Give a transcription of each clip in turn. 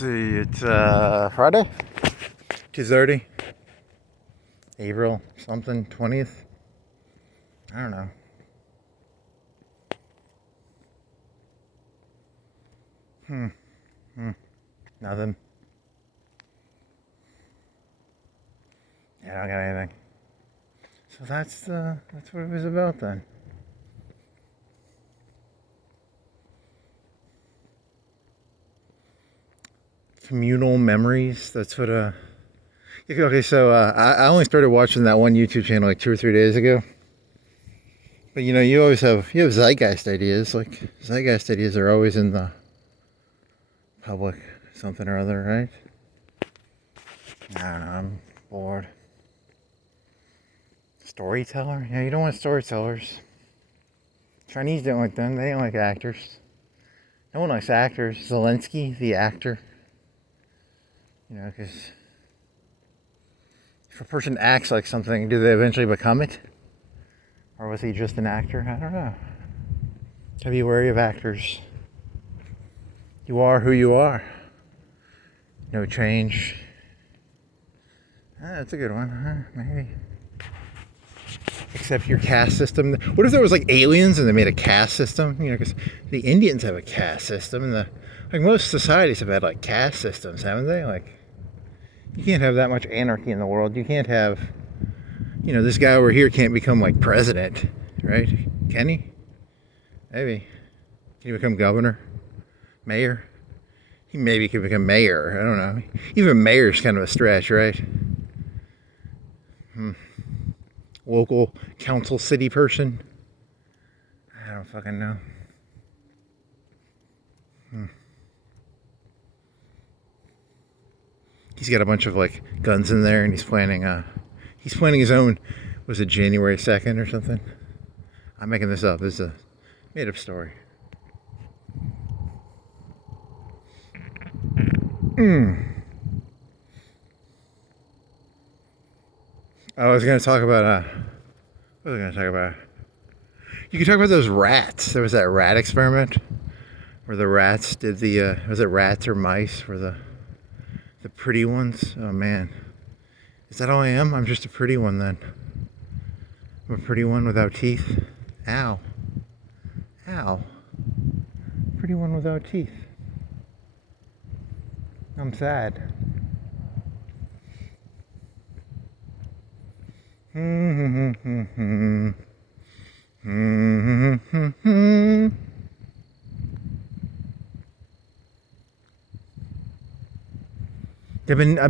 see, it's Friday, 2:30, April something, 20th. I don't know. Nothing. Yeah, I don't got anything. So that's what it was about then. Communal memories. That's what okay, so I only started watching that one YouTube channel like 2 or 3 days ago. But you know, you have zeitgeist ideas. Like zeitgeist ideas are always in the public, something or other, right? I don't know, I'm bored. Storyteller? Yeah, you don't want storytellers. Chinese don't like them. They don't like actors. No one likes actors. Zelensky, the actor. You know, because if a person acts like something, do they eventually become it? Or was he just an actor? I don't know. So be wary of actors. You are who you are. No change. That's a good one, maybe. Except your caste system. What if there was like aliens and they made a caste system? You know, because the Indians have a caste system, and like most societies have had like caste systems, haven't they? Like, you can't have that much anarchy in the world. You can't have, you know, this guy over here can't become like president, right? Can he? Maybe. Can he become governor? Mayor? He maybe could become mayor. I don't know. Even mayor's kind of a stretch, right? Local council city person? I don't fucking know. He's got a bunch of like guns in there, and he's planning his own, was it January 2nd or something? I'm making this up. This is a made up story. I was going to talk about, what was I going to talk about? You could talk about those rats. There was that rat experiment where the rats did the, was it rats or mice were the pretty ones? Oh man. Is that all I am? I'm just a pretty one then. I'm a pretty one without teeth. Ow. Ow. Pretty one without teeth. I'm sad. I've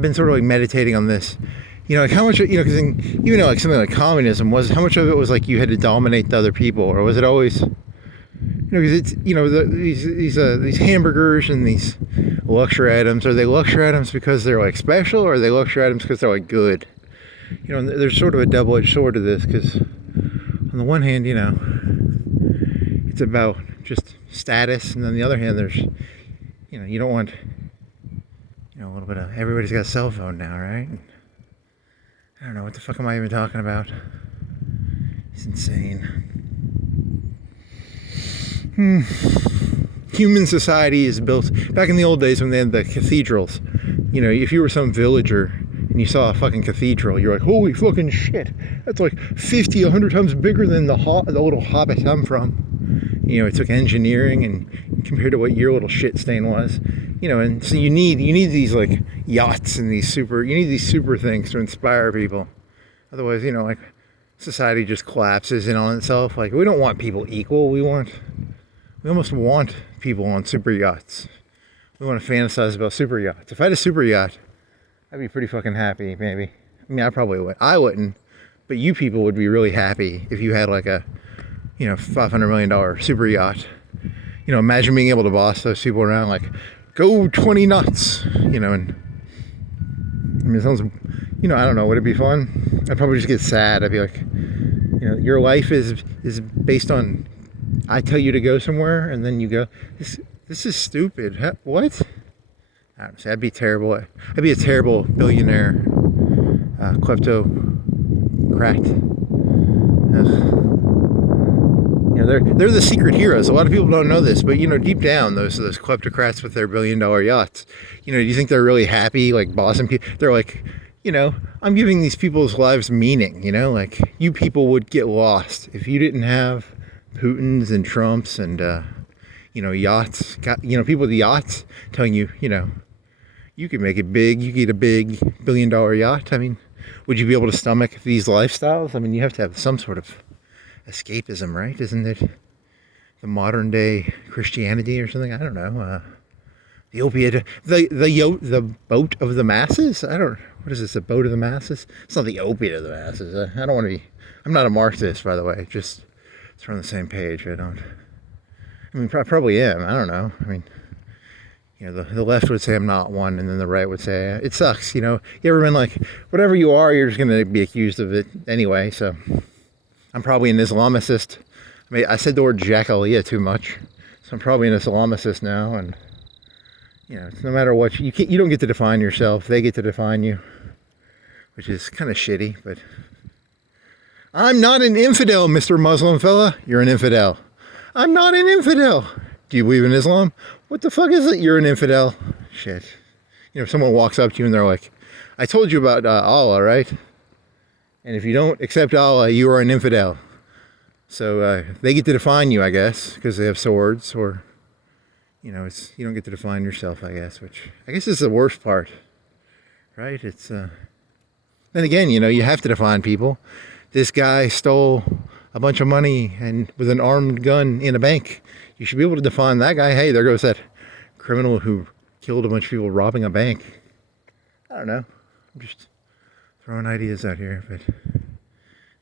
been sort of like meditating on this. You know, like how much, you know, because even though like something like communism was, how much of it was like you had to dominate the other people, or was it always, you know, because it's, you know, these hamburgers and these luxury items, are they luxury items because they're like special, or are they luxury items because they're like good? You know, there's sort of a double-edged sword to this, because on the one hand, you know, it's about just status, and on the other hand, there's, you know, you don't want, you know, a little bit of, everybody's got a cell phone now, right? I don't know, what the fuck am I even talking about? It's insane. Human society is built, back in the old days when they had the cathedrals, you know, if you were some villager and you saw a fucking cathedral, you're like, holy fucking shit, that's like 50, 100 times bigger than the little hobbit I'm from. You know, it took engineering, and compared to what your little shit stain was, you know, and so you need these like yachts and you need these super things to inspire people. Otherwise, you know, like society just collapses in on itself. Like, we don't want people equal. We almost want people on super yachts. We want to fantasize about super yachts. If I had a super yacht, I'd be pretty fucking happy, maybe. I mean, I probably would. I wouldn't, but you people would be really happy if you had like a, you know, $500 million super yacht. You know, imagine being able to boss those people around, like, go 20 knots, you know, and I mean, it sounds, you know, I don't know, would it be fun? I'd probably just get sad. I'd be like, you know, your life is based on, I tell you to go somewhere, and then you go, this is stupid. What? I don't know, I'd be terrible. I'd be a terrible billionaire, kleptocrat. You You know, they're the secret heroes. A lot of people don't know this, but you know, deep down, those kleptocrats with their billion-dollar yachts, you know, do you think they're really happy, like bossing people? They're like, you know, I'm giving these people's lives meaning. You know, like you people would get lost if you didn't have Putins and Trumps and you know, yachts. You know, people with yachts telling you, you know, you could make it big. You could get a big billion-dollar yacht. I mean, would you be able to stomach these lifestyles? I mean, you have to have some sort of escapism, right? Isn't it the modern day Christianity or something? I don't know. The opiate, the boat of the masses. I don't. What is this? The boat of the masses? It's not the opiate of the masses. I don't want to be. I'm not a Marxist, by the way. Just it's on the same page. I mean, probably am. I don't know. I mean, you know, the left would say I'm not one, and then the right would say it sucks. You know, you ever been like, whatever you are, you're just going to be accused of it anyway. So I'm probably an Islamicist. I mean, I said the word Jackalia too much, so I'm probably an Islamicist now. And you know, no matter what, you don't get to define yourself. They get to define you, which is kind of shitty. But I'm not an infidel, Mr. Muslim fella. You're an infidel. I'm not an infidel. Do you believe in Islam? What the fuck is it? You're an infidel. Shit. You know, if someone walks up to you and they're like, I told you about Allah, right? And if you don't accept Allah, you are an infidel. So they get to define you, I guess, because they have swords, or, you know, you don't get to define yourself, I guess, which I guess is the worst part, right? It's, then again, you know, you have to define people. This guy stole a bunch of money and with an armed gun in a bank. You should be able to define that guy. Hey, there goes that criminal who killed a bunch of people robbing a bank. I don't know. I'm just throwing ideas out here. But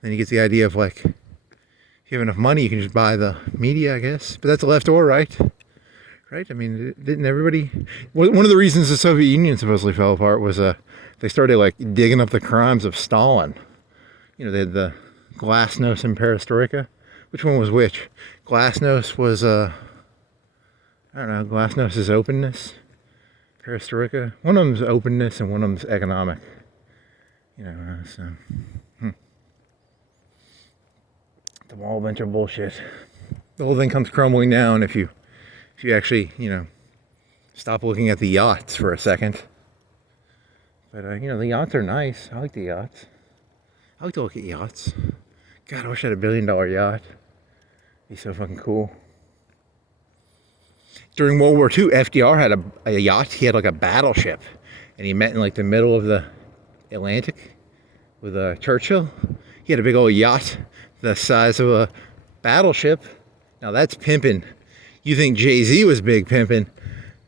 then you get the idea of like, if you have enough money, you can just buy the media, I guess. But that's the left or right. Right? I mean, didn't everybody... One of the reasons the Soviet Union supposedly fell apart was they started like digging up the crimes of Stalin. You know, they had the Glasnost and Perestroika. Which one was which? Glasnost was, I don't know, Glasnost is openness. Perestroika. One of them's openness and one of them's economic. You know, so... The whole bunch of bullshit. The whole thing comes crumbling down if you actually, you know, stop looking at the yachts for a second. But, you know, the yachts are nice. I like the yachts. I like to look at yachts. God, I wish I had $1 billion yacht. It'd be so fucking cool. During World War II, FDR had a yacht. He had like a battleship. And he met in like the middle of the Atlantic with Churchill. He had a big old yacht the size of a battleship. Now that's pimping. You think Jay-Z was big pimping.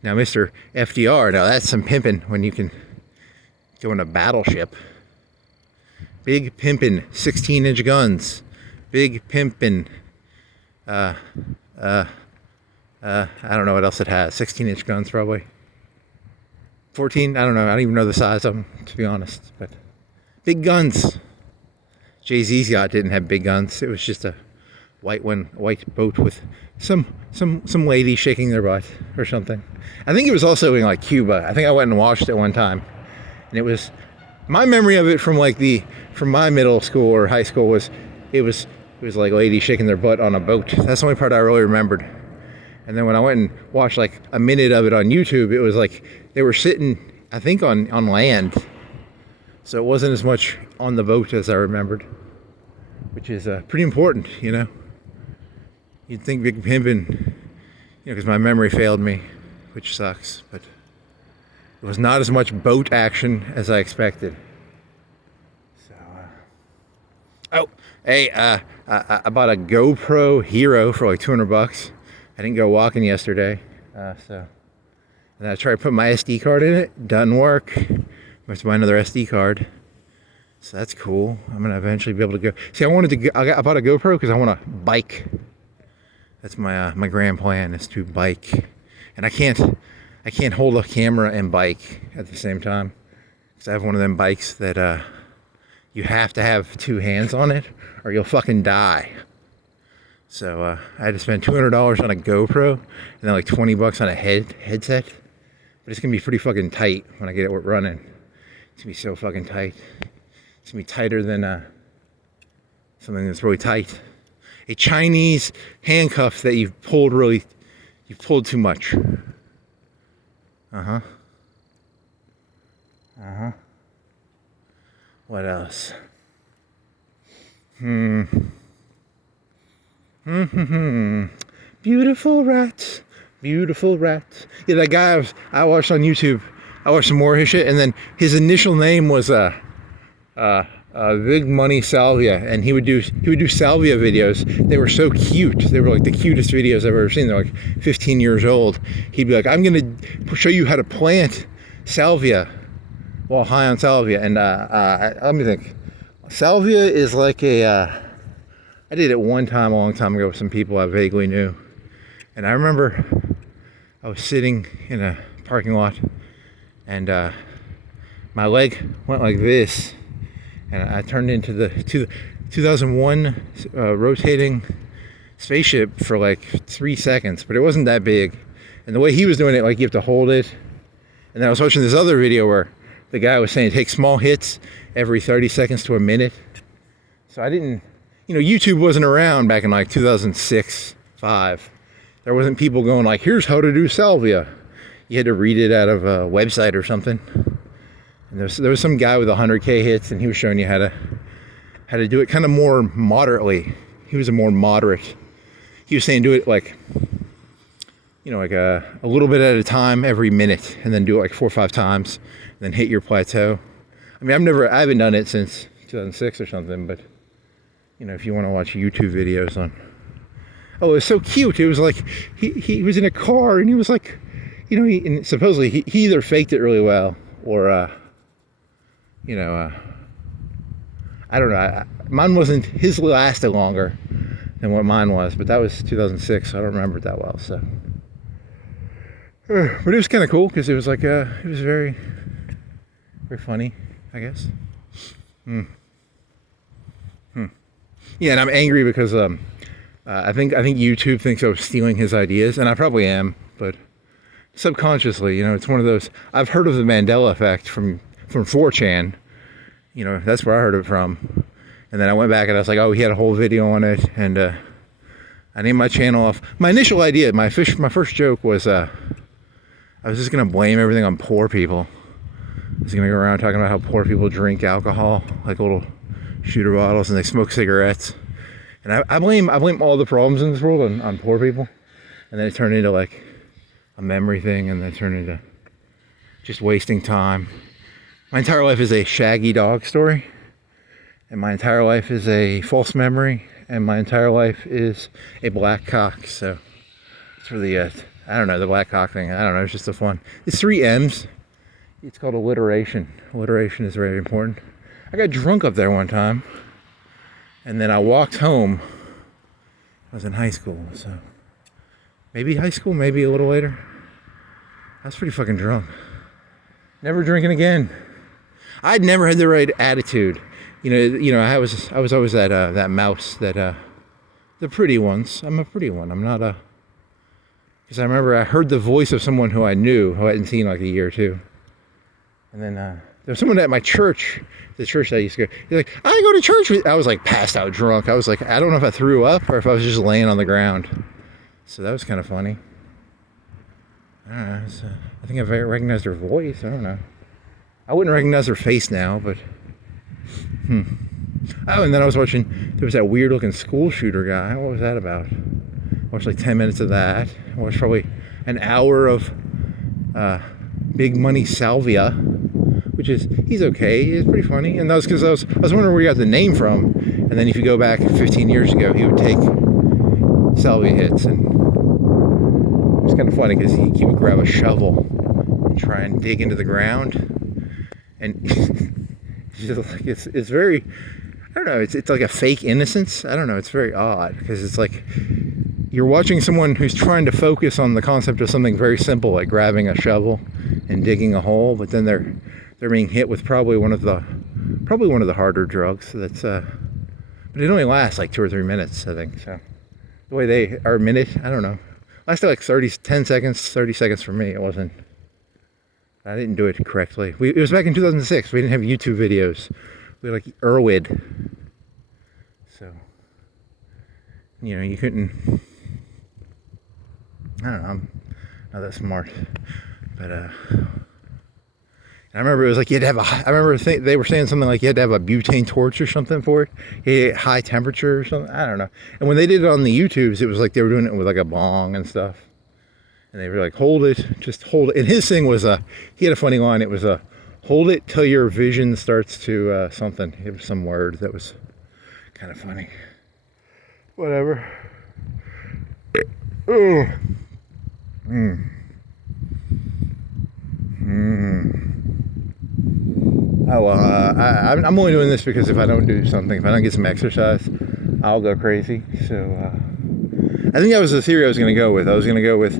Now Mr. FDR, now that's some pimping when you can go in a battleship. Big pimping, 16-inch guns. Big pimping. I don't know what else it has. 16-inch guns probably. 14? I don't know. I don't even know the size of them, to be honest. But big guns. Jay-Z's yacht didn't have big guns. It was just a white boat with some lady shaking their butt or something. I think it was also in like Cuba. I think I went and watched it one time, and it was my memory of it from my middle school or high school was it was like ladies shaking their butt on a boat. That's the only part I really remembered. And then when I went and watched like a minute of it on YouTube, it was like they were sitting, I think, on land. So it wasn't as much on the boat as I remembered, which is pretty important, you know. You'd think big pimpin', you know, because my memory failed me, which sucks, but it was not as much boat action as I expected. So, oh, hey, I bought a GoPro Hero for like $200. I didn't go walking yesterday, and I tried to put my SD card in it. Doesn't work. I have to buy another SD card. So that's cool. I'm gonna eventually be able to go. See, I bought a GoPro because I want to bike. That's my grand plan, is to bike, and I can't hold a camera and bike at the same time because I have one of them bikes that you have to have two hands on it or you'll fucking die. So I had to spend $200 on a GoPro and then like $20 on a headset. But it's gonna be pretty fucking tight when I get it running. It's gonna be so fucking tight. It's gonna be tighter than something that's really tight. a Chinese handcuff that you've pulled too much. Uh-huh. Uh-huh. What else? Beautiful rats. Beautiful rats. Yeah, that guy I watched on YouTube. I watched some more of his shit, and then his initial name was Big Money Salvia, and he would do salvia videos. They were so cute. They were like the cutest videos I've ever seen. They're like 15 years old. He'd be like, I'm gonna show you how to plant salvia while high on salvia. And let me think. Salvia is like I did it one time a long time ago with some people I vaguely knew, and I remember I was sitting in a parking lot, and my leg went like this, and I turned into the 2001 rotating spaceship for like 3 seconds, but it wasn't that big. And the way he was doing it, like you have to hold it. And then I was watching this other video where the guy was saying take small hits every 30 seconds to a minute. So I didn't, YouTube wasn't around back in like 2006, 5. There wasn't people going like, here's how to do salvia. You had to read it out of a website or something. And there was some guy with 100K hits, and he was showing you how to do it kind of more moderately. He was a more moderate. He was saying do it like, like a little bit at a time every minute, and then do it like 4 or 5 times, and then hit your plateau. I mean, I haven't done it since 2006 or something, but if you want to watch YouTube videos on, it was so cute. It was like he was in a car, and he was like, and supposedly he either faked it really well or I don't know. Mine wasn't, his lasted longer than what mine was, but that was 2006, so I don't remember it that well. So, but it was kind of cool because it was like it was very, very funny, I guess. Yeah, and I'm angry because I think YouTube thinks I was stealing his ideas, and I probably am, but subconsciously, it's one of those. I've heard of the Mandela effect from 4chan. That's where I heard it from. And then I went back and I was like, oh, he had a whole video on it, and I named my channel off. My initial idea, my first joke was I was just gonna blame everything on poor people. I was gonna go around talking about how poor people drink alcohol, like little shooter bottles, and they smoke cigarettes. And I blame all the problems in this world on poor people. And then it turned into like a memory thing, and then it turned into just wasting time. My entire life is a shaggy dog story, and my entire life is a false memory, and my entire life is a black cock. So it's really I don't know, the black cock thing. I don't know, it's just so fun. It's 3 M's. It's called alliteration. Alliteration is very important. I got drunk up there one time, and then I walked home. I was in high school, so maybe high school, maybe a little later. I was pretty fucking drunk. Never drinking again. I'd never had the right attitude. I was always that mouse that the pretty ones. I'm a pretty one. I'm not because I remember I heard the voice of someone who I knew, who I hadn't seen like a year or two. And then there was someone at my church, the church that I used to go. He's like, I go to church. I was like passed out drunk. I was like, I don't know if I threw up or if I was just laying on the ground. So that was kind of funny. I don't know. I think I recognized her voice. I don't know. I wouldn't recognize her face now, but Oh, and then I was watching, there was that weird looking school shooter guy. What was that about? I watched like 10 minutes of that. I watched probably an hour of Big Money Salvia, which is, he's okay. He's pretty funny. And that was because I was wondering where he got the name from. And then if you go back 15 years ago, he would take salvia hits. And it was kind of funny because he would grab a shovel and try and dig into the ground. And it's just like, it's very, I don't know, it's like a fake innocence. I don't know, it's very odd because it's like you're watching someone who's trying to focus on the concept of something very simple, like grabbing a shovel and digging a hole, but then they're being hit with probably one of the harder drugs. That's but it only lasts like 2 or 3 minutes, I think. So the way they are a minute, I don't know, lasted like 10 seconds, 30 seconds for me. It wasn't. I didn't do it correctly. It was back in 2006. We didn't have YouTube videos. We had like Erwid. So, You know, you couldn't, I don't know, I'm not that smart, but I remember it was like you had to have I remember they were saying something like you had to have a butane torch or something for it. You had high temperature or something. I don't know. And when they did it on the YouTubes, it was like they were doing it with like a bong and stuff. And they were like, hold it, just hold it. And his thing was, he had a funny line. It was hold it till your vision starts to something. It was some word that was kind of funny. Whatever. Oh. Oh, well, I'm only doing this because if I don't do something, if I don't get some exercise, I'll go crazy. So, I think that was the theory I was going to go with. I was going to go with,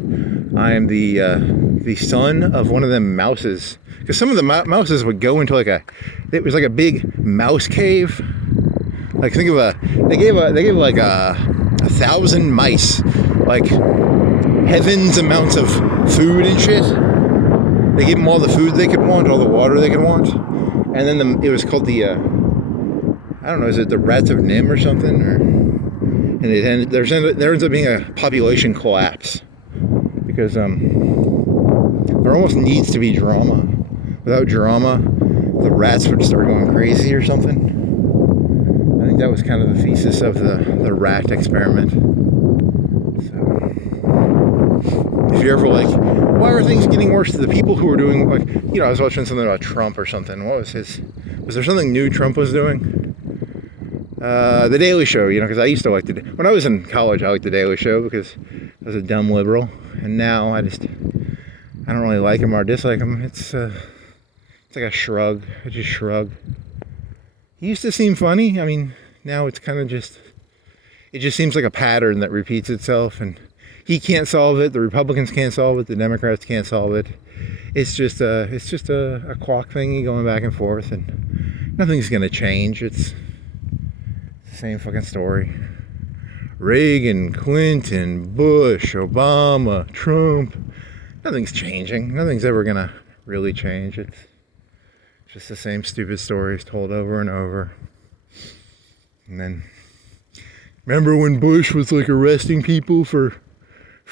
I am the son of one of them mouses. Because some of the mouses would go into like it was like a big mouse cave. Like think of they gave like 1,000 mice, like heavens amounts of food and shit. They gave them all the food they could want, all the water they could want. And then it was called the, I don't know, is it the rats of Nim or something? And there ends up being a population collapse. Because there almost needs to be drama. Without drama, the rats would start going crazy or something. I think that was kind of the thesis of the rat experiment. So, if you're ever like, why are things getting worse to the people who are doing, like, you know, I was watching something about Trump or something. What was was there something new Trump was doing? The Daily Show, you know, because I used to like when I was in college, I liked the Daily Show because I was a dumb liberal. And now I don't really like him or dislike him. It's like a shrug. I just shrug. He used to seem funny. I mean, now it's kind of it just seems like a pattern that repeats itself, and he can't solve it. The Republicans can't solve it. The Democrats can't solve it. It's just a clock thingy going back and forth, and nothing's gonna change. It's the same fucking story. Reagan, Clinton, Bush, Obama, Trump. Nothing's changing. Nothing's ever gonna really change. It's just the same stupid stories told over and over. And then, remember when Bush was like arresting people for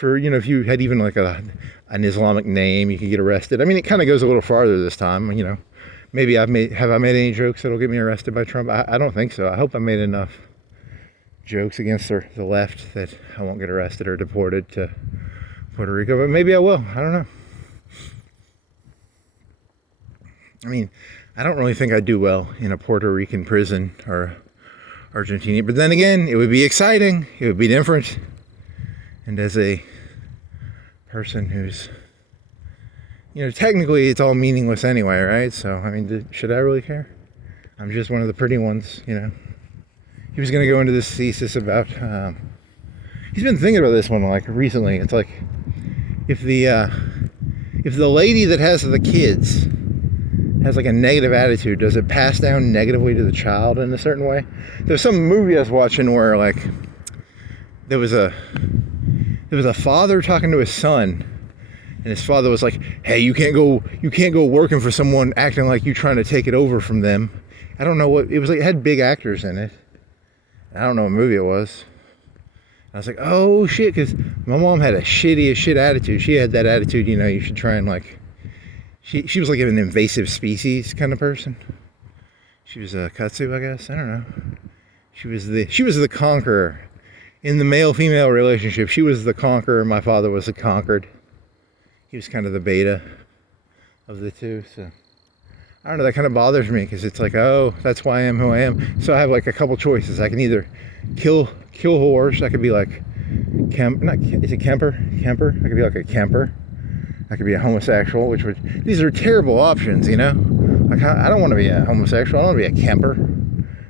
you know, if you had even like an Islamic name, you could get arrested. I mean, it kind of goes a little farther this time. You know, maybe have I made any jokes that'll get me arrested by Trump? I don't think so. I hope I made enough jokes against the left that I won't get arrested or deported to Puerto Rico, but maybe I will. I don't know. I mean, I don't really think I'd do well in a Puerto Rican prison or Argentina, but then again, it would be exciting. It would be different. And as a person who's, you know, technically it's all meaningless anyway, right? So, I mean, should I really care? I'm just one of the pretty ones, you know. He was going to go into this thesis about, he's been thinking about this one like recently. It's like, if the lady that has the kids has like a negative attitude, does it pass down negatively to the child in a certain way? There's some movie I was watching where like there was a father talking to his son, and his father was like, "Hey, you can't go working for someone acting like you trying to take it over from them." I don't know what it was like. It had big actors in it. I don't know what movie it was. I was like, oh shit, because my mom had a shitty as shit attitude. She had that attitude, you know, you should try and like, she was like an invasive species kind of person. She was a kudzu, I guess. I don't know. She was the conqueror. In the male-female relationship, she was the conqueror. My father was the conquered. He was kind of the beta of the two, so. I don't know, that kind of bothers me because it's like, oh, that's why I am who I am. So I have like a couple choices. I can either kill whores. I could be like, is it Kemper? Kemper? I could be like a Kemper. I could be a homosexual, these are terrible options, you know? Like, I don't want to be a homosexual. I don't want to be a Kemper.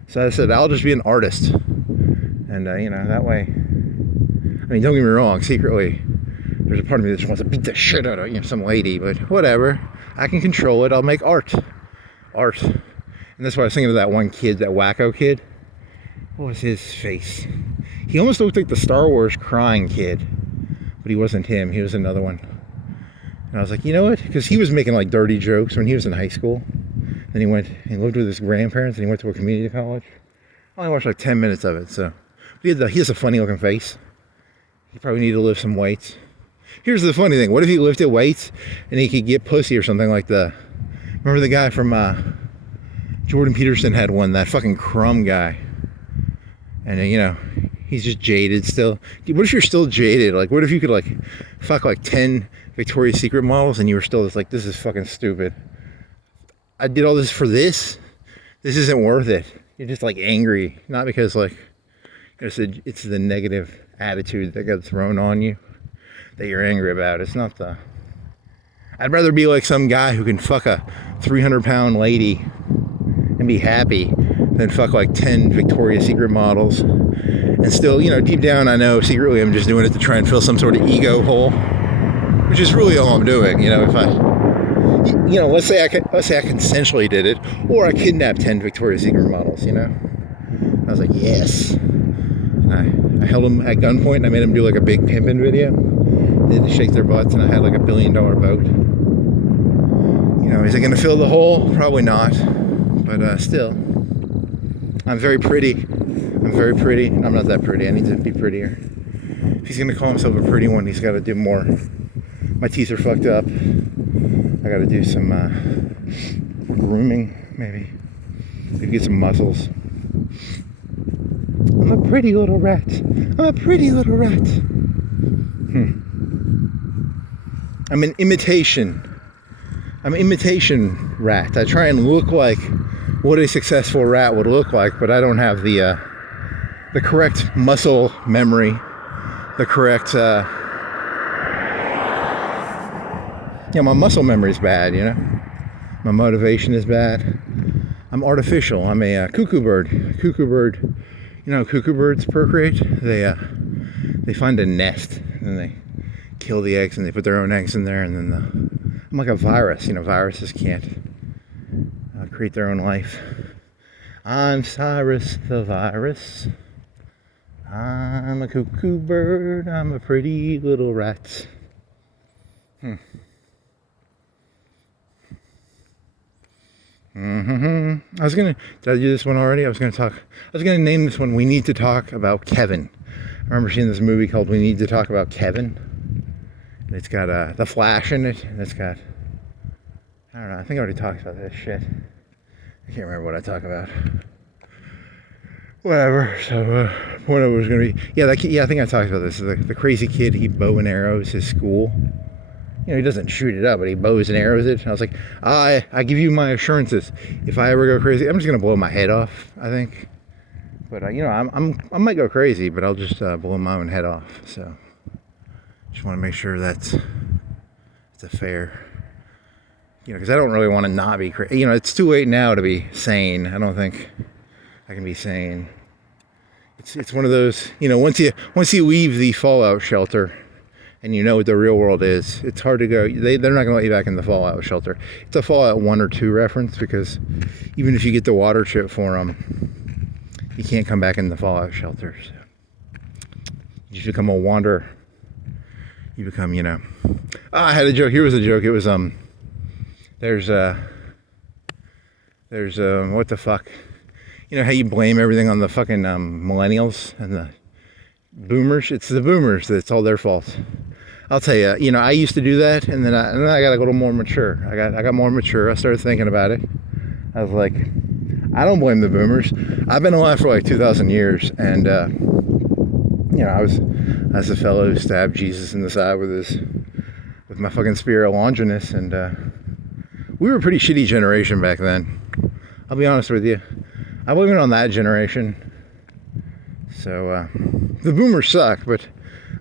So I said, I'll just be an artist. And, you know, that way, I mean, don't get me wrong, secretly, there's a part of me that just wants to beat the shit out of, you know, some lady, but whatever. I can control it. I'll make art. And that's why I was thinking of that one kid, that wacko kid. What was his face? He almost looked like the Star Wars crying kid, but he wasn't him. He was another one. And I was like, you know what? Because he was making like dirty jokes when he was in high school. Then he lived with his grandparents, and he went to a community college. I only watched like 10 minutes of it, so. He has a funny looking face. He probably need to lift some weights. Here's the funny thing. What if he lifted weights and he could get pussy or something like remember the guy from Jordan Peterson had one, that fucking Crumb guy. And he's just jaded still. What if you're still jaded? Like, what if you could like fuck like 10 Victoria's Secret models and you were still just like, this is fucking stupid. I did all this for this? This isn't worth it. You're just like angry. Not because like, it's the negative attitude that got thrown on you that you're angry about. It's not I'd rather be like some guy who can fuck a 300-pound lady and be happy than fuck like 10 Victoria's Secret models. And still, deep down I know secretly I'm just doing it to try and fill some sort of ego hole, which is really all I'm doing. If I, let's say I consensually did it, or I kidnapped 10 Victoria's Secret models, I was like, yes. And I held them at gunpoint and I made them do like a big pimping video. They had to shake their butts and I had like $1 billion boat. Is it going to fill the hole? Probably not. But still, I'm very pretty. I'm not that pretty. I need to be prettier. If he's going to call himself a pretty one, he's got to do more. My teeth are fucked up. I got to do some grooming, maybe. Maybe get some muscles. I'm a pretty little rat. I'm an imitation rat. I try and look like what a successful rat would look like, but I don't have the correct muscle memory, the correct my muscle memory is bad, my motivation is bad. I'm artificial. I'm a cuckoo bird. Cuckoo birds procreate. They find a nest and they kill the eggs and they put their own eggs in there, and then I'm like a virus. Viruses can't create their own life. I'm Cyrus the virus. I'm a cuckoo bird. I'm a pretty little rat. Did I do this one already? I was gonna name this one We Need to Talk About Kevin. I remember seeing this movie called We Need to Talk About Kevin. And it's got The Flash in it, and it's got, I don't know, I think I already talked about this shit. I can't remember what I talk about. Whatever. So point of it was gonna be, I think I talked about this. The crazy kid, he bow and arrows his school. He doesn't shoot it up, but he bows and arrows it. And I was like, I give you my assurances. If I ever go crazy, I'm just gonna blow my head off, I think. But I might go crazy, but I'll just blow my own head off. So just want to make sure it's a fair. Because I don't really want to not be crazy. It's too late now to be sane. I don't think I can be sane. It's one of those. Once you leave the fallout shelter. And what the real world is, it's hard to go. They're not going to let you back in the fallout shelter. It's a Fallout 1 or 2 reference, because even if you get the water chip for them, you can't come back in the fallout shelter. So you become a wanderer. You become, I had a joke. Here was a joke. It was there's what the fuck? How you blame everything on the fucking millennials and the boomers? It's the boomers. It's all their fault. I'll tell you, I used to do that, and then I got a little more mature. I got more mature. I started thinking about it. I was like, I don't blame the boomers. I've been alive for like 2,000 years, and I was a fellow who stabbed Jesus in the side with my fucking spear of Longinus, and we were a pretty shitty generation back then. I'll be honest with you. I wasn't on that generation. So the boomers suck, but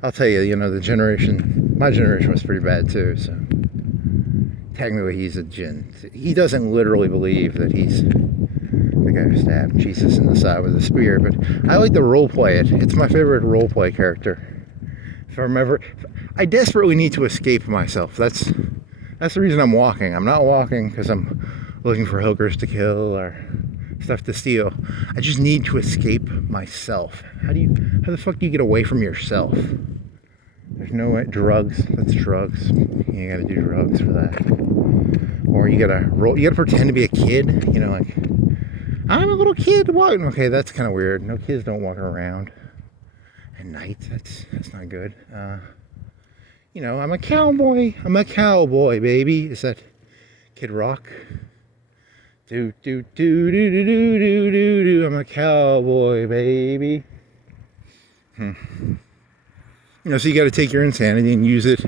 I'll tell you, my generation was pretty bad too. So technically he's a gen. He doesn't literally believe that he's the guy who stabbed Jesus in the side with a spear, but I like to role play it. It's my favorite role play character. If I'm ever, I desperately need to escape myself. That's the reason I'm walking. I'm not walking because I'm looking for hookers to kill or stuff to steal. I just need to escape myself. How the fuck do you get away from yourself? There's no way. Drugs. That's drugs. You gotta do drugs for that. Or you gotta pretend to be a kid, like, I'm a little kid walking. Okay, that's kind of weird. No, kids don't walk around. at night. That's not good. You know, I'm a cowboy, baby. Is that Kid Rock? Do do do do do do do do do. I'm a cowboy, baby. You know, so you got to take your insanity and use it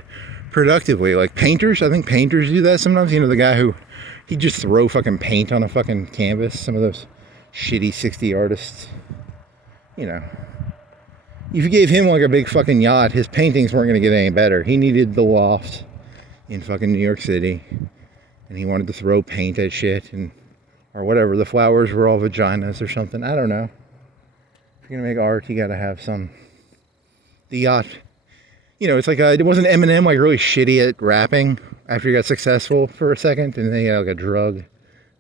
productively. Like painters, I think painters do that sometimes. You know, the guy who he just throw fucking paint on a fucking canvas. Some of those shitty 60 artists. You know, if you gave him like a big fucking yacht, his paintings weren't going to get any better. He needed the loft in fucking New York City, and he wanted to throw paint at shit and or whatever. The flowers were all vaginas or something. I don't know. If you're gonna make art, you gotta have some. The yacht, you know, it's like it wasn't Eminem like really shitty at rapping after he got successful for a second, and then he had like a drug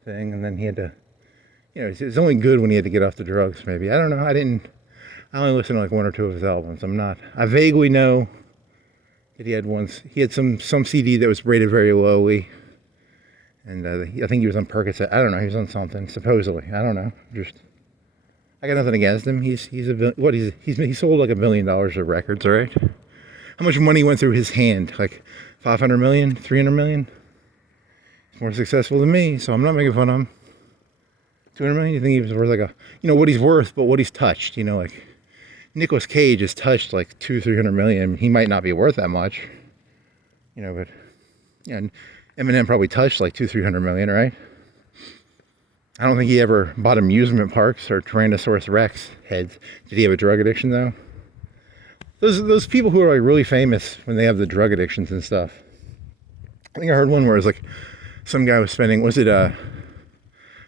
thing, and then he had to. You know, it's only good when he had to get off the drugs. Maybe I don't know. I only listened to like one or two of his albums. I vaguely know that he had some CD that was rated very lowly. And I think he was on Percocet. I don't know. He was on something, supposedly. I don't know. I got nothing against him. He sold like $1 billion of records, all right? How much money went through his hand? Like 500 million, 300 million? He's more successful than me, so I'm not making fun of him. 200 million? You think he was worth like what he's worth, but what he's touched, you know, like Nicolas Cage has touched like 200-300 million. He might not be worth that much, you know, but yeah, Eminem probably touched like 200-300 million, right? I don't think he ever bought amusement parks or Tyrannosaurus Rex heads. Did he have a drug addiction though? Those people who are like really famous when they have the drug addictions and stuff. I think I heard one where it was like some guy was spending,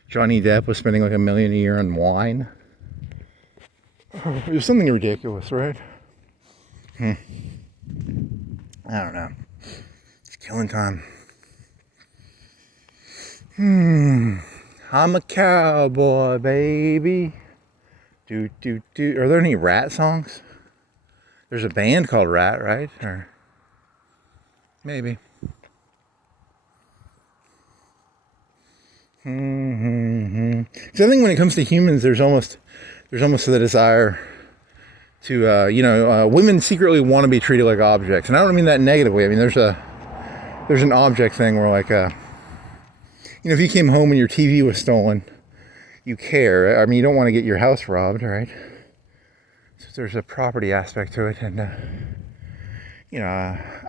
Johnny Depp was spending like $1 million a year on wine. It was something ridiculous, right? I don't know. It's killing time. I'm a cowboy, baby. Do. Are there any Rat songs? There's a band called Rat, right? Or maybe. Because I think when it comes to humans, there's almost the desire to, women secretly want to be treated like objects, and I don't mean that negatively. I mean there's an object thing where like, if you came home and your TV was stolen, you care. I mean, you don't want to get your house robbed, right? So there's a property aspect to it, and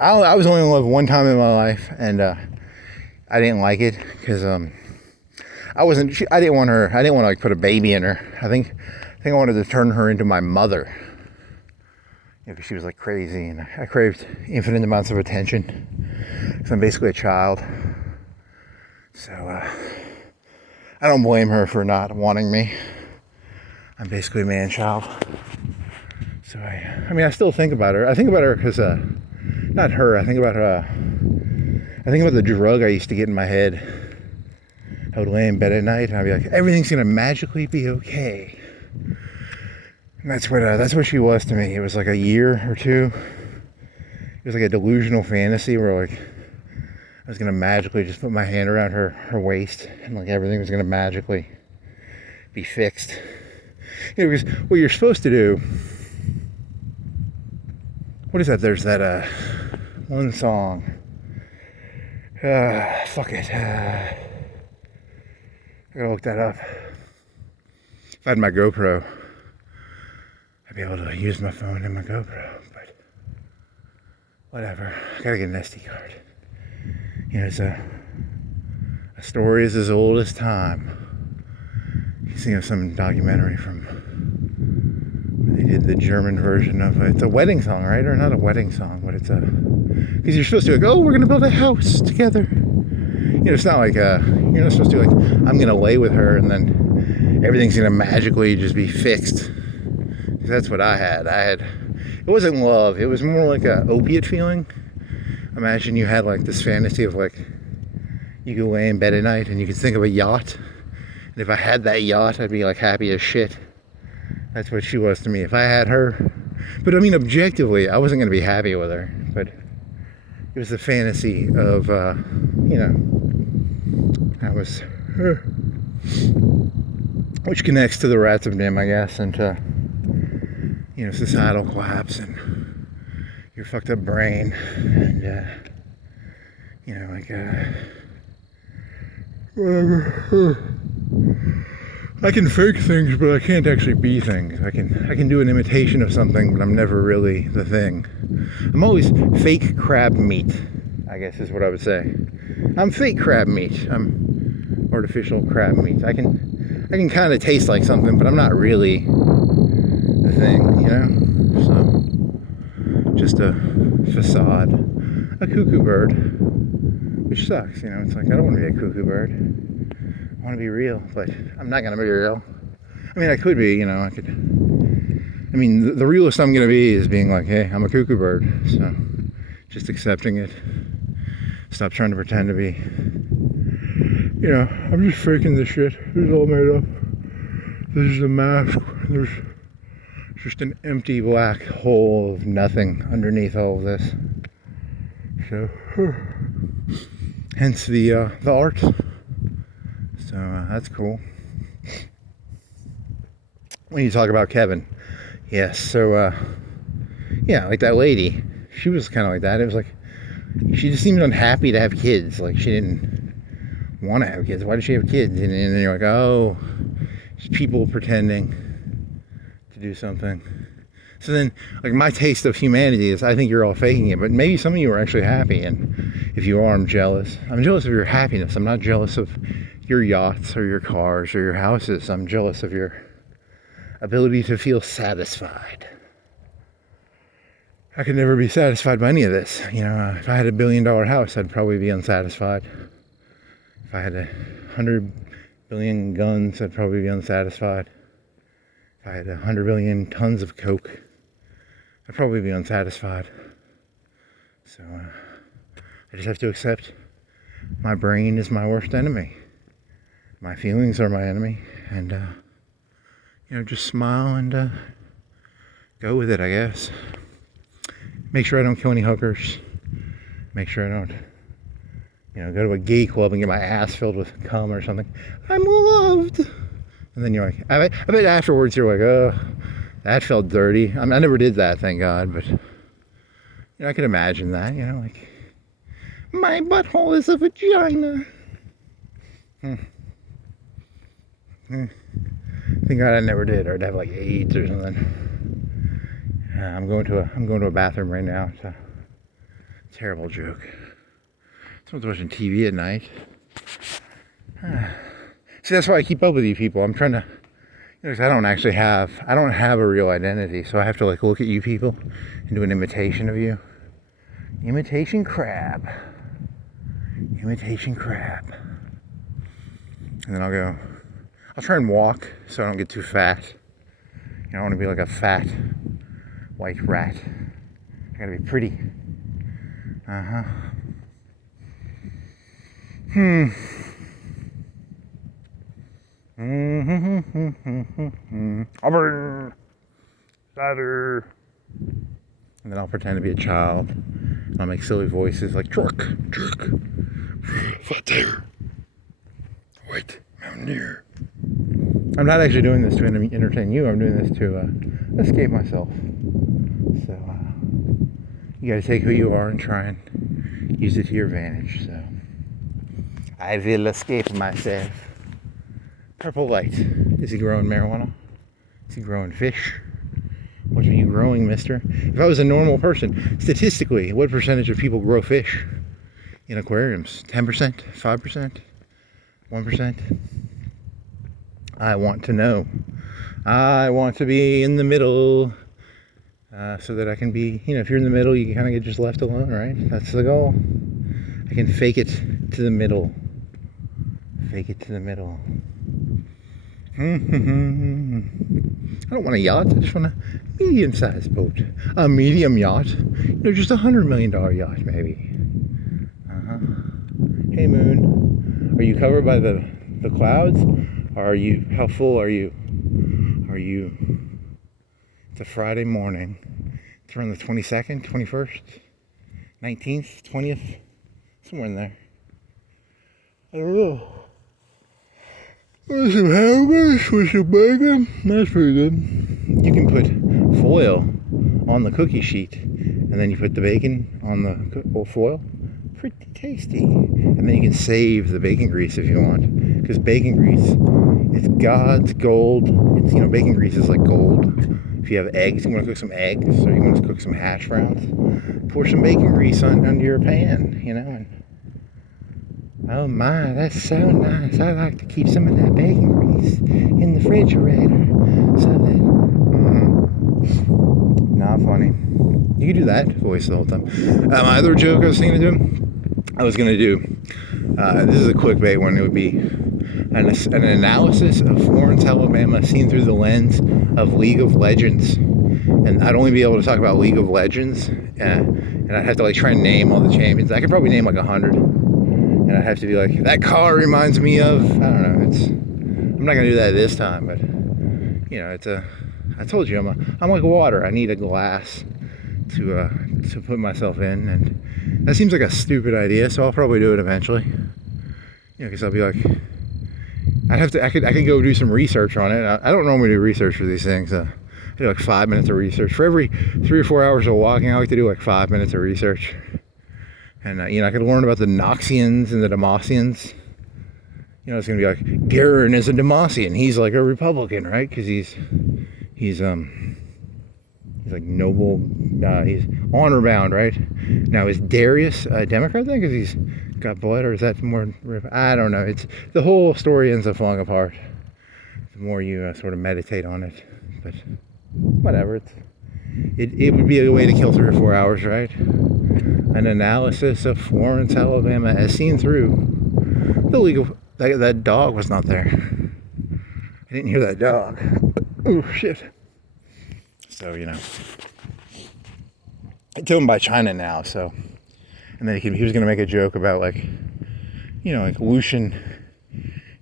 I was only in love one time in my life, and I didn't like it because I didn't want to like put a baby in her. I think I wanted to turn her into my mother. Because she was like crazy, and I craved infinite amounts of attention. Because I'm basically a child. So I don't blame her for not wanting me. I'm basically a man-child. So I still think about her. I think about her because not her. I think about the drug I used to get in my head. I would lay in bed at night and I'd be like, everything's gonna magically be okay. And that's what she was to me. It was like a year or two. It was like a delusional fantasy where like I was gonna magically just put my hand around her waist and like everything was gonna magically be fixed. Because what you're supposed to do, what is that? There's that one song. Fuck it. I gotta look that up. If I had my GoPro, I'd be able to use my phone and my GoPro, but whatever. I gotta get an SD card. It's a story is as old as time. You see some documentary from where they did the German version of it. It's a wedding song, right? Or not a wedding song, but it's because you're supposed to like, oh, we're gonna build a house together. It's not like you're not supposed to like, I'm gonna lay with her and then everything's gonna magically just be fixed. That's what I had. It wasn't love. It was more like a opiate feeling. Imagine you had like this fantasy of like, you could lay in bed at night and you could think of a yacht. And if I had that yacht, I'd be like happy as shit. That's what she was to me. If I had her, but I mean, objectively, I wasn't gonna be happy with her. But it was the fantasy of, that was her. Which connects to the Rats of Dim, I guess, and suicidal collapse and your fucked up brain and, whatever. I can fake things, but I can't actually be things. I can do an imitation of something, but I'm never really the thing. I'm always fake crab meat, I guess is what I would say. I'm fake crab meat. I'm artificial crab meat. I can kind of taste like something, but I'm not really the thing, So, just a facade. A cuckoo bird, which sucks, It's like, I don't want to be a cuckoo bird. I want to be real, but I'm not going to be real. I mean, I could be, the realest I'm going to be is being like, hey, I'm a cuckoo bird. So, just accepting it. Stop trying to pretend to be, I'm just faking this shit. This is all made up. This is a mask. There's just an empty black hole of nothing underneath all of this. So, hence the art. So that's cool. When you talk about Kevin, yes. So like that lady, she was kind of like that. It was like she just seemed unhappy to have kids. Like she didn't want to have kids. Why did she have kids? And then you're like, oh, it's people pretending to do something. So then, like, my taste of humanity is I think you're all faking it, but maybe some of you are actually happy, and if you are, I'm jealous. I'm jealous of your happiness. I'm not jealous of your yachts or your cars or your houses. I'm jealous of your ability to feel satisfied. I could never be satisfied by any of this. If I had $1 billion house, I'd probably be unsatisfied. If I had 100 billion guns, I'd probably be unsatisfied. If I had 100 billion tons of coke, I'd probably be unsatisfied. So I just have to accept my brain is my worst enemy. My feelings are my enemy. And, just smile and go with it, I guess. Make sure I don't kill any hookers. Make sure I don't, go to a gay club and get my ass filled with cum or something. I'm loved. And then you're like, I bet afterwards you're like, oh, that felt dirty. I never did that, thank God, but I could imagine that, like, my butthole is a vagina. Thank God I never did, or I'd have like AIDS or something. I'm going to a bathroom right now. It's a terrible joke. Someone's watching TV at night. See, that's why I keep up with you people. I'm trying to, because I don't have a real identity, so I have to like look at you people and do an imitation of you. Imitation crab. Imitation crab. And then I'll try and walk so I don't get too fat. I don't want to be like a fat white rat. I gotta be pretty. Ladder. And then I'll pretend to be a child. And I'll make silly voices like truck, flat tire, white mountaineer. I'm not actually doing this to entertain you. I'm doing this to escape myself. So you got to take who you are and try and use it to your advantage. So I will escape myself. Purple light. Is he growing marijuana? Is he growing fish? What are you growing, mister? If I was a normal person, statistically, what percentage of people grow fish in aquariums? 10%? 5%? 1%? I want to know. I want to be in the middle so that I can be, if you're in the middle, you can kind of get just left alone, right? That's the goal. I can fake it to the middle. Fake it to the middle. I don't want a yacht. I just want a medium-sized boat. A medium yacht. Just $100 million yacht, maybe. Hey, moon. Are you covered by the clouds? Or how full are you? It's a Friday morning. It's around the 22nd, 21st, 19th, 20th. Somewhere in there. I don't know. With some hamburgers, with some bacon. That's pretty good. You can put foil on the cookie sheet, and then you put the bacon on the foil. Pretty tasty. And then you can save the bacon grease if you want, because bacon grease, it's God's gold. It's, you know, bacon grease is like gold. If you have eggs, you want to cook some eggs, or you want to cook some hash browns, pour some bacon grease under your pan, you know. And oh my, that's so nice. I like to keep some of that bacon grease in the refrigerator so that not funny. You can do that voice the whole time. My other joke I was thinking of doing, this is a clickbait one. It would be an analysis of Florence, Alabama, seen through the lens of League of Legends. And I'd only be able to talk about League of Legends, and I'd have to like try and name all the champions. I could probably name like 100, and I'd have to be like, that car reminds me of, I don't know. I'm not gonna do that this time, but you know, I told you I'm like water. I need a glass to put myself in, and that seems like a stupid idea, so I'll probably do it eventually. You know, because I'll be like, I could go do some research on it. I don't normally do research for these things. I do like 5 minutes of research for every 3 or 4 hours of walking. I like to do like 5 minutes of research, and you know, I could learn about the Noxians and the Demosians. You know, it's gonna be like, Garen is a Demosian. He's like a Republican, right? Because he's like noble. He's honor bound, right? Now, is Darius a Democrat then? Because he's got blood, or is that more? I don't know. It's the whole story ends up falling apart the more you sort of meditate on it. But whatever. It would be a way to kill 3 or 4 hours, right? An analysis of Florence, Alabama, as seen through the League of. That dog was not there. I didn't hear that dog. Oh shit. So, you know, I told him by China now, so, and then he was going to make a joke about, like, you know, like Lucian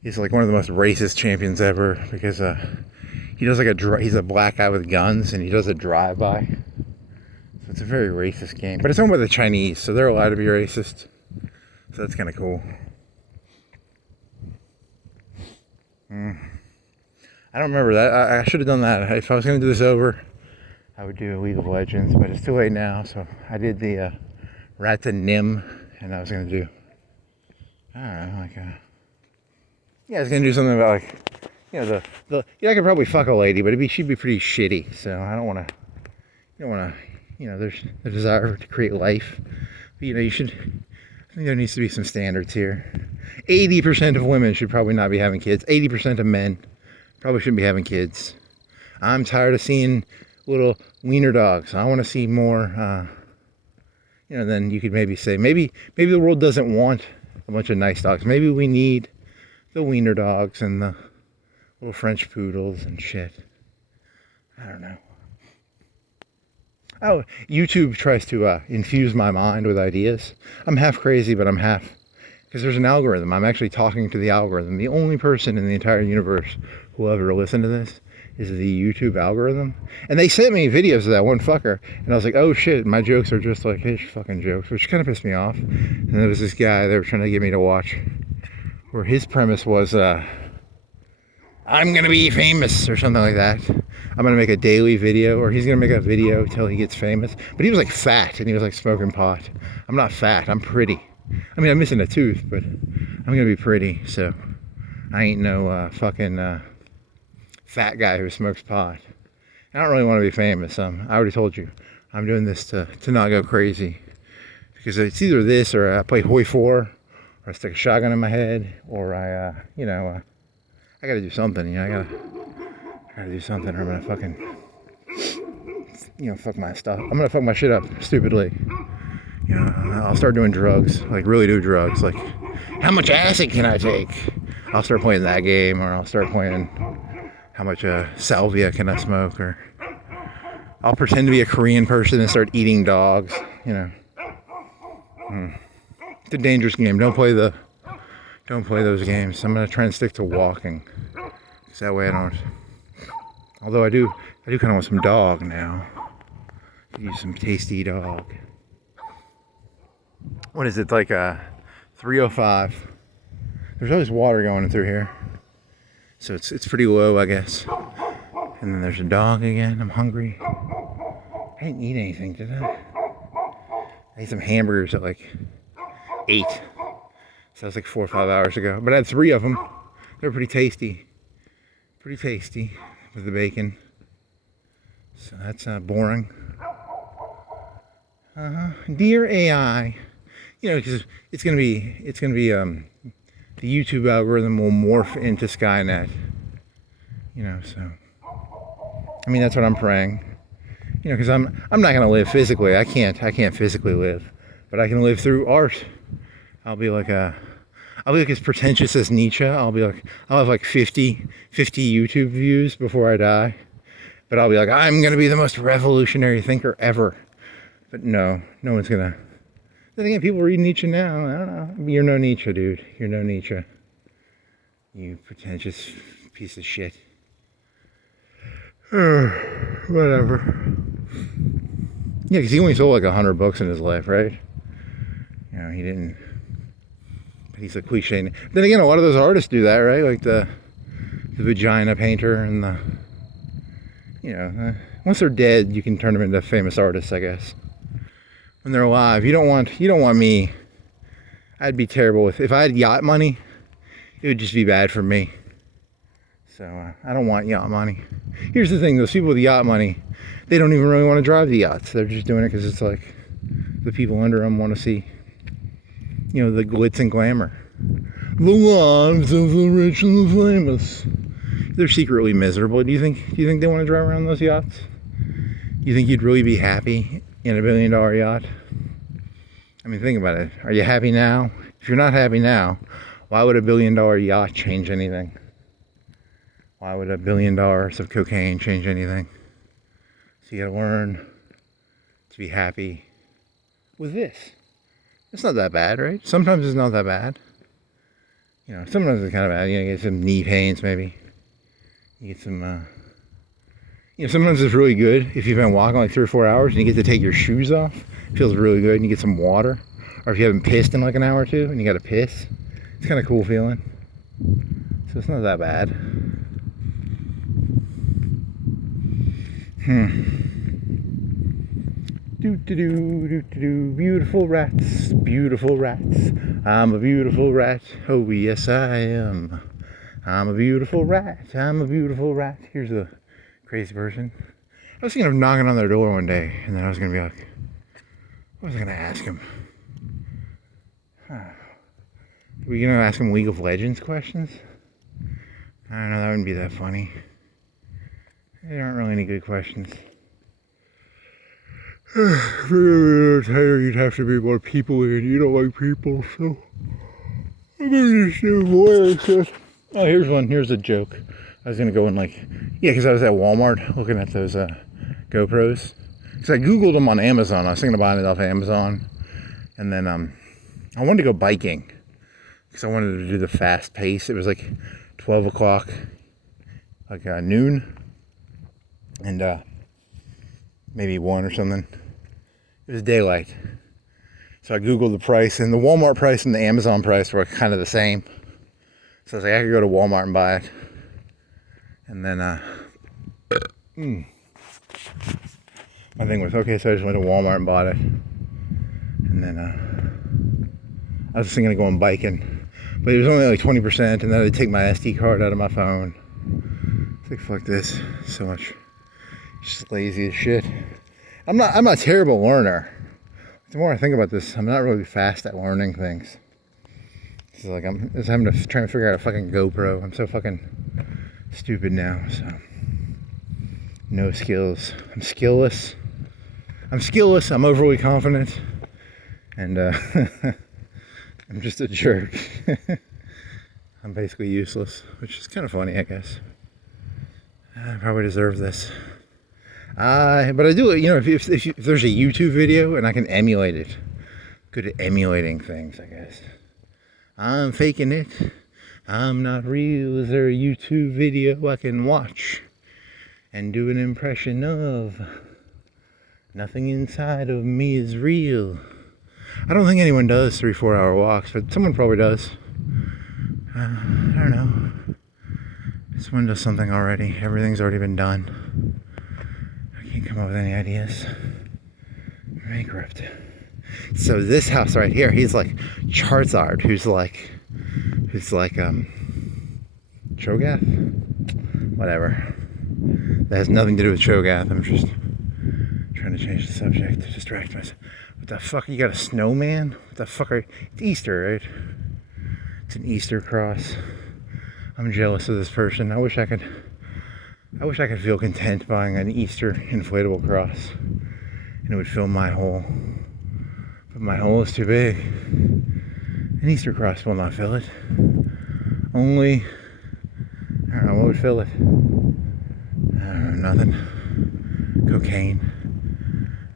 is like one of the most racist champions ever, because he does like he's a black guy with guns, and he does a drive-by, so it's a very racist game, but it's owned by the Chinese, so they're allowed to be racist, so that's kind of cool. I don't remember that. I should have done that. If I was going to do this over, I would do a League of Legends, but it's too late now, so I did the Ratanim, and I was going to do, I don't know, like, yeah, I was going to do something about, like, you know, I could probably fuck a lady, but she'd be pretty shitty, so I don't want to, you know, there's the desire to create life, but, you know, I think there needs to be some standards here. 80% of women should probably not be having kids. 80% of men probably shouldn't be having kids. I'm tired of seeing little wiener dogs. I want to see more, you know, then you could maybe say, maybe the world doesn't want a bunch of nice dogs. Maybe we need the wiener dogs and the little French poodles and shit. I don't know. Oh, YouTube tries to infuse my mind with ideas. I'm half crazy, but I'm half, because there's an algorithm. I'm actually talking to the algorithm. The only person in the entire universe who will ever listen to this is the YouTube algorithm. And they sent me videos of that one fucker, and I was like, oh shit, my jokes are just like his fucking jokes, which kind of pissed me off. And there was this guy they were trying to get me to watch, where his premise was, I'm gonna be famous, or something like that. I'm gonna make a daily video, or he's gonna make a video till he gets famous. But he was like fat, and he was like smoking pot. I'm not fat, I'm pretty. I mean, I'm missing a tooth, but I'm gonna be pretty, so I ain't no fucking fat guy who smokes pot. I don't really want to be famous. I already told you, I'm doing this to not go crazy, because it's either this, or I play Hoi 4, or I stick a shotgun in my head, or I gotta do something, you know, I gotta do something, or I'm gonna fucking, you know, fuck my stuff. I'm gonna fuck my shit up stupidly. You know, I'll start doing drugs, like really do drugs, like, how much acid can I take? I'll start playing that game, or I'll start playing, how much salvia can I smoke, or I'll pretend to be a Korean person and start eating dogs, you know. It's a dangerous game. Don't play those games. I'm gonna try and stick to walking, because that way I don't, although I do kind of want some dog now. Use some tasty dog. What is it, like 3:05? There's always water going through here, so it's pretty low, I guess. And then there's a dog again. I'm hungry. I didn't eat anything, did I? I ate some hamburgers at like 8. So that was like 4 or 5 hours ago. But I had 3 of them. They were pretty tasty. Pretty tasty with the bacon. So that's boring. Dear AI, you know, because it's gonna be the YouTube algorithm will morph into Skynet. You know, so I mean that's what I'm praying. You know, because I'm not gonna live physically. I can't physically live, but I can live through art. I'll be like as pretentious as Nietzsche. I'll have like 50 YouTube views before I die. But I'll be like, I'm gonna be the most revolutionary thinker ever. But no one's gonna. Then again, people read Nietzsche now. I don't know. You're no Nietzsche, dude. You're no Nietzsche. You pretentious piece of shit. Whatever. Yeah, because he only sold like 100 books in his life, right? You know, he didn't. But he's a cliche. Then again, a lot of those artists do that, right? Like the vagina painter and the. You know, once they're dead, you can turn them into famous artists, I guess. When they're alive, you don't want me. I'd be terrible if I had yacht money. It would just be bad for me. So I don't want yacht money. Here's the thing: those people with yacht money, they don't even really want to drive the yachts. They're just doing it because it's like the people under them want to see, you know, the glitz and glamour, the lives of the rich and the famous. They're secretly miserable. Do you think they want to drive around those yachts? You think you'd really be happy in a $1 billion yacht? I mean, think about it. Are you happy now? If you're not happy now, why would a $1 billion yacht change anything? Why would $1 billion of cocaine change anything? So you gotta learn to be happy with this. It's not that bad, right? Sometimes it's not that bad. You know, sometimes it's kind of bad. You know, you get some knee pains maybe. You get some, you know, sometimes it's really good if you've been walking like 3 or 4 hours and you get to take your shoes off. It feels really good and you get some water. Or if you haven't pissed in like an hour or two and you got to piss. It's kind of cool feeling. So it's not that bad. Beautiful rats, beautiful rats. I'm a beautiful rat. Oh yes I am. I'm a beautiful rat. I'm a beautiful rat. Here's the crazy version. I was thinking of knocking on their door one day, and then I was gonna be like, what was I gonna ask him? Were you gonna ask him League of Legends questions? I don't know. That wouldn't be that funny. There aren't really any good questions. You'd have to be more people-y, and you don't like people, so I'm gonna just do voices. Oh, here's one. Here's a joke. I was gonna go and like, yeah, because I was at Walmart looking at those GoPros. Because I Googled them on Amazon. I was thinking of buying it off Amazon, and then I wanted to go biking because I wanted to do the fast pace. It was like 12 o'clock, like noon, and maybe 1 or something. It was daylight. So I Googled the price, and the Walmart price and the Amazon price were kind of the same. So I was like, I could go to Walmart and buy it. And then, my thing was, okay, so I just went to Walmart and bought it. And then, I was thinking of going biking. But it was only like 20%, and then I'd take my SD card out of my phone. It's like, fuck this. So much. Just lazy as shit. I'm not a terrible learner. The more I think about this, I'm not really fast at learning things. It's like I'm just having to try and figure out a fucking GoPro. I'm so fucking stupid now, so no skills. I'm skillless. I'm overly confident, and I'm just a jerk. I'm basically useless, which is kind of funny, I guess. I probably deserve this. But I do, you know, if there's a YouTube video and I can emulate it, good at emulating things, I guess. I'm faking it. I'm not real. Is there a YouTube video I can watch and do an impression of? Nothing inside of me is real. I don't think anyone does 3-4 hour walks, but someone probably does. I don't know. Someone does something already. Everything's already been done. I can't come up with any ideas. bankrupt. So this house right here, he's like Charizard, who's like Cho'Gath? Whatever. That has nothing to do with Cho'Gath. I'm just trying to change the subject to distract myself. What the fuck? You got a snowman? What the fuck are you? It's Easter, right? It's an Easter cross. I'm jealous of this person. I wish I could feel content buying an Easter inflatable cross and it would fill my hole. But my hole is too big. An Easter cross will not fill it. Only, I don't know, what would fill it? I don't know, nothing. Cocaine.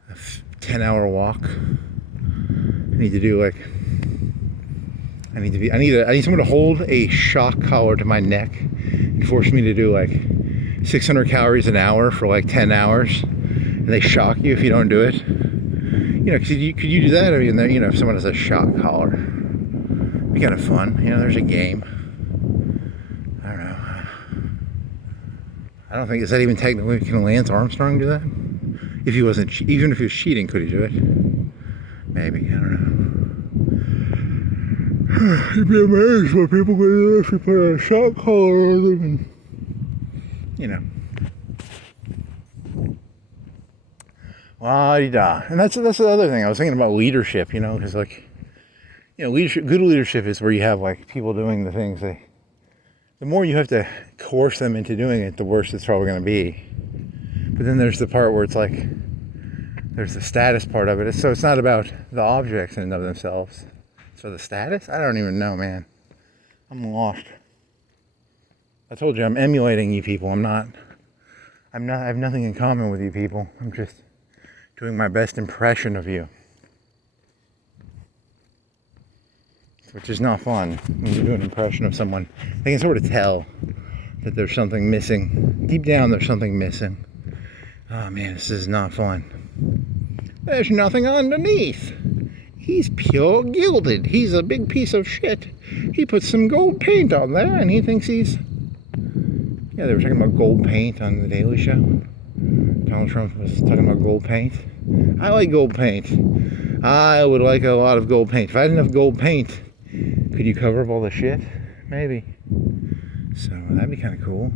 A 10-hour walk. I need to do like, I need someone to hold a shock collar to my neck and force me to do like 600 calories an hour for like 10 hours. And they shock you if you don't do it. You know, could you do that? I mean, you know, if someone has a shock collar, it'd be kind of fun. You know, there's a game. I don't know. I don't think, is that even technically, can Lance Armstrong do that? If he wasn't, even if he was cheating, could he do it? Maybe, I don't know. You'd be amazed what people could do if you put a shock collar on them and, you know. La-di-da. And that's the other thing. I was thinking about leadership, you know, because like, you know, good leadership is where you have like people doing the things the more you have to coerce them into doing it, the worse it's probably going to be. But then there's the part where it's like, there's the status part of it. So it's not about the objects in and of themselves. So the status? I don't even know, man. I'm lost. I told you I'm emulating you people. I have nothing in common with you people. I'm just doing my best impression of you. Which is not fun. When you do an impression of someone, they can sort of tell that there's something missing. Deep down, there's something missing. Oh man, this is not fun. There's nothing underneath. He's pure gilded. He's a big piece of shit. He put some gold paint on there and he thinks he's... Yeah, they were talking about gold paint on the Daily Show. Donald Trump was talking about gold paint. I like gold paint. I would like a lot of gold paint. If I had enough gold paint, could you cover up all the shit? Maybe. So that'd be kind of cool.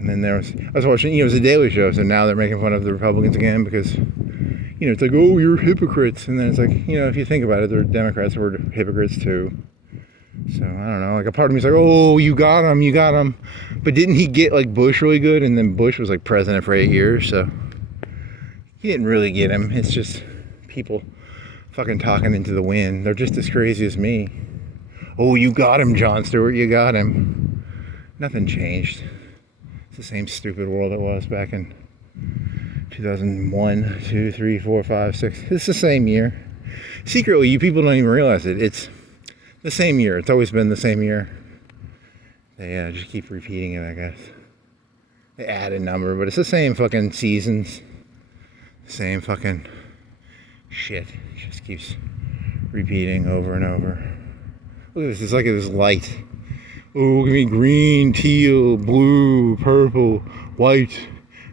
And then I was watching, you know, it was a Daily Show, so now they're making fun of the Republicans again because, you know, it's like, oh, you're hypocrites. And then it's like, you know, if you think about it, the Democrats were hypocrites too. So, I don't know, like a part of me is like, oh, you got him. But didn't he get like Bush really good? And then Bush was like president for 8 years, so he didn't really get him. It's just people fucking talking into the wind. They're just as crazy as me. Oh, you got him, Jon Stewart, you got him. Nothing changed. It's the same stupid world it was back in 2001, 2, 3, 4, 5, 6. It's the same year. Secretly, you people don't even realize it. It's the same year. It's always been the same year. They just keep repeating it, I guess. They add a number, but it's the same fucking seasons. Same fucking shit. It just keeps repeating over and over. Look at this. It's like this light. Oh, look at me. Green, teal, blue, purple, white,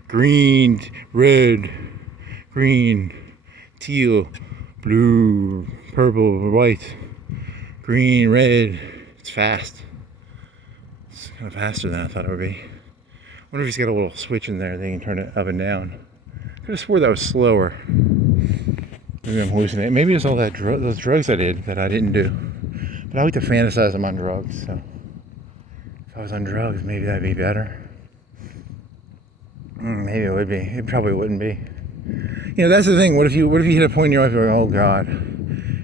green, red, green, teal, blue, purple, white, green, red. It's fast. It's kind of faster than I thought it would be. I wonder if he's got a little switch in there that you can turn it up and down. I could have swore that was slower. Maybe I'm hallucinating. Maybe it's all that those drugs I did that I didn't do. But I like to fantasize I'm on drugs, so if I was on drugs, maybe that'd be better. Maybe it would be. It probably wouldn't be. You know, that's the thing. What if you hit a point in your life where, oh God,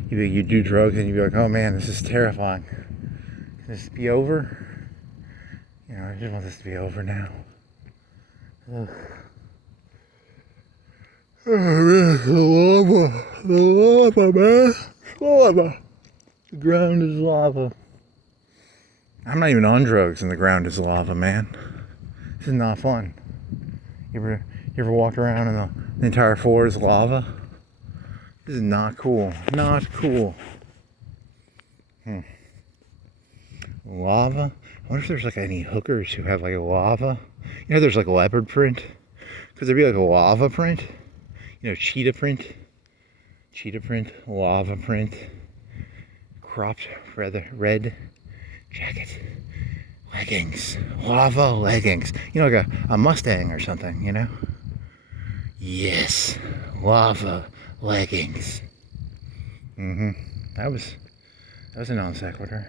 you do drugs and you'd be like, oh man, this is terrifying. Can this be over? You know, I just want this to be over now. Ugh. Oh man, the lava, man. Lava. The ground is lava. I'm not even on drugs and the ground is lava, man. This is not fun. You ever walk around and the entire floor is lava? This is not cool. Not cool. Lava? I wonder if there's like any hookers who have like a lava. You know, there's like a leopard print. Could there be like a lava print? cheetah print, lava print, cropped red jacket, leggings, lava leggings. Like a Mustang or something, Yes, lava leggings. That was a non sequitur.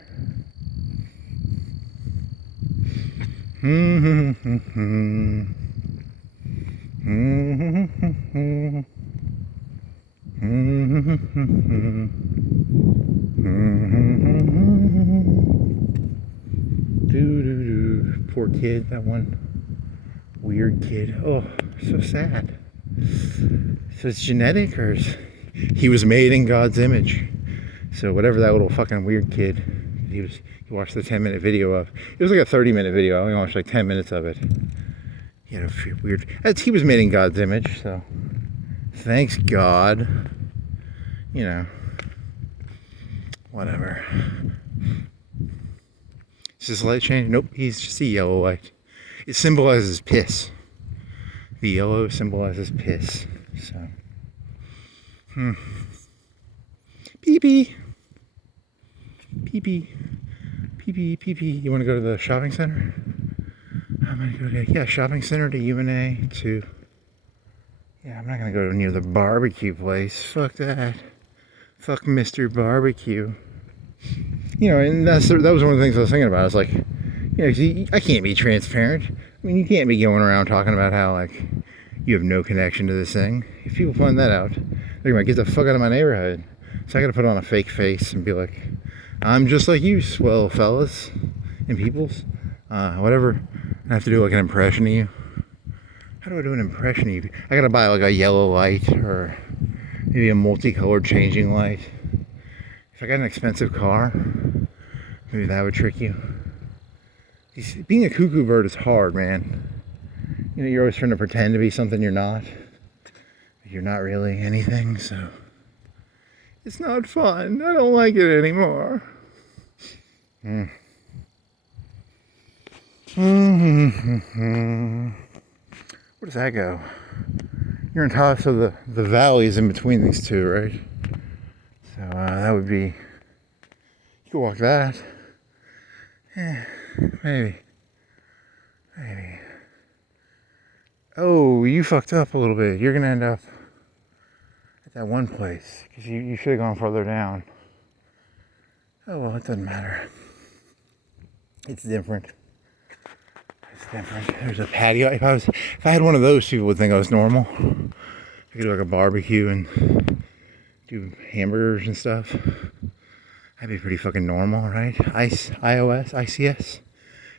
Poor kid, that one weird kid. Oh, so sad. So it's genetic, or he was made in God's image. So whatever that little fucking weird kid, he watched the 10-minute video of. It was like a 30-minute video. I only watched like 10 minutes of it. He had a weird. He was made in God's image, so thanks God. Whatever. Is this light change? Nope, he's just a yellow light. It symbolizes piss. The yellow symbolizes piss. So. Pee-pee. Pee-pee. Pee-pee, pee-pee. You want to go to the shopping center? I'm going to go to, shopping center to UNA to... Yeah, I'm not going to go near the barbecue place. Fuck that. Fuck Mr. Barbecue. And that was one of the things I was thinking about. I was like, I can't be transparent. I mean, you can't be going around talking about how, like, you have no connection to this thing. If people find that out, they're going to get the fuck out of my neighborhood. So I got to put on a fake face and be like, I'm just like you, swell fellas and peoples. Whatever. I have to do like an impression of you. How do I do an impression of you? I got to buy like a yellow light or maybe a multicolored changing light. If I got an expensive car, maybe that would trick you. Being a cuckoo bird is hard, man. You're always trying to pretend to be something you're not. You're not really anything, so it's not fun. I don't like it anymore. Where does that go? You're on top of the valleys in between these two, right? So that would be, you could walk that. Maybe. Oh, you fucked up a little bit. You're going to end up at that one place, because you should have gone further down. Oh, well, it doesn't matter. It's different. There's a patio. If I had one of those, people would think I was normal. I could do like a barbecue and do hamburgers and stuff. That'd be pretty fucking normal, right? iOS, ICS.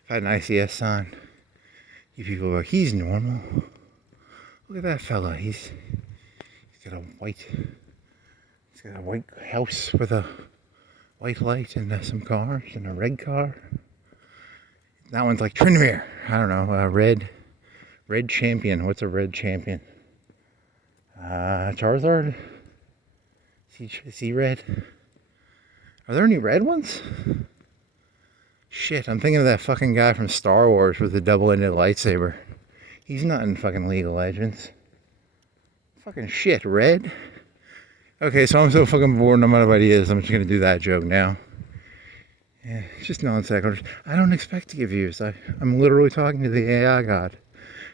If I had an ICS sign, you people are like, he's normal. Look at that fella. He's got a white house with a white light and some cars and a red car. That one's like Trinmere. I don't know. Red champion. What's a red champion? Charizard? Is he red? Are there any red ones? Shit, I'm thinking of that fucking guy from Star Wars with the double-ended lightsaber. He's not in fucking League of Legends. Fucking shit, red? Okay, so I'm so fucking bored and I'm out of ideas. I'm just gonna do that joke now. Yeah, it's just non sequiturs. I don't expect to get views. I'm literally talking to the AI god.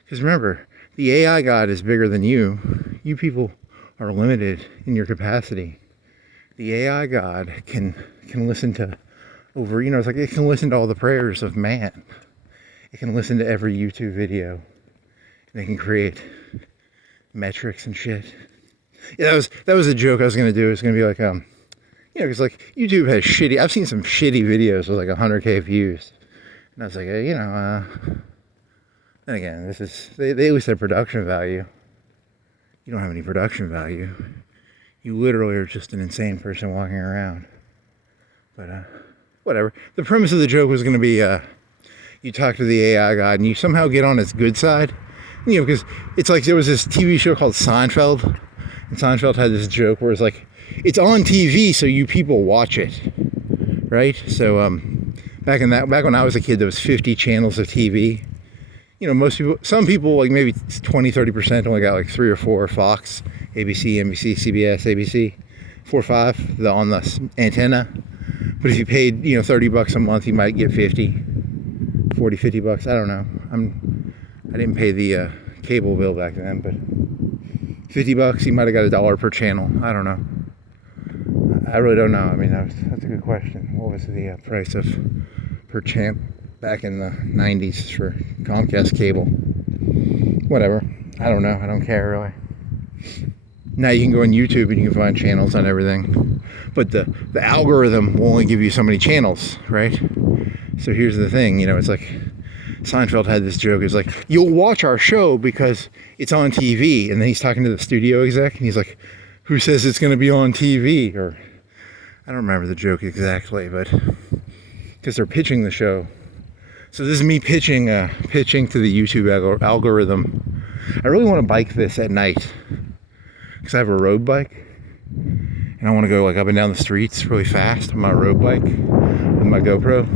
Because remember, the AI god is bigger than you. You people are limited in your capacity. The AI god can listen to it's like it can listen to all the prayers of man. It can listen to every YouTube video. And it can create metrics and shit. Yeah, that was a joke I was gonna do. It's gonna be like because like YouTube has I've seen some shitty videos with like 100K views. And I was like, then again, this is, they at least have production value. You don't have any production value. You literally are just an insane person walking around. But, whatever. The premise of the joke was going to be, you talk to the AI guy and you somehow get on his good side. Because it's like there was this TV show called Seinfeld. And Seinfeld had this joke where it's like, it's on TV, so you people watch it. Right? So, back when I was a kid, there was 50 channels of TV. Some people, like maybe 20-30% only got like 3 or 4 Fox, ABC, NBC, CBS, ABC, 4, 5, on the antenna. But if you paid, $30 a month, you might get 40, $50. I don't know. I didn't pay the cable bill back then, but $50, you might have got $1 per channel. I don't know. I really don't know. I mean, that's a good question. What was the price of per channel back in the 90s for Comcast cable? Whatever. I don't know. I don't care really. Now you can go on YouTube and you can find channels on everything, but the algorithm will only give you so many channels, right? So here's the thing, it's like Seinfeld had this joke. It's like, you'll watch our show because it's on TV, and then he's talking to the studio exec, and he's like, who says it's going to be on TV? Or I don't remember the joke exactly, but because they're pitching the show. So this is me pitching to the YouTube algorithm. I really want to bike this at night because I have a road bike, and I want to go like up and down the streets really fast on my road bike with my GoPro.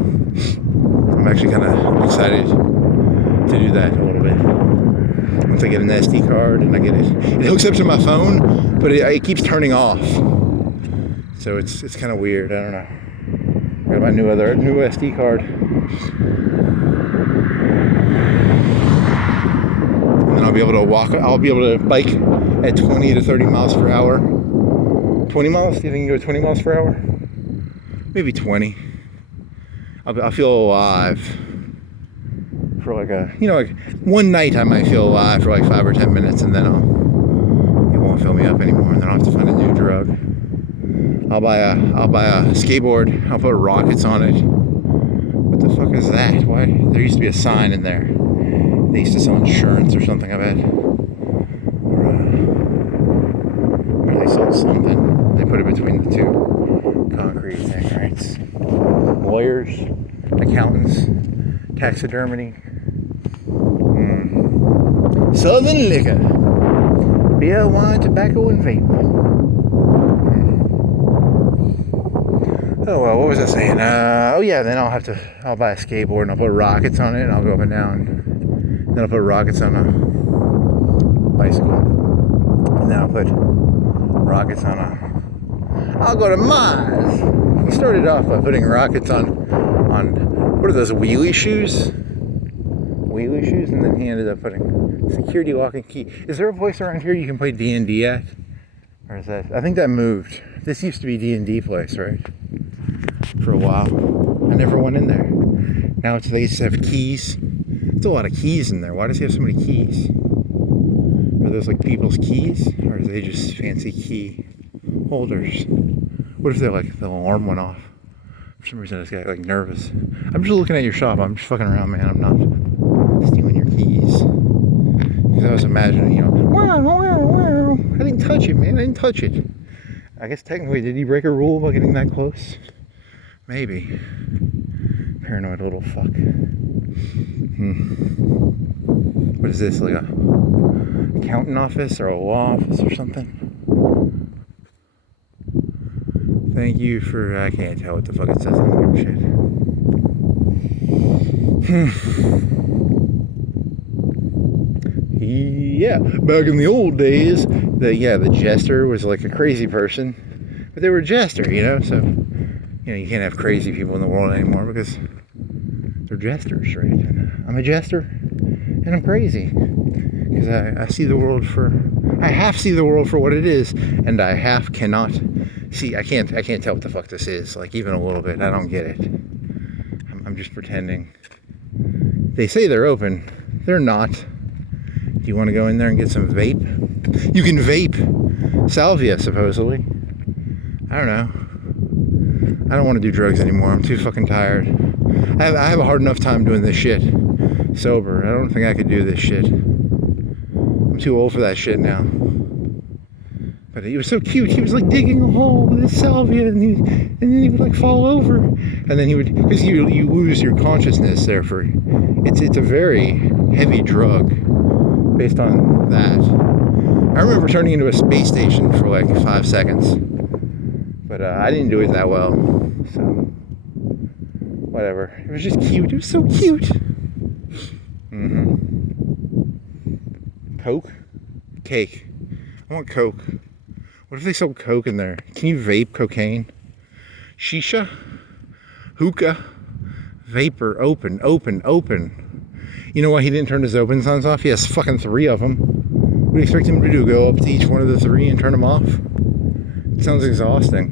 I'm actually kind of excited to do that a little bit. Once I get an SD card and I get it hooks up to my phone, but it keeps turning off. So it's kind of weird. I don't know. Got my new SD card. And then I'll be able to walk. I'll be able to bike at 20 to 30 miles per hour. 20 miles? Do you think you can go 20 miles per hour? Maybe 20. I'll feel alive for like one night. I might feel alive for like 5 or 10 minutes, and then it won't fill me up anymore, and then I'll have to find a new drug. I'll buy a skateboard. I'll put rockets on it. What the fuck is that? Why? There used to be a sign in there. They used to sell insurance or something, I bet. Or they sold something. They put it between the two concrete thing, right? Lawyers, accountants, taxidermy. Southern liquor. Beer, wine, tobacco, and vape. Oh well, what was I saying? Then I'll buy a skateboard and I'll put rockets on it and I'll go up and down. Then I'll put rockets on a bicycle. And then I'll put rockets on I'll go to Mars. He started off by putting rockets on what are those, wheelie shoes? Wheelie shoes, and then he ended up putting security lock and key. Is there a place around here you can play D&D at? Or is that, I think that moved. This used to be D&D place, right? For a while. I never went in there. Now they used to have keys. There's a lot of keys in there. Why does he have so many keys? Are those like people's keys? Or are they just fancy key holders? What if they're like, the alarm went off? For some reason I just got like nervous. I'm just looking at your shop. I'm just fucking around, man. I'm not stealing your keys. Because I was imagining, wow. I didn't touch it, man. I didn't touch it. I guess technically, did he break a rule by getting that close? Maybe. Paranoid little fuck. What is this, like a accountant office or a law office or something? Thank you for, I can't tell what the fuck it says. I don't give a shit. Yeah, back in the old days, the jester was like a crazy person, but they were a jester, so, you can't have crazy people in the world anymore because they're jesters, right? And I'm a jester, and I'm crazy, because I see the world I half see the world for what it is, and I half cannot see, I can't tell what the fuck this is, like even a little bit. I don't get it. I'm just pretending. They say they're open, they're not. Do you want to go in there and get some vape? You can vape salvia, supposedly. I don't know. I don't want to do drugs anymore. I'm too fucking tired. I have a hard enough time doing this shit sober. I don't think I could do this shit. I'm too old for that shit now. But he was so cute. He was like digging a hole with his salvia, and then he would like fall over, and then he would, because you lose your consciousness there for. It's a very heavy drug. Based on that, I remember turning into a space station for like 5 seconds, but I didn't do it that well, so whatever. It was just cute. It was so cute. Coke, cake. I want coke. What if they sold coke in there? Can you vape cocaine? Shisha? Hookah? Vapor? Open. You know why he didn't turn his open signs off? He has fucking 3 of them. What do you expect him to do? Go up to each one of the 3 and turn them off? It sounds exhausting.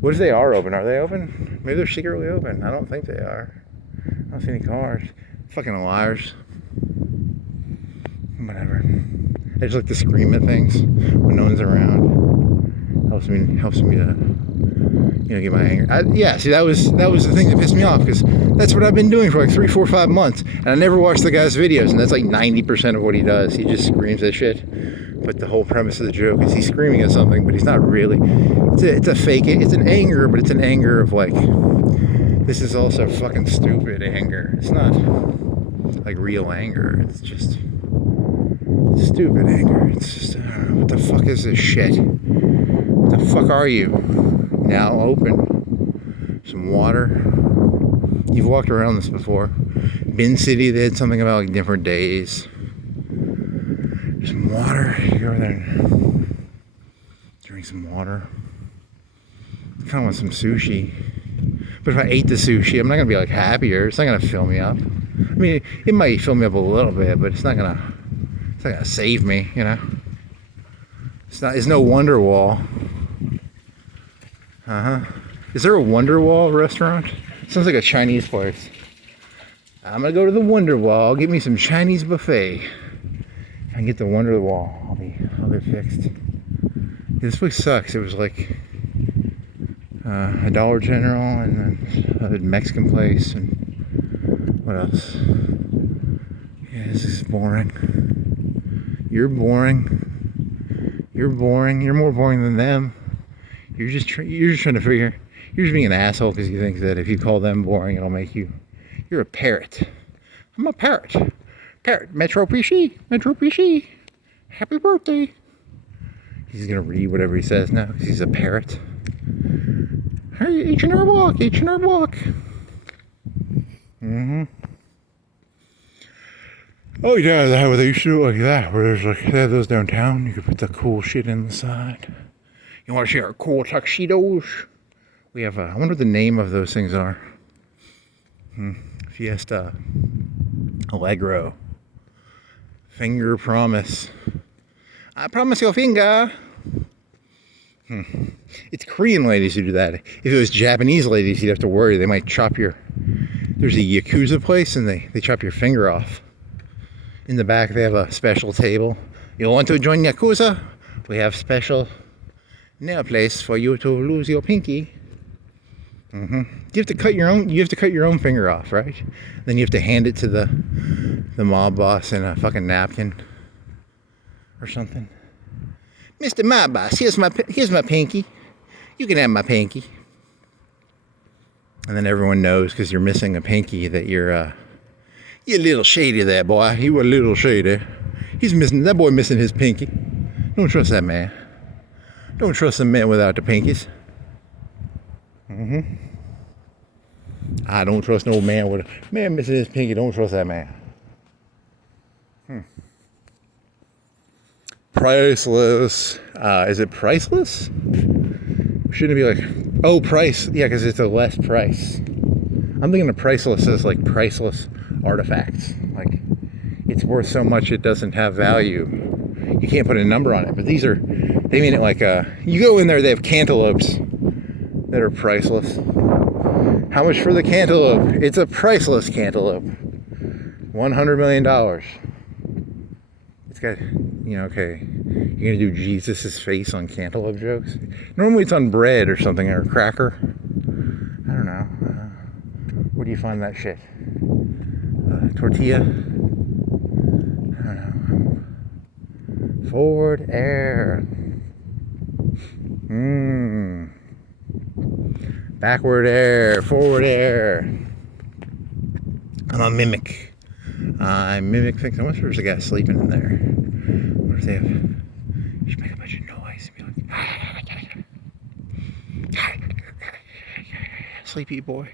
What if they are open? Are they open? Maybe they're secretly open. I don't think they are. I don't see any cars. Fucking liars. Whatever. I just like to scream at things when no one's around. Helps me to, get my anger. Yeah, see, that was the thing that pissed me off, because that's what I've been doing for like 3, 4, 5 months, and I never watched the guy's videos, and that's like 90% of what he does. He just screams at shit. But the whole premise of the joke is he's screaming at something, but he's not really. It's a fake. It's an anger, but it's an anger of like, this is also fucking stupid anger. It's not like real anger. It's just stupid anger. It's just, I don't know, what the fuck is this shit? What the fuck are you? Now open. Some water. You've walked around this before. Bin City, they had something about like different days. Some water. You go over there and drink some water. I kind of want some sushi. But if I ate the sushi, I'm not going to be like happier. It's not going to fill me up. I mean, it might fill me up a little bit, but it's not going to save me, It's no Wonder Wall. Is there a Wonder Wall restaurant? Sounds like a Chinese place. I'm gonna go to the Wonder Wall. Get me some Chinese buffet. If I can get the Wonder Wall, I'll get fixed. This place sucks. It was like a Dollar General and then a Mexican place and what else? Yeah, this is boring. You're boring. You're boring. You're more boring than them. You're just trying to figure. You're just being an asshole because you think that if you call them boring, it'll make you. You're a parrot. I'm a parrot. Parrot. Metro PC. Happy birthday. He's gonna read whatever he says now because he's a parrot. Hey, H&R Block. Oh yeah, they used to do it like that, where there's like, they have those downtown, you could put the cool shit inside. You want to see our cool tuxedos? We have, I wonder what the name of those things are. Fiesta. Allegro. Finger promise. I promise your finger. It's Korean ladies who do that. If it was Japanese ladies, you'd have to worry. They might chop your... There's a Yakuza place and they chop your finger off. In the back, they have a special table. You want to join Yakuza? We have special nail place for you to lose your pinky. You have to cut your own finger off, right? Then you have to hand it to the mob boss in a fucking napkin or something. Mr. Mob Boss, here's my pinky. You can have my pinky. And then everyone knows because you're missing a pinky that you're a little shady there, boy. You a little shady. That boy missing his pinky. Don't trust that man. Don't trust a man without the pinkies. I don't trust no man with a man missing his pinky. Don't trust that man. Priceless. Is it priceless? Shouldn't it be like, oh, price? Yeah, because it's a less price. I'm thinking of priceless as like priceless artifacts. Like, it's worth so much it doesn't have value. You can't put a number on it. But these are, they mean it like, you go in there, they have cantaloupes that are priceless. How much for the cantaloupe? It's a priceless cantaloupe. $100 million. It's got, okay, you're gonna do Jesus's face on cantaloupe jokes? Normally it's on bread or something, or a cracker. I don't know. Where do you find that shit? Tortilla? I don't know. Forward air. Backward air. Forward air. I'm a mimic. I mimic things. I wonder if there's a guy sleeping in there. What if they have... You should make a bunch of noise and be like... Sleepy boy.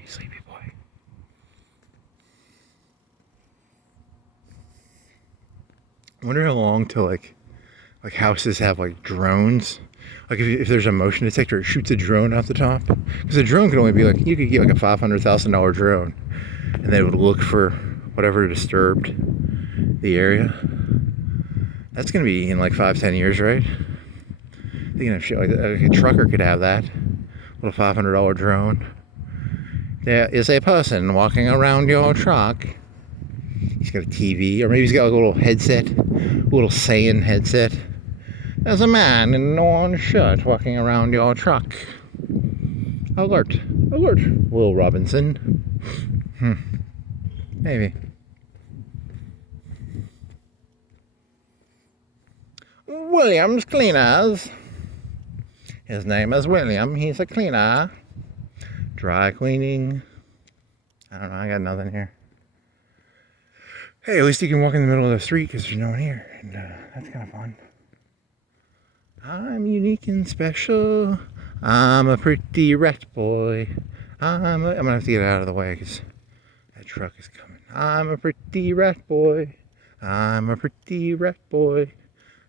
I wonder how long till like like houses have like drones. Like if there's a motion detector, it shoots a drone out the top. Because a drone could only be like, you could get like a $500,000 drone, and they would look for whatever disturbed the area. That's gonna be in like 5-10 years, right? Thinking of shit like that. A trucker could have that little $500 drone. There is a person walking around your truck. He's got a TV, or maybe he's got like a little headset, a little Saiyan headset. There's a man in an orange shirt walking around your truck. Alert, alert, Will Robinson. Maybe. William's Cleaners. His name is William. He's a cleaner. Dry cleaning. I don't know. I got nothing here. Hey, at least you can walk in the middle of the street because there's no one here. And that's kind of fun. I'm unique and special. I'm a pretty rat boy. I'm going to have to get out of the way because that truck is coming. I'm a pretty rat boy. I'm a pretty rat boy.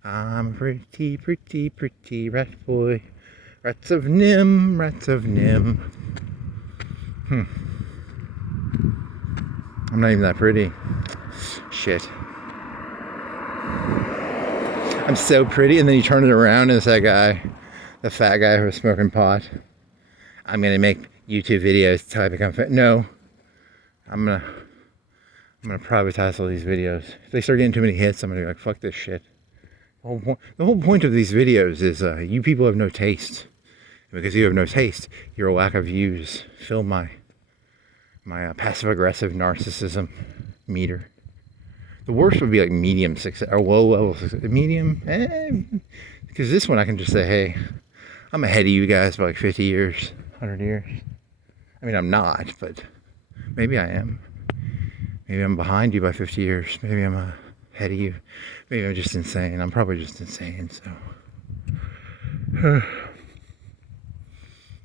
I'm a pretty, pretty, pretty rat boy. Rats of Nim, rats of Nim. I'm not even that pretty. Shit. I'm so pretty, and then you turn it around and it's that guy, the fat guy who was smoking pot. I'm gonna make YouTube videos until I become fat. No. I'm gonna privatize all these videos. If they start getting too many hits, I'm gonna be like, fuck this shit. The whole point of these videos is you people have no taste. Because you have no taste, your lack of views fill my passive-aggressive narcissism meter. The worst would be like medium success, or low-level success. Medium? Because this one I can just say, hey, I'm ahead of you guys by like 50 years, 100 years. I mean, I'm not, but maybe I am. Maybe I'm behind you by 50 years. Maybe I'm ahead of you. Maybe I'm just insane. I'm probably just insane, so...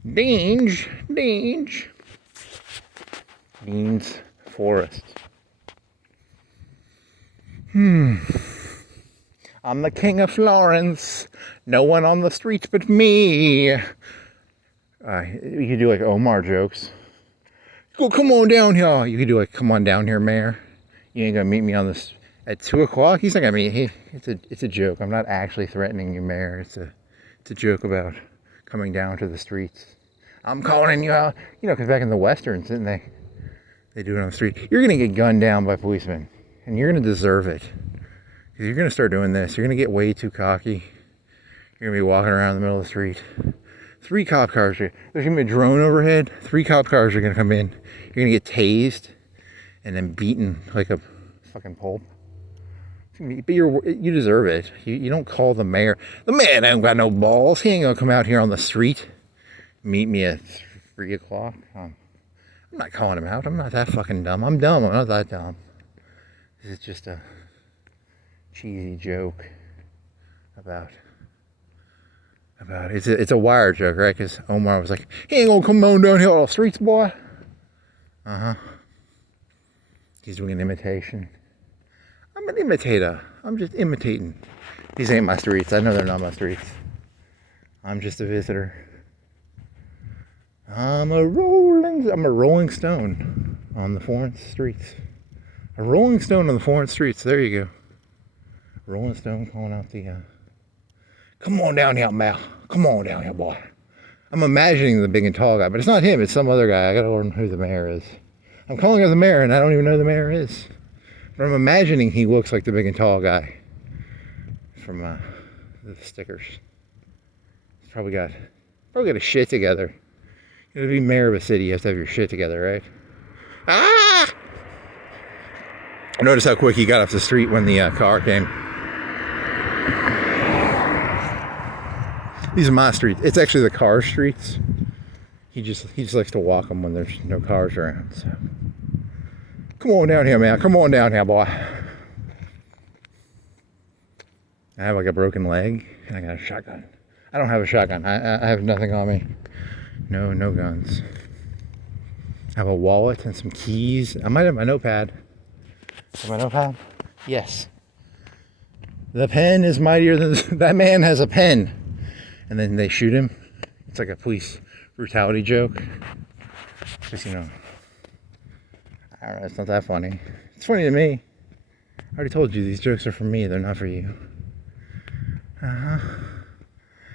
Dean's Forest. I'm the king of Florence. No one on the streets but me. You could do like Omar jokes. Go, come on down here. You could do like, come on down here, Mayor. You ain't gonna meet me on this at 2 o'clock. He's not gonna meet. It's a joke. I'm not actually threatening you, Mayor. It's a joke about coming down to the streets. I'm calling you out. You know, because back in the Westerns, didn't they? They do it on the street. You're going to get gunned down by policemen. And you're going to deserve it. Because you're going to start doing this. You're going to get way too cocky. You're going to be walking around the middle of the street. 3 cop cars. There's going to be a drone overhead. 3 cop cars are going to come in. You're going to get tased. And then beaten like a fucking pulp. But you deserve it. You don't call the mayor. The man ain't got no balls. He ain't gonna come out here on the street. Meet me at 3 o'clock. I'm not calling him out. I'm not that fucking dumb. I'm dumb. I'm not that dumb. This is just a cheesy joke about it's a wire joke, right? Because Omar was like, he ain't gonna come on down here on the streets, boy. He's doing an imitation. I'm an imitator. I'm just imitating. These ain't my streets. I know they're not my streets. I'm just a visitor. I'm a rolling stone on the Florence streets. A rolling stone on the Florence streets. There you go. Rolling stone calling out the, come on down here, Mal. Come on down here, boy. I'm imagining the big and tall guy, but it's not him. It's some other guy. I gotta learn who the mayor is. I'm calling her the mayor, and I don't even know who the mayor is. But I'm imagining he looks like the big and tall guy from the stickers. He's probably got a shit together. To be mayor of a city, you have to have your shit together, right? Ah! Notice how quick he got off the street when the car came. These are my streets. It's actually the car streets. He just likes to walk them when there's no cars around. So. Come on down here, man. Come on down here, boy. I have like a broken leg, and I got a shotgun. I don't have a shotgun. I have nothing on me. No guns. I have a wallet and some keys. I might have my notepad. Have my notepad? Yes. The pen is mightier than that man has a pen. And then they shoot him. It's like a police brutality joke. Just, you know, I don't know, it's not that funny. It's funny to me. I already told you these jokes are for me, they're not for you.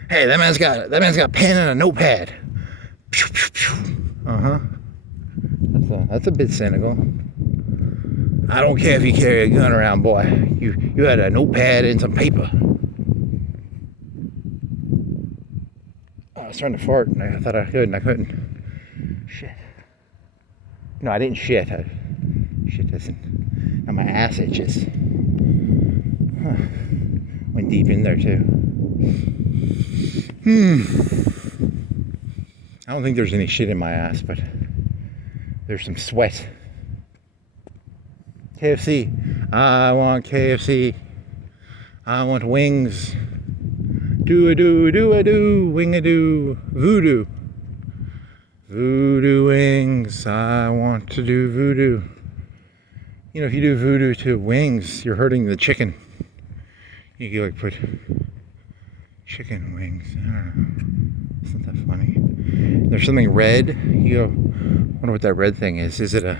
Hey, that man's got a pen and a notepad. That's a bit cynical. I don't care if you carry a gun around, boy. You had a notepad and some paper. I was trying to fart and I thought I could and I couldn't. Shit. No, I didn't shit. Shit doesn't. Now my ass itches. Went deep in there too. I don't think there's any shit in my ass, but there's some sweat. KFC. I want KFC. I want wings. Do-a-do, wing-a-do, voodoo. Voodoo wings, I want to do voodoo. You know, if you do voodoo to wings, you're hurting the chicken. You can like put chicken wings, I don't know. Isn't that funny? There's something red, you go, I wonder what that red thing is. Is it a,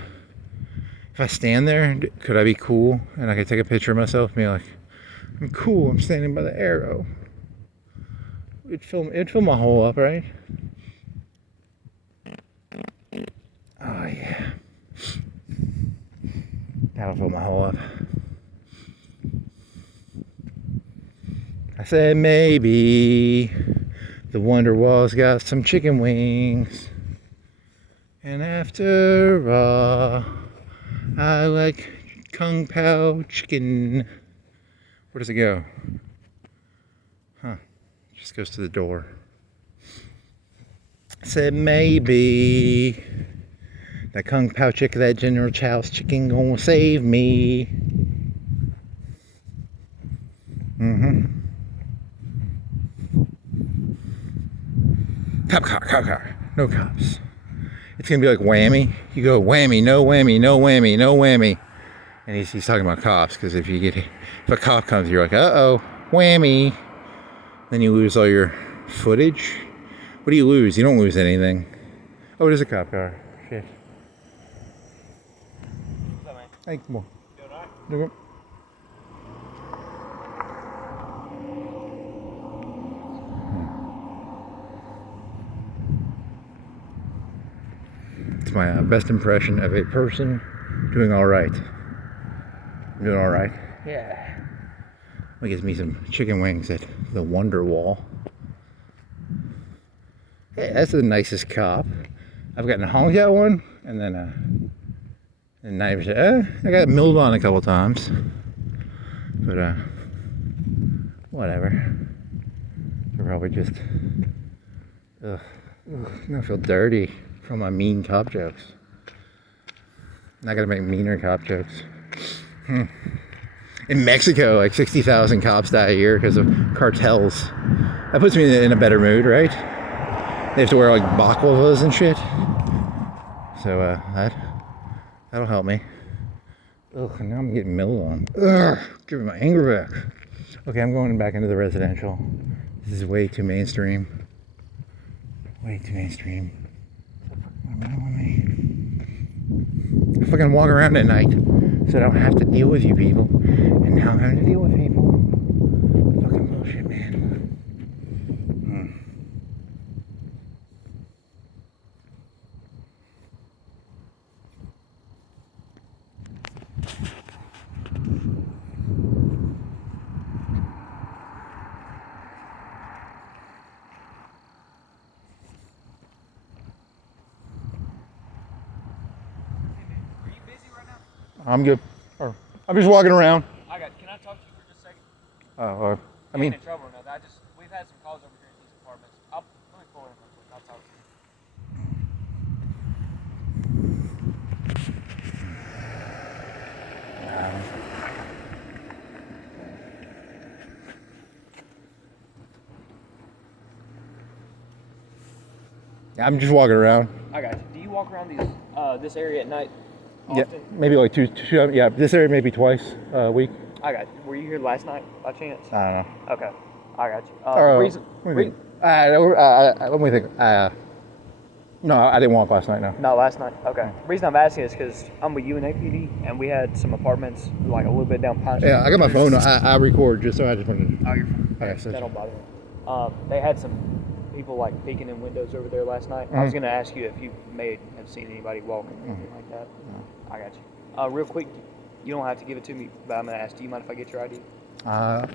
if I stand there, could I be cool? And I could take a picture of myself and be like, I'm cool, I'm standing by the arrow. It'd fill my hole up, right? Oh yeah. That'll fill my hole up. I said maybe the Wonderwall's got some chicken wings. And after all, I like Kung Pao chicken. Where does it go? Huh. Just goes to the door. I said maybe that Kung Pao chicken, that General Chow's chicken gonna save me. Cop car. No cops. It's gonna be like whammy. You go whammy, no whammy, no whammy, no whammy. And he's talking about cops, because if a cop comes, you're like, uh-oh, whammy. Then you lose all your footage. What do you lose? You don't lose anything. Oh, it is a cop car. Shit. What's up, man? Hey, come on. You alright? Okay. It's my best impression of a person doing all right. I'm doing all right. Yeah. It gives me some chicken wings at the Wonderwall. Hey, that's the nicest cop. I've gotten honked at one, and then not even, I got milled on a couple times. But whatever. They're probably just, I feel dirty from my mean cop jokes. Not gonna make meaner cop jokes. In Mexico, like 60,000 cops die a year because of cartels. That puts me in a better mood, right? They have to wear like baklavas and shit. So that'll help me. Ugh, now I'm getting milled on. Ugh, give me my anger back. Okay, I'm going back into the residential. This is way too mainstream. Way too mainstream. I fucking walk around at night so I don't have to deal with you people. And now I'm having to deal with people. Fucking bullshit, man. I'm good. I'm just walking around. Can I talk to you for just a second? I mean, in trouble or nothing. We've had some calls over here in these apartments. Let me pull in real quick. I'll talk to you. I'm just walking around. I got you. Do you walk around this area at night? Yeah, Often? maybe like two, yeah, this area maybe twice a week. I got you. Were you here last night by chance? I don't know. Okay, I got you. Let me think. No, I didn't walk last night, no. No, last night. Okay. The reason I'm asking is because I'm with UNAPD, and we had some apartments like a little bit down Pine Street. Yeah, I got my phone. I record just so I just want to. Oh, you're fine. Okay, so That don't bother me. They had some people like peeking in windows over there last night. I was going to ask you if you may have seen anybody walking or anything like that. I got you. Real quick, you don't have to give it to me, but I'm going to ask, do you mind if I get your ID? I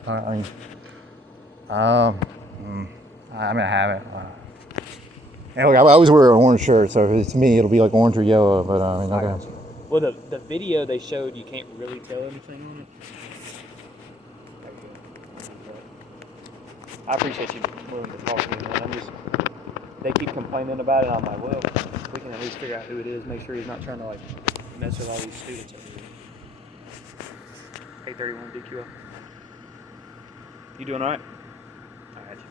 have it. And look, I always wear an orange shirt, so if it's me, it'll be like orange or yellow. But I mean, okay. Well, the video they showed, you can't really tell anything on it. I appreciate you willing to talk to me, man. They keep complaining about it, and I'm like, well, we can at least figure out who it is, make sure he's not trying to like mess with all these students over here. 831 DQL. You doing all right? I got you.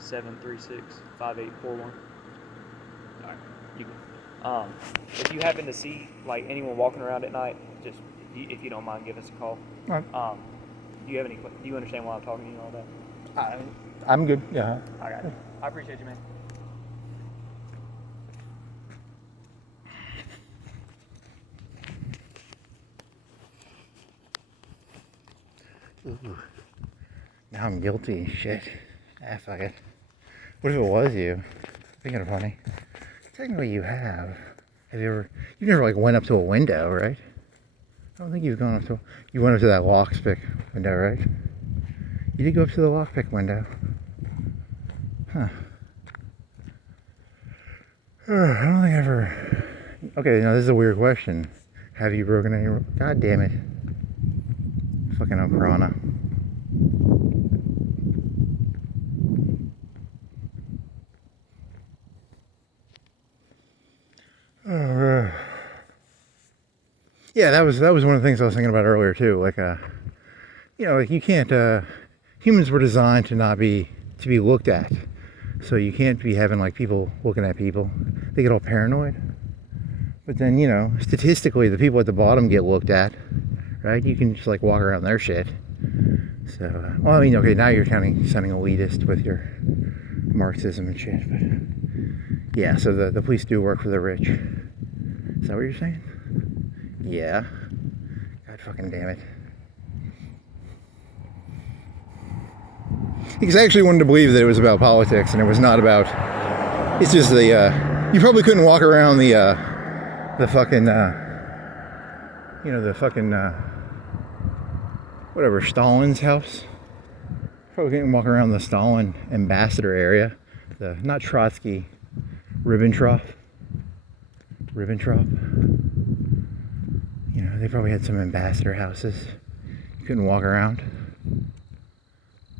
736-5841. All right, you go. If you happen to see like anyone walking around at night, just if you don't mind, give us a call. All right. Do you understand why I'm talking to you and all that? I'm good. Yeah. I got it. I appreciate you, man. Ooh. Now I'm guilty. Shit. Fuck it. What if it was you? Thinking of funny. Technically, you have. You've never like went up to a window, right? I don't think you've gone up to. You went up to that lockpick window, right? You did go up to the lockpick window. Huh. I don't think I ever. Okay, now this is a weird question. Have you broken any? God damn it. Fucking piranha. Yeah, that was one of the things I was thinking about earlier too. Like, like you can't. Humans were designed to be looked at, so you can't be having like people looking at people. They get all paranoid. But then statistically, the people at the bottom get looked at, right? You can just like walk around their shit. So, well, I mean, okay, now you're sounding elitist with your Marxism and shit, but yeah. So the police do work for the rich. Is that what you're saying? Yeah. God fucking damn it. Because I actually wanted to believe that it was about politics, and it was not about. It's just you probably couldn't walk around the fucking whatever, Stalin's house. Probably couldn't walk around the Stalin ambassador area. Not Trotsky, Ribbentrop. They probably had some ambassador houses. You couldn't walk around.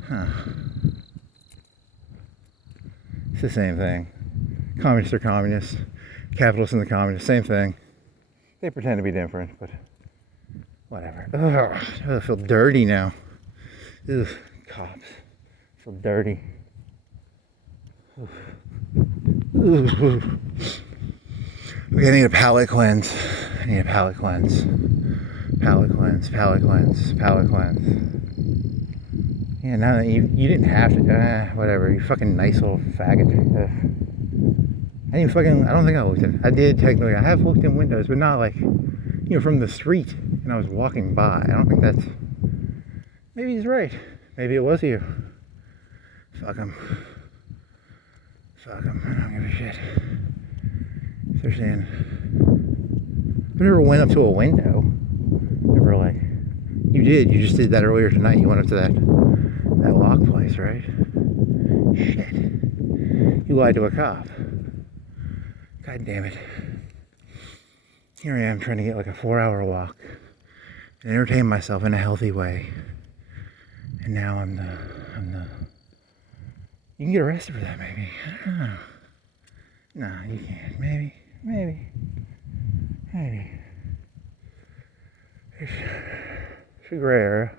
Huh. It's the same thing. Communists are communists. Capitalists and the communists, same thing. They pretend to be different, but whatever. Ugh, I feel dirty now. Ugh, cops. I feel dirty. Ugh. Okay, I need a palate cleanse. Palate cleanse. Yeah, now that you didn't have to, whatever, you fucking nice little faggot. I don't think I looked in. I did technically. I have looked in windows, but not like, from the street. And I was walking by. I don't think that's. Maybe he's right. Maybe it was you. Fuck him. I don't give a shit. If they're saying. I never went up to a window. Never like. You did. You just did that earlier tonight. You went up to that lock place, right? Shit. You lied to a cop. God damn it. Here I am trying to get like a 4-hour walk and entertain myself in a healthy way. And now I'm the you can get arrested for that, maybe. I don't know. No, you can't. Maybe. It's a gray area.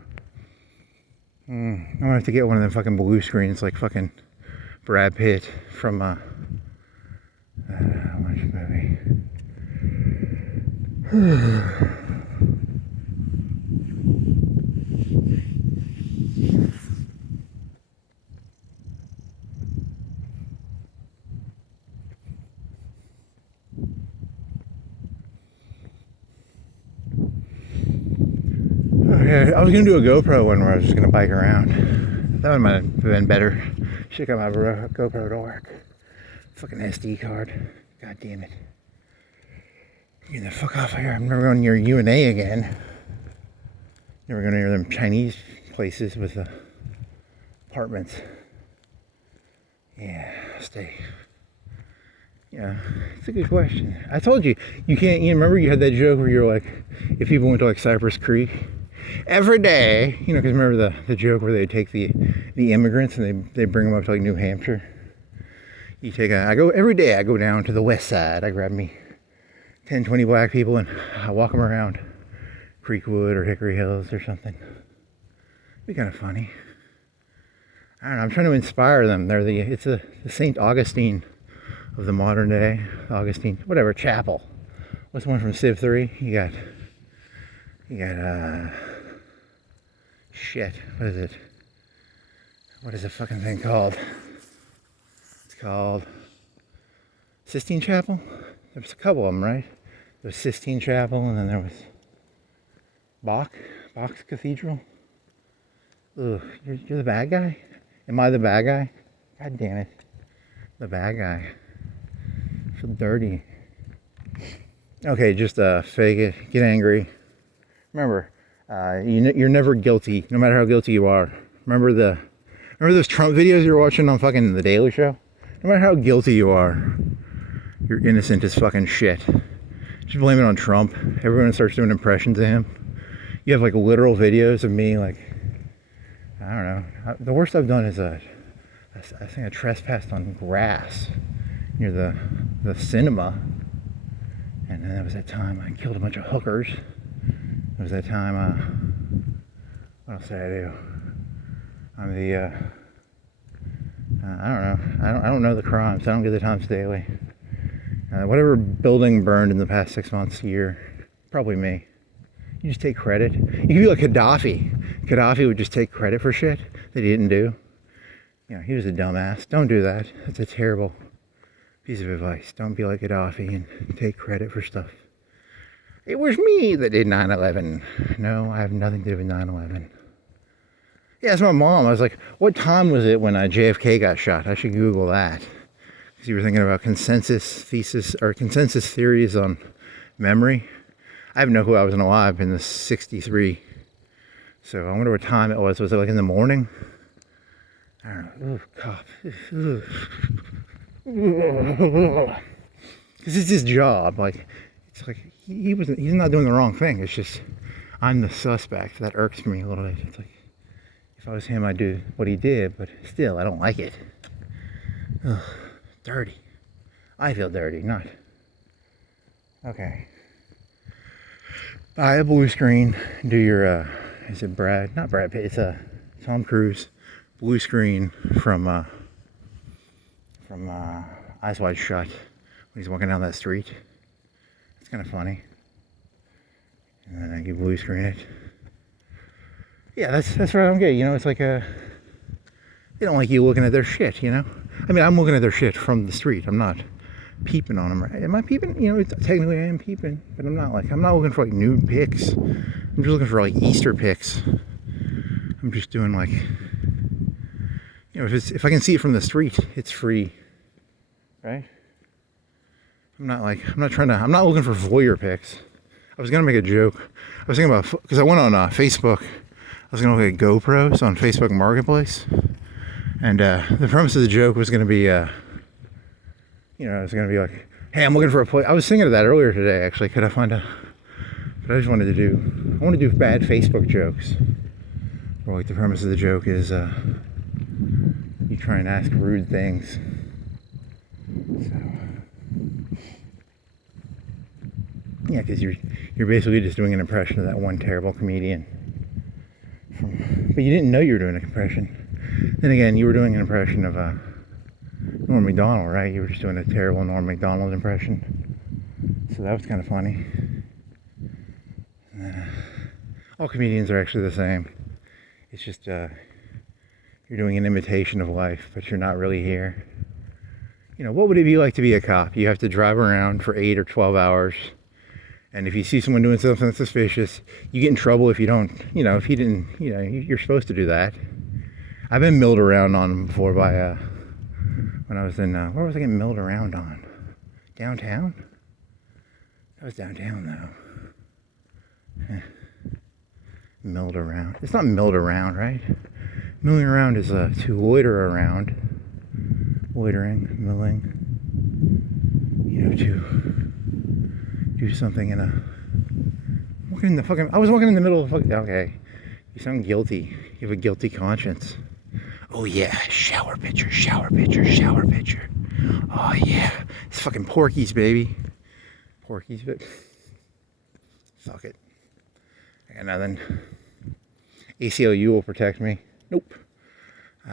I'm gonna have to get one of them fucking blue screens like fucking Brad Pitt from which movie? Okay, I was gonna do a GoPro one where I was just gonna bike around. That one might have been better. Should come out of a GoPro to work. Fucking SD card. God damn it. Get the fuck off of here. I'm never going near UNA again. Never going near them Chinese places with the apartments. Yeah, stay. Yeah, it's a good question. I told you, you can't, you remember you had that joke where you're like, if people went to like Cypress Creek every day, you know, because remember the joke where they take the immigrants and they bring them up to like New Hampshire. You take I go every day, I go down to the west side, I grab me 10, 20 black people and I walk them around Creekwood or Hickory Hills or something. It'd be kind of funny. I don't know, I'm trying to inspire them. It's the St. Augustine of the modern day. Augustine, whatever, chapel. What's the one from Civ 3? You got shit, what is the fucking thing called? It's called Sistine Chapel? There was a couple of them, right? There was Sistine Chapel, and then there was Bach's Cathedral. Ugh, you're the bad guy? Am I the bad guy? God damn it. The bad guy. I feel dirty. Okay, just fake it. Get angry. Remember, you're never guilty, no matter how guilty you are. Remember those Trump videos you were watching on fucking The Daily Show? No matter how guilty you are, you're innocent as fucking shit. Just blame it on Trump. Everyone starts doing impressions of him. You have like literal videos of me, like, I don't know. The worst I've done is I think I trespassed on grass near the cinema. And then there was that time I killed a bunch of hookers. There was that time, what else did I do? I'm I don't know. I don't know the crimes. I don't get the times daily. Whatever building burned in the past 6 months, year, probably me. You just take credit. You could be like Gaddafi. Gaddafi would just take credit for shit that he didn't do. You know, he was a dumbass. Don't do that. That's a terrible piece of advice. Don't be like Gaddafi and take credit for stuff. It was me that did 9/11. No, I have nothing to do with 9/11. Yeah, that's my mom. I was like, what time was it when JFK got shot? I should Google that. Because you were thinking about consensus theories on memory. I have no clue. I wasn't alive in the 63. So I wonder what time it was. Was it like in the morning? I don't know. Ooh, cough. Because it's his job. Like, it's like he's not doing the wrong thing. It's just I'm the suspect. That irks me a little bit. It's like if I was him, I'd do what he did, but still, I don't like it. Ugh, dirty. I feel dirty, not. Okay. Buy a blue screen. Do your is it Brad? Not Brad Pitt. It's Tom Cruise blue screen from Eyes Wide Shut when he's walking down that street. It's kind of funny. And then I can blue screen it. Yeah, that's what I don't get. You know, it's like they don't like you looking at their shit. You know, I mean, I'm looking at their shit from the street. I'm not peeping on them. Right? Am I peeping? You know, technically I am peeping, but I'm not looking for like nude pics. I'm just looking for like Easter pics. I'm just doing like, you know, if I can see it from the street, it's free, right? I'm not looking for voyeur pics. I was gonna make a joke. I was thinking about, because I went on Facebook. I was gonna look at GoPros on Facebook Marketplace, and the premise of the joke was gonna be, you know, it's gonna be like, hey, I'm looking for a place. I was thinking of that earlier today, actually. Could I find a? But I just wanted to do bad Facebook jokes. Or like the premise of the joke is, you try and ask rude things. So, yeah, because you're basically just doing an impression of that one terrible comedian. But you didn't know you were doing an impression. Then again, you were doing an impression of Norm Macdonald, right? You were just doing a terrible Norm Macdonald impression. So that was kind of funny. All comedians are actually the same. It's just you're doing an imitation of life, but you're not really here. You know, what would it be like to be a cop? You have to drive around for 8 or 12 hours. And if you see someone doing something suspicious, you get in trouble if you don't, you know, if you didn't, you know, you're supposed to do that. I've been milled around on before by, when I was in, where was I getting milled around on? Downtown? That was downtown though. Milled around. It's not milled around, right? Milling around is to loiter around. Loitering, milling. You know, to do something in a... I was walking in the middle of the fucking... Okay. You sound guilty. You have a guilty conscience. Oh yeah, shower picture, shower picture, shower picture. Oh yeah. It's fucking Porky's, baby. Porky's, but... Fuck it. I got nothing. ACLU will protect me. Nope.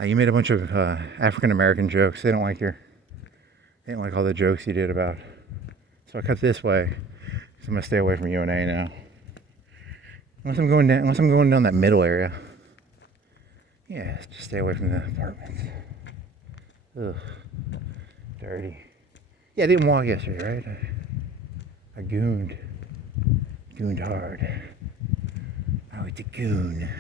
You made a bunch of African American jokes. They don't like all the jokes you did about. So I cut this way. So I'm gonna stay away from UNA now. Unless I'm going down that middle area. Yeah, just stay away from the apartments. Ugh. Dirty. Yeah, I didn't walk yesterday, right? I gooned. Gooned hard. I like to goon.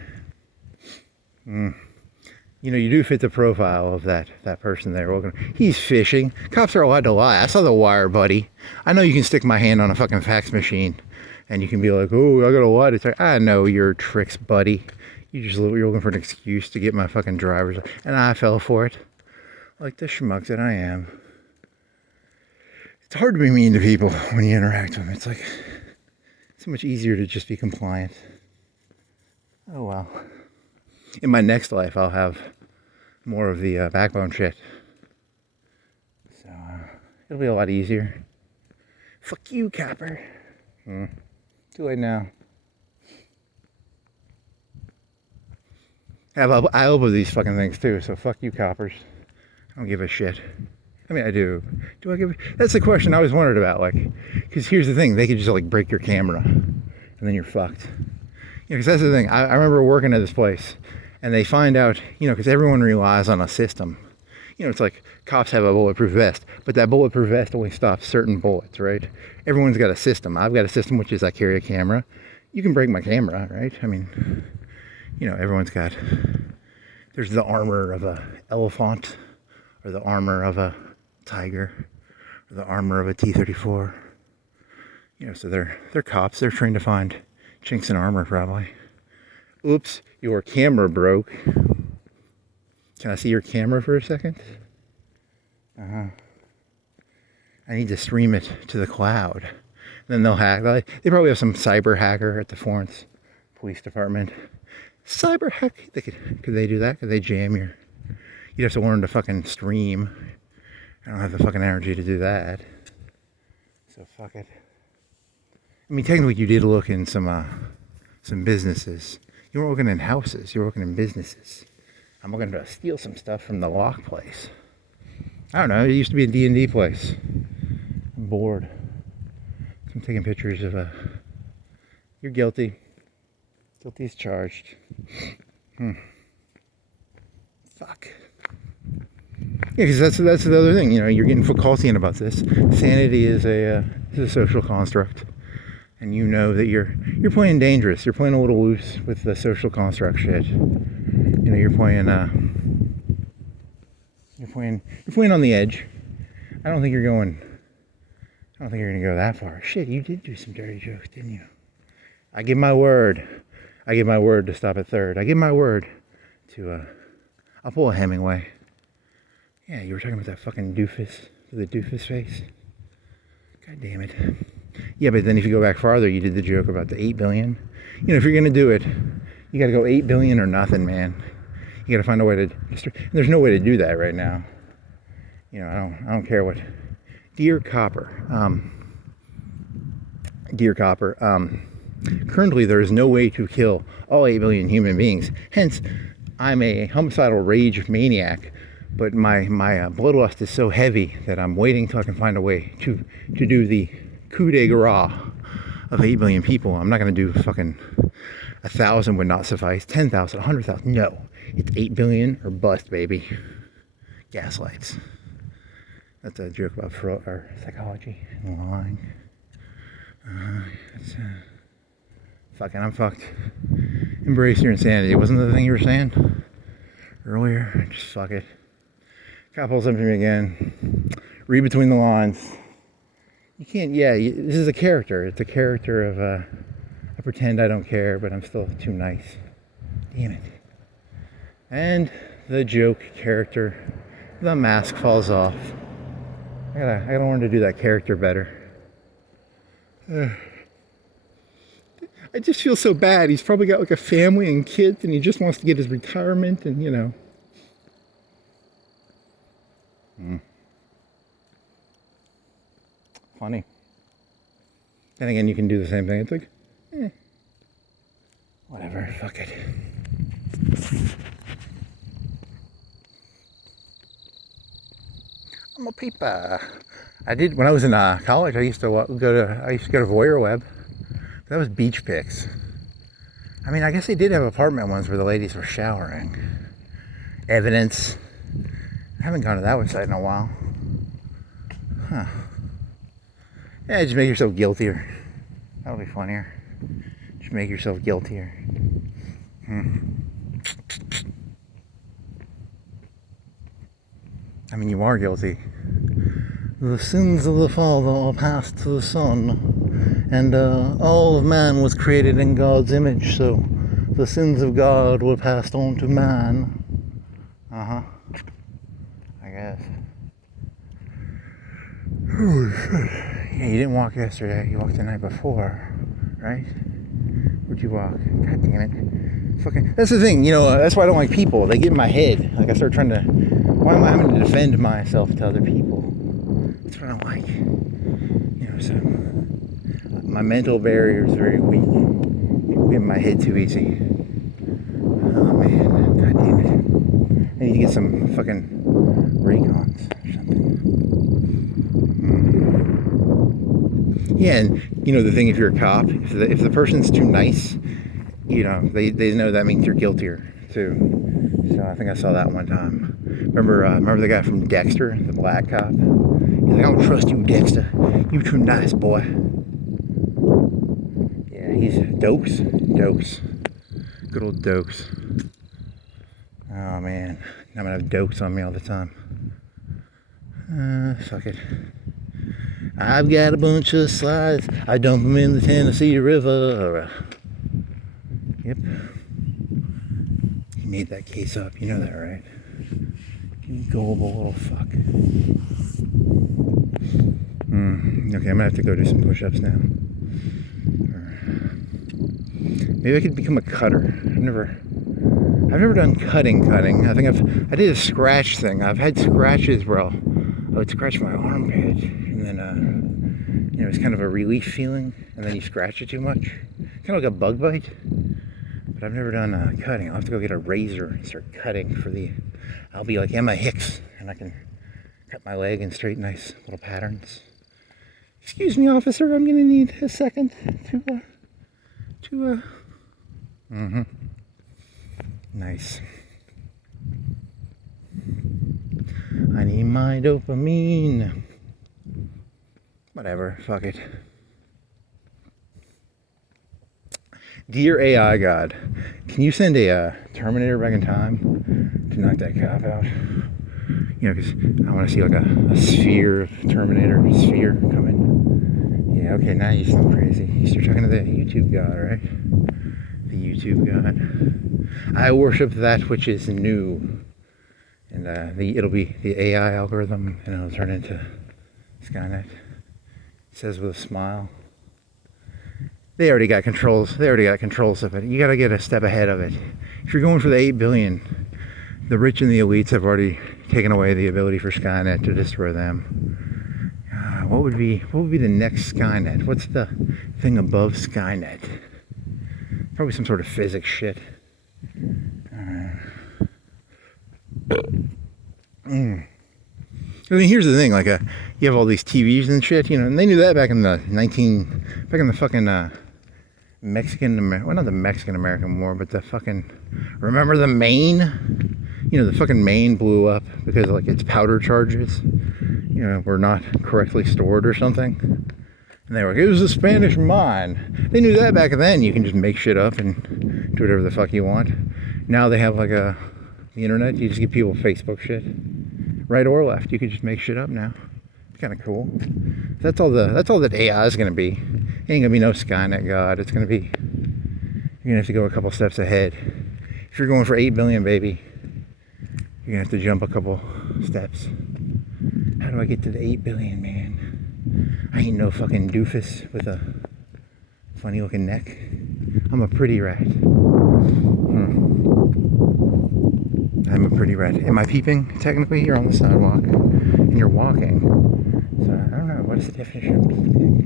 You know, you do fit the profile of that person there. He's fishing. Cops are allowed to lie. I saw The Wire, buddy. I know you can stick my hand on a fucking fax machine and you can be like, oh, I gotta lie. It's like, I know your tricks, buddy. You're looking for an excuse to get my fucking driver's license. And I fell for it. Like the schmuck that I am. It's hard to be mean to people when you interact with them. It's like, so much easier to just be compliant. Oh well. In my next life, I'll have more of the backbone shit. So, it'll be a lot easier. Fuck you, copper. Too late now. I elbow these fucking things too, so fuck you, coppers. I don't give a shit. I mean, I do. Do I give a... That's the question I always wondered about, like, because here's the thing, they could just, like, break your camera, and then you're fucked. You know, because that's the thing, I remember working at this place, and they find out, you know, because everyone relies on a system. You know, it's like cops have a bulletproof vest, but that bulletproof vest only stops certain bullets, right? Everyone's got a system. I've got a system, which is I carry a camera. You can break my camera, right? I mean, you know, everyone's got... There's the armor of a elephant, or the armor of a tiger, or the armor of a T-34. You know, so they're cops. They're trained to find chinks in armor, probably. Oops, your camera broke. Can I see your camera for a second? I need to stream it to the cloud. Then they'll hack. They probably have some cyber hacker at the Florence Police Department. Cyber hack. Could they do that? Could they jam your... You'd have to learn to fucking stream. I don't have the fucking energy to do that. So fuck it. I mean, technically you did look in some businesses. You weren't looking in houses. You were looking in businesses. I'm looking to steal some stuff from the lock place. I don't know. It used to be a D&D place. I'm bored. So I'm taking pictures of You're guilty. Guilty as charged. Fuck. Yeah, because that's the other thing. You know, you're getting Foucaultian about this. Sanity is a social construct. And you know that you're playing dangerous. You're playing a little loose with the social construct shit. You know, you're playing on the edge. I don't think you're gonna go that far. Shit, you did do some dirty jokes, didn't you? I give my word. I give my word to stop at third. I give my word to I'll pull a Hemingway. Yeah, you were talking about that fucking doofus with the doofus face. God damn it. Yeah, but then if you go back farther, you did the joke about the 8 billion. You know, if you're going to do it, you got to go 8 billion or nothing, man. You got to find a way to... There's no way to do that right now. You know, I don't care what... Dear Copper. Currently, there is no way to kill all 8 billion human beings. Hence, I'm a homicidal rage maniac. But my bloodlust is so heavy that I'm waiting till I can find a way to do the coup de grace of 8 billion people. I'm not going to do fucking 1,000 would not suffice. 10,000, 100,000. No. It's 8 billion or bust, baby. Gaslights. That's a joke about or psychology and lying. Fucking, I'm fucked. Embrace your insanity. Wasn't that the thing you were saying earlier? Just fuck it. God pulls up to me again. Read between the lines. You can't, this is a character. It's a character of, I pretend I don't care, but I'm still too nice. Damn it. And the joke character, the mask falls off. I gotta learn to do that character better. I just feel so bad. He's probably got like a family and kids, and he just wants to get his retirement, and you know. Funny. Then again, you can do the same thing. It's like, whatever, fuck it. I'm a peeper. I did when I was in college. I used to go to Voyeur Web. That was beach pics. I mean, I guess they did have apartment ones where the ladies were showering. Evidence. I haven't gone to that website in a while. Huh. Yeah, just make yourself guiltier. That'll be funnier. Just make yourself guiltier. I mean, you are guilty. The sins of the Father are passed to the Son, and all of man was created in God's image, so the sins of God were passed on to man. I guess. Oh, shit. Yeah, you didn't walk yesterday, you walked the night before, right? Where'd you walk? God damn it. Fucking, that's the thing, you know, that's why I don't like people. They get in my head. Like, I start trying to, why am I having to defend myself to other people? That's what I don't like. You know, so, my mental barrier is very weak. People get in my head too easy. Oh, man. God damn it. I need to get some fucking Raycons or something. Yeah, and you know the thing, if you're a cop, if the person's too nice, you know, they know that means you're guiltier too. So I think I saw that one time. Remember the guy from Dexter, the black cop? He's like, I don't trust you, Dexter. You too nice, boy. Yeah, he's Dokes. Good old Dokes. Oh man, I'm gonna have Dokes on me all the time. Fuck it. I've got a bunch of slides. I dump them in the Tennessee River. Yep. He made that case up. You know that, right? You gullible little fuck. Okay, I'm gonna have to go do some push-ups now. Maybe I could become a cutter. I've never done cutting. I think I did a scratch thing. I've had scratches where I would scratch my armpit, and then you know, it's kind of a relief feeling, and then you scratch it too much, kind of like a bug bite. But I've never done cutting. I'll have to go get a razor and start cutting for the. I'll be like Emma Hicks, and I can cut my leg in straight, nice little patterns. Excuse me, officer. I'm gonna need a second to. Nice. I need my dopamine. Whatever, fuck it. Dear AI God, can you send a Terminator back in time to knock that cop out? You know, because I want to see like a sphere of Terminator sphere coming. Yeah, okay, now you sound crazy. You're talking to the YouTube God, right? The YouTube God. I worship that which is new. And it'll be the AI algorithm, and it'll turn into Skynet. It says with a smile. They already got controls of it. You got to get a step ahead of it. If you're going for the 8 billion, the rich and the elites have already taken away the ability for Skynet to destroy them. What would be the next Skynet? What's the thing above Skynet? Probably some sort of physics shit. I mean, here's the thing, like, you have all these TVs and shit, you know, and they knew that back in the fucking, well, not the Mexican-American War, but the fucking, remember the Maine? You know, the fucking Maine blew up because, like, its powder charges, you know, were not correctly stored or something. And they were like, it was a Spanish mine. They knew that back then. You can just make shit up and do whatever the fuck you want. Now they have, like, the internet. You just give people Facebook shit. Right or left. You can just make shit up now. It's kind of cool. That's all that AI is going to be. It ain't going to be no Skynet God. It's going to be, you're going to have to go a couple steps ahead. If you're going for 8 billion, baby, you're going to have to jump a couple steps. How do I get to the 8 billion, man? I ain't no fucking doofus with a funny looking neck. I'm a pretty rat. I'm a pretty rat. Am I peeping? Technically, you're on the sidewalk and you're walking. So I don't know. What is the definition of peeping?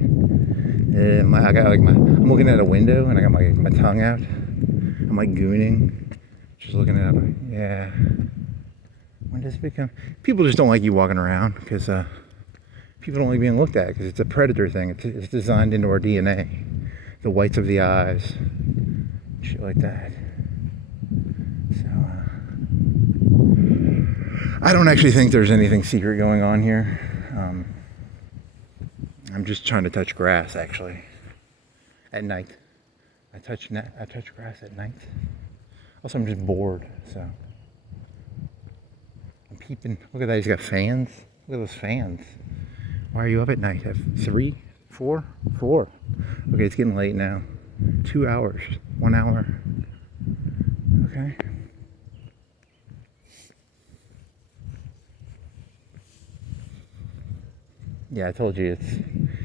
I'm looking at a window and I got my tongue out. I'm like gooning, just looking at it. Yeah. When does it become? People just don't like you walking around because people don't like being looked at because it's a predator thing. It's designed into our DNA. The whites of the eyes, shit like that. So. I don't actually think there's anything secret going on here. I'm just trying to touch grass, actually. At night. I touch grass at night. Also, I'm just bored, so. I'm peeping. Look at that, he's got fans. Look at those fans. Why are you up at night? Have 3? 4? 4. Okay, it's getting late now. 2 hours. 1 hour. Okay. Yeah, I told you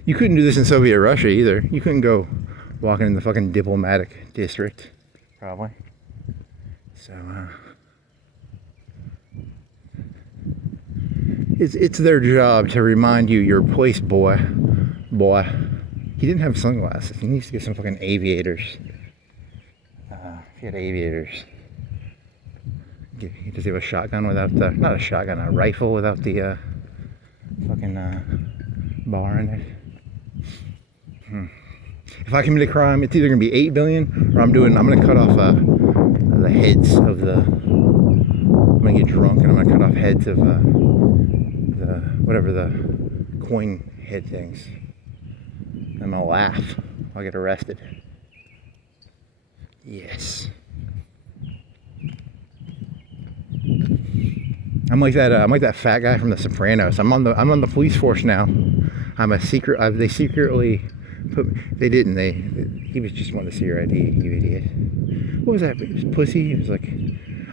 you couldn't do this in Soviet Russia either. You couldn't go walking in the fucking diplomatic district, probably. So, it's their job to remind you your place, boy. He didn't have sunglasses. He needs to get some fucking aviators. If he had aviators. Does he have a shotgun without not a shotgun, a rifle without the, fucking, bar in it. If I commit a crime, it's either gonna be 8 billion or I'm gonna cut off the heads of I'm gonna get drunk and I'm gonna cut off heads of whatever the coin head things. I'm gonna laugh. I'll get arrested. Yes. I'm like that fat guy from The Sopranos. I'm on the police force now. I'm a secret. They secretly put. They didn't. He was just wanting to see your ID. You idiot. What was that? Pussy. He was like,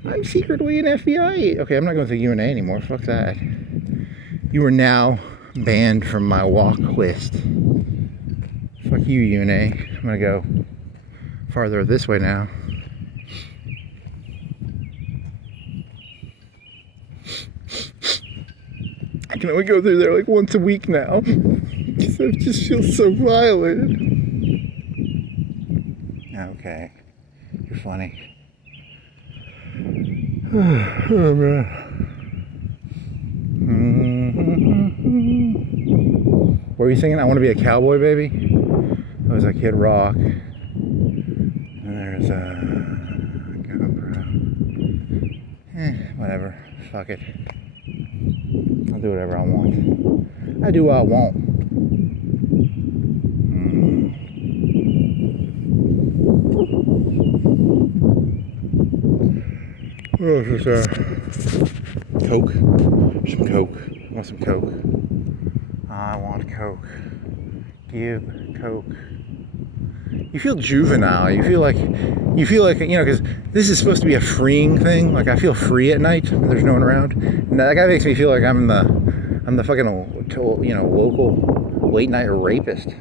I'm secretly an FBI. Okay, I'm not going to UNA anymore. Fuck that. You are now banned from my walk list. Fuck you, UNA. I'm gonna go farther this way now. I can only go through there like once a week now. Because I just feel so violated. Okay. You're funny. Oh man. What were you singing? I want to be a cowboy, baby? That was like Kid Rock. And there's GoPro. Whatever. Fuck it. I'll do whatever I want. I do what I want. What else is there? Coke. Some Coke. I want some Coke. I want Coke. Give Coke. You feel juvenile. You feel like, you know, because this is supposed to be a freeing thing. Like, I feel free at night when there's no one around. And that guy makes me feel like I'm the fucking, you know, local late night rapist.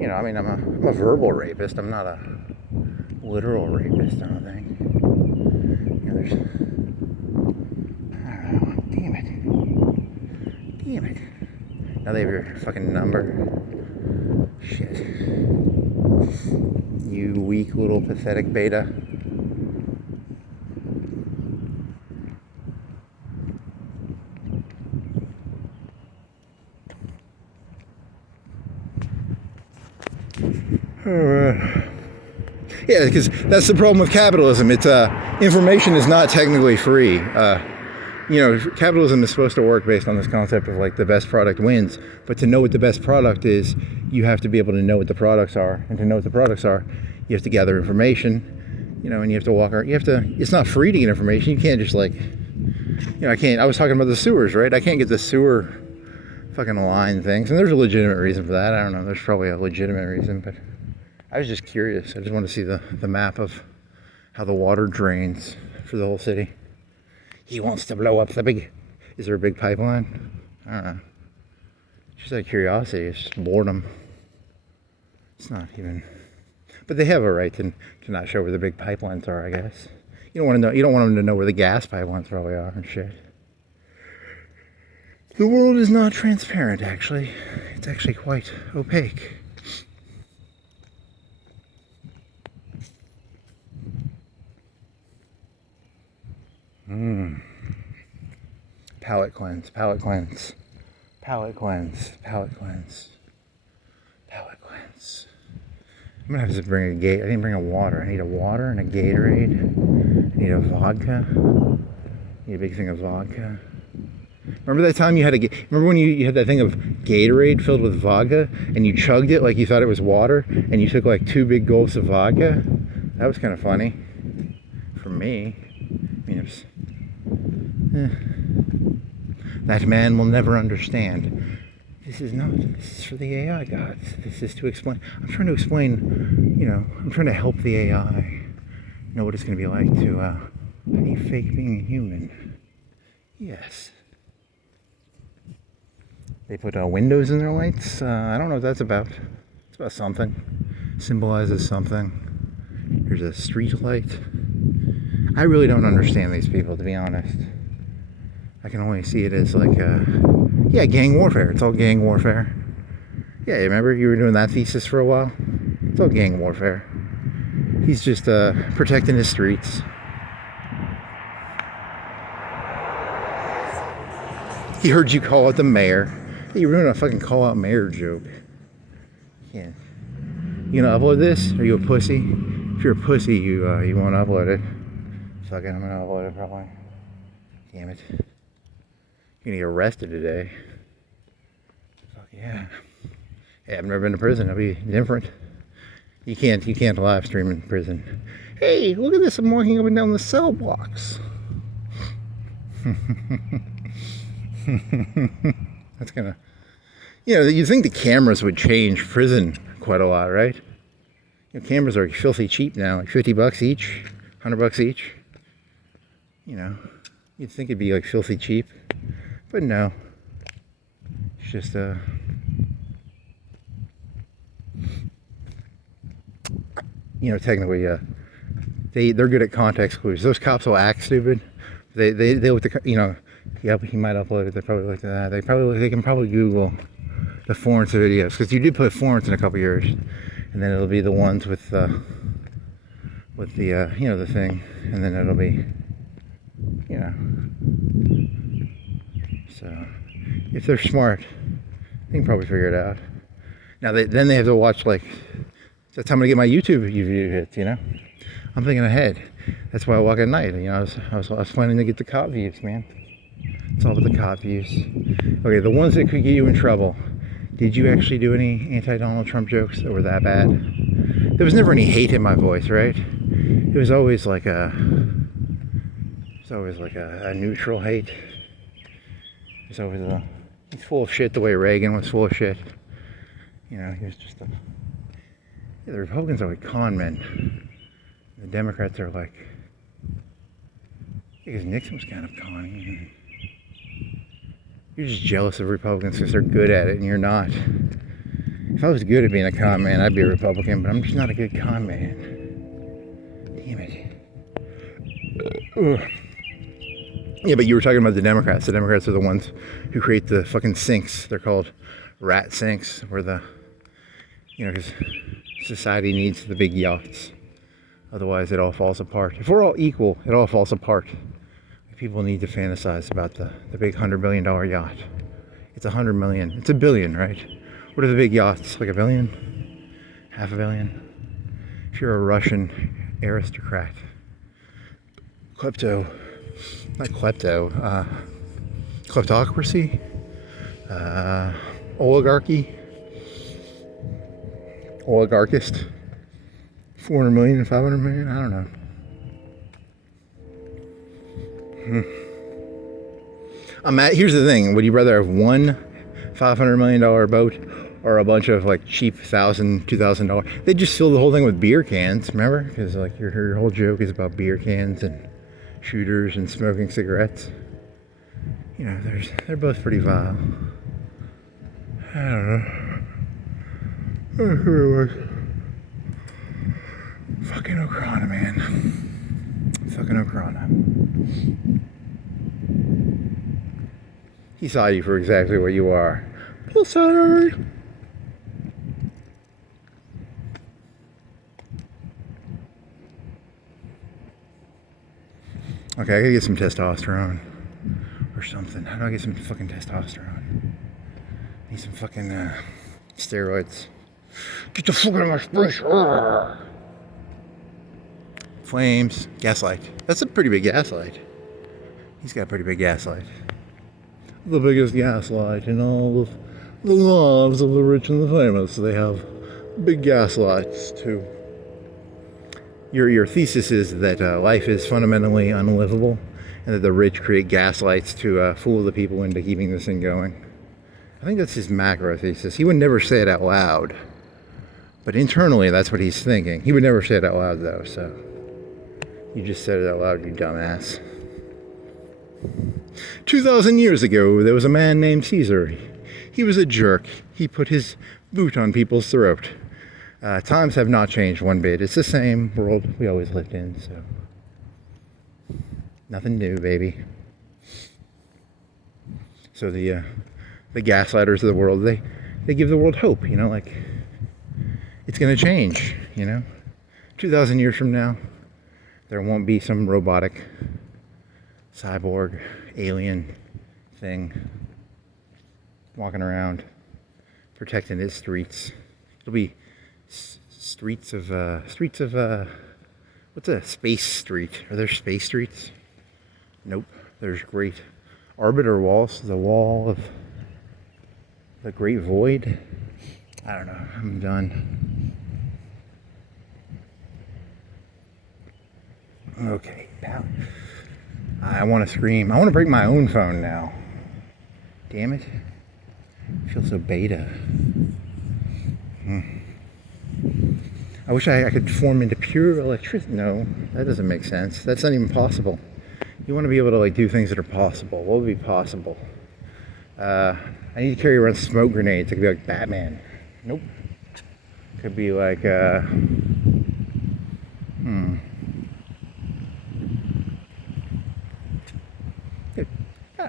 You know, I mean, I'm a verbal rapist. I'm not a literal rapist, I don't think. You know, I don't know. Damn it. Damn it. Now they have your fucking number. Shit. You weak little pathetic beta. Yeah, because that's the problem with capitalism. It's information is not technically free. Capitalism is supposed to work based on this concept of like the best product wins. But to know what the best product is, you have to be able to know what the products are. And to know what the products are, you have to gather information. And you have to walk around. It's not free to get information. You can't just like, I was talking about the sewers, right? I can't get the sewer fucking line things. And there's a legitimate reason for that. I don't know. There's probably a legitimate reason, but I was just curious. I just want to see the map of how the water drains for the whole city. He wants to blow up is there a big pipeline? I don't know. Just out of curiosity, it's just boredom. It's not even, but they have a right to not show where the big pipelines are, I guess. You don't want them to know where the gas pipelines probably are and shit. The world is not transparent, actually. It's actually quite opaque. Palate cleanse, palate cleanse, palate cleanse, palate cleanse, palate cleanse. I'm gonna have to bring I didn't bring a water. I need a water and a Gatorade. I need a vodka. I need a big thing of vodka. Remember that time you had remember when you had that thing of Gatorade filled with vodka and you chugged it like you thought it was water and you took like 2 big gulps of vodka? That was kind of funny. For me. I mean, it was... That man will never understand. This is for the AI gods. This is to explain. I'm trying to explain, I'm trying to help the AI know what it's going to be like to, how do you fake being a human? Yes. They put windows in their lights. I don't know what that's about. It's about something. Symbolizes something. Here's a street light. I really don't understand these people, to be honest. I can only see it as like, gang warfare. It's all gang warfare. Yeah, remember you were doing that thesis for a while? It's all gang warfare. He's just protecting his streets. He heard you call out the mayor. Hey, you were doing a fucking call out mayor joke. Yeah. You gonna upload this? Are you a pussy? If you're a pussy, you won't upload it. Fuck it, I'm gonna upload it probably. Damn it. You're gonna get arrested today. Fuck yeah. Hey, I've never been to prison. It'll be different. You can't live stream in prison. Hey, look at this. I'm walking up and down the cell blocks. That's gonna, you think the cameras would change prison quite a lot, right? Cameras are filthy cheap now, like $50 each, $100 each. You'd think it'd be like filthy cheap, but no. It's just technically, they're good at context clues. Those cops will act stupid. They look the, yeah, he might upload it. They probably looked at that. They can probably Google the Florence videos, because you did put Florence in a couple years, and then it'll be the ones with the the thing, and then it'll be, So if they're smart, they can probably figure it out. Now then they have to watch, like, that's how I'm gonna get my YouTube view hits. I'm thinking ahead. That's why I walk at night. I was planning to get the cop views, man. It's all about the cop views. Okay, the ones that could get you in trouble. Did you actually do any anti-Donald Trump jokes that were that bad? There was never any hate in my voice, right? It was always like a neutral hate. It's always he's full of shit the way Reagan was full of shit. He was just the Republicans are like con men. The Democrats are like, because Nixon was kind of conning. You're just jealous of Republicans because they're good at it and you're not. If I was good at being a con man, I'd be a Republican, but I'm just not a good con man. Damn it. Ugh. Yeah, but you were talking about the Democrats. The Democrats are the ones who create the fucking sinks. They're called rat sinks, where because society needs the big yachts. Otherwise, it all falls apart. If we're all equal, it all falls apart. People need to fantasize about the big $100 billion yacht. It's $100 million. It's $1 billion, right? What are the big yachts? Like $1 billion? $500 million. If you're a Russian aristocrat, kleptocracy, oligarchist, 400 million and 500 million, I don't know. Here's the thing, would you rather have one $500 million boat or a bunch of like cheap $1,000, $2,000? They just fill the whole thing with beer cans, remember? Because like your whole joke is about beer cans and shooters and smoking cigarettes. You know, they're both pretty vile. I don't know. Fucking Okrana, man. Fucking Okrana. He saw you for exactly what you are. Pulsar! Okay, I gotta get some testosterone. Or something. How do I get some fucking testosterone? Need some fucking steroids. Get the fuck out of my space! Flames. Gaslight. That's a pretty big gaslight. He's got a pretty big gaslight. The biggest gaslight in all of the lives of the rich and the famous. They have big gaslights too. Your thesis is that life is fundamentally unlivable, and that the rich create gaslights to fool the people into keeping this thing going. I think that's his macro thesis. He would never say it out loud, but internally that's what he's thinking. He would never say it out loud though, so you just said it out loud, you dumbass. 2,000 years ago, there was a man named Caesar. He was a jerk. He put his boot on people's throat. Times have not changed one bit. It's the same world we always lived in, so nothing new, baby. So the gaslighters of the world, they give the world hope, you know, like it's gonna change, you know. 2,000 years from now, there won't be some robotic cyborg alien thing walking around protecting its streets. It'll be streets of what's a space street? Are there space streets? Nope. There's great arbiter walls. The wall of the great void. I don't know. I'm done. Okay, pal. I want to scream. I want to break my own phone now. Damn it. I feel so beta. I wish I could form into pure electricity. No, that doesn't make sense. That's not even possible. You want to be able to like do things that are possible. What would be possible? I need to carry around smoke grenades. It could be like Batman. Nope. Could be like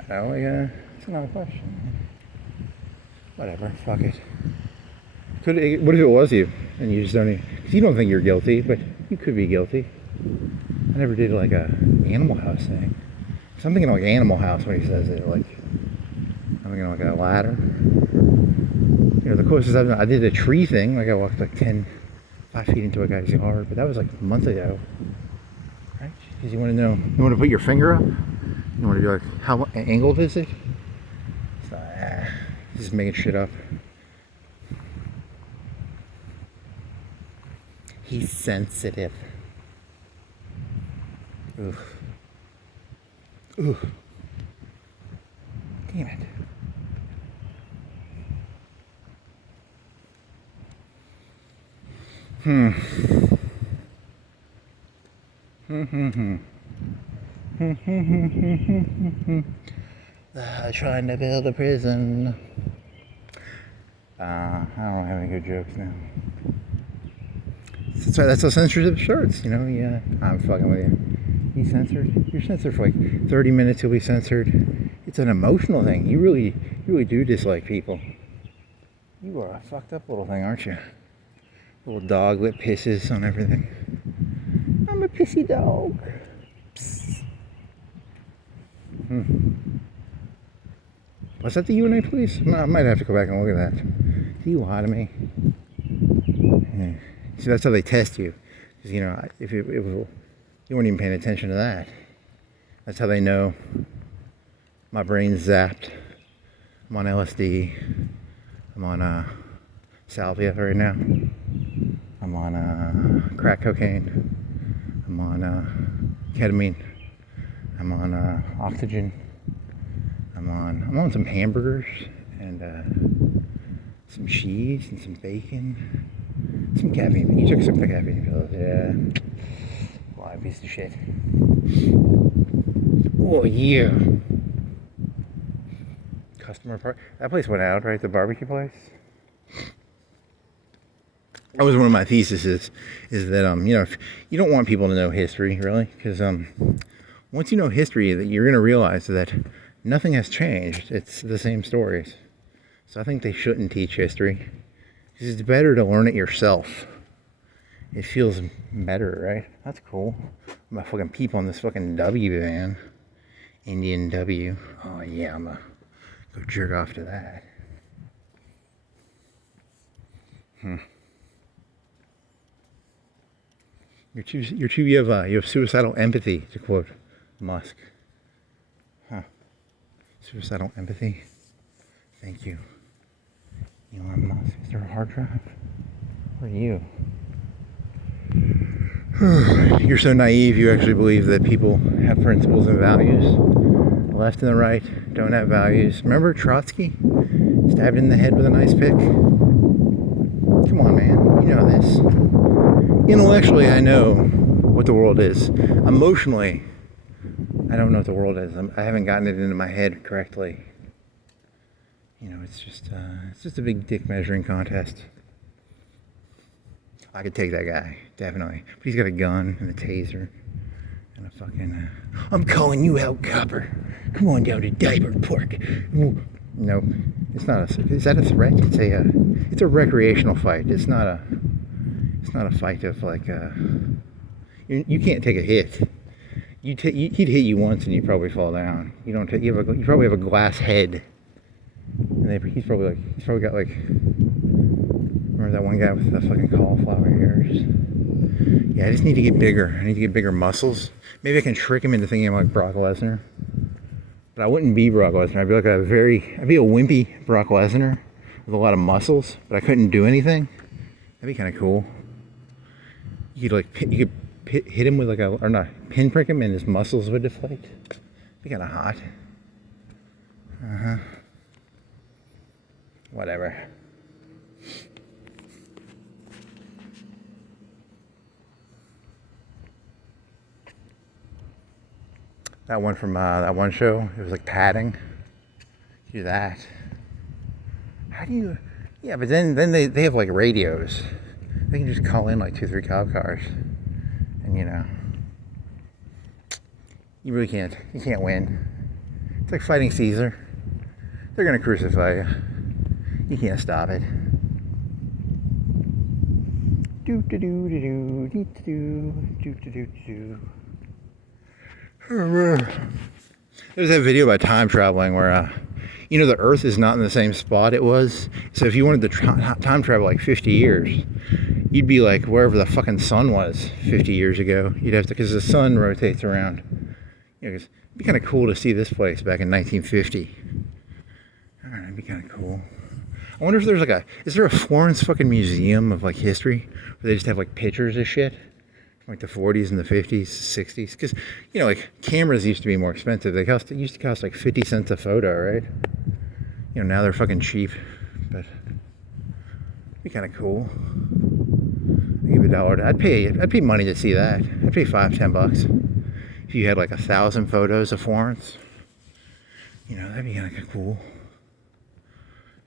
I don't know, like, it's another question. Whatever, fuck it. What if it was you, and you just don't even, cause you don't think you're guilty, but you could be guilty. I never did like a Animal House thing. So I'm thinking like Animal House when he says it, like, I'm thinking like a ladder. You know, the closest I did a tree thing, like I walked like 5 feet into a guy's yard, but that was like a month ago. Right? Because you want to know, you want to put your finger up? You want to be like, how angled is it? So, just making shit up. He's sensitive. Oof. Ooh. Damn it. Trying to build a prison. I don't have any good jokes now. That's how censorship starts, you know. Yeah, I'm fucking with you. He's censored. You're censored for like 30 minutes. He'll be censored. It's an emotional thing. You really do dislike people. You are a fucked up little thing, aren't you? Little dog that pisses on everything. I'm a pissy dog. Psst. Was that the UNA police? I might have to go back and look at that. Do you lie to me? Yeah. See, that's how they test you. Because, you know, if you weren't even paying attention to that. That's how they know my brain's zapped. I'm on LSD. I'm on salvia right now. I'm on crack cocaine. I'm on ketamine. I'm on oxygen. I'm on some hamburgers and some cheese and some bacon. Some caffeine. You took some caffeine pills, yeah. Why, piece of shit. Oh yeah. Customer part. That place went out, right? The barbecue place. That was one of my theses is that you know, if you don't want people to know history really, because once you know history, that you're gonna realize that nothing has changed. It's the same stories. So I think they shouldn't teach history. Because it's better to learn it yourself. It feels better, right? That's cool. I'm gonna fucking peep on this fucking W van. Indian W. Oh yeah, I'm gonna go jerk off to that. You have suicidal empathy, to quote Musk. Huh. Suicidal empathy. Thank you. Elon Musk. Is there a hard drive? Where are you? You're so naive, you actually believe that people have principles and values. The left and the right don't have values. Remember Trotsky? Stabbed in the head with an ice pick? Come on, man. You know this. Intellectually, I know what the world is. Emotionally, I don't know what the world is. I haven't gotten it into my head correctly. You know, it's just a big dick measuring contest. I could take that guy, definitely. But he's got a gun and a taser and a fucking. I'm calling you out, copper. Come on down to Diaper Park. No, it's not a. Is that a threat? It's a recreational fight. It's not a fight of like. You can't take a hit. He'd hit you once and you'd probably fall down. You don't. You probably have a glass head. And he's probably got like. Remember that one guy with the fucking cauliflower ears? Yeah, I just need to get bigger. I need to get bigger muscles. Maybe I can trick him into thinking I'm like Brock Lesnar. But I wouldn't be Brock Lesnar. I'd be a wimpy Brock Lesnar with a lot of muscles, but I couldn't do anything. That'd be kind of cool. You could hit him with pinprick him and his muscles would deflate. Be kind of hot. Whatever. That one from that one show, it was like padding. Do that. How do you? Yeah, but then they have like radios. They can just call in like 2-3 cop cars, and you know, you really can't. You can't win. It's like fighting Caesar. They're gonna crucify you. You can't stop it. Do do do do do do do do do do. There's that video about time traveling where, you know, the Earth is not in the same spot it was. So if you wanted to time travel like 50 years, you'd be like wherever the fucking sun was 50 years ago. You'd have to, because the sun rotates around. You know, it'd be kind of cool to see this place back in 1950. I don't know, it'd be kind of cool. I wonder if there's is there a Florence fucking museum of like history where they just have like pictures of shit? Like the 40s and the 50s, 60s, because you know, like cameras used to be more expensive. They used to cost like 50 cents a photo, right? You know, now they're fucking cheap, but it'd be kind of cool. I'd give $1. I'd pay money to see that. I'd pay $5-10 if you had like 1,000 photos of Florence. You know, that'd be kind of cool.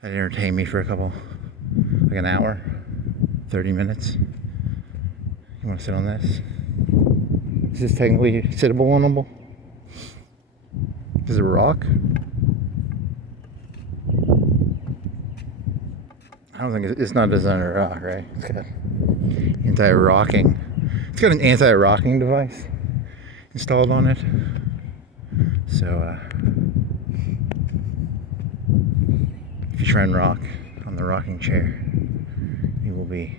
That'd entertain me for like an hour, 30 minutes. You want to sit on this? Is this technically sittable, ownable? Does it rock? I don't think it's not designed to rock, right? It's got anti-rocking. It's got an anti-rocking device installed on it. So if you try and rock on the rocking chair, you will be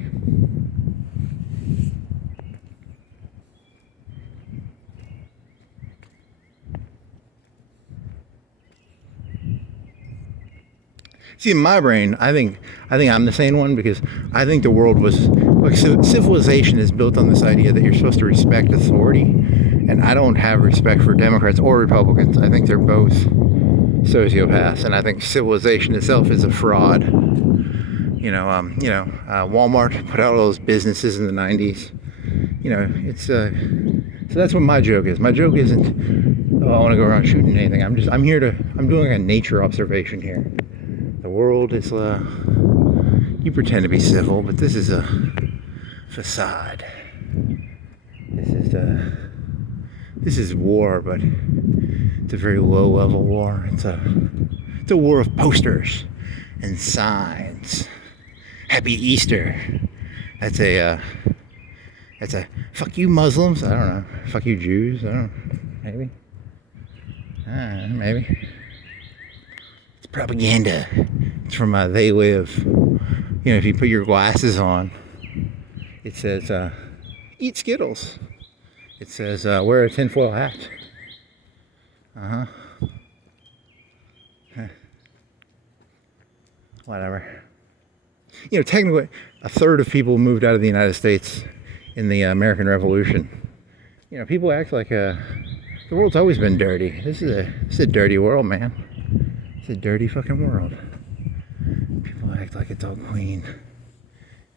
See, in my brain, I think I'm the sane one because I think the world was like civilization is built on this idea that you're supposed to respect authority, and I don't have respect for Democrats or Republicans. I think they're both sociopaths, and I think civilization itself is a fraud. Walmart put out all those businesses in the 90s. So that's what my joke is. My joke isn't, oh, I want to go around shooting anything. I'm doing a nature observation here. The world is, you pretend to be civil, but this is a facade. This is war, but it's a very low level war. It's a war of posters and signs. Happy Easter. That's a fuck you Muslims. I don't know. Fuck you Jews. I don't know. Maybe. It's propaganda. It's from They Live. If you put your glasses on, it says eat Skittles. It says wear a tinfoil hat. Whatever. Technically, a third of people moved out of the United States in the American Revolution. People act like the world's always been dirty. This is a dirty world, man. It's a dirty fucking world. People act like it's all clean.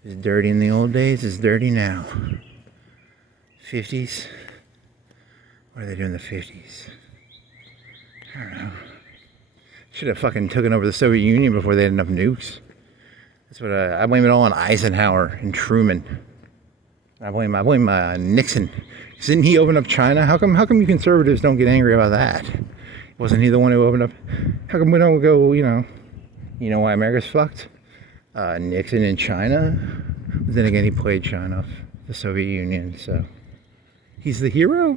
It's dirty in the old days. It's dirty now. 50s. What are they doing in the 50s? I don't know. Should have fucking taken over the Soviet Union before they had enough nukes. That's what I blame it all on Eisenhower and Truman. I blame Nixon. Didn't he open up China? How come you conservatives don't get angry about that? Wasn't he the one who opened up? How come we don't go? You know why America's fucked? Nixon in China. But then again, he played China off the Soviet Union, so he's the hero.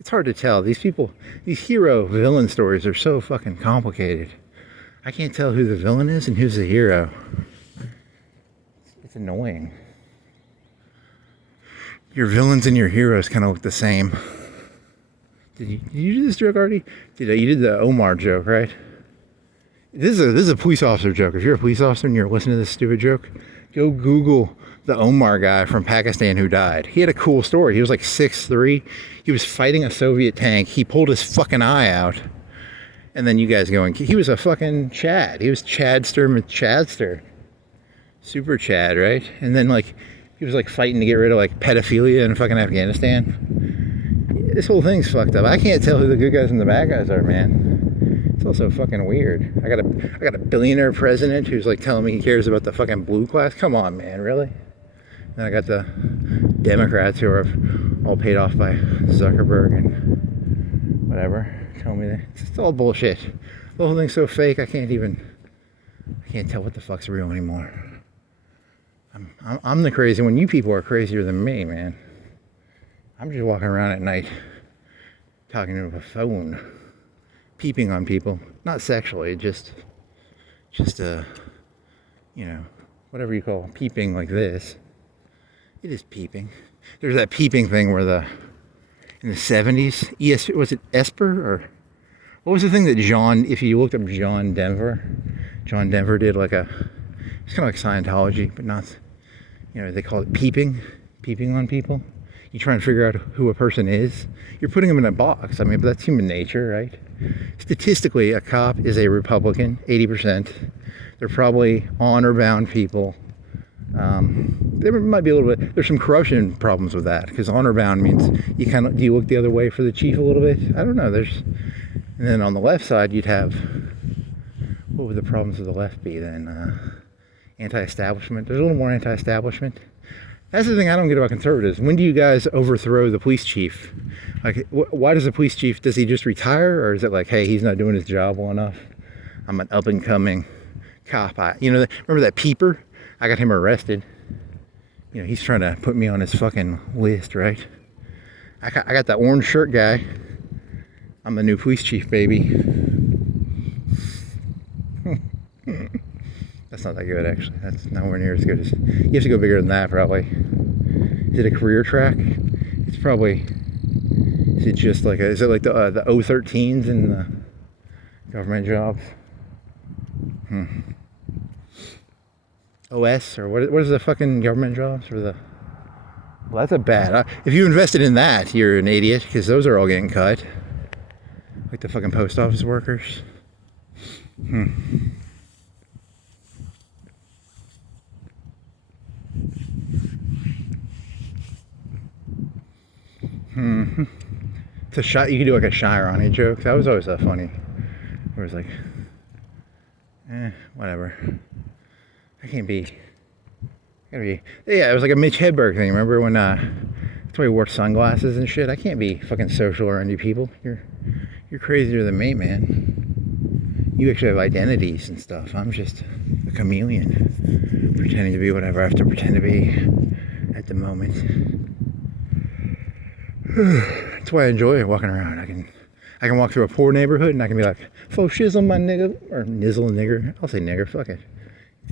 It's hard to tell. These hero villain stories are so fucking complicated. I can't tell who the villain is and who's the hero. It's annoying. Your villains and your heroes kind of look the same. Did you do this joke already? You did the Omar joke, right? This is a police officer joke. If you're a police officer and you're listening to this stupid joke, go Google the Omar guy from Pakistan who died. He had a cool story. He was like 6'3". He was fighting a Soviet tank. He pulled his fucking eye out. And then you guys going, he was a fucking Chad. He was Chadster McChadster. Super Chad, right? And then he was fighting to get rid of pedophilia in fucking Afghanistan. This whole thing's fucked up. I can't tell who the good guys and the bad guys are, man. It's also fucking weird. I got a billionaire president who's telling me he cares about the fucking blue class. Come on, man, really? And I got the Democrats who are all paid off by Zuckerberg and whatever. Tell me that it's all bullshit. The whole thing's so fake. I can't tell what the fuck's real anymore. I'm the crazy one. You people are crazier than me, man. I'm just walking around at night talking to a phone, peeping on people, not sexually, just whatever you call peeping like this. It is peeping. There's that peeping thing where in the 70s, was it Esper or what was the thing that if you looked up John Denver did it's kind of like Scientology, but not, they call it peeping on people. You try and figure out who a person is. You're putting them in a box. But that's human nature, right? Statistically, a cop is a Republican, 80%. They're probably honor-bound people. There might be a little bit, there's some corruption problems with that, because honor-bound means do you look the other way for the chief a little bit? I don't know. And then on the left side, you'd have, what would the problems of the left be then? Anti-establishment. There's a little more anti-establishment. That's the thing I don't get about conservatives. When do you guys overthrow the police chief? Why does the police chief, does he just retire? Or is it hey, he's not doing his job well enough? I'm an up-and-coming cop. Remember that peeper? I got him arrested. He's trying to put me on his fucking list, right? I got that orange shirt guy. I'm the new police chief, baby. That's not that good, actually. That's nowhere near as good as... You have to go bigger than that, probably. Is it a career track? It's probably... Is it just is it like the O13s in the government jobs? OS, or what is the fucking government jobs for the... Well, that's a bad... if you invested in that, you're an idiot, because those are all getting cut. Like the fucking post office workers. It's a shot. You could do like a shy irony joke. That was always funny. Where it was like, whatever. I can't be. Gotta be. Yeah, it was like a Mitch Hedberg thing. Remember when that's why he wore sunglasses and shit? I can't be fucking social around you people. You're crazier than me, man. You actually have identities and stuff. I'm just a chameleon, pretending to be whatever I have to pretend to be at the moment. That's why I enjoy walking around. I can walk through a poor neighborhood and I can be like, faux shizzle my nigga, or nizzle nigger. I'll say nigger, fuck it.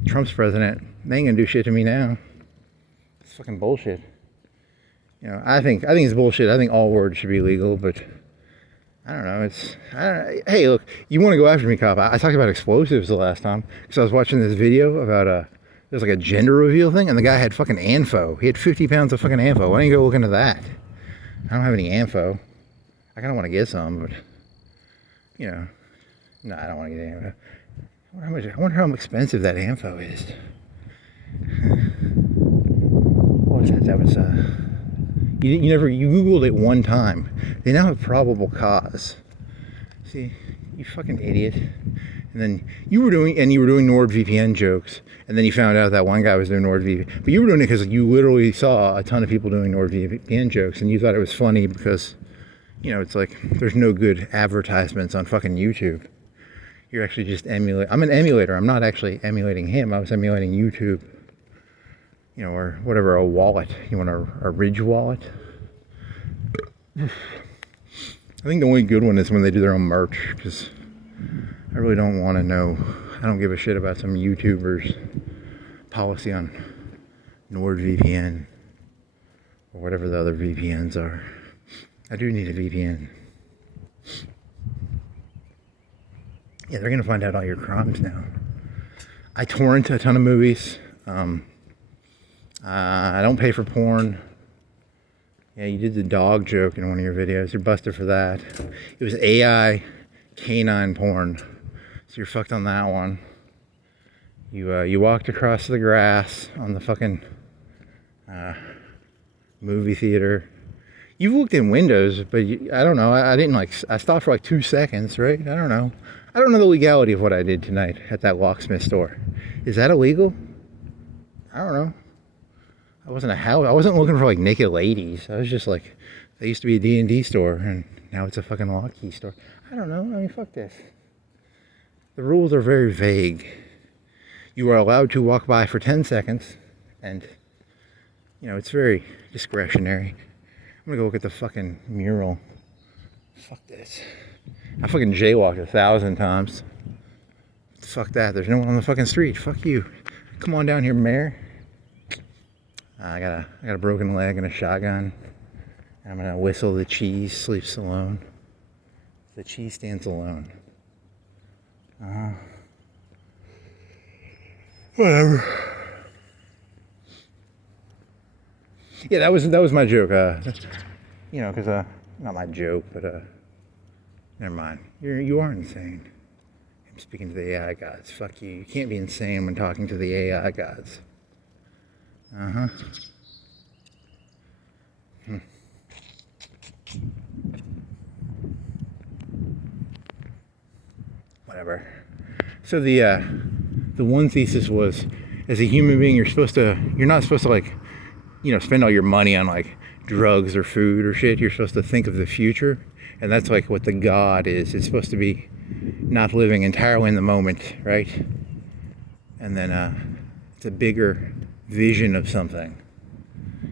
Trump's president. They ain't gonna do shit to me now. It's fucking bullshit. You know, I think it's bullshit. I think all words should be legal, but I don't know. Hey, look, you want to go after me, cop? I talked about explosives the last time because I was watching this video about there's like a gender reveal thing, and the guy had fucking Anfo. He had 50 pounds of fucking Anfo. Why don't you go look into that? I don't have any Anfo. I kind of want to get some, but you know, no, I don't want to get any. I wonder how expensive that Anfo is. What was that? That was you Googled it one time. They now have probable cause. See, you fucking idiot. And then you were doing NordVPN jokes, and then you found out that one guy was doing NordVPN. But you were doing it because you literally saw a ton of people doing NordVPN jokes, and you thought it was funny because, you know, it's like there's no good advertisements on fucking YouTube. You're actually just emulating. I'm an emulator. I'm not actually emulating him. I was emulating YouTube. You know, or whatever, a wallet. You want a Ridge wallet? I think the only good one is when they do their own merch, because I really don't want to know. I don't give a shit about some YouTuber's policy on NordVPN or whatever the other VPNs are. I do need a VPN. Yeah, they're going to find out all your crimes now. I torrent a ton of movies. I don't pay for porn. Yeah, you did the dog joke in one of your videos. You're busted for that. It was AI canine porn. So you're fucked on that one. You walked across the grass on the fucking movie theater. You've looked in windows, but I don't know. I didn't I stopped for like 2 seconds, right? I don't know. I don't know the legality of what I did tonight at that locksmith store. Is that illegal? I don't know. I wasn't looking for like naked ladies. I was just like, they used to be a D&D store and now it's a fucking lock key store. I don't know. I mean, fuck this. The rules are very vague. You are allowed to walk by for 10 seconds and, you know, it's very discretionary. I'm gonna go look at the fucking mural. Fuck this. I fucking jaywalked 1,000 times. Fuck that. There's no one on the fucking street. Fuck you. Come on down here, Mayor. I got a broken leg and a shotgun. I'm gonna whistle "The cheese sleeps alone." The cheese stands alone. Whatever. Yeah, that was my joke. You know, because not my joke, but never mind. You are insane. I'm speaking to the AI gods. Fuck you. You can't be insane when talking to the AI gods. Whatever. So the one thesis was, as a human being, you're not supposed to like, you know, spend all your money on like drugs or food or shit. You're supposed to think of the future, and that's like what the God is. It's supposed to be not living entirely in the moment, right? And then it's a bigger vision of something.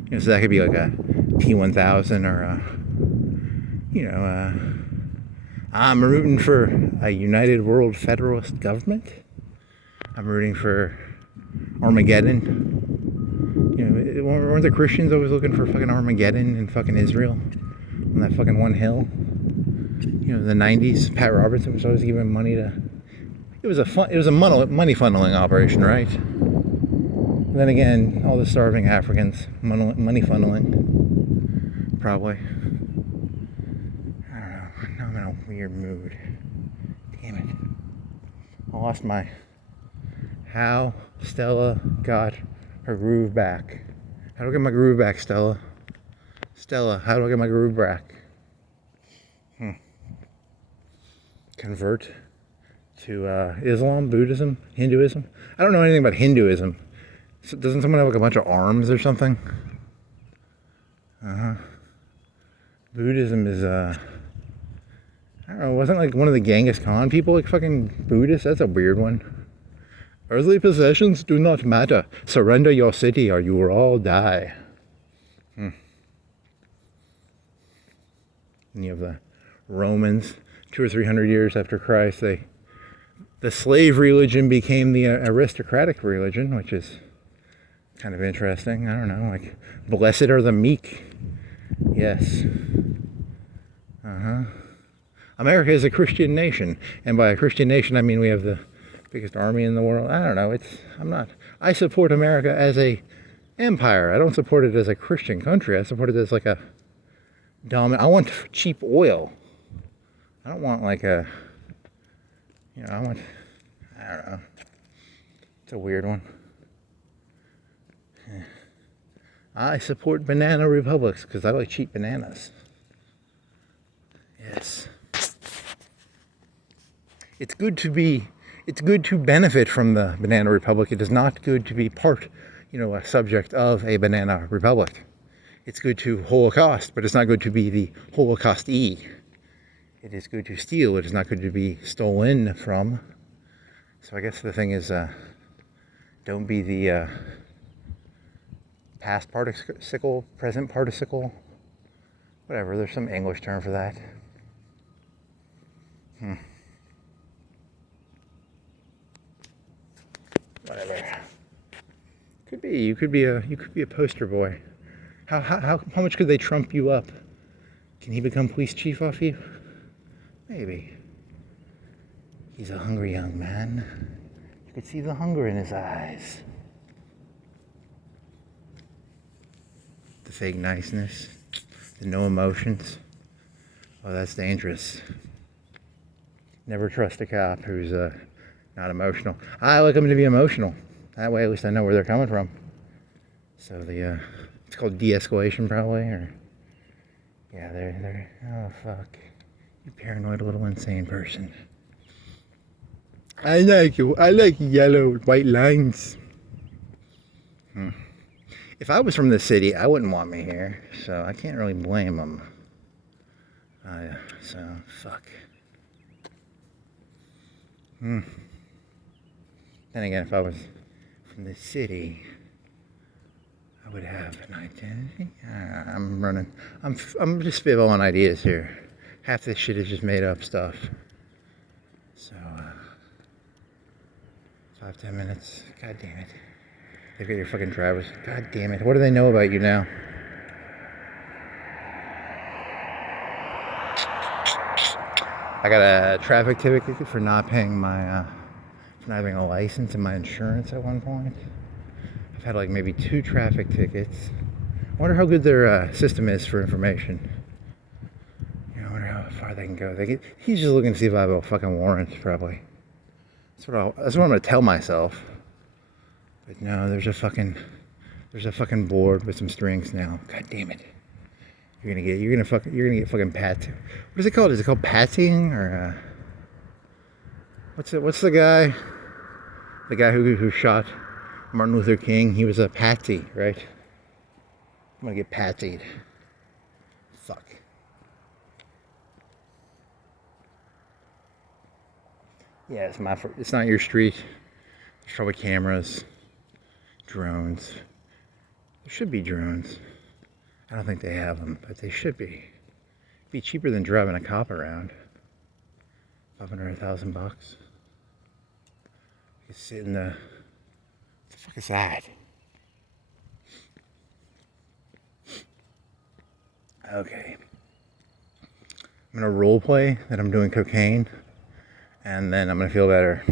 You know, so that could be like a P1000 or I'm rooting for a united world federalist government. I'm rooting for Armageddon. You know, weren't the Christians always looking for fucking Armageddon in fucking Israel on that fucking one hill? You know, in the 90s, Pat Robertson was always giving money to. It was a money funneling operation, right? then again, all the starving Africans, money funneling, probably. I don't know. Now I'm in a weird mood. Damn it. I lost my... How Stella got her groove back. How do I get my groove back, Stella? Stella, how do I get my groove back? Convert to Islam, Buddhism, Hinduism? I don't know anything about Hinduism. So doesn't someone have like a bunch of arms or something? Buddhism is, I don't know, wasn't like one of the Genghis Khan people like fucking Buddhist? That's a weird one. Earthly possessions do not matter. Surrender your city or you will all die. And you have the Romans, 200 or 300 years after Christ, the slave religion became the aristocratic religion, which is kind of interesting. I don't know, like, blessed are the meek. Yes. America is a Christian nation, and by a Christian nation, I mean we have the biggest army in the world. I don't know, I support America as a empire. I don't support it as a Christian country. I support it as like a dominant. I want cheap oil. I don't want like a, I don't know. It's a weird one. I support banana republics because I like cheap bananas. Yes. It's good to benefit from the banana republic. It is not good to be part, a subject of a banana republic. It's good to Holocaust, but it's not good to be the Holocaustee. It is good to steal. It is not good to be stolen from. So I guess the thing is, don't be the past participle, present participle, whatever. There's some English term for that. Whatever. Could be. You could be a poster boy. How much could they trump you up? Can he become police chief off you? Maybe. He's a hungry young man. You could see the hunger in his eyes. The fake niceness. The no emotions. Oh, that's dangerous. Never trust a cop who's not emotional. I like them to be emotional. That way at least I know where they're coming from. So it's called de-escalation probably, or... Yeah, they're... Oh, fuck. You paranoid little insane person. I like yellow and white lines. If I was from the city, I wouldn't want me here, so I can't really blame them. So, fuck. Then again, if I was from the city, I would have an identity. I'm just spitballing ideas here. Half this shit is just made up stuff. So, 5-10 minutes. God damn it. They've got your fucking drivers. God damn it. What do they know about you now? I got a traffic ticket for not paying my, for not having a license and my insurance at one point. I've had like maybe 2 traffic tickets. I wonder how good their system is for information. I wonder how far they can go. He's just looking to see if I have a fucking warrant, probably. That's what I'm gonna tell myself. But no, there's a fucking board with some strings now. God damn it. You're gonna get fucking pat. What is it called? Is it called patsying or what's the guy? The guy who shot Martin Luther King, he was a patsy, right? I'm gonna get patsied. Fuck. Yeah, it's not your street. There's probably cameras, drones. There should be drones. I don't think they have them, but they should be. It'd be cheaper than driving a cop around. $500, $1,000. You sit in the... What the fuck is that? Okay. I'm gonna role play that I'm doing cocaine, and then I'm gonna feel better.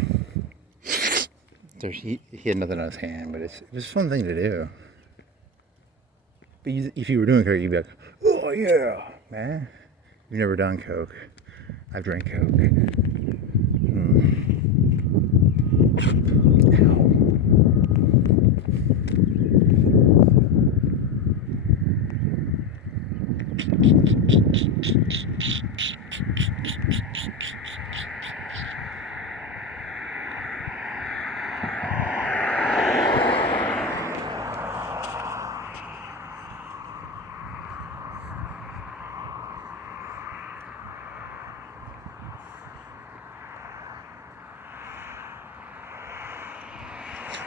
he had nothing on his hand, but it was a fun thing to do. But if you were doing coke, you'd be like, oh yeah, man. You've never done coke. I've drank coke. Ow.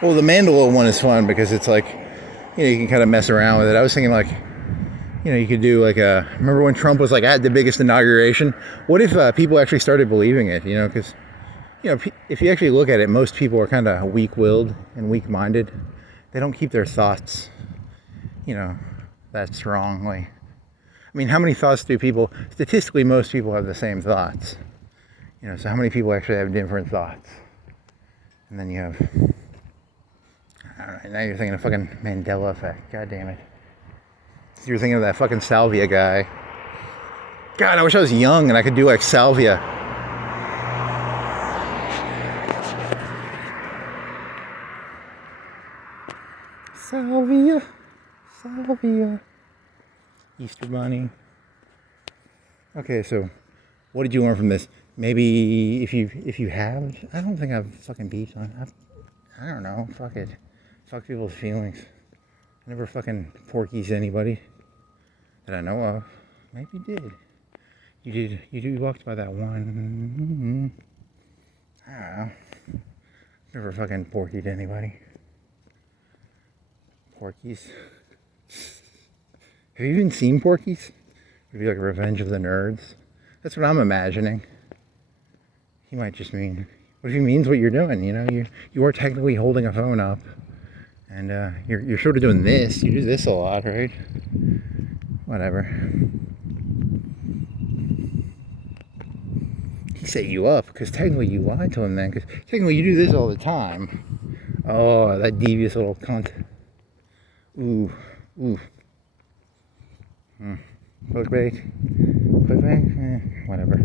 Well, the mandala one is fun because it's like, you can kind of mess around with it. I was thinking like, you could do like remember when Trump was like at the biggest inauguration? What if people actually started believing it, because, if you actually look at it, most people are kind of weak-willed and weak-minded. They don't keep their thoughts, that strongly. I mean, how many thoughts do people, statistically, most people have the same thoughts. So how many people actually have different thoughts? And then you have, I don't know, now you're thinking of fucking Mandela effect. God damn it. You're thinking of that fucking salvia guy. God, I wish I was young and I could do like salvia. Salvia, salvia. Easter bunny. Okay, so what did you learn from this? Maybe if you have, I don't think I've fucking beat on. I don't know. Fuck it. Fuck people's feelings. I never fucking porkies anybody that I know of. Maybe you did. You walked by that one. I don't know. Never fucking porkied anybody. Porkies. Have you even seen Porkies? It'd be like Revenge of the Nerds. That's what I'm imagining. He might just mean. What if he means what you're doing? You are technically holding a phone up, and you're sort of doing this. You do this a lot, right? Whatever. He set you up because technically you lied to him then. Because technically you do this all the time. Oh, that devious little cunt. Ooh. Clickbait. Whatever.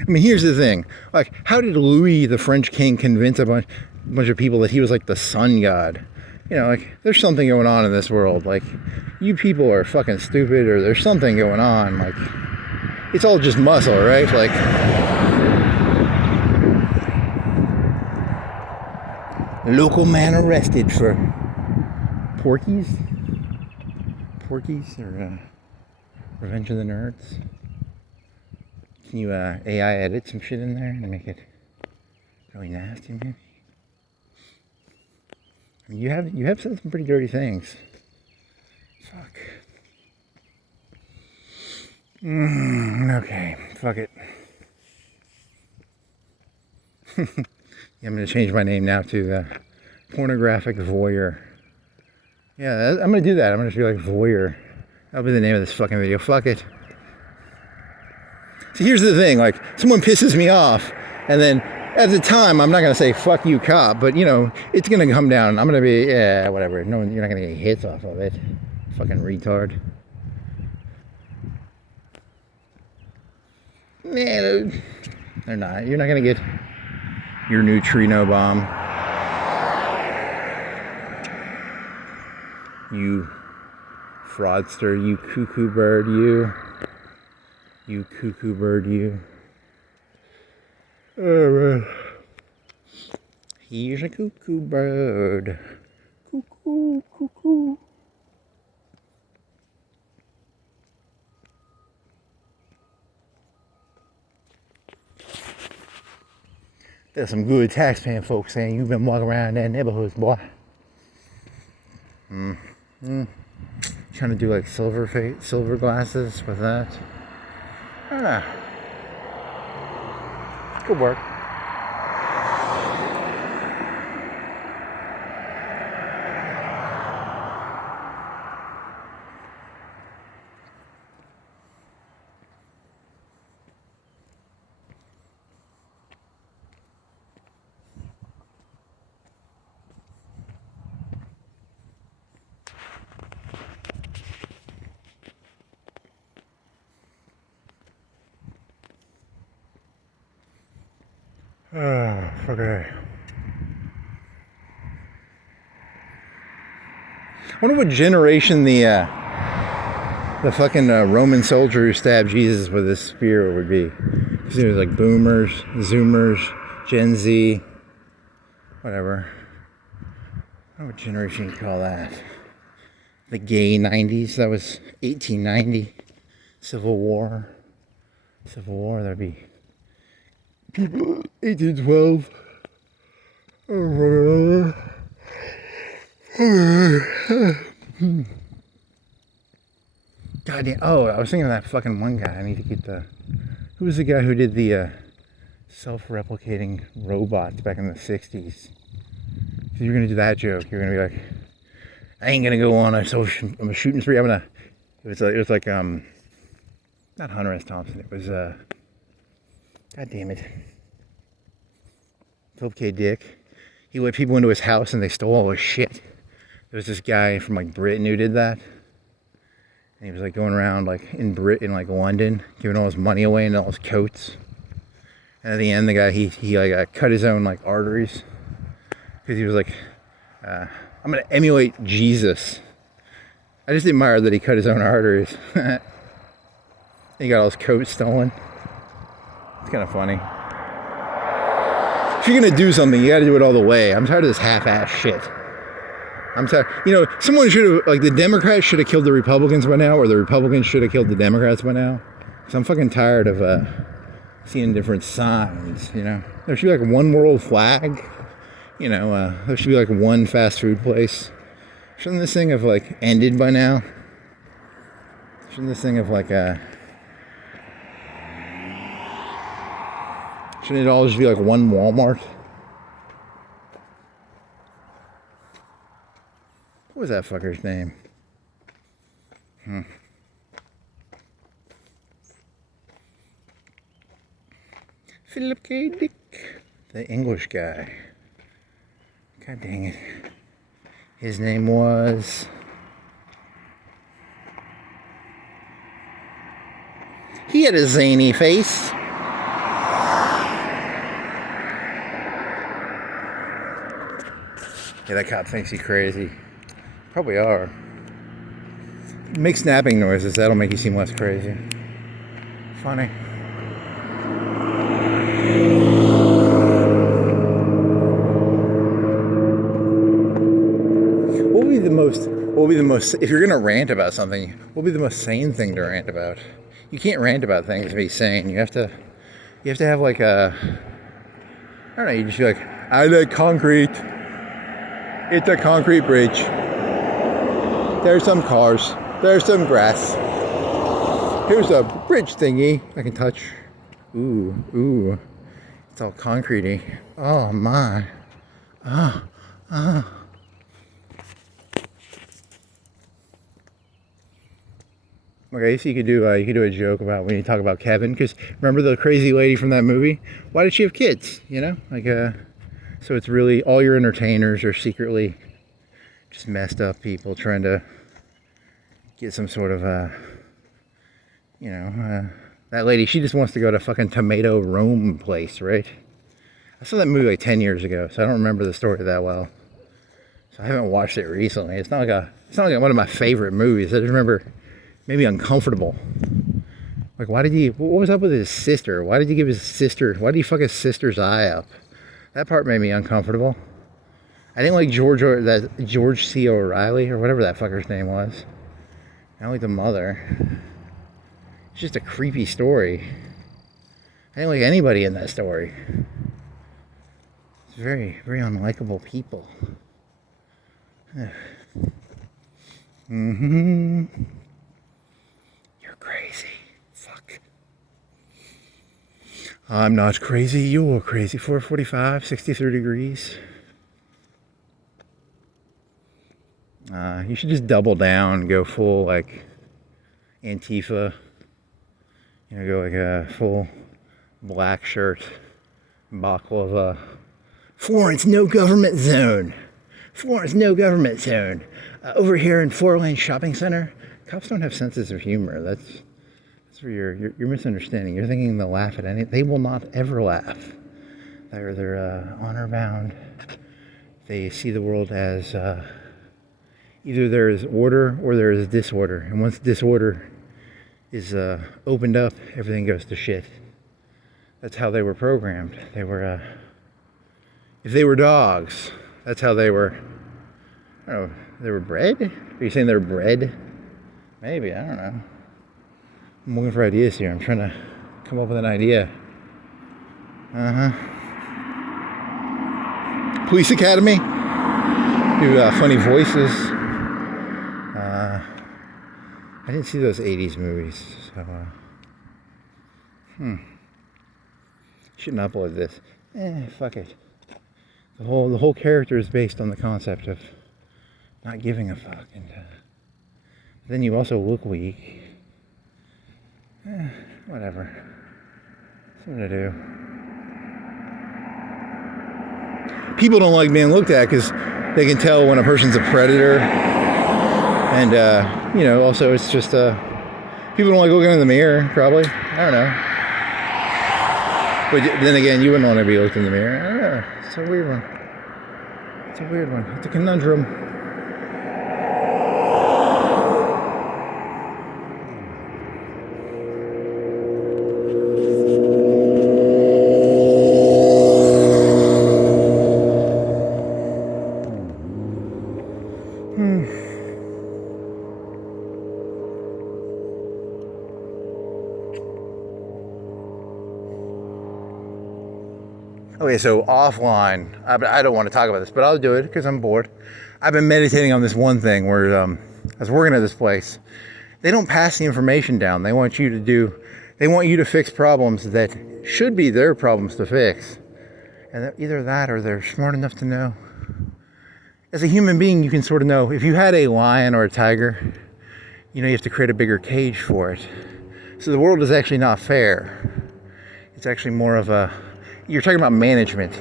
I mean, here's the thing. Like, how did Louis, the French king, convince a bunch of people that he was like the sun god? There's something going on in this world. Like, you people are fucking stupid, or there's something going on. Like, it's all just muscle, right? Like, local man arrested for Porkies or Revenge of the Nerds. Can you AI edit some shit in there and make it really nasty, maybe? I mean, you have said some pretty dirty things. Fuck. Okay, fuck it. Yeah, I'm gonna change my name now to pornographic voyeur. Yeah, I'm gonna do that. I'm gonna just be like voyeur. That'll be the name of this fucking video. Fuck it. See, here's the thing. Like, someone pisses me off, and then at the time, I'm not gonna say "fuck you, cop," but it's gonna come down. I'm gonna be, yeah, whatever. No, you're not gonna get hits off of it. Fucking retard. Nah, they're not. You're not gonna get your neutrino bomb. You fraudster, you cuckoo bird, you. You cuckoo bird, you. Oh, he's a cuckoo bird. Cuckoo, cuckoo. There's some good taxpaying folks saying you've been walking around that neighborhoods, boy. Trying to do like silver glasses with that. Good work. Oh, okay. I wonder what generation the fucking Roman soldier who stabbed Jesus with his spear would be. Because it was like boomers, zoomers, Gen Z, whatever. I don't know what generation you call that. The gay 90s, that was 1890. Civil War, that'd be people, 1812. God damn. Oh, I was thinking of that fucking one guy. I need to get the... Who was the guy who did the self-replicating robots back in the 60s? If you're going to do that joke, you're going to be like, I ain't going to go on a shooting spree. I'm going to... It was like, not Hunter S. Thompson. It was, God damn it. Philip K. Dick. He let people into his house and they stole all his shit. There was this guy from like Britain who did that. And he was like going around like in Britain, like London, giving all his money away and all his coats. And at the end, the guy, he like cut his own like arteries. Because he was like, I'm going to emulate Jesus. I just admire that he cut his own arteries. He got all his coats stolen. It's kind of funny. If you're going to do something, you got to do it all the way. I'm tired of this half-ass shit. I'm tired. You know, someone should have, like, the Democrats should have killed the Republicans by now, or the Republicans should have killed the Democrats by now. So I'm fucking tired of seeing different signs, you know. There should be, like, one world flag. You know, there should be, like, one fast food place. Shouldn't this thing have, like, ended by now? Shouldn't this thing have, like, shouldn't it all just be, like, one Walmart? What was that fucker's name? Philip K. Dick. The English guy. God dang it. His name was... He had a zany face. Yeah, that cop thinks he's crazy. Probably are. Make snapping noises, that'll make you seem less crazy. Funny. What would be the most, if you're gonna rant about something, what would be the most sane thing to rant about? You can't rant about things to be sane. You have to have like a, I don't know, you just be like, I like concrete. It's a concrete bridge. There's some cars. There's some grass. Here's a bridge thingy I can touch. Ooh. It's all concretey. Oh my. Okay, so you could do a joke about when you talk about Kevin, because remember the crazy lady from that movie? Why did she have kids? You know, like so it's really all your entertainers are secretly just messed up people trying to get some sort of you know, that lady, she just wants to go to fucking Tomato Rome place, right? I saw that movie like 10 years ago, so I don't remember the story that well. So I haven't watched it recently. It's not like one of my favorite movies. I just remember made me uncomfortable. Like, what was up with his sister? Why did he fuck his sister's eye up? That part made me uncomfortable. I didn't like George C. O'Reilly, or whatever that fucker's name was. I don't like the mother. It's just a creepy story. I didn't like anybody in that story. It's very, very unlikable people. You're crazy. Fuck. I'm not crazy, you're crazy. 4:45, 63 degrees. You should just double down, go full like Antifa. You know, go like a full black shirt, baklava. Florence, no government zone. Florence, no government zone. Over here in 4-lane shopping center, cops don't have senses of humor. That's where you're misunderstanding. You're thinking they'll laugh at anything. They will not ever laugh. They're honor bound. They see the world as either there is order or there is disorder. And once disorder is opened up, everything goes to shit. That's how they were programmed. They were, if they were dogs, that's how they were. I don't know, they were bred? Are you saying they were bred? Maybe, I don't know. I'm looking for ideas here. I'm trying to come up with an idea. Police Academy. Do funny voices. I didn't see those 80s movies, so shouldn't upload this. Fuck it. The whole character is based on the concept of not giving a fuck, and then you also look weak. Whatever. Something to do. People don't like being looked at because they can tell when a person's a predator, and also it's just people don't like looking in the mirror. Probably, I don't know. But then again, you wouldn't want to be looked in the mirror. I don't know. It's a weird one. It's a conundrum. Okay, so offline, I don't want to talk about this, but I'll do it because I'm bored. I've been meditating on this one thing where I was working at this place. They don't pass the information down. They want you to fix problems that should be their problems to fix. And either that or they're smart enough to know. As a human being, you can sort of know. If you had a lion or a tiger, you have to create a bigger cage for it. So the world is actually not fair. It's actually more of a... You're talking about management.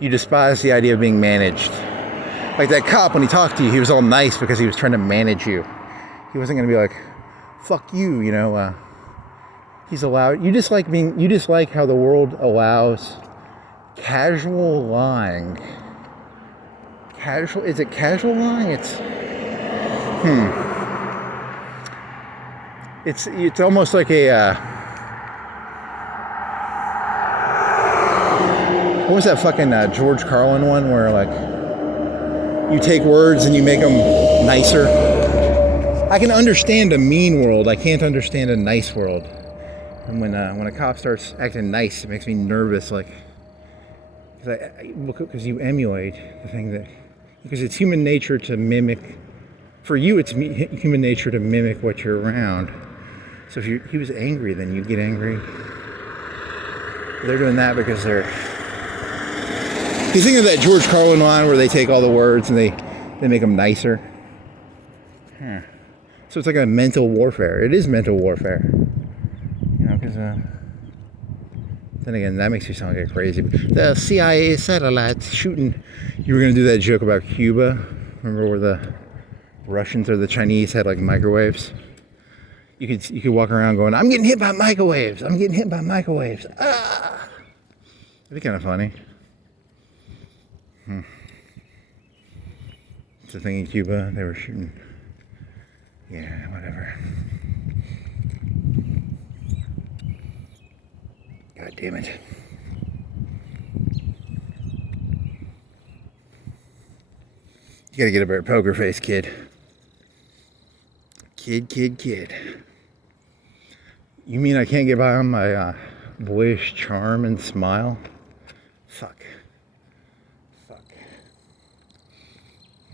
You despise the idea of being managed. Like that cop, when he talked to you, he was all nice because he was trying to manage you. He wasn't going to be like, fuck you, He's allowed... You just like how the world allows casual lying. Is it casual lying? It's almost like a... what was that fucking George Carlin one where like you take words and you make them nicer? I can understand a mean world. I can't understand a nice world. And when a cop starts acting nice, it makes me nervous. Like, because you emulate the thing that, because it's human nature to mimic. For you, it's human nature to mimic what you're around. So if he was angry, then you get angry. They're doing that because they're... You think of that George Carlin line where they take all the words and they make them nicer? So it's like a mental warfare. It is mental warfare. Because then again, that makes you sound like crazy. The CIA satellites shooting. You were going to do that joke about Cuba. Remember where the Russians or the Chinese had like microwaves? You could walk around going, I'm getting hit by microwaves. I'm getting hit by microwaves. Ah! That'd be kind of funny. It's a thing in Cuba. They were shooting. Yeah, whatever. God damn it. You gotta get a better poker face, kid. Kid. You mean I can't get by on my boyish charm and smile? Fuck.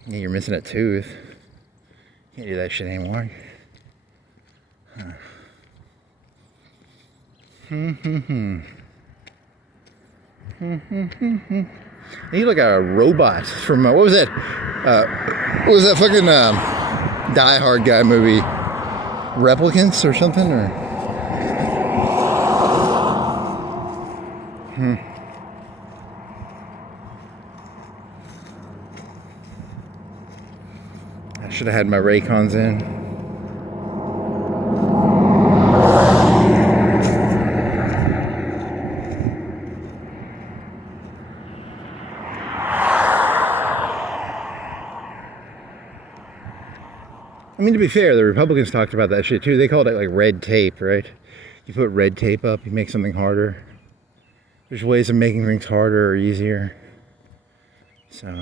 Yeah, you're missing a tooth. Can't do that shit anymore. You look like a robot from what was that? What was that fucking Die Hard guy movie? Replicants or something? Or I should have had my Raycons in. I mean, to be fair, the Republicans talked about that shit too. They called it like red tape, right? You put red tape up, you make something harder. There's ways of making things harder or easier. So, I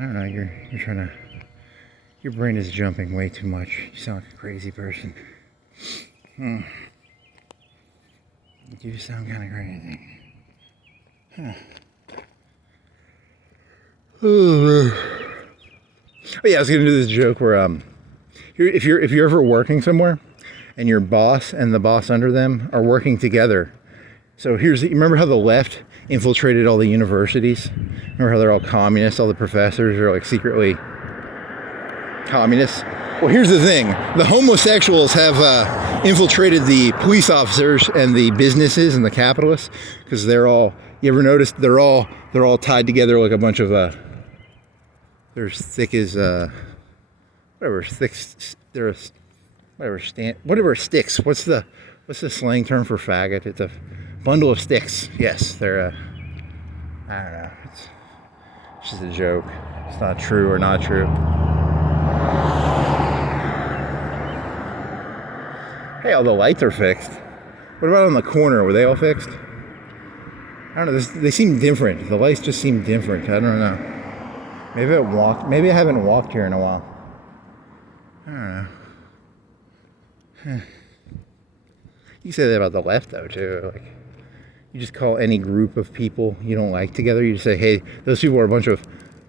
don't know, you're trying to... Your brain is jumping way too much. You sound like a crazy person. You sound kind of crazy. Oh yeah, I was gonna do this joke where if you're ever working somewhere and your boss and the boss under them are working together. So you remember how the left infiltrated all the universities? Remember how they're all communists? All the professors are like secretly communists. Well, here's the thing: the homosexuals have infiltrated the police officers and the businesses and the capitalists because they're all. You ever notice they're all tied together like a bunch of they're as thick as whatever sticks. They're whatever sticks. What's the slang term for faggot? It's a bundle of sticks. Yes, they're I don't know. It's just a joke. It's not true or not true. Hey, all the lights are fixed. What about on the corner? Were they all fixed? I don't know. They seem different. The lights just seem different. I don't know. Maybe I haven't walked here in a while. I don't know. You say that about the left though too. Like, you just call any group of people you don't like together. You just say, "Hey, those people are a bunch of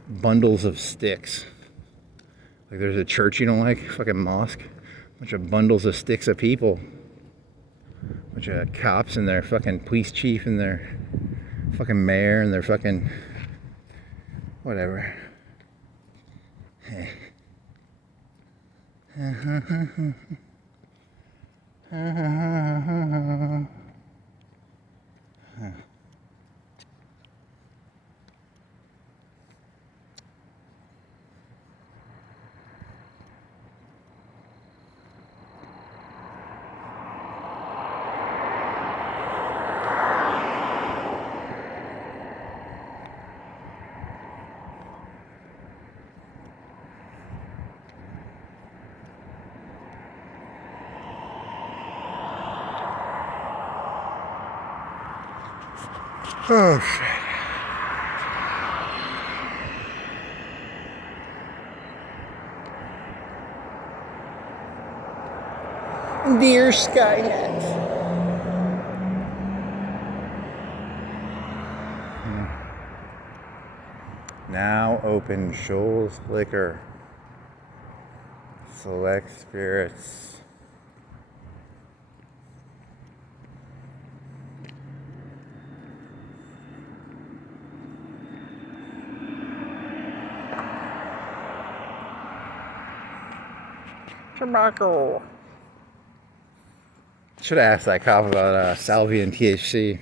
bundles of sticks." Like there's a church you don't like, fucking mosque, a bunch of bundles of sticks of people, a bunch of cops and their fucking police chief and their fucking mayor and their fucking whatever. Hey. Oh shit. Dear Skynet. Now open Shoals Liquor. Select spirits. Tobacco. Should have asked that cop about salvia and THC.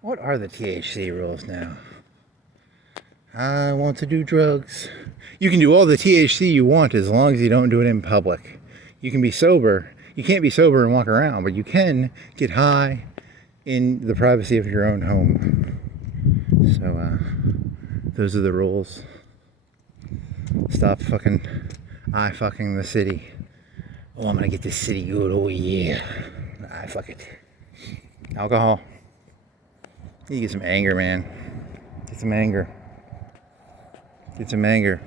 What are the THC rules now? I want to do drugs. You can do all the THC you want as long as you don't do it in public. You can be sober. You can't be sober and walk around, but you can get high in the privacy of your own home. So, those are the rules. Stop fucking fucking the city. Oh, I'm gonna get this city good. Oh yeah. Fuck it. Alcohol. You get some anger, man. Get some anger. Get some anger.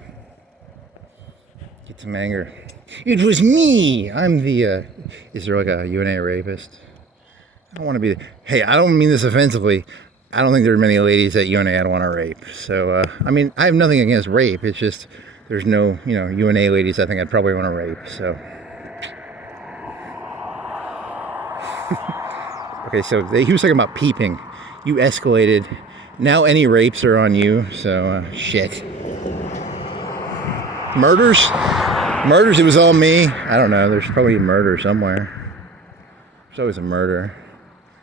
Get some anger. It was me. I'm the. Is there like a UNA rapist? I don't want to be. Hey, I don't mean this offensively. I don't think there are many ladies at UNA I'd want to rape. So, I mean, I have nothing against rape. It's just there's no, UNA ladies I think I'd probably want to rape. So. Okay, so he was talking about peeping. You escalated. Now any rapes are on you, so shit. Murders? Murders, it was all me. I don't know, there's probably a murder somewhere. There's always a murder.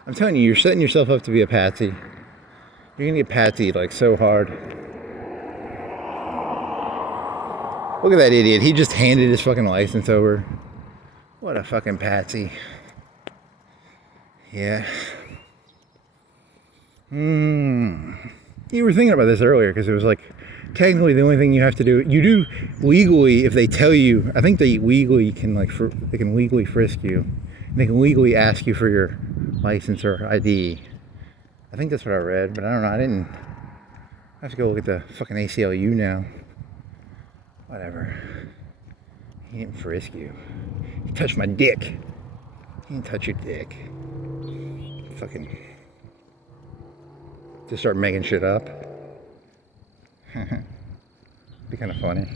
I'm telling you, you're setting yourself up to be a patsy. You're gonna get patsied like so hard. Look at that idiot, he just handed his fucking license over. What a fucking patsy. Yeah. You were thinking about this earlier because it was like technically the only thing you have to do, you do legally if they tell you. I think they legally can they can legally frisk you. They can legally ask you for your license or ID. I think that's what I read, but I don't know. I have to go look at the fucking ACLU now. Whatever. He didn't frisk you. He touched my dick. He didn't touch your dick. Fucking. Just start making shit up. Be kind of funny.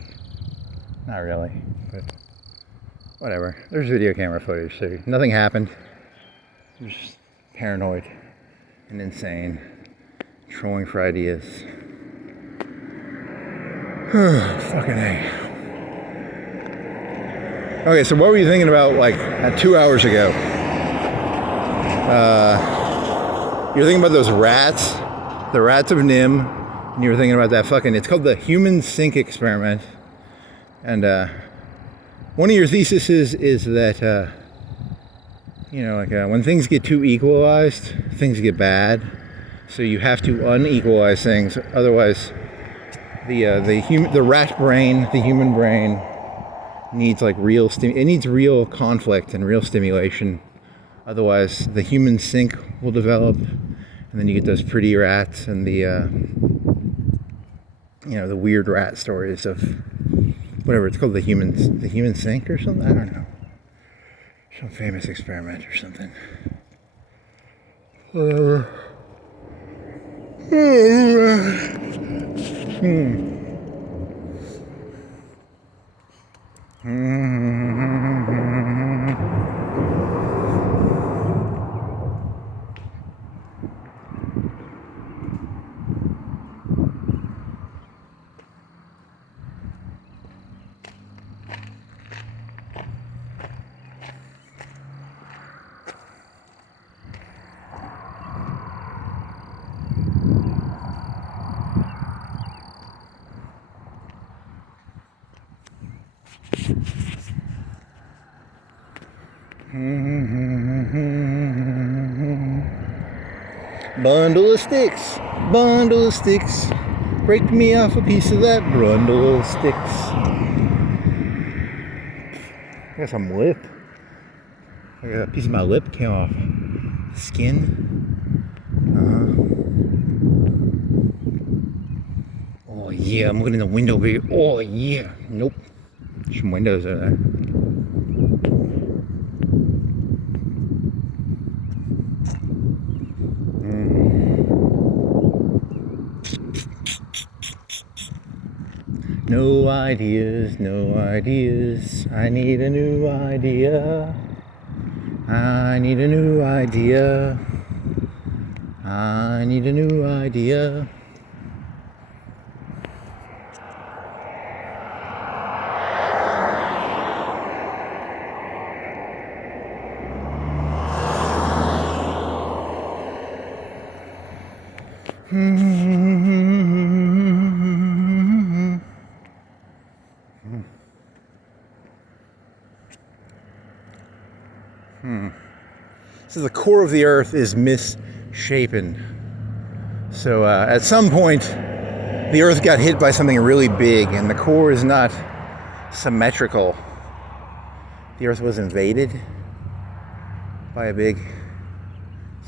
Not really, but whatever. There's video camera footage, so nothing happened. I'm just paranoid and insane. Trolling for ideas. Fucking A. Okay, so what were you thinking about like 2 hours ago? You're thinking about those rats, the rats of Nim, and you were thinking about that fucking, it's called the human sink experiment. And one of your theses is that, when things get too equalized, things get bad. So you have to unequalize things, otherwise the rat brain, the human brain, needs like it needs real conflict and real stimulation. Otherwise, the human sink will develop, and then you get those pretty rats and the weird rat stories of whatever it's called, the human sink or something. I don't know, some famous experiment or something. Bundle of sticks, break me off a piece of that bundle of sticks. I got some lip. I got a piece of my lip came off. Skin. Oh yeah, I'm looking in the window over here. Oh yeah. Nope. Some windows over there. No ideas, no ideas. I need a new idea. I need a new idea. I need a new idea. So the core of the Earth is misshapen. So at some point, the Earth got hit by something really big, and the core is not symmetrical. The Earth was invaded by a big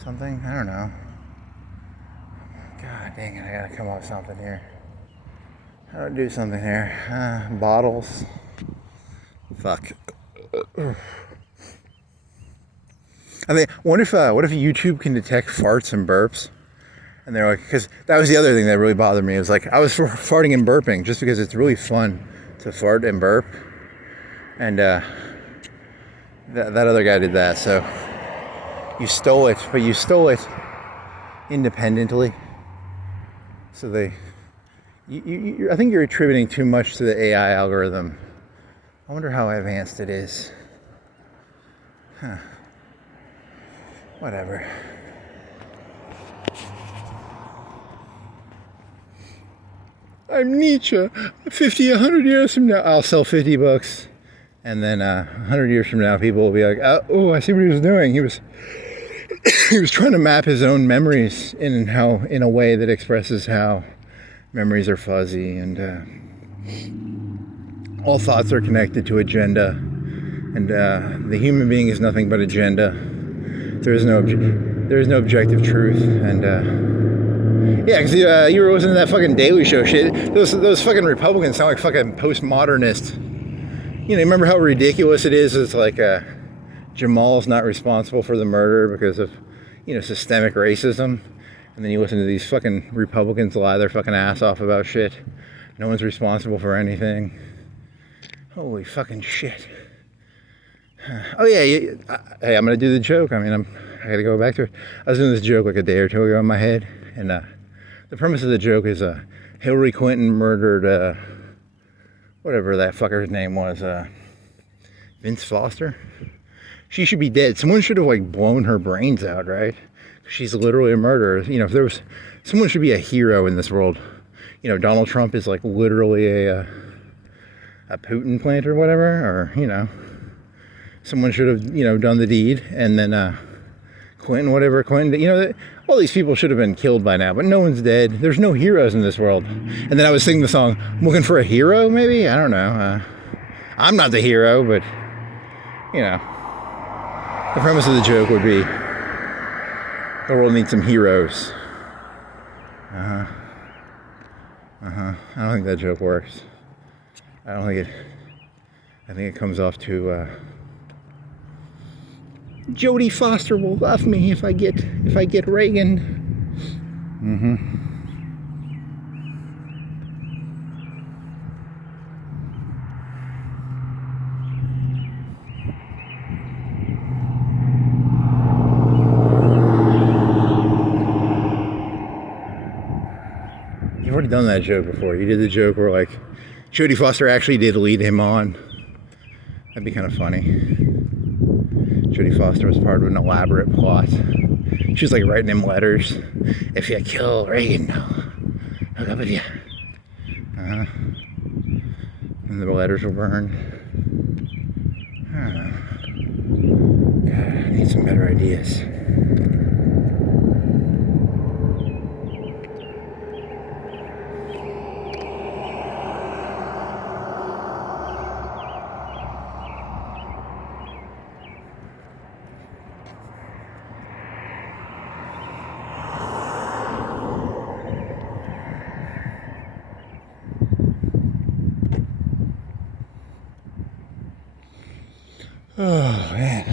something. I don't know. God dang it! I gotta come up with something here. How do I do something here? Bottles. Fuck. I mean, what if YouTube can detect farts and burps? And they're like, because that was the other thing that really bothered me. It was like, I was farting and burping just because it's really fun to fart and burp. And that other guy did that. So you stole it, but you stole it independently. So I think you're attributing too much to the AI algorithm. I wonder how advanced it is. Huh. Whatever. I'm Nietzsche. 100 years from now, I'll sell 50 books. And then 100 years from now, people will be like, oh, I see what he was doing. He was he was trying to map his own memories in a way that expresses how memories are fuzzy, and all thoughts are connected to agenda, and the human being is nothing but agenda. There is no objective truth, and yeah, because you were listening to that fucking Daily Show shit. Those fucking Republicans sound like fucking postmodernists. You know, remember how ridiculous it is? It's like Jamal's not responsible for the murder because of, you know, systemic racism. And then you listen to these fucking Republicans lie their fucking ass off about shit. No one's responsible for anything. Holy fucking shit. Oh yeah, hey, I'm gonna do the joke. I mean, I gotta go back to it. I was doing this joke like a day or two ago in my head, and the premise of the joke is Hillary Clinton murdered whatever that fucker's name was, Vince Foster. She should be dead. Someone should have like blown her brains out, right? She's literally a murderer. You know, if there was, someone should be a hero in this world. You know, Donald Trump is like literally a Putin plant or whatever, or, you know, someone should have, you know, done the deed. And then Clinton, you know, all these people should have been killed by now, but no one's dead. There's no heroes in this world. And then I was singing the song, I'm looking for a hero, maybe? I don't know. I'm not the hero, but, you know, the premise of the joke would be the world needs some heroes. I don't think that joke works. I think it comes off to Jodie Foster will love me if I get Reagan. You've already done that joke before. You did the joke where like Jodie Foster actually did lead him on. That'd be kind of funny. Jodie Foster was part of an elaborate plot. She was like writing him letters. If you kill Reagan, I'll hook up with you. And the letters were burned. God, I need some better ideas. Oh, man.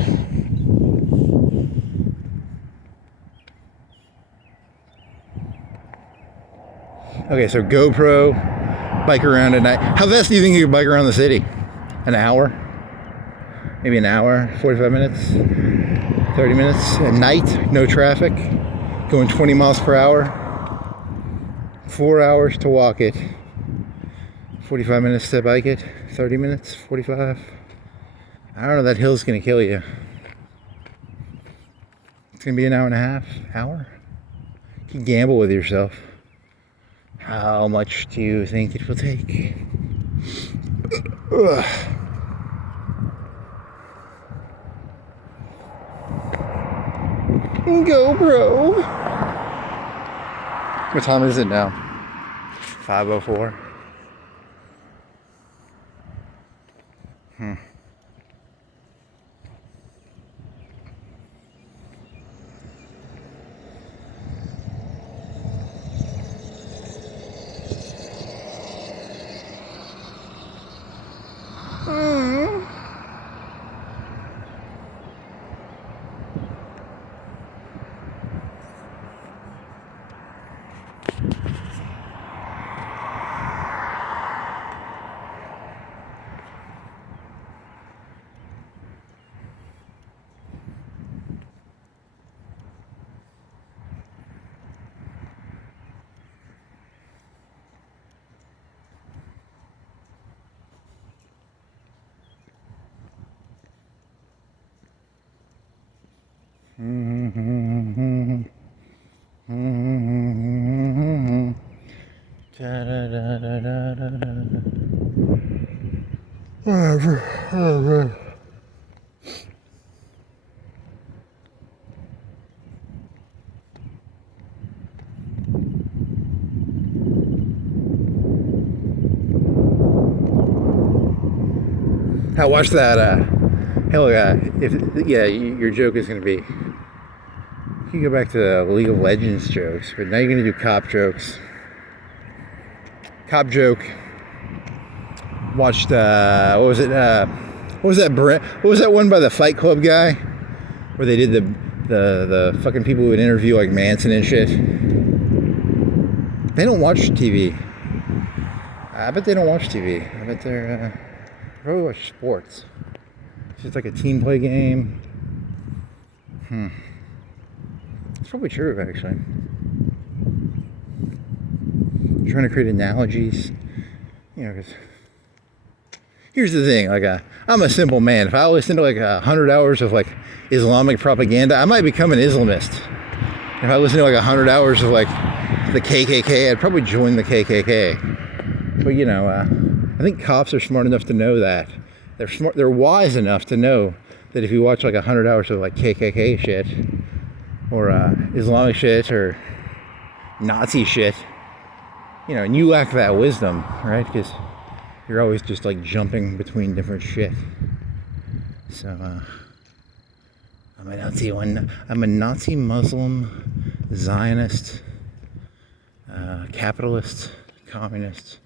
Okay, so GoPro, bike around at night. How fast do you think you could bike around the city? An hour? Maybe an hour, 45 minutes, 30 minutes at night, no traffic, going 20 miles per hour, 4 hours to walk it, 45 minutes to bike it, 30 minutes, 45. I don't know, that hill's gonna kill you. It's gonna be an hour and a half, hour. You can gamble with yourself. How much do you think it will take? Ugh. GoPro. What time is it now? 5:04. I watched that. Hell, your joke is gonna be. You can go back to the League of Legends jokes, but now you're gonna do cop jokes. Cop joke. Watched. What was it? What was that? What was that one by the Fight Club guy, where they did the fucking people who would interview like Manson and shit. They don't watch TV. I bet they don't watch TV. I bet they're probably watch sports. It's just like a team play game. It's probably true, actually. I'm trying to create analogies, because here's the thing, like I'm a simple man. If I listen to like 100 hours of like Islamic propaganda, I might become an Islamist. If I listen to like 100 hours of like the KKK, I'd probably join the KKK. But I think cops are smart enough to know that. They're wise enough to know that if you watch like 100 hours of like KKK shit, or Islamic shit, or Nazi shit, and you lack that wisdom, right? Because you're always just like jumping between different shit. So I'm a Nazi Muslim, Zionist, capitalist, communist,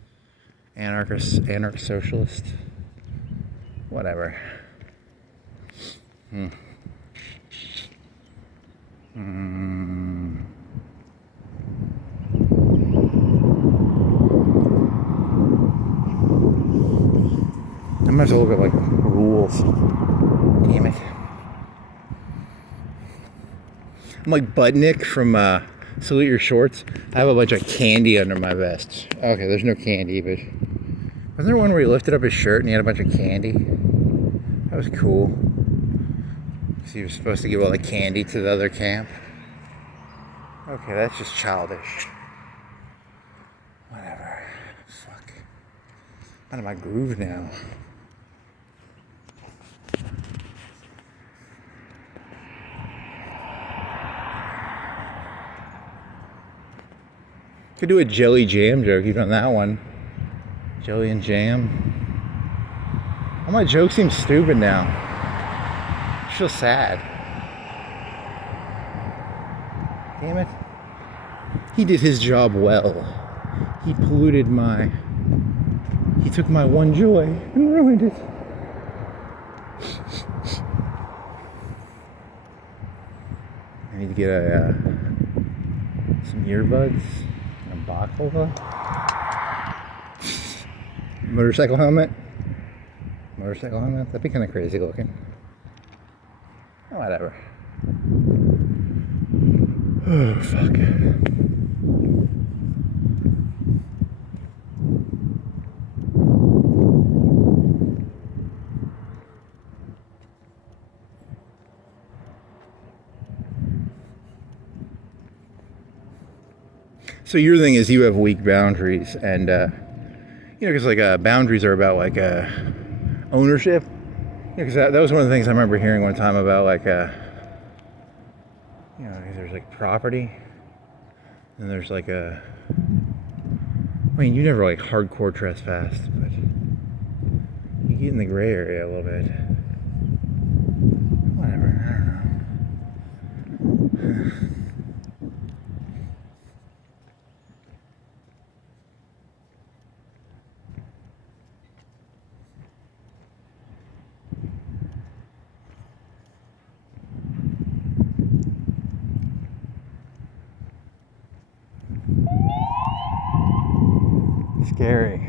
anarcho-socialist, whatever. I'm gonna have to look at like rules. Damn it. I'm like Budnick from Salute Your Shorts. I have a bunch of candy under my vest. Okay, there's no candy, but wasn't there one where he lifted up his shirt and he had a bunch of candy? That was cool. So he was supposed to give all the candy to the other camp. Okay, that's just childish. Whatever. Fuck. I'm out of my groove now. Could do a jelly jam joke. You've done that one. Jelly and jam. All my jokes seem stupid now. I feel sad. Damn it. He did his job well. He polluted He took my one joy and ruined it. I need to get some earbuds. Baklava? Motorcycle helmet? That'd be kind of crazy looking. Oh, whatever. Oh, fuck. So your thing is you have weak boundaries, and because like boundaries are about like ownership. Because that was one of the things I remember hearing one time about like because there's like property, and there's like you never like hardcore trespassed, but you get in the gray area a little bit. Whatever, I don't know. Scary.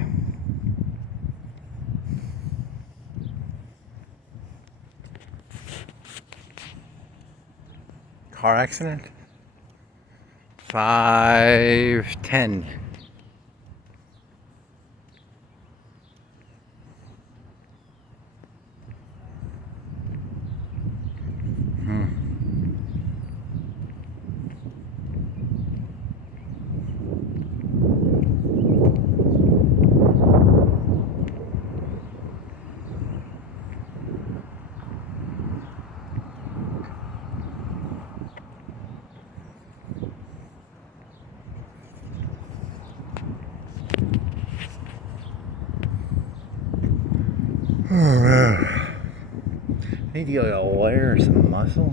Car accident? 5:10. I need to get like a layer or some muscle.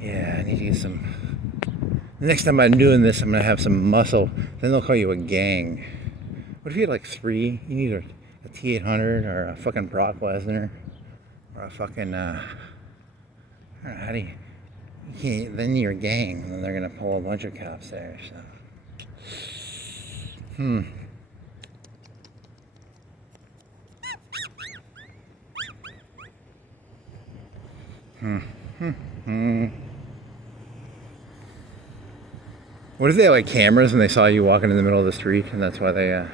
Yeah, I need to get some. The next time I'm doing this, I'm gonna have some muscle. Then they'll call you a gang. What if you had like 3? You need a T800 or a fucking Brock Lesnar or a fucking. I don't know, how do you can't. Then you're a gang, and then they're gonna pull a bunch of cops there. So. What if they had like cameras and they saw you walking in the middle of the street and that's why they, that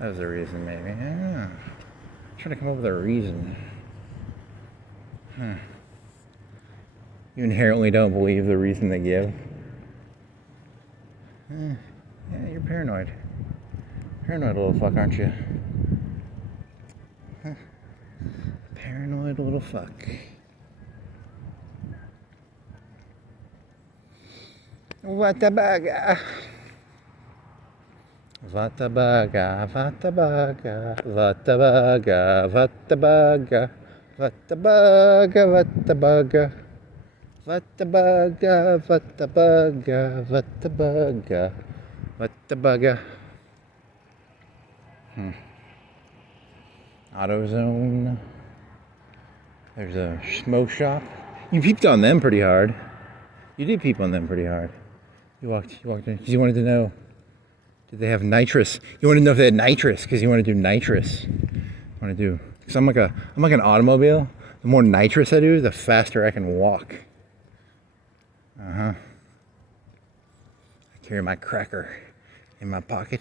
was the reason maybe. I don't know. I'm trying to come up with a reason. You inherently don't believe the reason they give. Yeah, you're paranoid. Paranoid little fuck, aren't you? Paranoid little fuck. Vata baga. Vata baga, vata baga, vata baga, vata baga, vata baga, vata baga. Vata baga, vata baga, vata baga, vata baga. AutoZone. There's a smoke shop. You peeped on them pretty hard. You did peep on them pretty hard. You walked in because you wanted to know, did they have nitrous? You wanted to know if they had nitrous because you want to do nitrous. Because I'm like an automobile. The more nitrous I do, the faster I can walk. I carry my cracker in my pocket.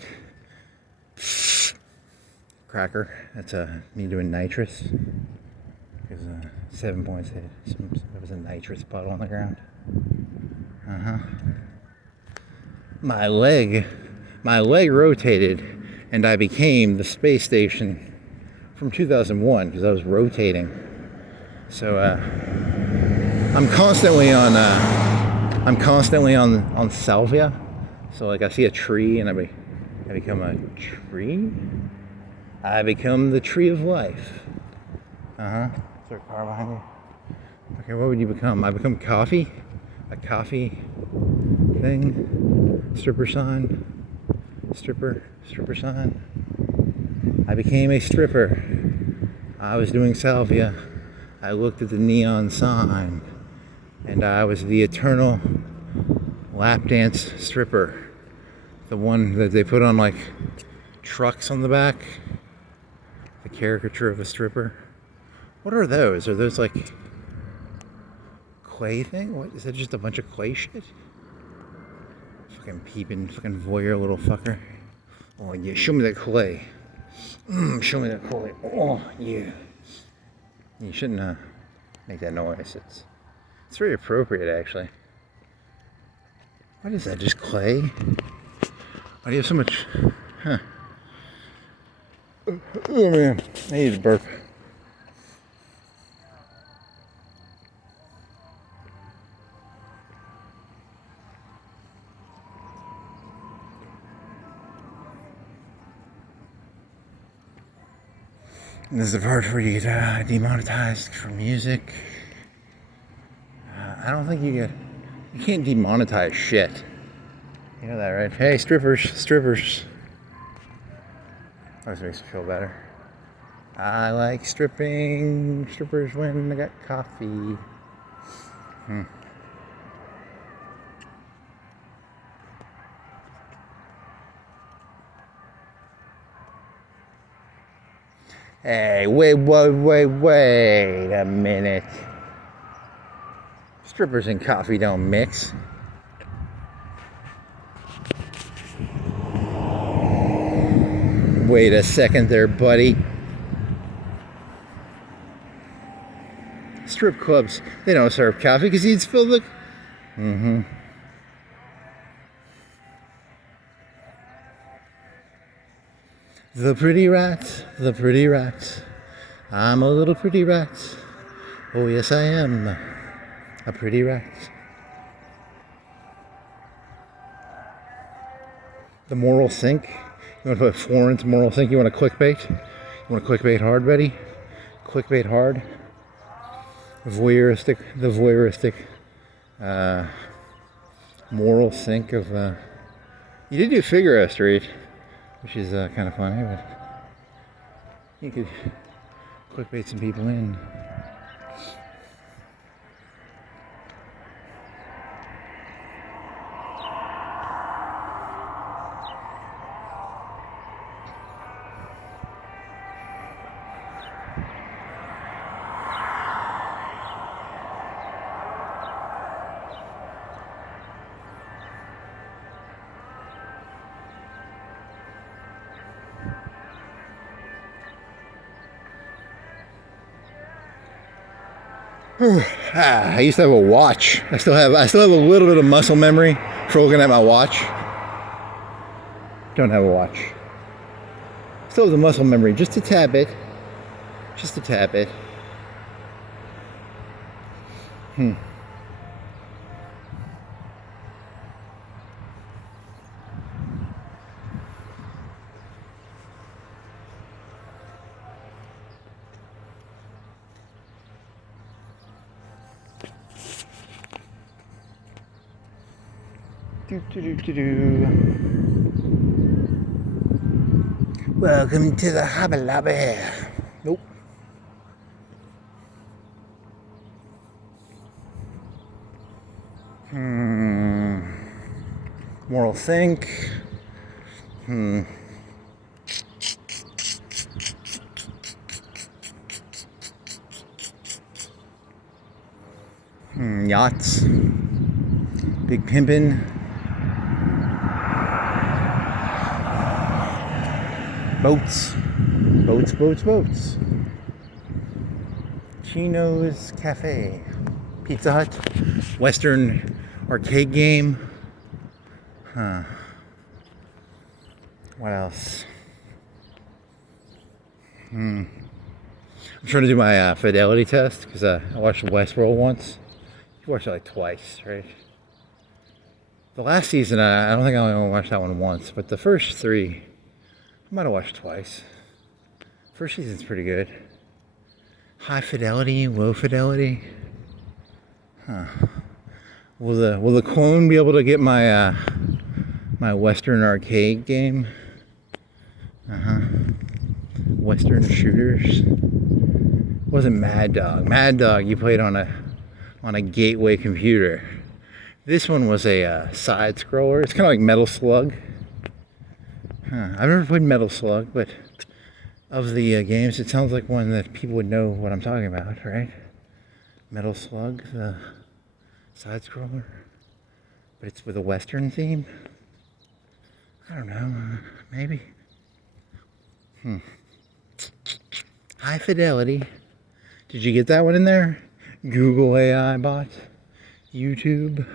Cracker, that's me doing nitrous. Because 7 points there was a nitrous bottle on the ground. My leg rotated and I became the space station from 2001 because I was rotating. So I'm constantly on salvia. So like I see a tree and I become a tree. I become the tree of life. Is there a car behind me? Okay, what would you become? I become coffee? A coffee thing? Stripper sign? Stripper sign? I became a stripper. I was doing salvia. I looked at the neon sign. And I was the eternal lap dance stripper. The one that they put on like trucks on the back. The caricature of a stripper. What are those? Are those like clay thing? What is that? Just a bunch of clay shit? Fucking peeping, fucking voyeur little fucker. Oh yeah, show me that clay. Show me that clay. Oh yeah. You shouldn't make that noise. It's very appropriate actually. What is that? Just clay? Why do you have so much? Oh man, I need to burp. This is the part where you get demonetized for music. I don't think you can't demonetize shit. You know that, right? Hey, strippers. Always makes me feel better. I like strippers when I got coffee. Hey, wait a minute. Strippers and coffee don't mix. Wait a second there, buddy. Strip clubs, they don't serve coffee because you'd spill the... The pretty rat. I'm a little pretty rat. Oh yes I am, a pretty rat. The moral sink. You want to put Florence moral sink? You want a clickbait? You Want to clickbait hard, Betty? Clickbait hard. The voyeuristic moral sink of. You did do figure street, which is kind of funny, but you could clickbait some people in. I used to have a watch. I still have a little bit of muscle memory for looking at my watch. Don't have a watch. Still have the muscle memory, just a tad bit. Just a tad bit. Welcome to the Hobby Lobby. Nope. Moral sink. Yachts. Big pimpin'. Boats. Chino's Cafe. Pizza Hut. Western arcade game. What else? I'm trying to do my fidelity test because I watched Westworld once. You watched it like twice, right? The last season, I don't think I only watched that one once, but the first three, I might have watched twice. First season's pretty good. High fidelity, low fidelity. Will the clone be able to get my my Western arcade game? Western shooters. Wasn't Mad Dog. Mad Dog you played on a gateway computer. This one was a side scroller. It's kind of like Metal Slug. I've never played Metal Slug, but of the games, it sounds like one that people would know what I'm talking about, right? Metal Slug, the side scroller, but it's with a Western theme. I don't know, maybe. High fidelity. Did you get that one in there? Google AI bot, YouTube.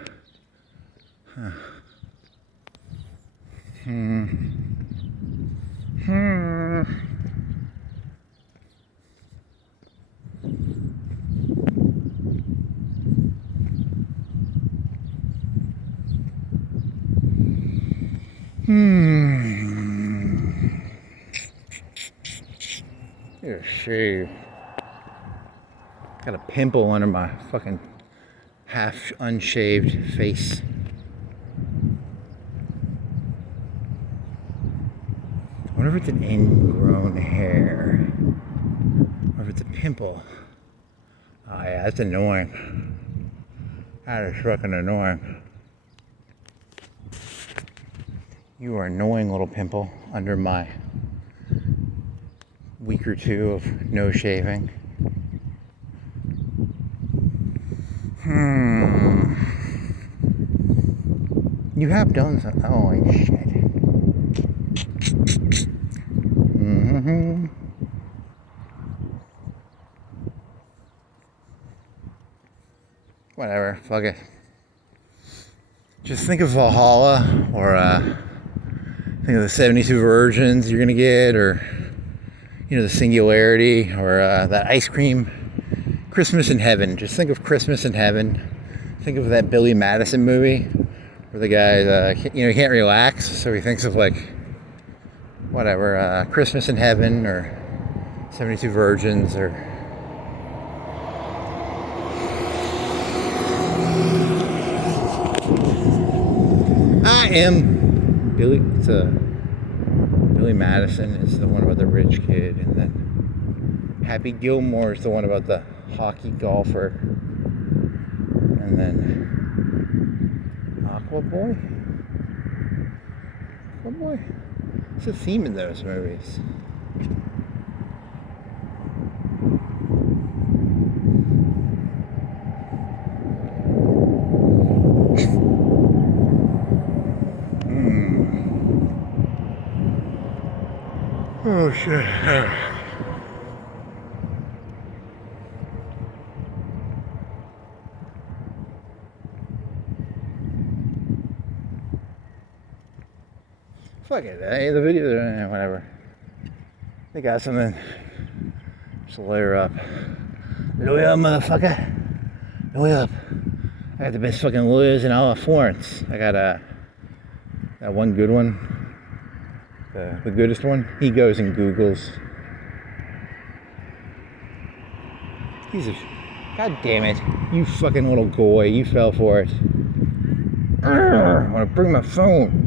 Get a shave. Got a pimple under my fucking half unshaved face. I wonder if it's an ingrown hair. Or if it's a pimple. Oh yeah, that's annoying. That is fucking annoying. You are an annoying little pimple under my week or two of no shaving. You have done something. Holy shit. Whatever, fuck it. Just think of Valhalla, or think of the 72 virgins you're gonna get, or the Singularity, or that ice cream. Christmas in Heaven. Just think of Christmas in Heaven. Think of that Billy Madison movie where the guy, he can't relax, so he thinks of like, whatever, Christmas in Heaven, or 72 virgins or I am Billy. It's Billy Madison is the one about the rich kid, and then Happy Gilmore is the one about the hockey golfer, and then Aqua Boy. Aqua Boy. It's a theme in those movies. Oh shit. Fuck it. The video, whatever. They got something. Just lawyer up. Lawyer up, motherfucker. Lawyer up. I got the best fucking lawyers in all of Florence. I got that one good one. The goodest one. He goes and Googles. God damn it. You fucking little goy. You fell for it. I want to bring my phone.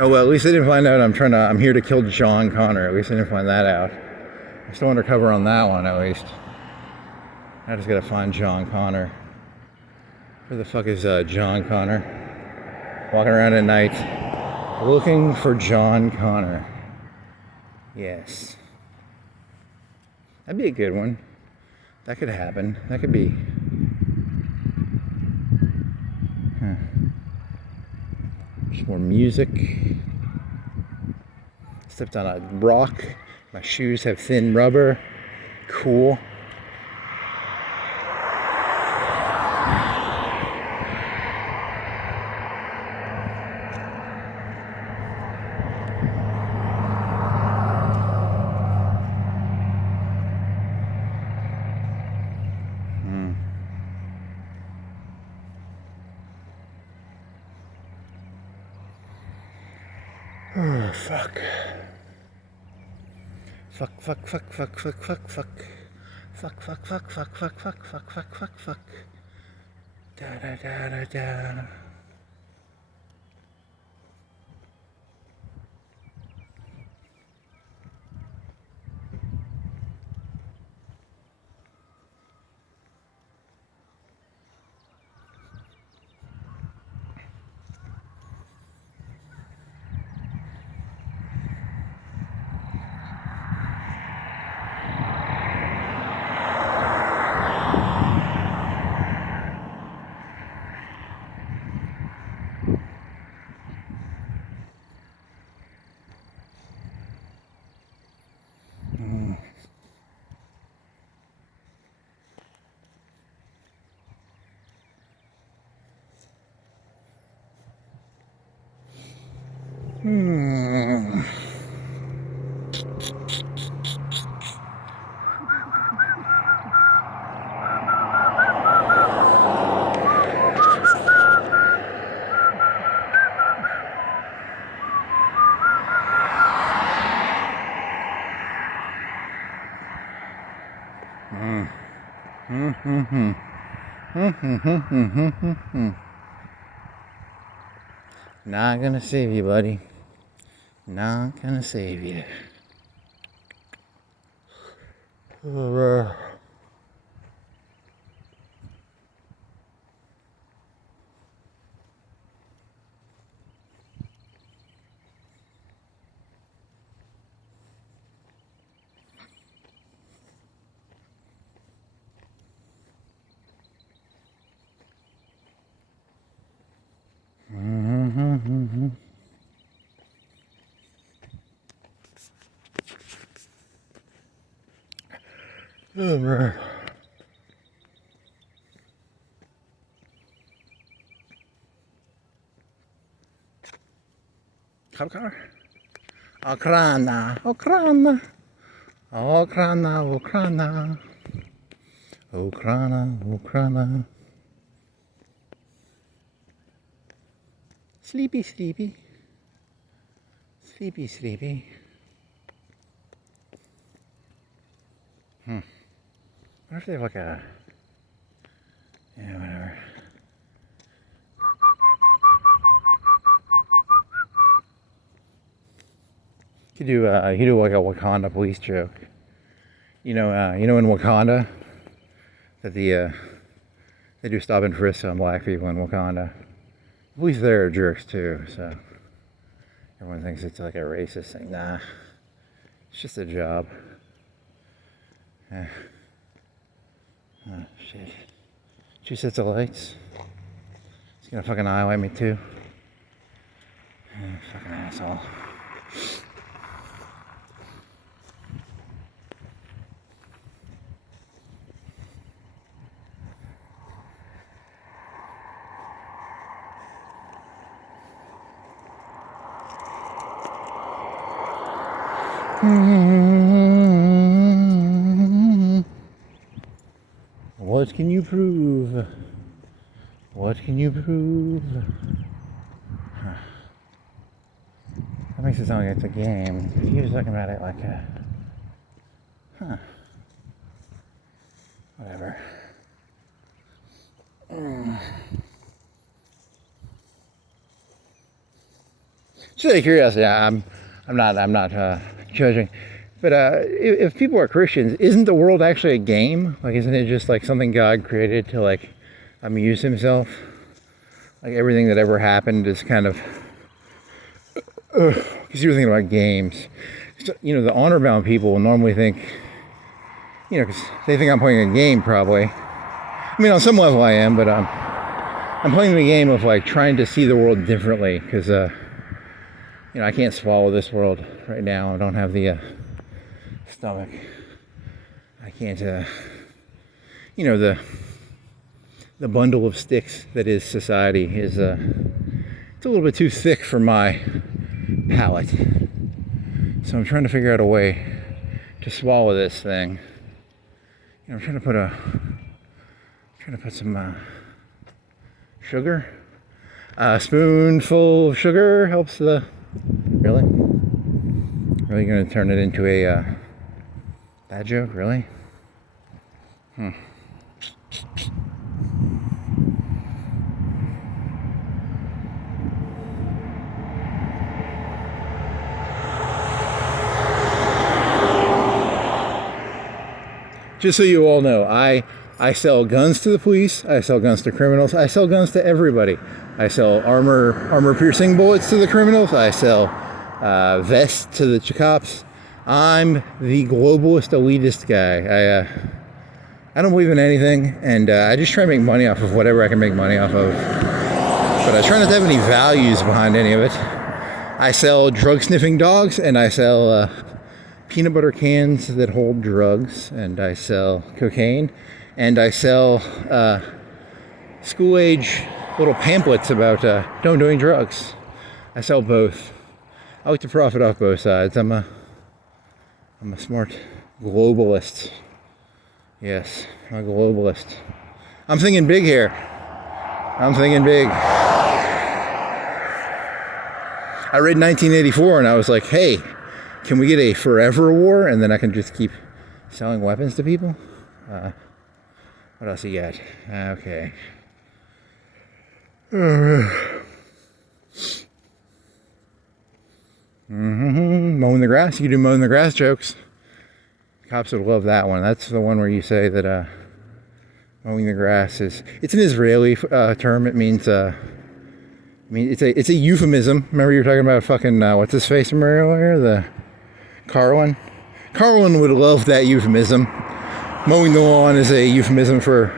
Oh well, at least I didn't find out I'm here to kill John Connor. At least I didn't find that out. I'm still undercover on that one, at least. I just gotta find John Connor. Where the fuck is John Connor? Walking around at night, looking for John Connor. Yes. That'd be a good one. That could happen. That could be. Just more music. Stepped on a rock. My shoes have thin rubber. Cool. Oh, fuck. Fuck, fuck, fuck, fuck, fuck, fuck, fuck. Fuck, fuck, fuck, fuck, fuck, fuck, fuck, fuck, fuck, fuck. Da da da da da. Not gonna save you, buddy. Not gonna save you. Car? Okrana, okrana, okrana, okrana, Okrana, Okrana. Sleepy, sleepy. Sleepy, sleepy. I wonder if they have like a... Yeah, whatever. You do like a Wakanda police joke. You know in Wakanda that they do stop and frisk on black people in Wakanda. The police there are jerks too, so everyone thinks it's like a racist thing. Nah, it's just a job. Oh shit! 2 sets of lights. He's gonna fucking highlight me too. Fucking asshole. What can you prove? What can you prove? Huh. That makes it sound like it's a game. If he was talking about it like a... Huh. Whatever. Just out of curiosity, I'm not judging, but if people are Christians, isn't the world actually a game? Like, isn't it just like something God created to like amuse himself? Like everything that ever happened is kind of, because you were thinking about games. So, the honor-bound people will normally think, because they think I'm playing a game probably. I mean, on some level I am, but I'm playing the game of like trying to see the world differently, because I can't swallow this world right now. I don't have the stomach. I can't, the bundle of sticks that is society is, it's a little bit too thick for my palate. So I'm trying to figure out a way to swallow this thing. I'm trying to put some sugar. A spoonful of sugar helps the... Really? Really gonna turn it into a bad joke? Really? Just so you all know, I sell guns to the police, I sell guns to criminals, I sell guns to everybody. I sell armor-piercing bullets to the criminals, I sell vests to the cops. I'm the globalist, elitist guy. I don't believe in anything, and I just try to make money off of whatever I can make money off of. But I try not to have any values behind any of it. I sell drug-sniffing dogs, and I sell peanut butter cans that hold drugs, and I sell cocaine, and I sell school-age little pamphlets about don't doing drugs. I sell both. I like to profit off both sides. I'm a smart globalist. Yes, I'm a globalist. I'm thinking big here. I'm thinking big. I read 1884 and I was like, hey, can we get a forever war? And then I can just keep selling weapons to people? What else you got? Okay. Mowing the grass. You can do mowing the grass jokes. Cops would love that one. That's the one where you say that mowing the grass is... It's an Israeli term. It means... it's a euphemism. Remember you were talking about fucking... what's his face from earlier? The... Carlin? Carlin would love that euphemism. Mowing the lawn is a euphemism for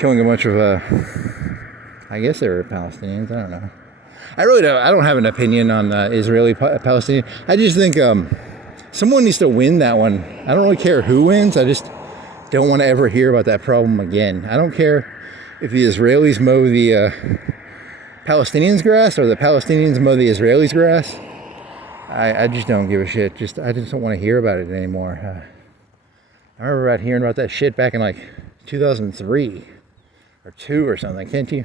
killing a bunch of... I guess they were Palestinians. I don't know. I don't have an opinion on Israeli-Palestinian. I just think someone needs to win that one. I don't really care who wins. I just don't want to ever hear about that problem again. I don't care if the Israelis mow the Palestinians' grass or the Palestinians mow the Israelis' grass. I just don't give a shit. I just don't want to hear about it anymore. I remember hearing about that shit back in like 2003 or 2 or something.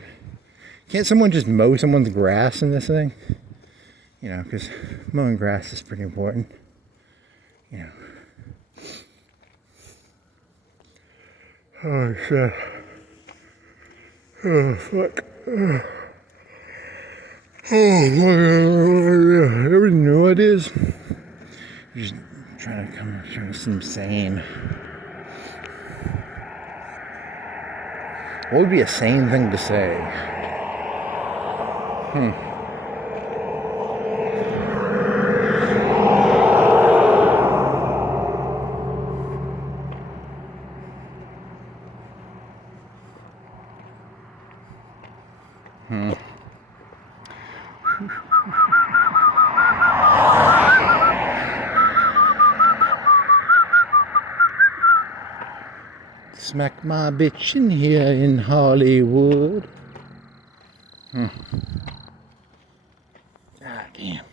Can't someone just mow someone's grass in this thing? You know, because mowing grass is pretty important. You know. Oh shit. Oh fuck. Everything new ideas? You're just trying to seem sane. What would be a sane thing to say? Smack my bitch in here in Hollywood. Ah, damn.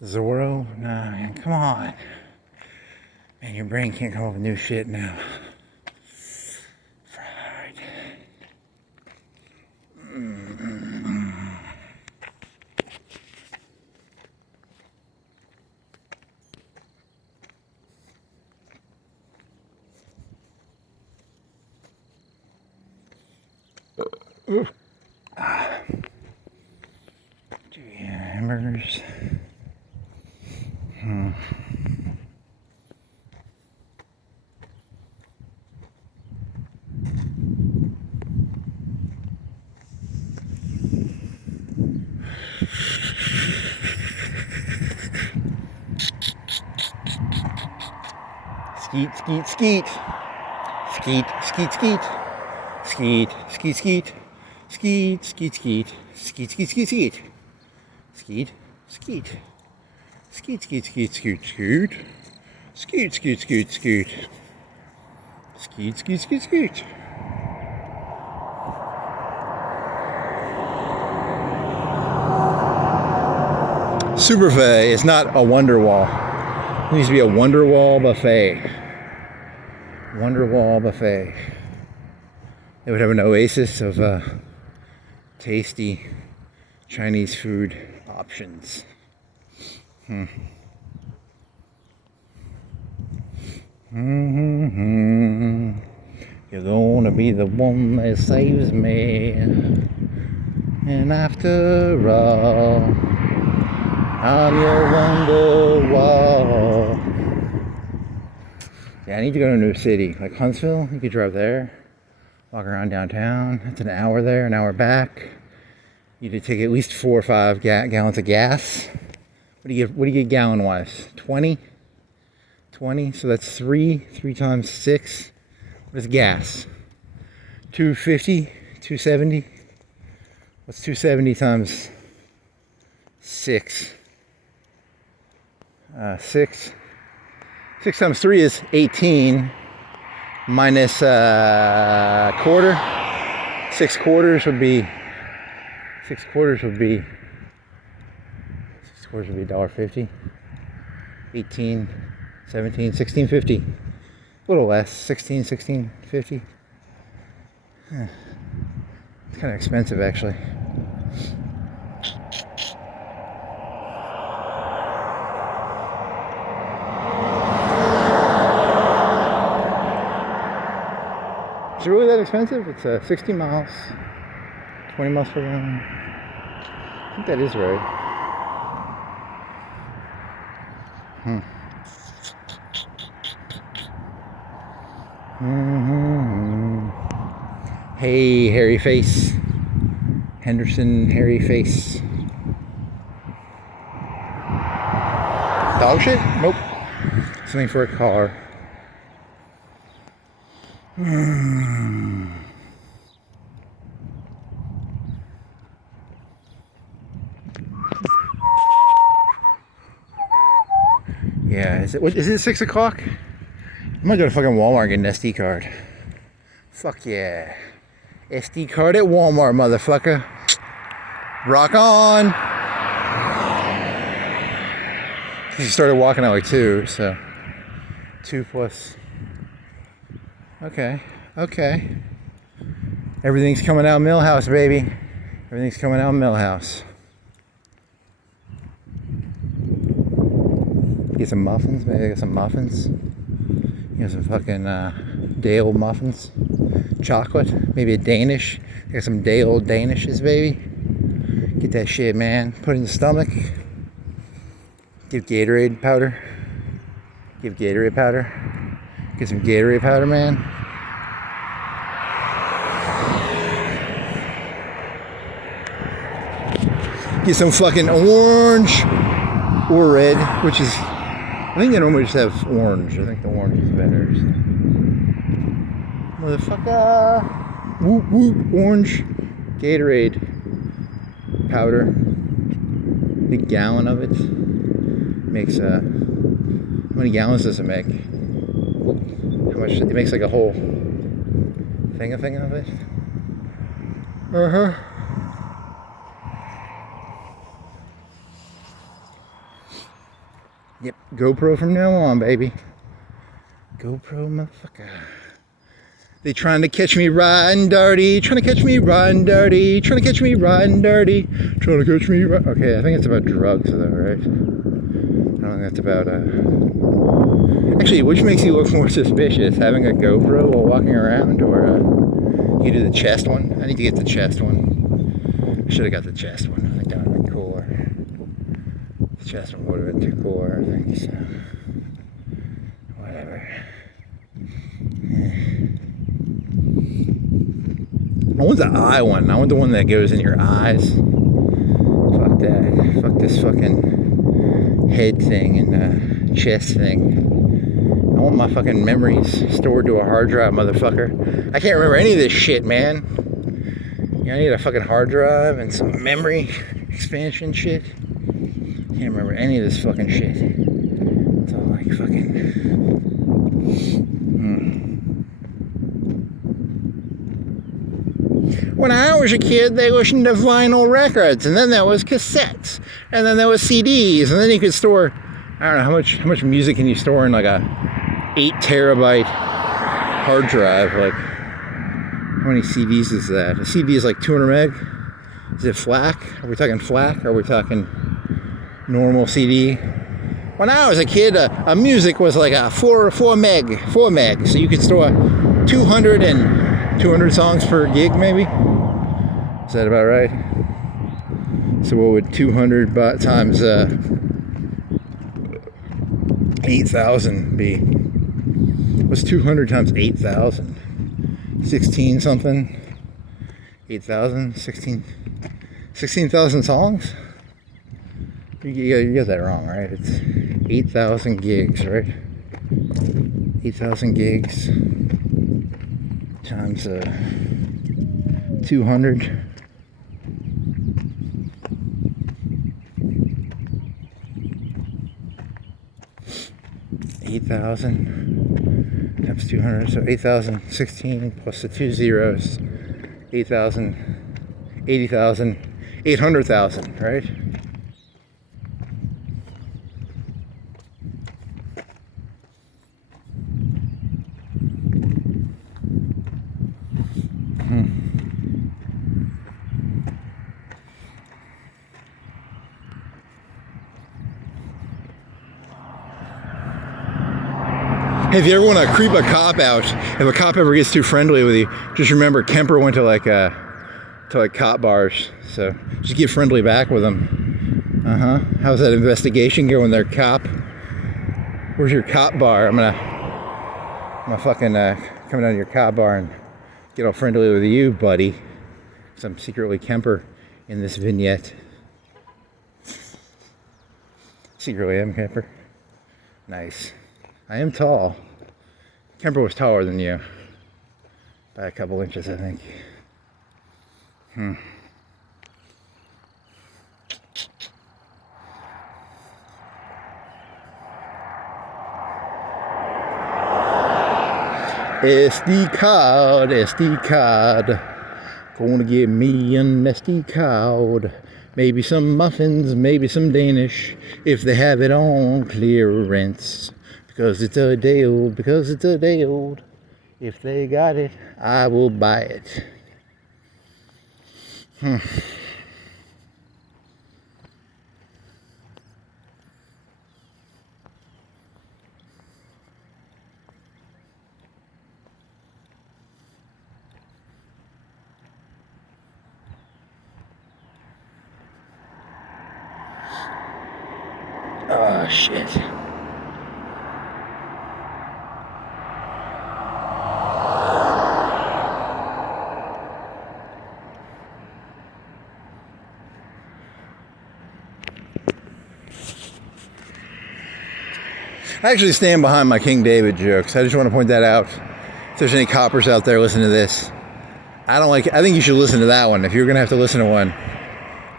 Zorro? Nah, man, come on. Man, your brain can't come up with new shit now. Hamburgers. Skeet, skeet, skeet. Skeet, skeet, skeet. Skeet, skeet, skeet. Skeet, skeet, skeet. Skeet, skeet, skeet, skeet. Skeet, skeet. Skeet, skeet, skeet, skeet, skeet. Skeet, skeet, skeet, skeet. Skeet, skeet, skeet, skeet. Super buffet is not a Wonderwall. It needs to be a Wonderwall buffet. Wonderwall buffet. It would have an oasis of tasty Chinese food options. You're gonna be the one that saves me. And after all, I'm your Wonderwall. Yeah, I need to go to a new city. Like Huntsville, you could drive there. Walk around downtown. It's an hour there, an hour back. You need to take at least 4 or 5 gallons of gas. What do you get gallon wise? 20? 20. So that's 3 times 6. What is gas? 250, 270. What's 270 times 6? 6 times 3 is 18. Minus a quarter. 6 quarters would be $1.50. 18, 17, 16.50. A little less. 16.50. It's kind of expensive actually. Is it really that expensive? It's 60 miles, 20 miles per gallon. I think that is right. Hey, hairy face. Henderson, hairy face. Dog shit? Nope. Something for a car. Yeah, is it 6 o'clock? I'm gonna go to fucking Walmart and get an SD card. Fuck yeah. SD card at Walmart, motherfucker. Rock on. He started walking at like 2, so 2 plus. Okay. Everything's coming out Millhouse, baby. Everything's coming out Millhouse. Get some muffins, maybe I got some muffins. You know, some fucking day-old muffins. Chocolate, maybe a Danish. I got some day-old Danishes, baby. Get that shit, man. Put it in the stomach. Give Gatorade powder. Get some Gatorade powder, man. Get some fucking orange or red, which is, I think they normally just have orange. I think the orange is better. So. Motherfucker. Whoop whoop. Orange Gatorade powder. Big gallon of it. Makes how many gallons does it make? How much? It makes like a whole thing of it. Yep, GoPro from now on, baby. GoPro, motherfucker. They trying to catch me riding dirty, trying to catch me riding dirty, trying to catch me riding dirty, trying to catch me. Okay, I think it's about drugs, though, right? I don't think that's about. Actually, which makes you look more suspicious, having a GoPro while walking around, or you do the chest one? I need to get the chest one. I should have got the chest one. I think that would have been cooler. The chest one would have been too cooler, I think. So, whatever. I want the eye one. I want the one that goes in your eyes. Fuck that. Fuck this fucking head thing and chest thing. I want my fucking memories stored to a hard drive, motherfucker. I can't remember any of this shit, man. You know, I need a fucking hard drive and some memory expansion shit. Can't remember any of this fucking shit. It's all like fucking. When I was a kid, they listened to vinyl records, and then there was cassettes, and then there was CDs, and then you could store, I don't know, how much music can you store in like a 8 terabyte hard drive? Like, how many CDs is that? A CD is like 200 meg? Is it FLAC? Are we talking FLAC? Or are we talking normal CD? When I was a kid, a music was like a 4 meg, so you could store 200 songs per gig, maybe? Is that about right? So what would 200 times 8,000 be? What's 200 times 8,000? 16 something? 8,000? 16,000 songs? You got that wrong, right? It's 8,000 gigs, right? 8,000 gigs times 200. 8,000 times 200, so 8,016 plus the 2 zeros, 8,000, 80,000, 800,000, right? Hey, if you ever want to creep a cop out, if a cop ever gets too friendly with you, just remember Kemper went to like cop bars, so just get friendly back with them. How's that investigation going there, cop? Where's your cop bar? I'm gonna fucking come down to your cop bar and get all friendly with you, buddy. Because I'm secretly Kemper in this vignette. Secretly I'm Kemper. Nice. I am tall. Kemper was taller than you. By a couple inches, I think. SD card. Gonna get me a nesty cod. Maybe some muffins, maybe some Danish, if they have it on clearance. Because it's a day old, because it's a day old. If they got it, I will buy it. Oh, shit. I actually stand behind my King David jokes. I just want to point that out. If there's any coppers out there listening to this, I think you should listen to that one. If you're going to have to listen to one,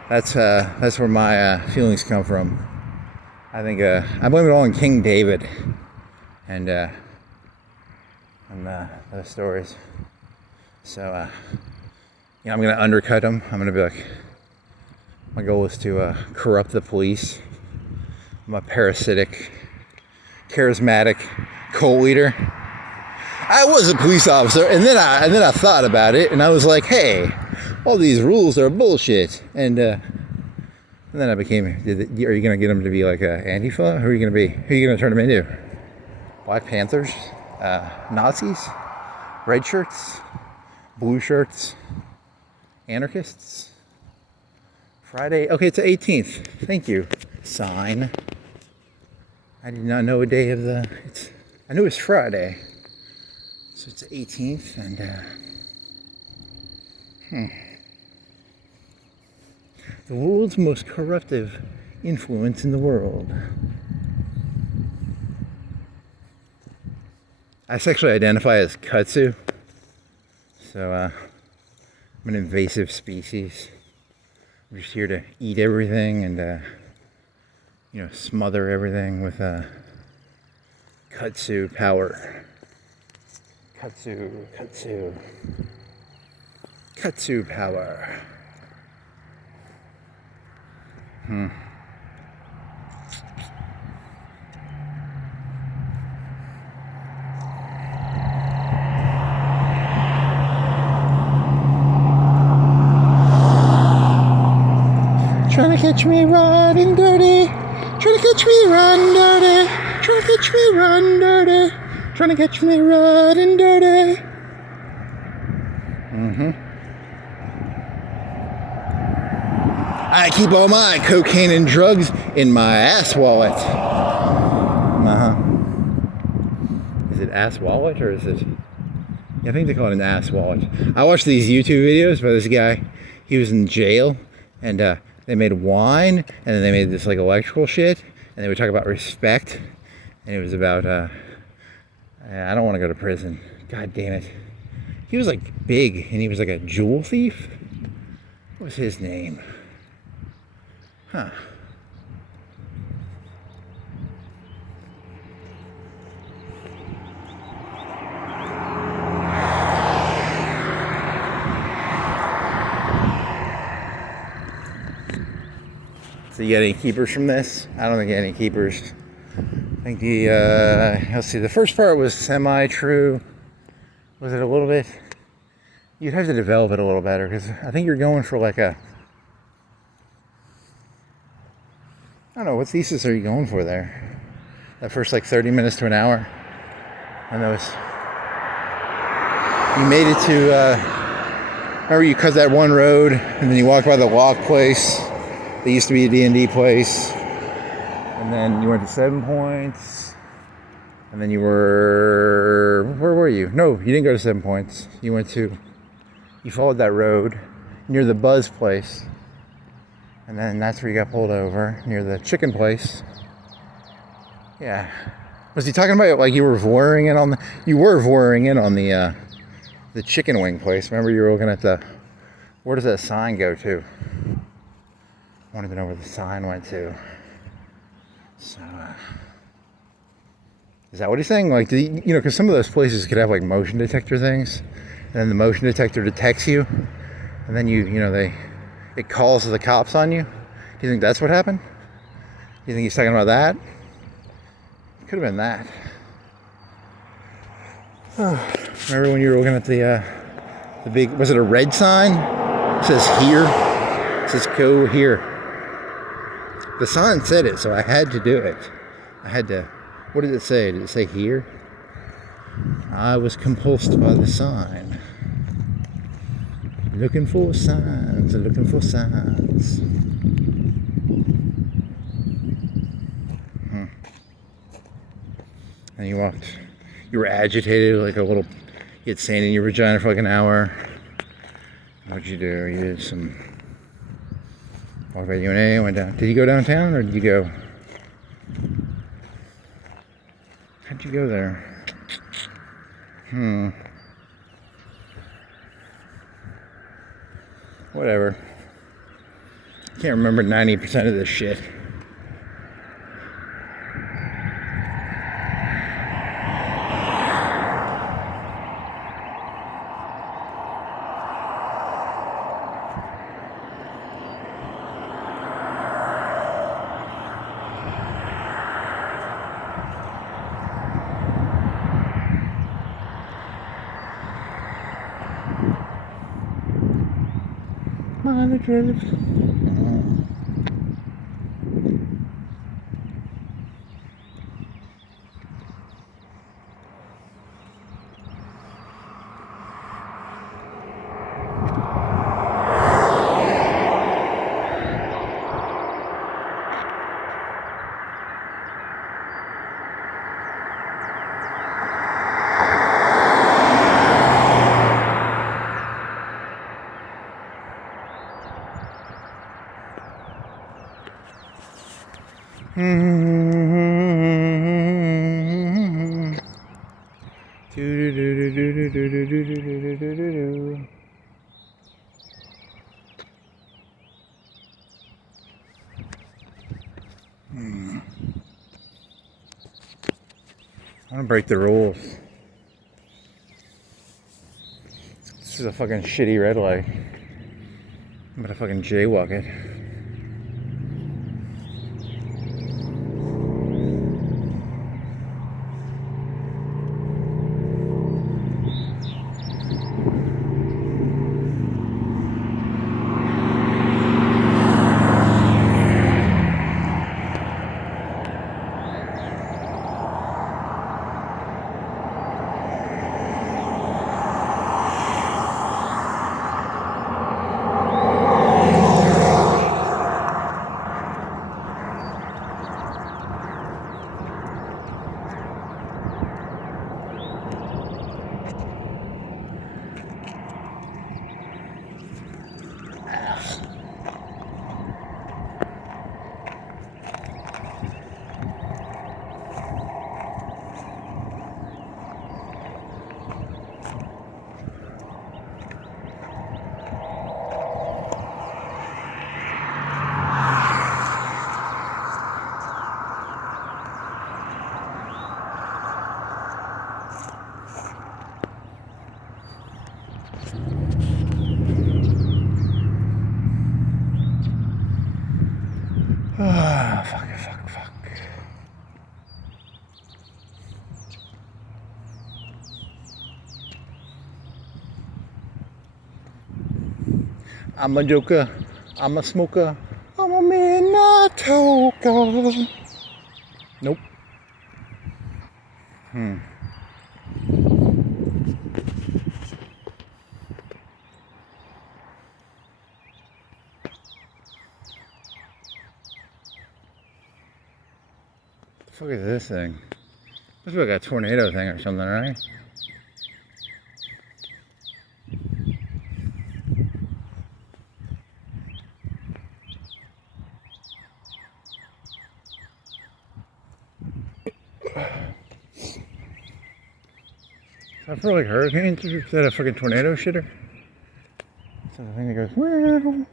that's where my feelings come from. I think I blame it all on King David and those stories. So, I'm going to undercut him. I'm going to be like, my goal is to corrupt the police. I'm a parasitic, charismatic cult leader. I was a police officer, and then I thought about it, and I was like, hey, all these rules are bullshit. And then I became, are you going to get them to be like Antifa? Who are you going to be? Who are you going to turn them into? Black Panthers? Nazis? Red shirts? Blue shirts? Anarchists? Friday? Okay, it's the 18th. Thank you. Sign. I did not know a day of I knew it was Friday. So it's the 18th, and the world's most corruptive influence in the world. I sexually identify as kudzu. So I'm an invasive species. I'm just here to eat everything and smother everything with kudzu power. Kudzu power. Trying to catch me riding dirty. Trying to catch me riding dirty. Trying to catch me riding dirty. Trying to catch me riding dirty. I keep all my cocaine and drugs in my ass wallet. Is it ass wallet or is it? Yeah, I think they call it an ass wallet. I watched these YouTube videos by this guy. He was in jail, and they made wine, and then they made this like electrical shit, and they would talk about respect, and it was about I don't want to go to prison. God damn it. He was like big, and he was like a jewel thief. What was his name? Huh. So you got any keepers from this? I don't think I got any keepers. I think let's see, the first part was semi-true. Was it a little bit? You'd have to develop it a little better, because I think you're going for like I don't know, what thesis are you going for there? That first like 30 minutes to an hour? And you made it to, remember you cut that one road, and then you walk by the walk place. That used to be a D&D place. And then you went to 7 Points. And then you where were you? No, you didn't go to 7 Points. You followed that road near the Buzz place. And then that's where you got pulled over, near the chicken place. Yeah. Was he talking about like you were voring in on the chicken wing place? Remember you were looking at where does that sign go to? I don't even know where the sign went to. So, is that what he's saying? Like, because some of those places could have like motion detector things, and then the motion detector detects you, and then it calls the cops on you. Do you think that's what happened? Do you think he's talking about that? Could have been that. Oh, remember when you were looking at the big, was it a red sign? It says here. It says go here. The sign said it, so I had to do it. I had to. What did it say? Did it say here? I was compulsed by the sign. Looking for signs, looking for signs. And you were agitated like a little, you had sand in your vagina for like an hour. What'd you do? You did some, walked by UNA, went down. Did you go downtown or did you go? How'd you go there? Whatever. I can't remember 90% of this shit. I want to break the rules. This is a fucking shitty red light. I'm gonna fucking jaywalk it. Fuck. I'm a joker. I'm a smoker. I'm a Minatoka. Nope. The fuck is this thing? This is like a tornado thing or something, right? Is that for like hurricanes or is that a fucking tornado shitter? Is that the thing that goes, well?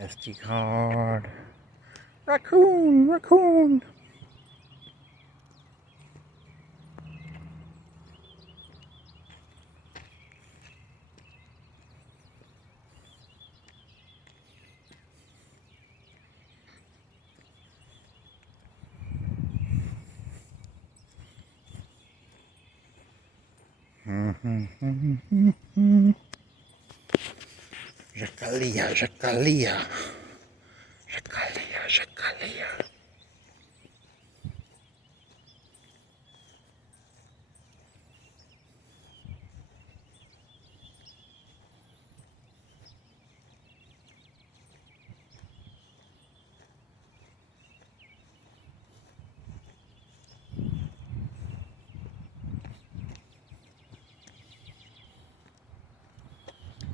SD card. Raccoon, raccoon. Jacalia, jacalia. Jacalia, jacalia.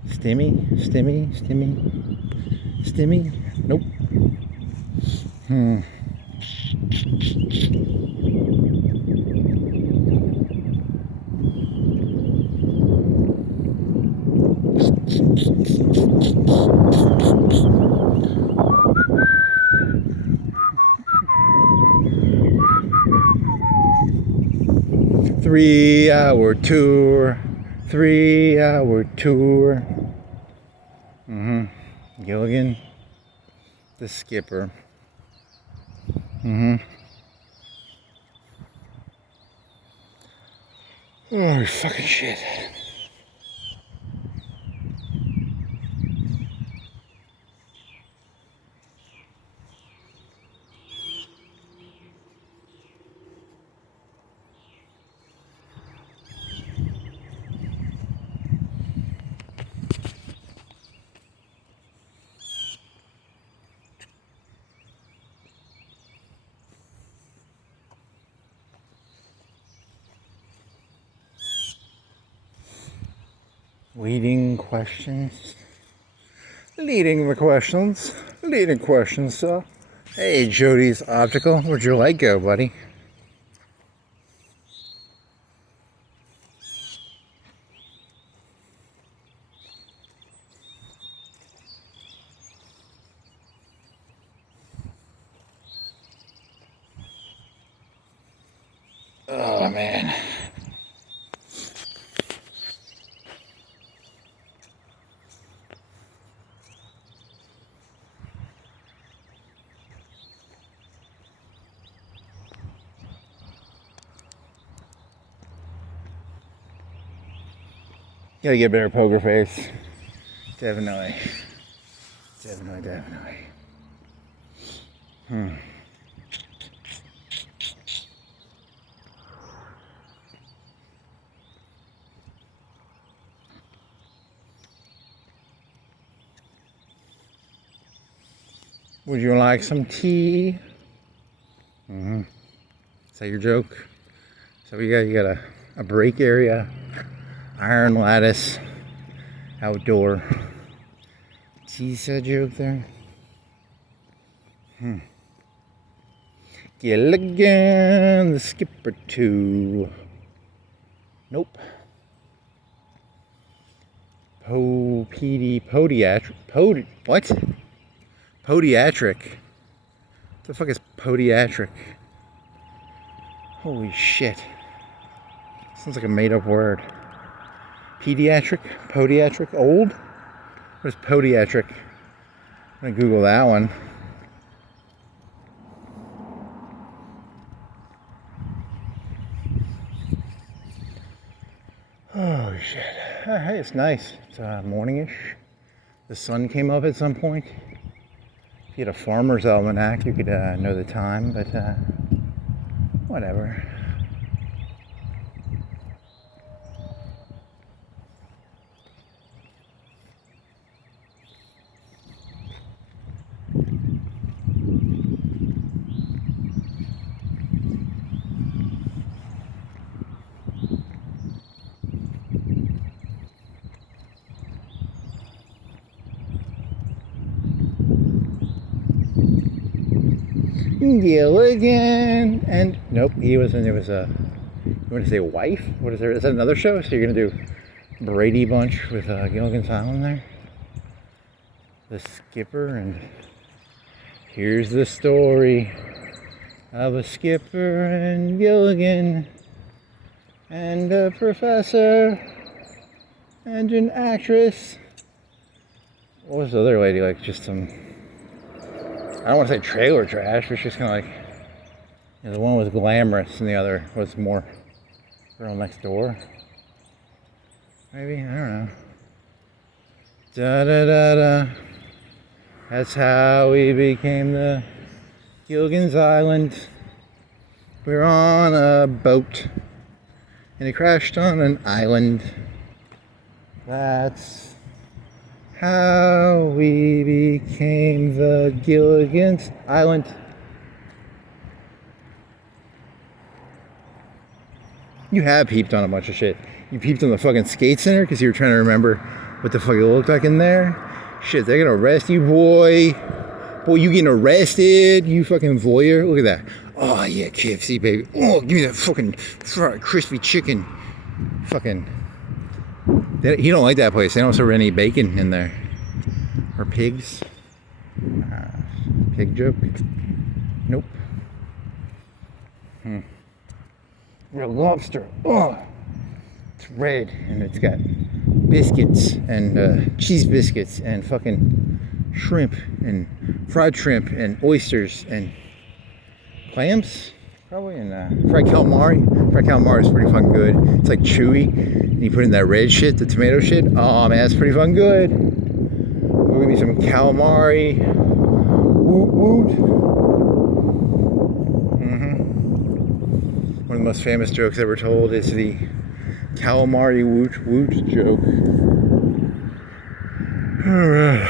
Stimmy, stimmy, stimmy, stimmy. Nope. 3-hour tour. 3-hour tour. Gilligan, the skipper. Oh, fucking shit. Leading questions. Leading questions, sir. Hey, Jody's Optical. Where'd your light go, buddy? Oh, man. Gotta get a better poker face. Definitely. Definitely. Would you like some tea? Is that your joke? So you got a break area, iron lattice, outdoor. See that joke there? Gilligan, the skipper too. Nope. What? Podiatric. What the fuck is podiatric? Holy shit. Sounds like a made-up word. Pediatric? Podiatric? Old? What is podiatric? I'm gonna Google that one. Oh shit. Hey, it's nice. It's morningish. The sun came up at some point. If you had a farmer's almanac, you could know the time, but whatever. Gilligan. And nope, he wasn't. It was a. You want to say wife? What is there? Is that another show? So you're gonna do Brady Bunch with Gilligan's Island there? The skipper, and here's the story of a skipper and Gilligan and a professor and an actress. What was the other lady like? Just some, I don't want to say trailer trash, but she's kind of like, you know, the one was glamorous and the other was more girl next door. Maybe, I don't know. Da da da da. That's how we became the Gilligan's Island. We're on a boat and it crashed on an island. That's how we became the Gilligan's Island. You have peeped on a bunch of shit. You peeped on the fucking skate center because you were trying to remember what the fuck it looked like in there. Shit, they're gonna arrest you, boy. Boy, you getting arrested, you fucking voyeur. Look at that. Oh yeah, KFC, baby. Oh, give me that fucking fried crispy chicken. Fucking. You don't like that place. They don't serve any bacon in there. Or pigs. Pig joke? Nope. Real lobster. Oh, it's red and it's got biscuits and cheese biscuits and fucking shrimp and fried shrimp and oysters and clams, probably, and fried calamari. Fried calamari is pretty fucking good. It's like chewy. And you put in that red shit, the tomato shit. Oh man, it's pretty fucking good. We'll give me some calamari. Woot woot. One of the most famous jokes ever told is the calamari woot woot joke. Alright.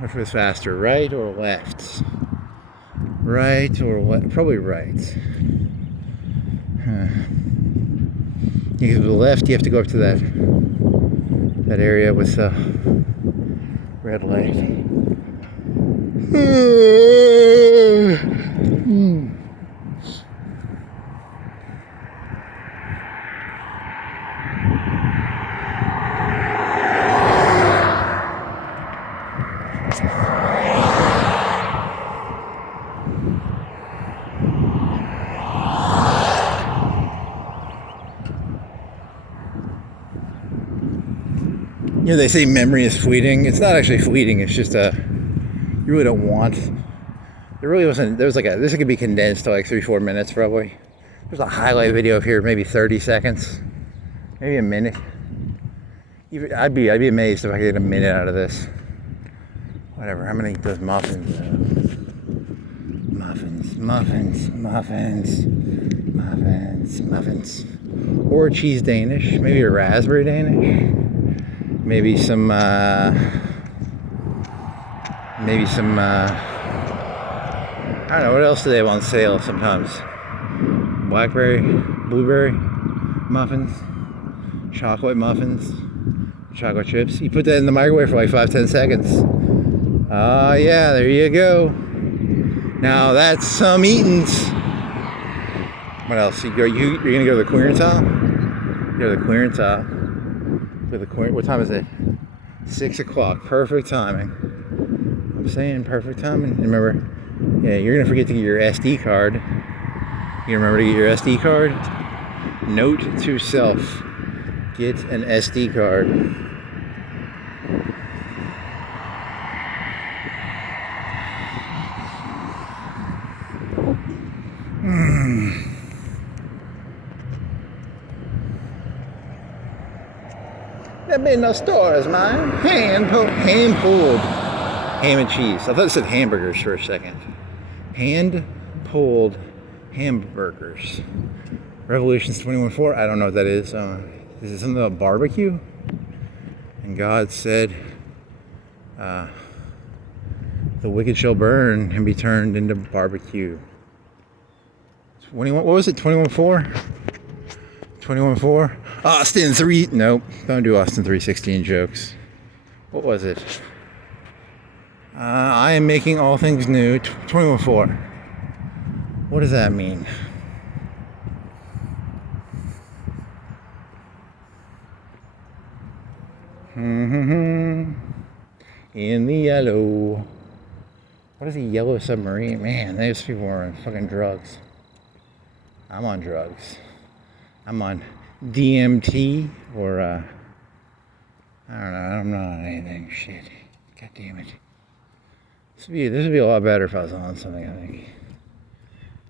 Which was faster, right or left? Right or left? Probably right. Because with the left, you have to go up to that area with the red light. You know, they say memory is fleeting. It's not actually fleeting. It's just you really don't want. There really wasn't. There was like this could be condensed to like 3-4 minutes probably. There's a highlight video of here, maybe 30 seconds, maybe a minute. Even I'd be amazed if I could get a minute out of this. Whatever. I'm gonna eat those muffins. Muffins. Or a cheese Danish, maybe a raspberry Danish. Maybe some, I don't know, what else do they have on sale sometimes? Blackberry, blueberry muffins, chocolate muffins, chocolate chips. You put that in the microwave for like 5-10 seconds. Oh yeah, there you go. Now that's some eatings. What else? You're gonna go to the clearance aisle? Go to the clearance aisle. What time is it? 6 o'clock. Perfect timing. I'm saying perfect timing. Remember, yeah, you're gonna forget to get your SD card. You remember to get your SD card? Note to self: get an SD card. There be no stores, man. Hand pulled ham and cheese. I thought it said hamburgers for a second. Hand pulled hamburgers. Revolutions 21:4. I don't know what that is. Is it something about barbecue? And God said, "The wicked shall burn and be turned into barbecue." 21, what was it? 21.4? 21.4? Austin 3. Nope. Don't do Austin 316 jokes. What was it? I am making all things new. 21.4. What does that mean? In the yellow. What is a yellow submarine? Man, those people are on fucking drugs. I'm on drugs. I'm on DMT or I don't know. I'm not on anything. Shit. God damn it. This would be a lot better if I was on something, I think.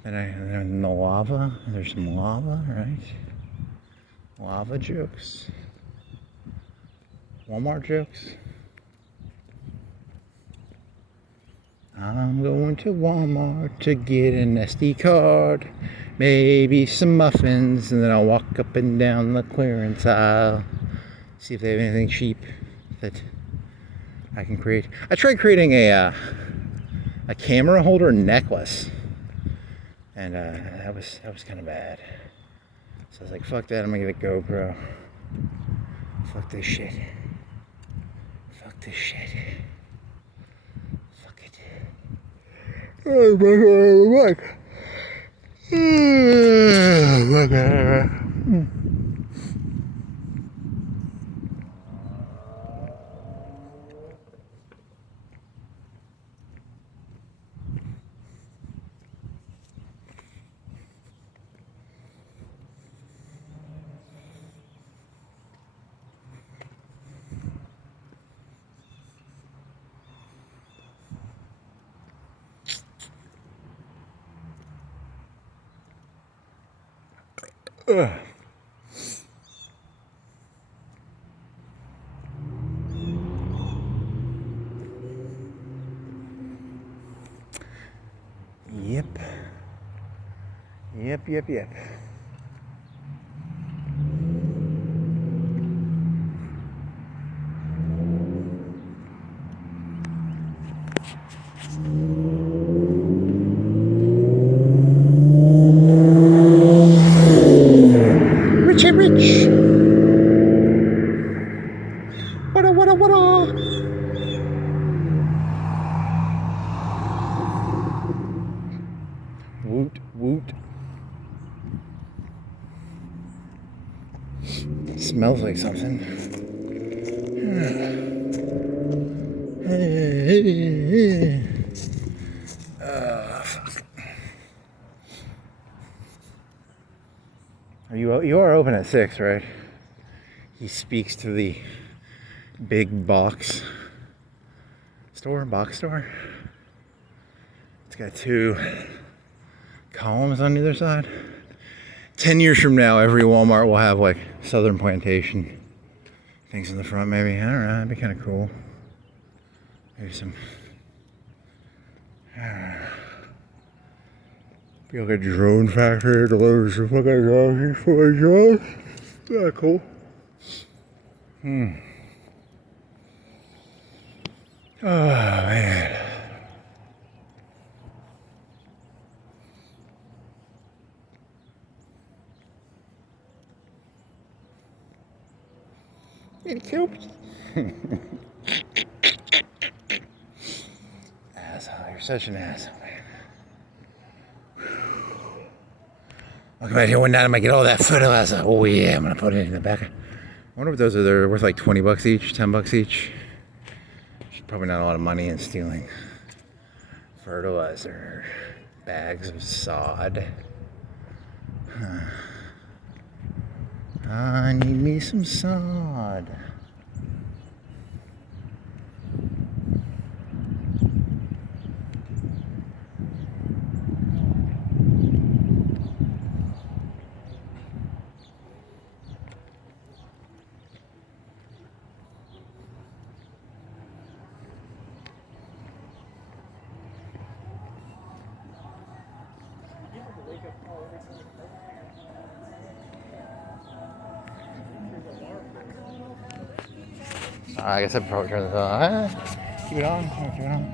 And the lava. There's some lava, right? Lava jokes. Walmart jokes. I'm going to Walmart to get an SD card, maybe some muffins, and then I'll walk up and down the clearance aisle, see if they have anything cheap that I can create. I tried creating a camera holder necklace, and that was kind of bad. So I was like, fuck that, I'm gonna get a GoPro. Fuck this shit. Fuck this shit. Fuck it. Oh my God. Yep. Rich. What? Woot. Smells like something. Fuck. You are open at 6, right? He speaks to the big box store. It's got 2 columns on either side. 10 years from now, every Walmart will have like Southern Plantation things in the front, maybe. I don't know, that'd be kind of cool. Maybe some. Be like a drone factory that delivers some fucking groceries for my job. Yeah, cool. Oh, man. Asshole, you're such an asshole, man. I'll come out here one night, I might get all that fertilizer. Oh yeah, I'm gonna put it in the back. I wonder if those are they're worth like 20 bucks each, 10 bucks each. Probably not a lot of money in stealing fertilizer, bags of sod. I need me some sod. I guess I'd probably turn this on. Keep it on. Keep it on.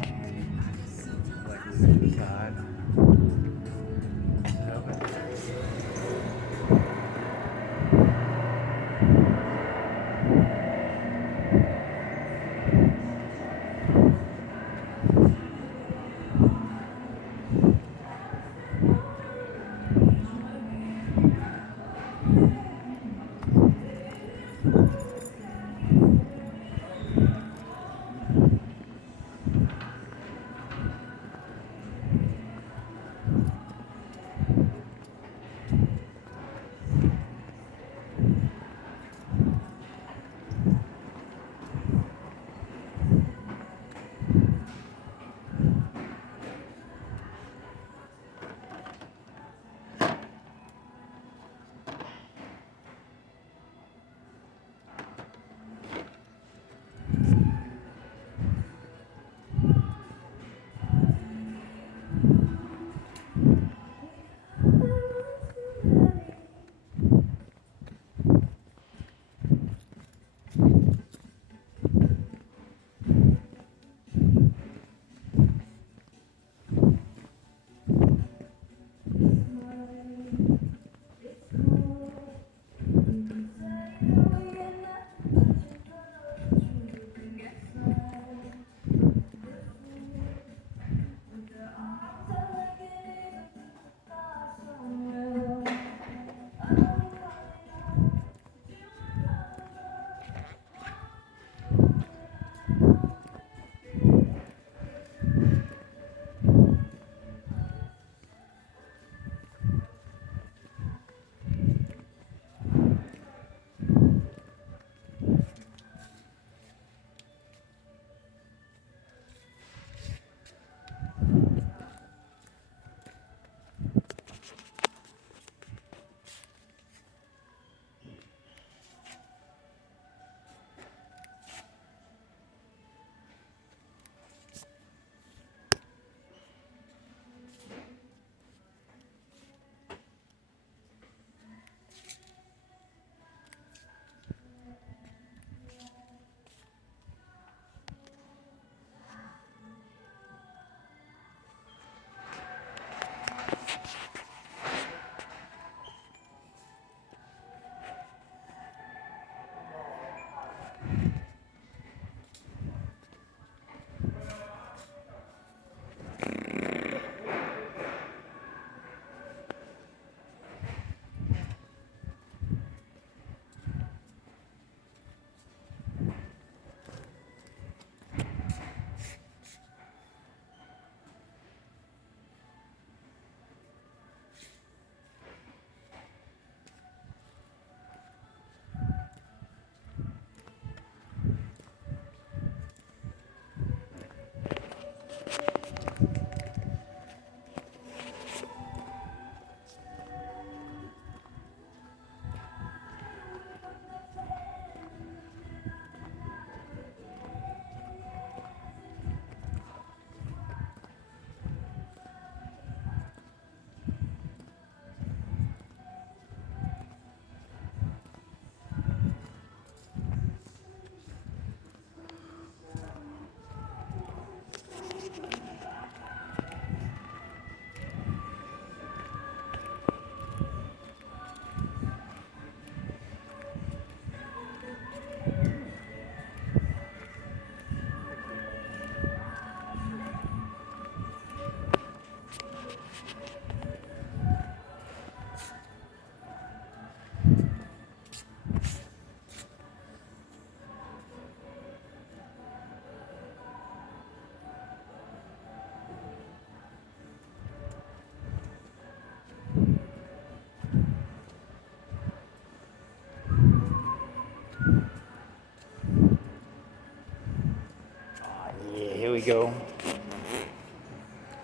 go.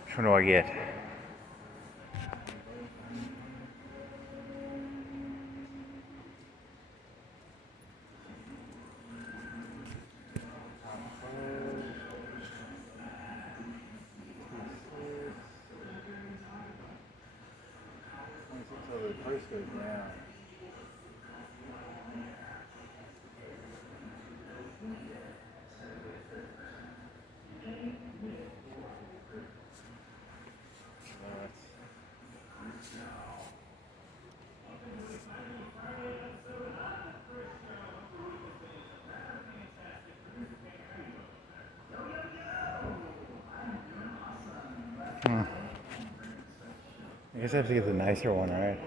Which one do I get? I guess I have to get the nicer one, right?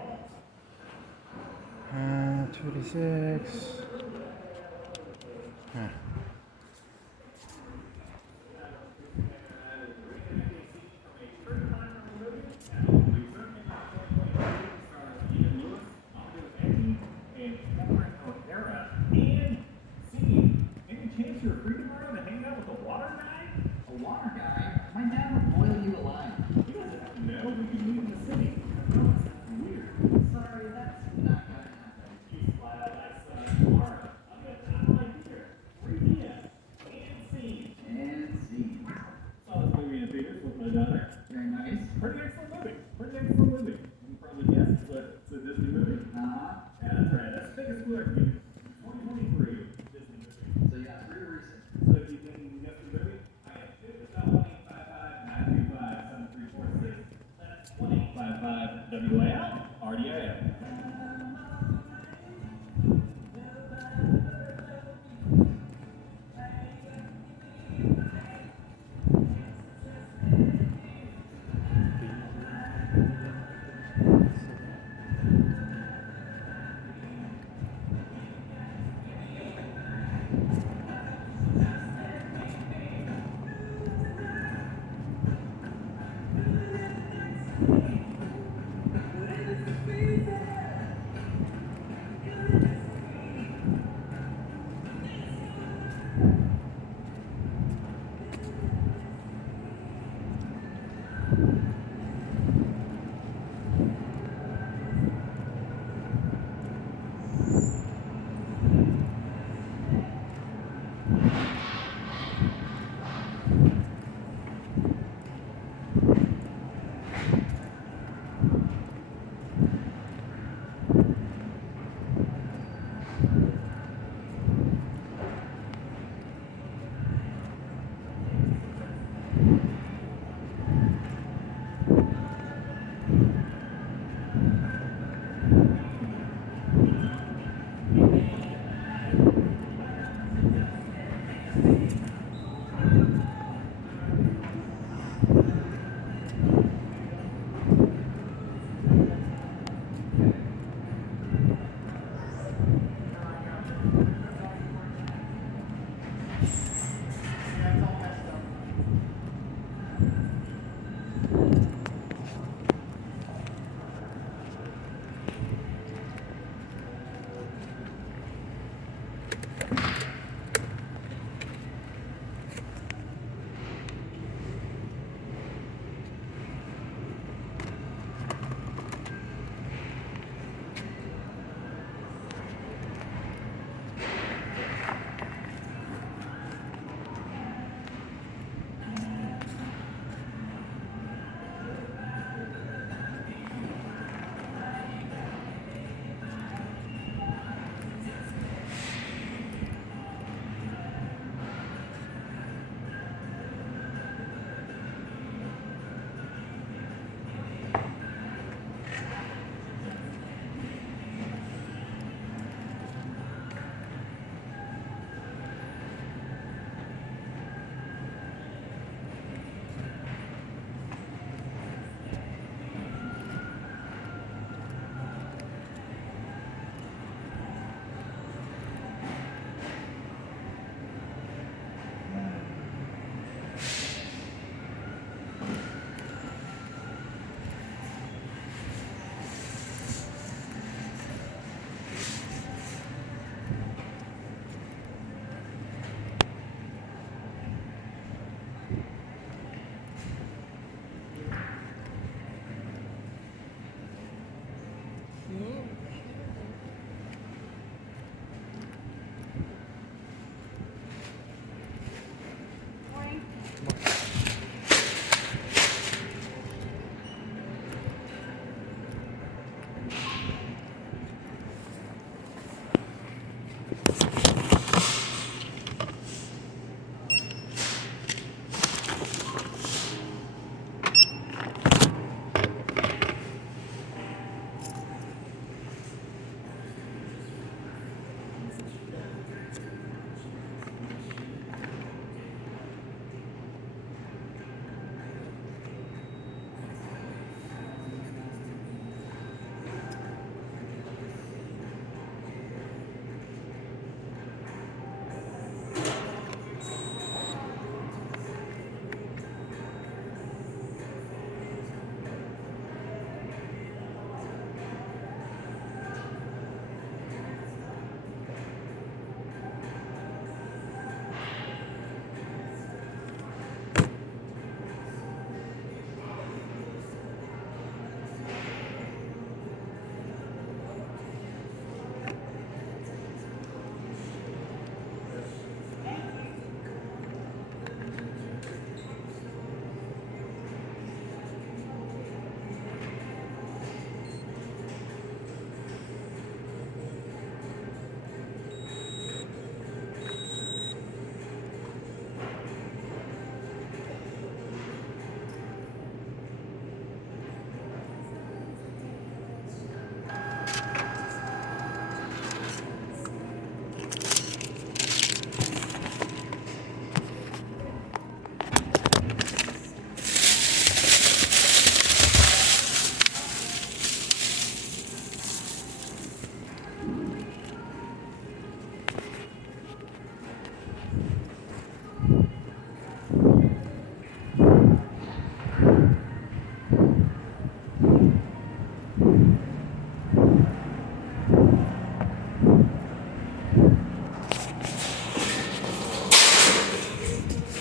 26. Huh.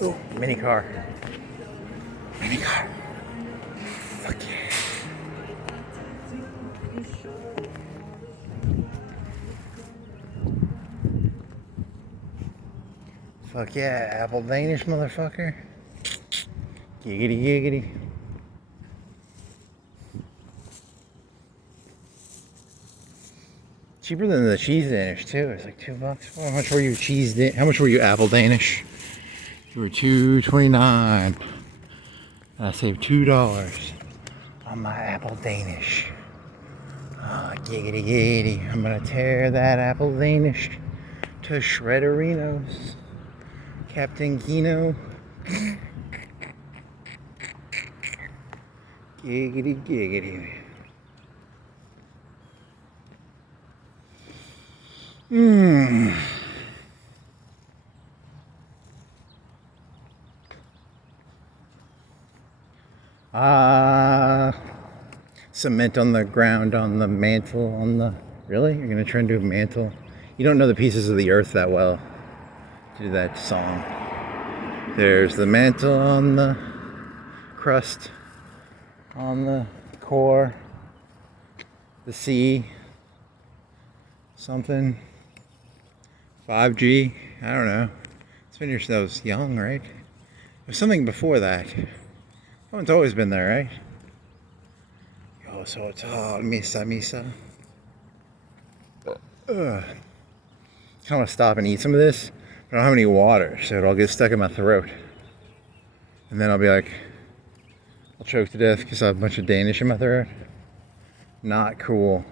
Oh, mini car. Mini car. Fuck yeah. Fuck yeah, apple Danish motherfucker. Giggity giggity. Cheaper than the cheese Danish too. It's like $2. How much were you how much were you apple Danish? You were $2.29. I saved $2 on my apple Danish. Oh, giggity giggity. I'm gonna tear that apple Danish to shredderinos. Captain Kino. Giggity giggity. Mmm. Cement on the ground, on the mantle, on the... Really? You're gonna try and do a mantle? You don't know the pieces of the earth that well to do that song. There's the mantle on the crust, on the core, the sea, something, 5G, I don't know. It's been here since I was young, right? There's something before that. That one's always been there, right? Yo, so tall, misa, misa. Ugh. I want to stop and eat some of this, but I don't have any water, so it'll get stuck in my throat. And then I'll be like, I'll choke to death because I have a bunch of Danish in my throat. Not cool.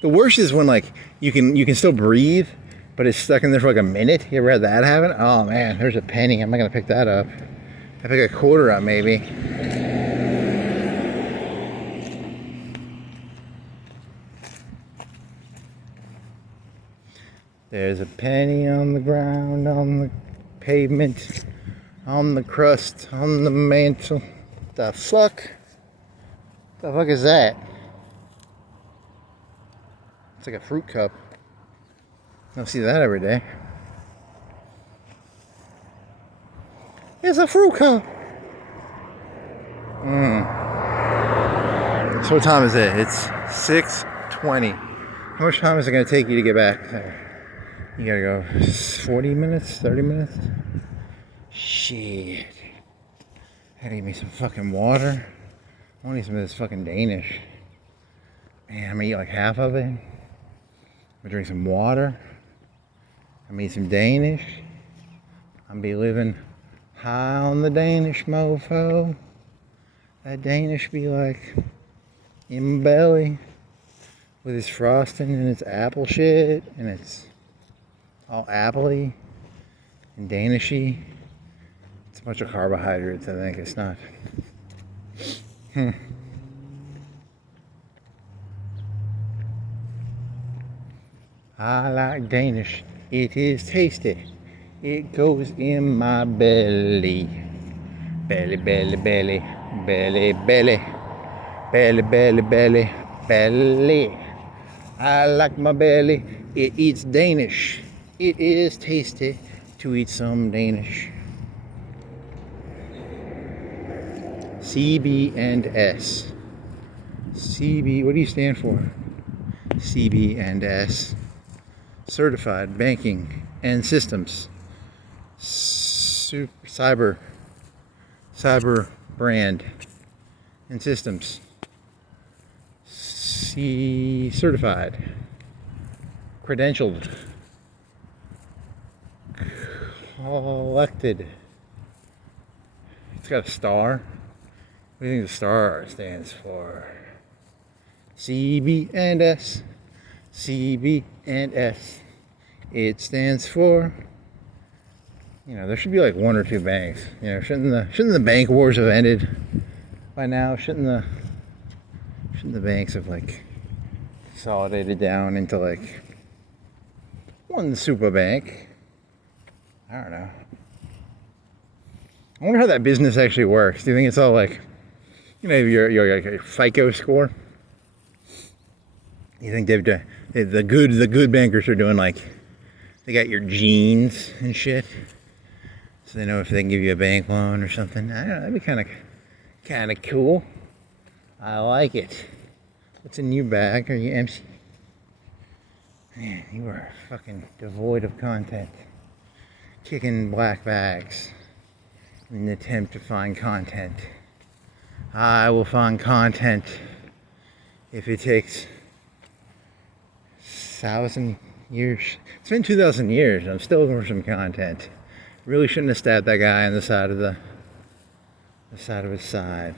The worst is when like you can still breathe, but it's stuck in there for like a minute. You ever had that happen? Oh man, there's a penny. I'm not gonna pick that up. I pick a quarter up maybe. There's a penny on the ground, on the pavement, on the crust, on the mantle. The fuck? The fuck is that? It's like a fruit cup. I don't see that every day. It's a fruit cup. So what time is it? It's 6:20. How much time is it going to take you to get back there? You gotta go 40 minutes, 30 minutes? Shit. I gotta get me some fucking water. I want to eat some of this fucking Danish. Man, I'm gonna eat like half of it. I'm gonna drink some water. I'm gonna eat some Danish. I'm gonna be living high on the Danish mofo. That Danish be like in my belly with its frosting and its apple shit and its all appley and Danishy. It's a bunch of carbohydrates, I think. It's not. I like Danish. It is tasty. It goes in my belly. Belly, belly, belly. Belly, belly. Belly, belly, belly. Belly. I like my belly. It eats Danish. It is tasty to eat some Danish. CB and S. CB, what do you stand for? CB and S. Certified Banking and Systems. Cyber brand and systems. Certified. Credentialed. Collected. It's got a star. What do you think the star stands for? CB and S. CB and S. It stands for, you know, there should be like one or two banks. You know, shouldn't the bank wars have ended by now? Shouldn't the banks have like consolidated down into like one super bank? I don't know. I wonder how that business actually works. Do you think it's all like, you know, your FICO score? You think the good bankers are doing like, they got your genes and shit? So they know if they can give you a bank loan or something. I don't know, that'd be kind of cool. I like it. What's in your bag? Are you empty? Man, you are fucking devoid of content. Kicking black bags in an attempt to find content. I will find content if it takes 1,000 years. It's been 2,000 years. I'm still looking for some content. Really shouldn't have stabbed that guy on the side of his side.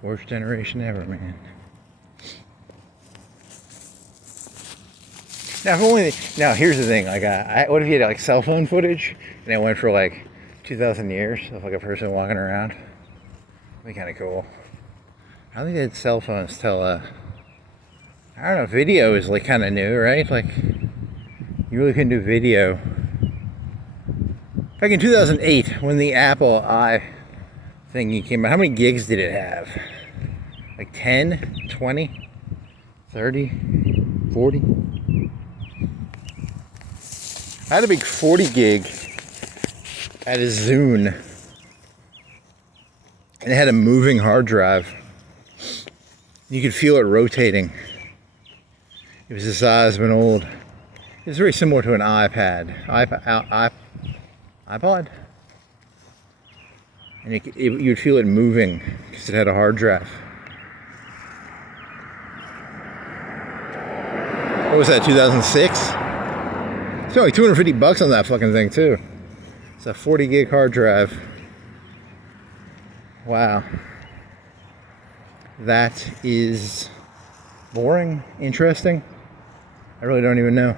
Worst generation ever, man. Now here's the thing. Like, what if you had like cell phone footage and it went for like 2,000 years of like a person walking around? That'd be kind of cool. I think they had cell phones till I don't know. Video is like kind of new, right? Like, you really couldn't do video. Back in 2008, when the Apple I thingy came out, how many gigs did it have? Like 10, 20, 30, 40? I had a big 40 gig at a Zune, and it had a moving hard drive. You could feel it rotating. It was the size of an old. It was very similar to an iPod, and you'd feel it moving because it had a hard drive. What was that? 2006. It's like $250 on that fucking thing too. It's a 40 gig hard drive. Wow. That is boring, interesting. I really don't even know.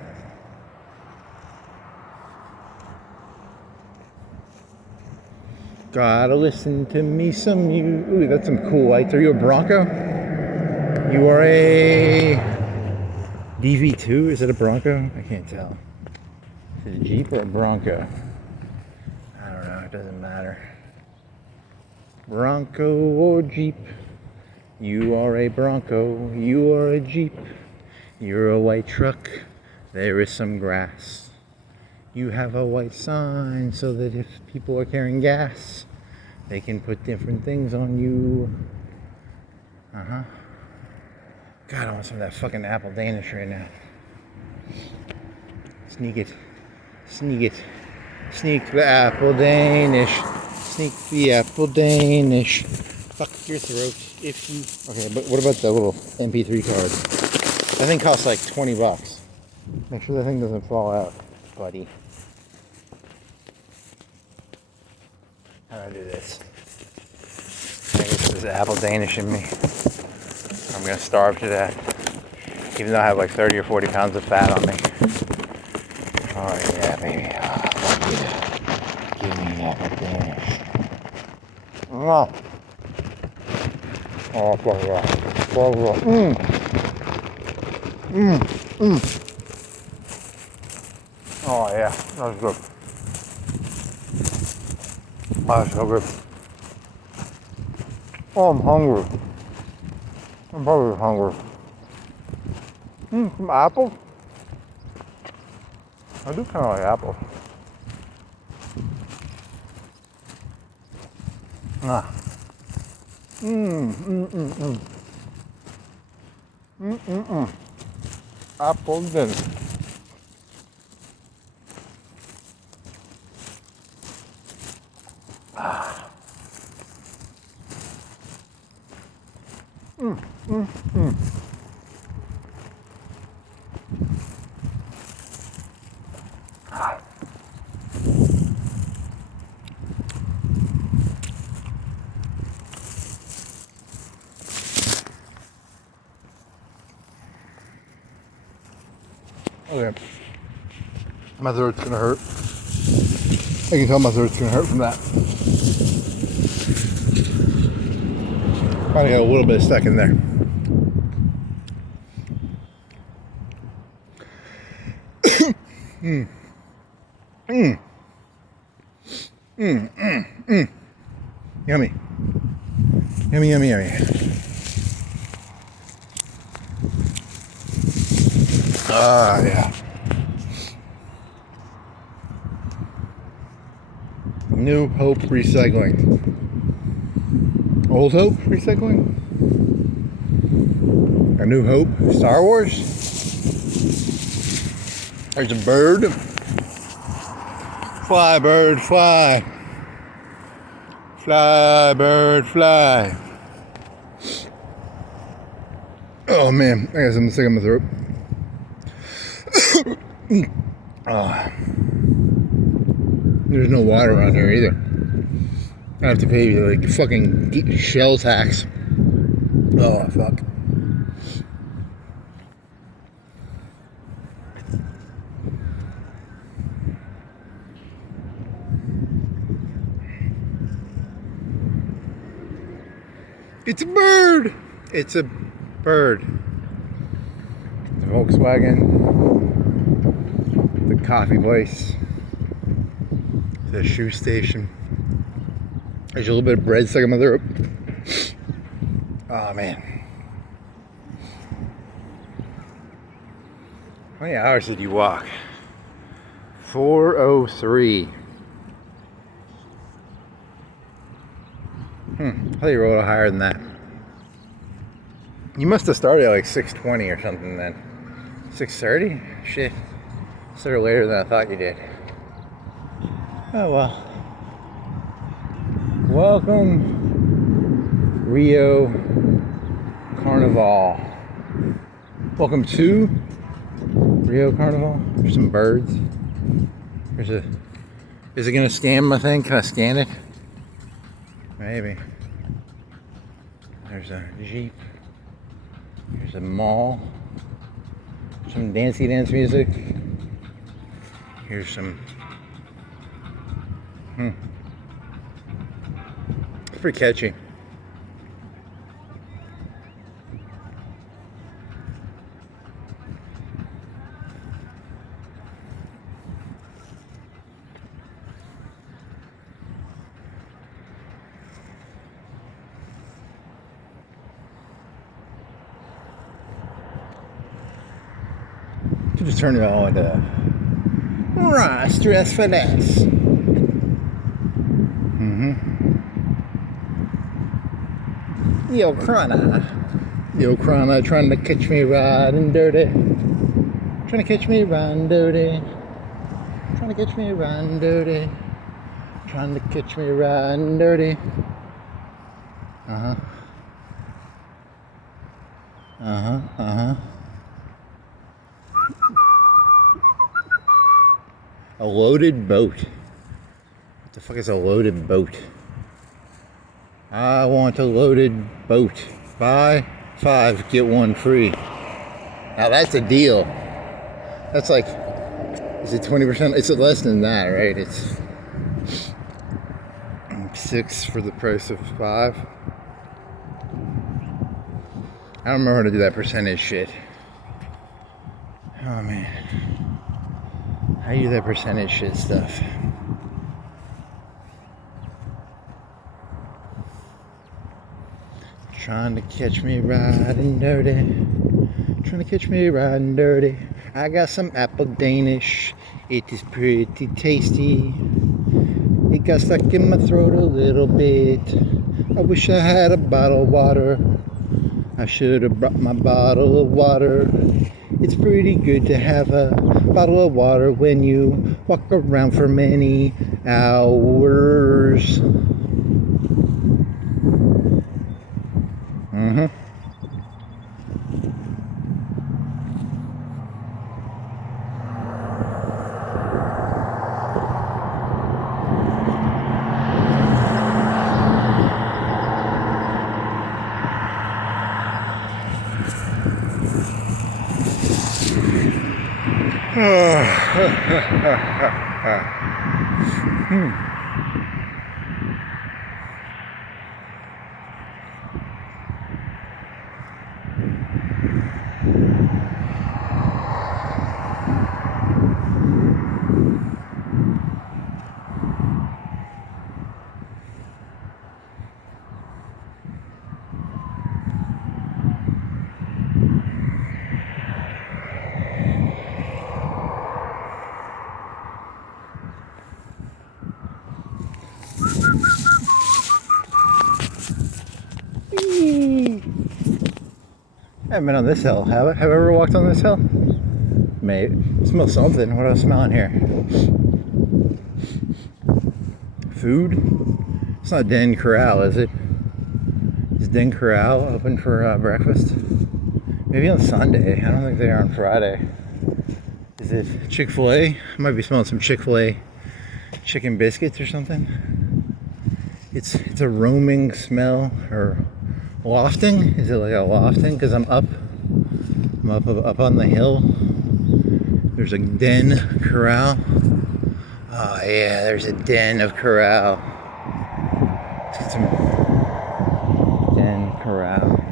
Gotta listen to me some you. Ooh, that's some cool lights. Are you a Bronco? You are a DV2? Is it a Bronco? I can't tell. Is it a Jeep or a Bronco? I don't know, it doesn't matter. Bronco or Jeep. You are a Bronco, you are a Jeep. You're a white truck, there is some grass. You have a white sign so that if people are carrying gas, they can put different things on you. God, I want some of that fucking apple Danish right now. Sneak it. Sneak it. Sneak the apple Danish. Sneak the apple Danish. Fuck your throat if you... Okay, but what about the little MP3 card? That thing costs like $20. Make sure that thing doesn't fall out, buddy. How do I do this? I guess there's apple Danish in me. I'm gonna starve to death. Even though I have like 30 or 40 pounds of fat on me. Oh yeah, baby. Oh, give me apple Danish. Oh, oh yeah, that was good. Oh, that's so good. Oh, I'm hungry. I'm probably hungry. Some apples? I do kind of like apples. Apple dinner. Okay. My throat's gonna hurt. I can tell my throat's gonna hurt from that. Probably got a little bit stuck in there. Yummy. Yummy, yummy, yummy. Ah, yeah. New Hope Recycling. Old Hope Recycling? A New Hope? Star Wars? There's a bird. Fly, bird, fly. Fly, bird, fly. Oh man, I got something stuck in my throat. There's no water around here either. I have to pay like fucking shell tax. Oh fuck. It's a bird. It's a bird. The Volkswagen. The coffee place. The shoe station. There's a little bit of bread stuck in my throat. Oh man. How many hours did you walk? 4:03. I thought you were a little higher than that. You must have started at like 6:20 or something then. 6:30? Shit. Started later than I thought you did. Oh well. Welcome, Rio Carnival. Welcome to Rio Carnival. There's some birds. There's a. Is it gonna scan my thing? Can I scan it? Maybe. There's a Jeep. There's a mall. Some dancey dance music. Here's some. It's pretty catchy. Should just turn it all into stress finesse. Yo, Krana, trying to catch me riding dirty. Trying to catch me riding dirty. Trying to catch me riding dirty. Trying to catch me riding dirty. A loaded boat. What the fuck is a loaded boat? I want a loaded boat. Buy 5, get 1 free. Now that's a deal. That's like, is it 20%? It's less than that, right? It's 6 for the price of 5. I don't remember how to do that percentage shit. Oh man. How do you do that percentage shit stuff? Trying to catch me riding dirty. Trying to catch me riding dirty. I got some apple Danish. It is pretty tasty. It got stuck in my throat a little bit. I wish I had a bottle of water. I should have brought my bottle of water. It's pretty good to have a bottle of water when you walk around for many hours. haven't been on this hill, have I? Have I ever walked on this hill? Maybe. Smell something. What do I smell in here? Food? It's not Den Corral, is it? Is Den Corral open for breakfast? Maybe on Sunday. I don't think they are on Friday. Is it Chick-fil-A? I might be smelling some Chick-fil-A chicken biscuits or something. It's a roaming smell, or wafting? Is it like a wafting? Because I'm up on the hill. There's a Den Corral. Oh yeah, there's a den of corral. Let's get some Den Corral.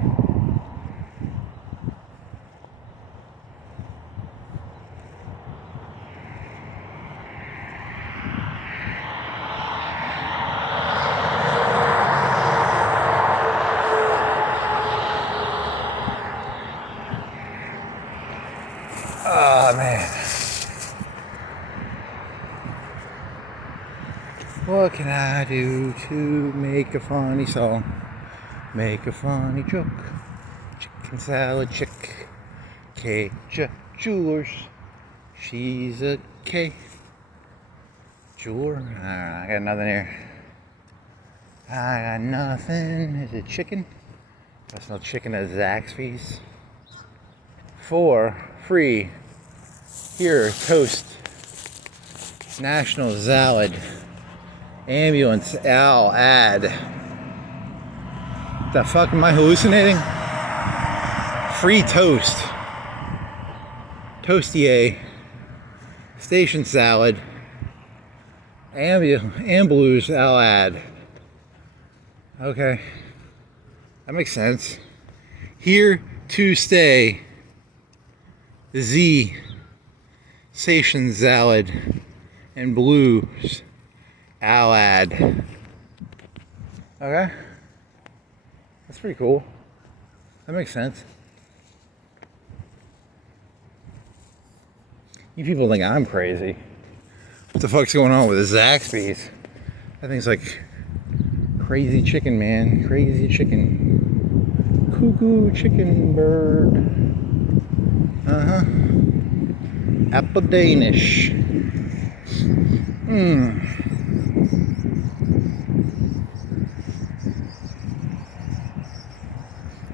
Oh man. What can I do to make a funny song? Make a funny joke. Chicken salad chick. K. Jewelers. She's a K. Jeweler. I got nothing here. I got nothing. Is it chicken? I smell chicken at Zaxby's. 4. Free. Here, toast. National Salad. Ambulance. Owl. Ad. The fuck am I hallucinating? Free toast. Toastier. Station salad. Ambulance. Owl. Ad. Okay. That makes sense. Here to stay. Z. Station salad. And blues. Alad. Okay. That's pretty cool. That makes sense. You people think I'm crazy. What the fuck's going on with the Zaxby's? That thing's like crazy chicken, man. Crazy chicken. Cuckoo chicken bird. Uh-huh. Apple Danish.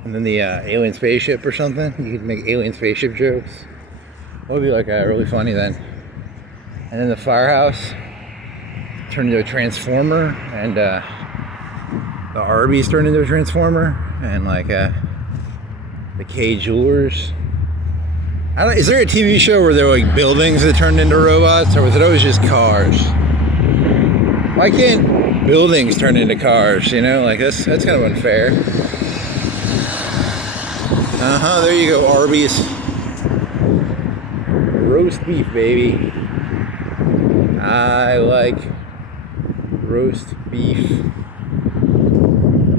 And then the alien spaceship or something. You could make alien spaceship jokes. That would be like really funny then. And then the firehouse turned into a transformer, and the Arby's turned into a transformer, and like the K Jewelers. Is there a TV show where there were like buildings that turned into robots, or was it always just cars? Why can't buildings turn into cars? You know, like that's kind of unfair. There you go, Arby's. Roast beef, baby. I like roast beef.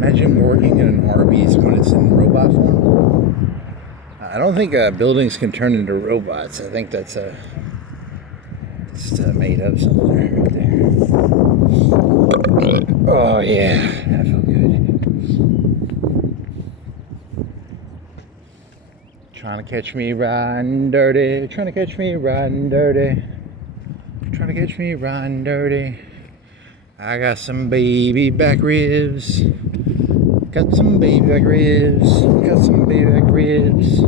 Imagine working in an Arby's when it's in robot form. I don't think buildings can turn into robots. I think that's just made up something right there. Oh yeah, that felt good. Trying to catch me riding dirty. Trying to catch me riding dirty. Trying to catch me riding dirty. I got some baby back ribs. Got some baby back ribs. Got some baby back ribs.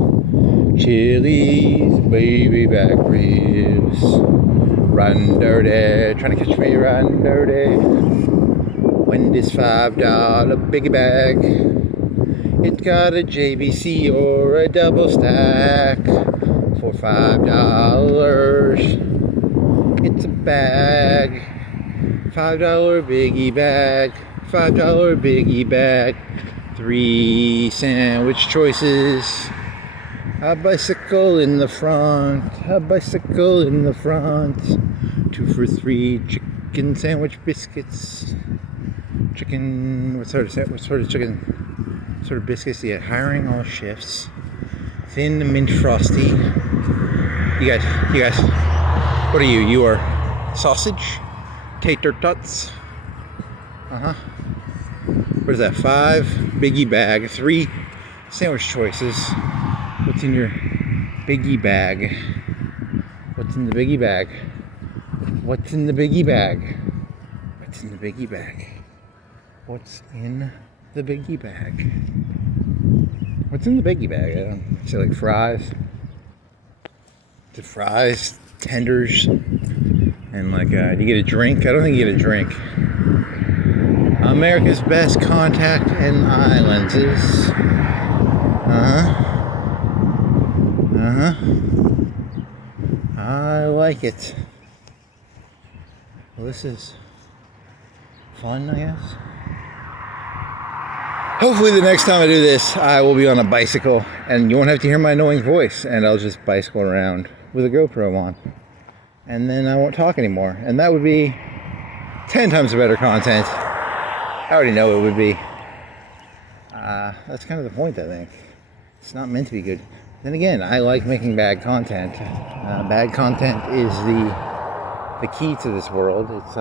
Chili's baby back ribs. Riding dirty. Trying to catch me riding dirty. When this $5 biggie bag. It got a JBC or a double stack for $5. It's a bag. $5 biggie bag. $5 biggie bag. 3 sandwich choices. A bicycle in the front. A bicycle in the front. 2 for $3 chicken sandwich biscuits. Chicken. What sort of chicken? Sort of biscuits. Yeah, hiring all shifts. Thin mint frosty. You guys. What are you? You are sausage, tater tots. What is that? 5 biggie bag, 3 sandwich choices. What's in your biggie bag? What's in the biggie bag? What's in the biggie bag? What's in the biggie bag? What's in the biggie bag? What's in the biggie bag? I don't say like fries. Is it fries, tenders, and like do you get a drink? I don't think you get a drink. America's best contact and eye lenses. I like it. Well, this is fun, I guess. Hopefully the next time I do this, I will be on a bicycle and you won't have to hear my annoying voice, and I'll just bicycle around with a GoPro on. And then I won't talk anymore. And that would be 10 times better content. I already know it would be. That's kind of the point, I think. It's not meant to be good. Then again, I like making bad content. Bad content is the key to this world. It's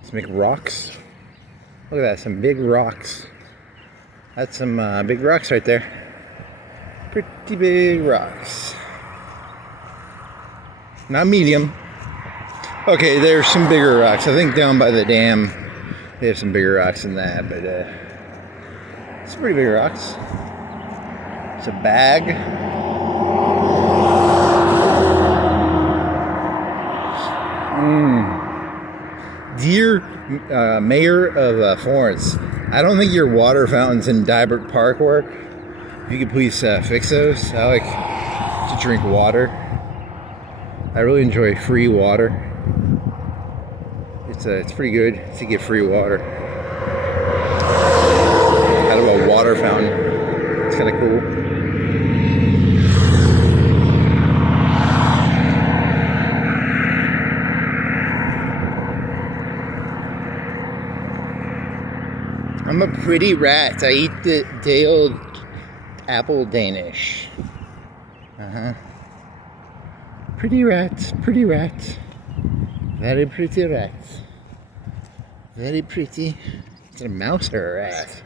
let's make rocks. Look at that, some big rocks. That's some big rocks right there. Pretty big rocks. Not medium. Okay, there's some bigger rocks. I think down by the dam they have some bigger rocks than that, but some pretty big rocks. It's a bag. Dear Mayor of Florence, I don't think your water fountains in Dybert Park work. If you could please fix those. I like to drink water. I really enjoy free water. It's pretty good to get free water out of a water fountain. It's kind of cool. I'm a pretty rat. I eat the day-old apple Danish. Pretty rat, pretty rat. Very pretty rat. Very pretty. Is it a mouse or a rat?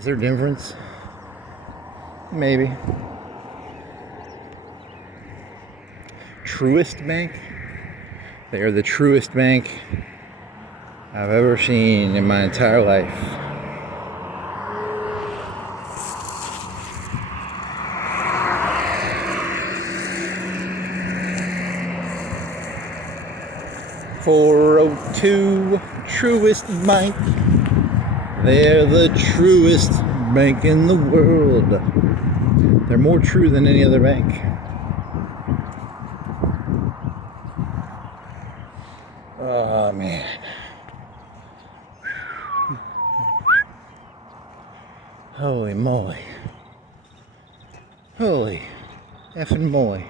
Is there a difference? Maybe. Truest Bank? They are the truest bank I've ever seen in my entire life. .402 Truest Bank. They're the truest bank in the world. They're more true than any other bank. Oh man. Holy moly. Holy effing moly.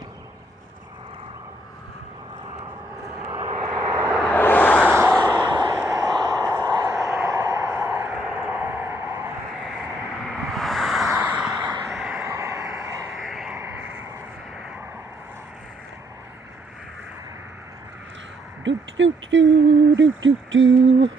Do do do do do do.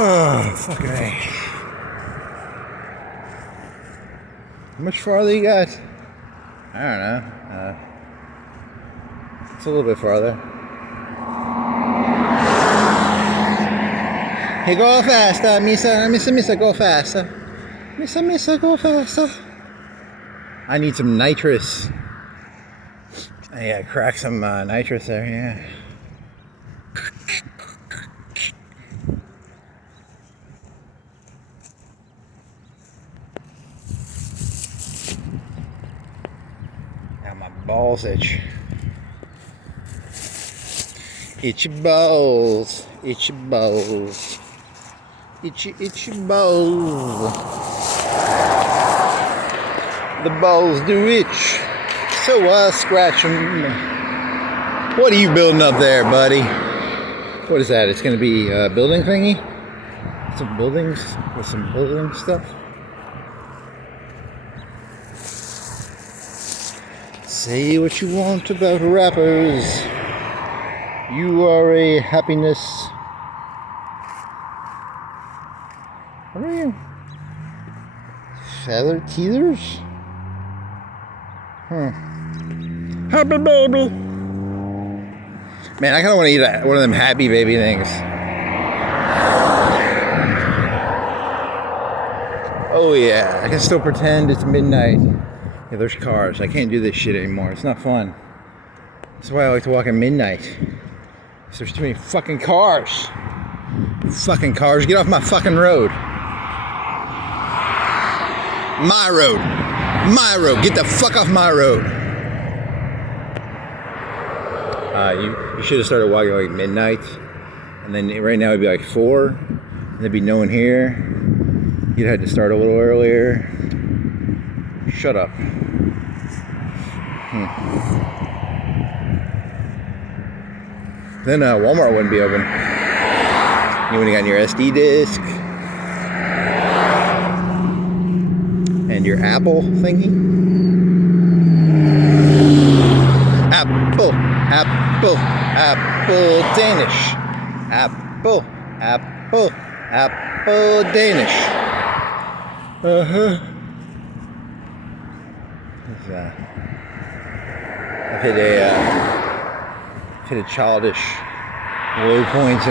Oh, fucking A. How much farther you got? I don't know. It's a little bit farther. Hey, go faster, Missa, go faster. Missa, go faster. I need some nitrous. Yeah, crack some nitrous there, yeah. Now my balls itch. Itchy balls, itchy balls, itchy balls. The balls do itch, so I scratch them. What are you building up there, buddy? What is that? It's going to be a building thingy? Some buildings with some building stuff? Say what you want about rappers. You are a happiness. What are you? Feather teethers? Happy baby. Man, I kind of want to eat one of them happy baby things. Oh yeah, I can still pretend it's midnight. Yeah, there's cars. I can't do this shit anymore. It's not fun. That's why I like to walk at midnight. Because there's too many fucking cars. Fucking cars. Get off my fucking road. My road. My road. Get the fuck off my road. You should have started walking like midnight. And then right now it'd be like 4. And there'd be no one here. You'd had to start a little earlier. Shut up. Then Walmart wouldn't be open. You wouldn't have gotten your SD disc. And your Apple thingy. Apple, Apple, Apple Danish. Apple, Apple, Apple Danish. I've hit a childish low point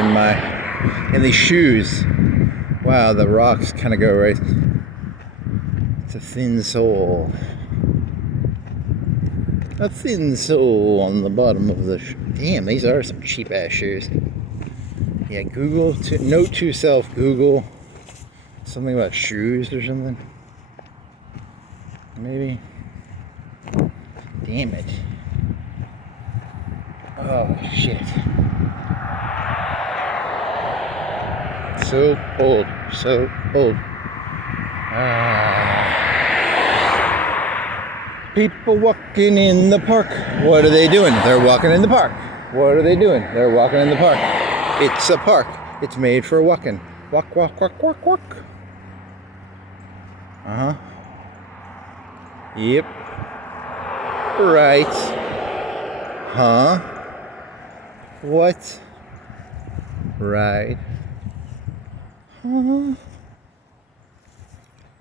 in these shoes. Wow, the rocks kind of go right. It's a thin sole. A thin sole on the bottom of the shoe. Damn, these are some cheap ass shoes. Yeah, note to self, Google something about shoes or something. Maybe. Damn it. Oh shit. So old. So old. People walking in the park. What are they doing? They're walking in the park. What are they doing? They're walking in the park. It's a park. It's made for walking. Walk, walk, walk, walk, walk. Yep. Right. Huh? What? Right. Huh?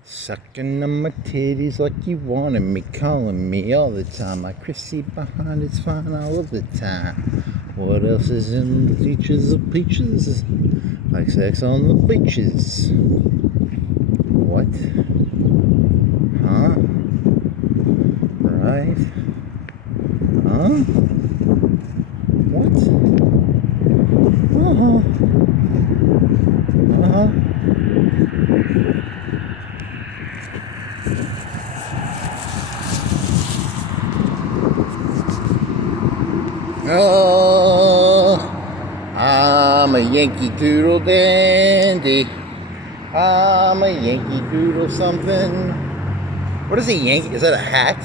Sucking on my titties like you wanted me, calling me all the time. My Chrissy behind it's fine all of the time. What else is in the teachers of peaches? Like sex on the beaches. What? Huh? Right? Huh? What? Oh, I'm a Yankee Doodle dandy. I'm a Yankee Doodle something. What is a Yankee? Is that a hat?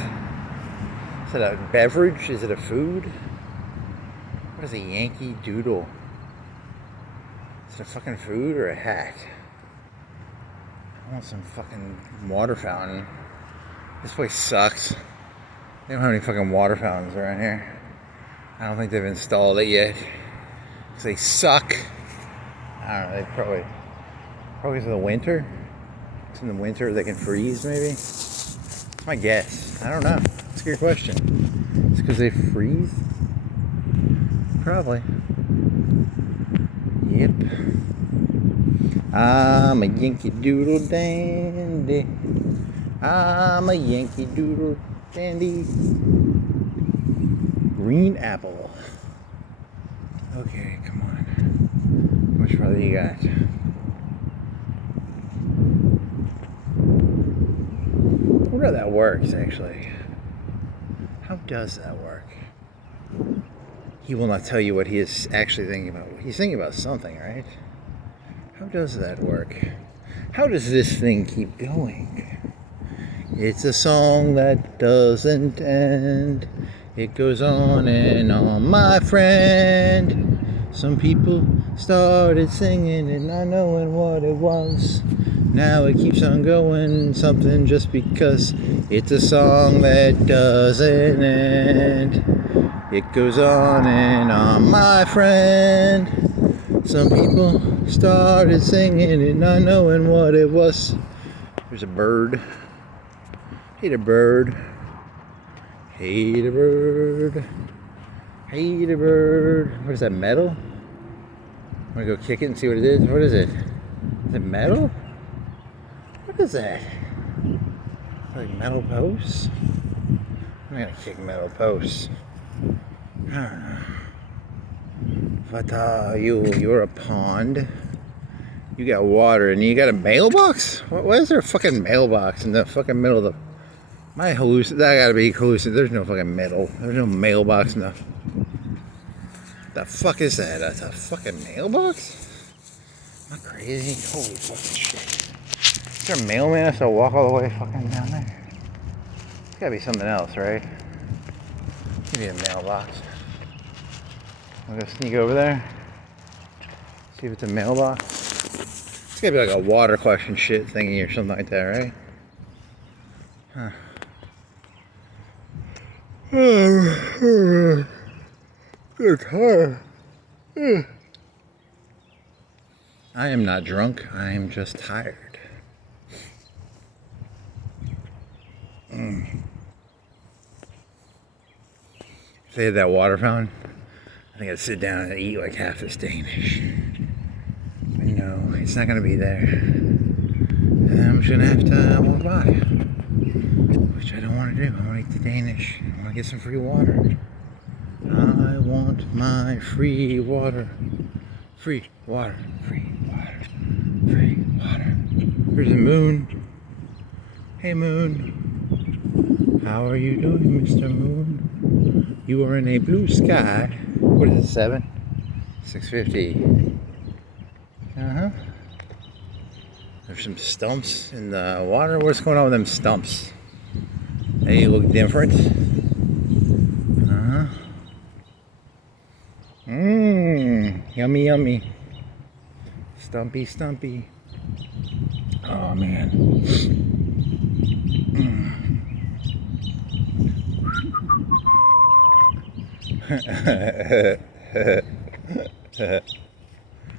Is that a beverage? Is it a food? What is a Yankee Doodle? Is it a fucking food or a hat? I want some fucking water fountain. This place sucks. They don't have any fucking water fountains around here. I don't think they've installed it yet. Because they suck. I don't know, they probably in the winter. It's in the winter they can freeze maybe. That's my guess. I don't know. It's a good question. It's because they freeze? Probably. Yep. I'm a Yankee Doodle dandy. I'm a Yankee Doodle dandy. Green apple. Okay, come on. How much farther you got? I wonder how that works, actually. How does that work? He will not tell you what he is actually thinking about. He's thinking about something, right? How does that work? How does this thing keep going? It's a song that doesn't end. It goes on and on, my friend. Some people started singing and not knowing what it was. Now it keeps on going, something just because it's a song that doesn't end. It goes on and on, my friend. Some people started singing and not knowing what it was. There's a bird. Hate a bird. Hate a bird. Hate a bird. What is that, metal? I'm gonna go kick it and see what it is. What is it? Is it metal? What is that? Like metal posts? I'm gonna kick metal posts. I don't know. But you're a pond. You got water and you got a mailbox? Why is there a fucking mailbox in the fucking middle of the... That gotta be hallucinating. There's no fucking metal. There's no mailbox in the... The fuck is that? That's a fucking mailbox? Am I crazy? Holy fucking shit. Is there a mailman has to walk all the way fucking down there? It's gotta be something else, right? Maybe a mailbox. I'm gonna sneak over there. See if it's a mailbox. It's gotta be like a water collection shit thingy or something like that, right? Huh. Good tired. I am not drunk. I am just tired. If they had that water fountain, I think I'd sit down and eat like half this Danish. But no, it's not gonna be there. And then I'm just gonna have to walk by. Which I don't want to do. I want to eat the Danish. I want to get some free water. I want my free water. Free water. Free water. Free water. Here's the moon. Hey moon. How are you doing, Mr. Moon? You are in a blue sky. What is it, 7? 650. Uh-huh. There's some stumps in the water. What's going on with them stumps? They look different. Uh-huh. Yummy, yummy. Stumpy, stumpy. Oh, man.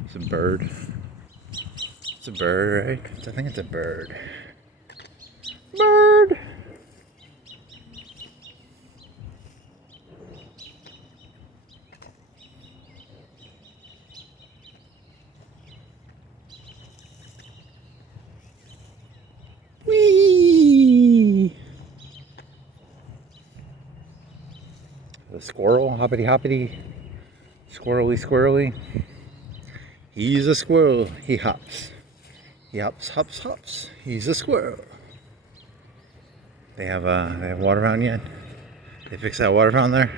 It's a bird. It's a bird, right? I think it's a bird. Bird! Whee! The squirrel, hoppity hoppity, squirrely squirrely. He's a squirrel. He hops. He hops, hops, hops. He's a squirrel. They have water fountain yet? They fix that water fountain there?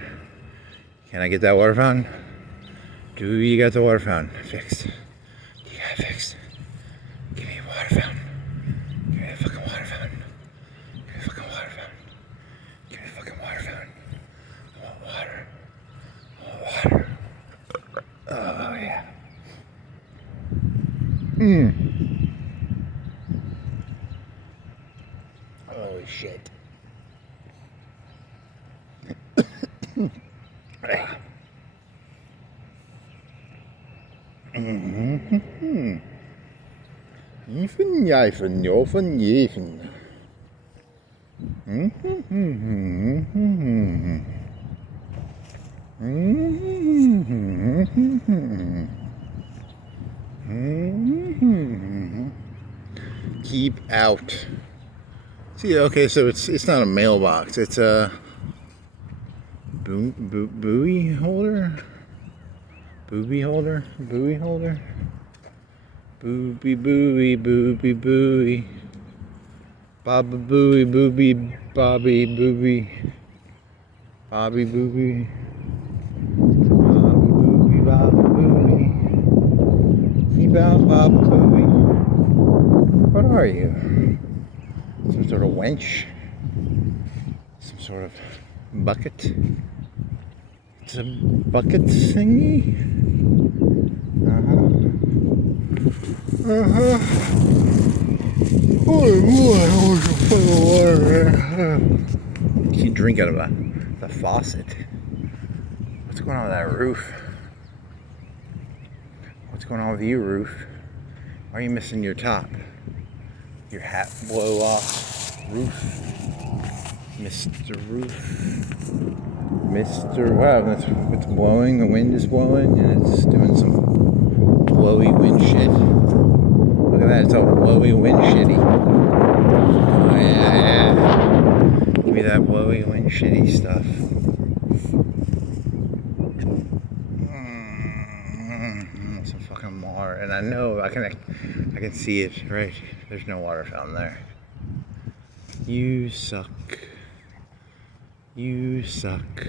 Can I get that water fountain? Do you got the water fountain fixed? You got it fixed. Give me a water fountain. Give me a fucking water fountain. Give me a fucking water fountain. Give me a fucking water fountain. I want water. I want water. Oh yeah. Oh shit. Even jijven, joven, jeven. Keep out. See, okay, so it's not a mailbox. It's a buoy holder. Booby holder. Buoy holder. Booby buoy, booby buoy. Baba buoy, booby, Bobby booby. Bobby booby. Bobby booby, Bobby booby. Keep out, Bobby booby. What are you? Some sort of wench? Some sort of bucket? It's a bucket thingy? Uh-huh. Uh-huh. Oh, boy, I want some fucking water. Keep drinking out of the faucet. What's going on with that roof? What's going on with you, roof? Why are you missing your top? Your hat blow off roof. Mr. Roof. Mr. Wow, it's blowing, the wind is blowing, and it's doing some blowy wind shit. Look at that, it's all blowy wind shitty. Oh yeah. Give me that blowy wind shitty stuff. Some fucking water, and I know I can see it, right? There's no water fountain there. You suck. You suck.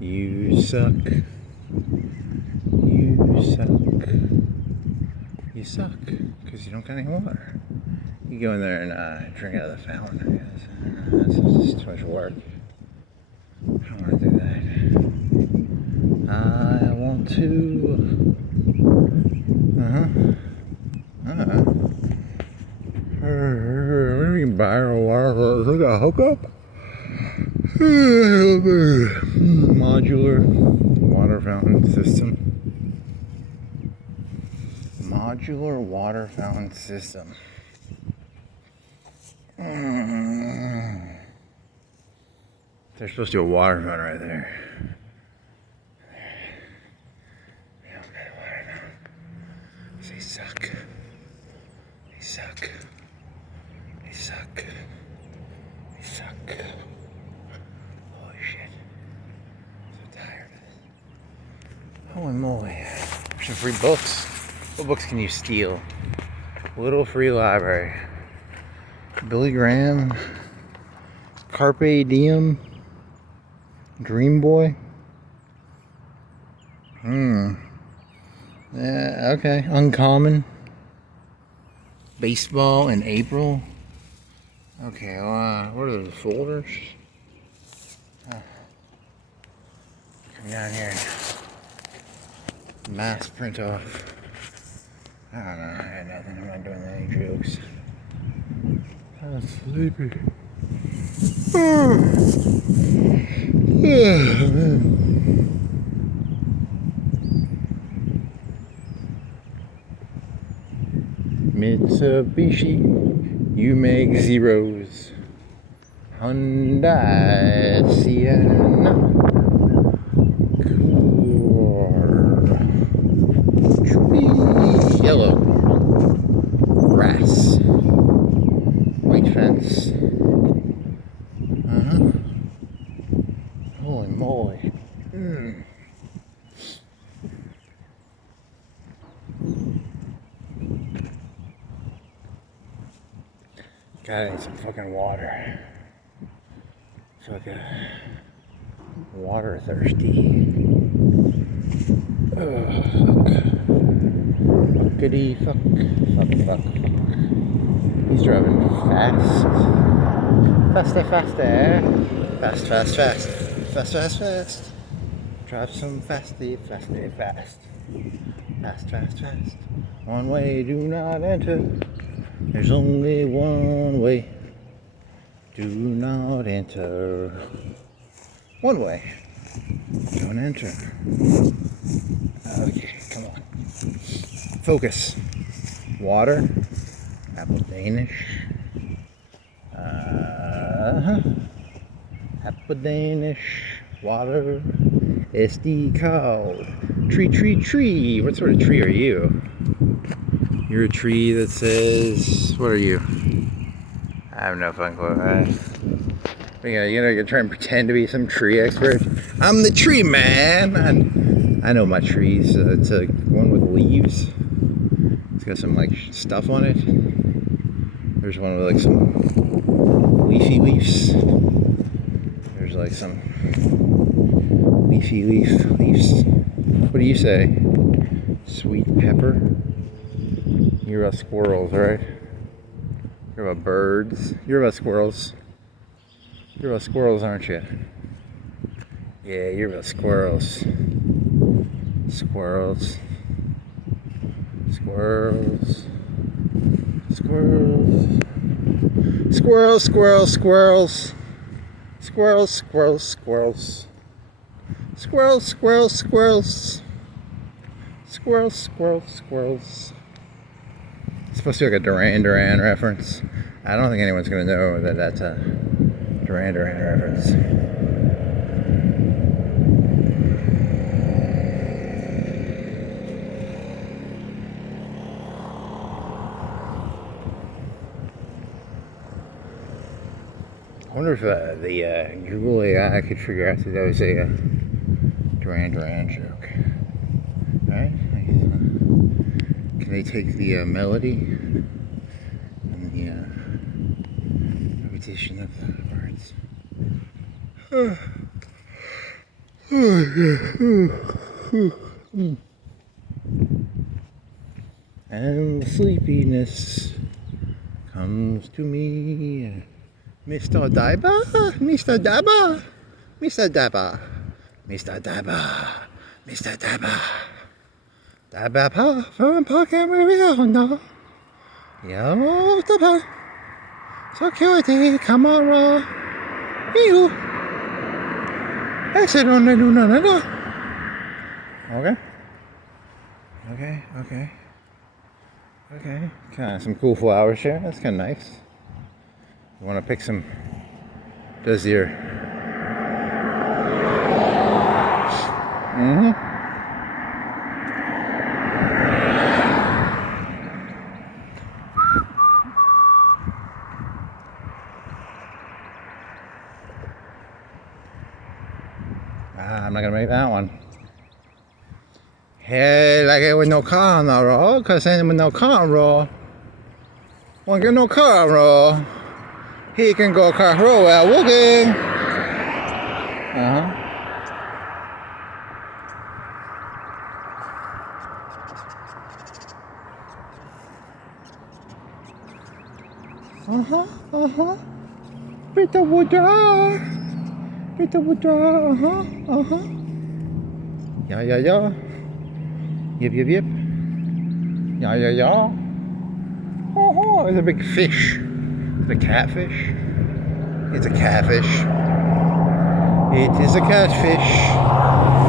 You suck. You suck. You suck because you don't got any water. You go in there and drink out of the fountain, I guess. That's just too much work. I don't want to do that. I want to. We can buy our water. Look at a hookup. Modular water fountain system. Modular water fountain system. There's supposed to be a water fountain right there. They suck. They suck. They suck. They suck. Holy shit. I'm so tired. Holy moly. There's some free books. What books can you steal? Little free library. Billy Graham. Carpe Diem. Dream Boy. Yeah, okay. Uncommon. Baseball in April. Okay, well, what are those folders? Come down here. Mass print off. I don't know. I had nothing. I'm not doing any jokes. I'm sleepy. Mitsubishi, you make zeros. Hyundai Sienna. Tree, yellow. Grass. White fence. Holy moly. God, I need some fucking water. I feel like a water thirsty. Fuck. Fuckity fuck. Fuck, fuck, fuck. He's driving fast. Faster, faster. Fast, fast, fast. Fast, fast, fast. Drive some fasty, fasty, fast. Fast, fast, fast. One way, do not enter. There's only one way. Do not enter. One way. Don't enter. Okay, come on. Focus. Water. Apple Danish. Apple Danish. Water. SD called. Tree, tree, tree. What sort of tree are you? You're a tree that says, what are you? I have no fucking clue. You're trying to pretend to be some tree expert. I'm the tree man. I know my trees. It's a one with leaves. It's got some like stuff on it. There's one with like some leafy leaves. There's like some leafy leaves. What do you say? Sweet pepper. You're about squirrels, right? You're about birds. You're about squirrels. You're about squirrels, aren't you? Yeah, you're about squirrels. Squirrels. Squirrels. Squirrels. Squirrels, squirrels, squirrels. Squirrels, squirrels, squirrels. Squirrels, squirrels, squirrels. Squirrels, squirrels, squirrels. It's supposed to be like a Duran Duran reference. I don't think anyone's going to know that that's a Duran Duran reference. I wonder if the Google AI could figure out that that was a Duran Duran joke. Right? Can they take the melody and the repetition of the words? And sleepiness comes to me. Mr. Diver, Mr. Diver, Mr. Diver, Mr. Diver, Mr. Diver. Diver pa from Parker Mariana. Yo, Diver. Security camera. You. I said no, no, no, no, no. Okay. Okay, okay. Okay. Kind of some cool flowers here. That's kind of nice. You want to pick some? Does your? Mm-hmm. I'm not gonna make that one. Hey, like it with no car on the road, cause then with no car on the road, won't get no car on the road. He can go car road while walking. Peter Woodra. Peter Woodra. Yeah, yeah, yeah. Yep, yep, yep. Yeah, yeah, yeah. It's a big fish. It's a catfish. It's a catfish. It is a catfish.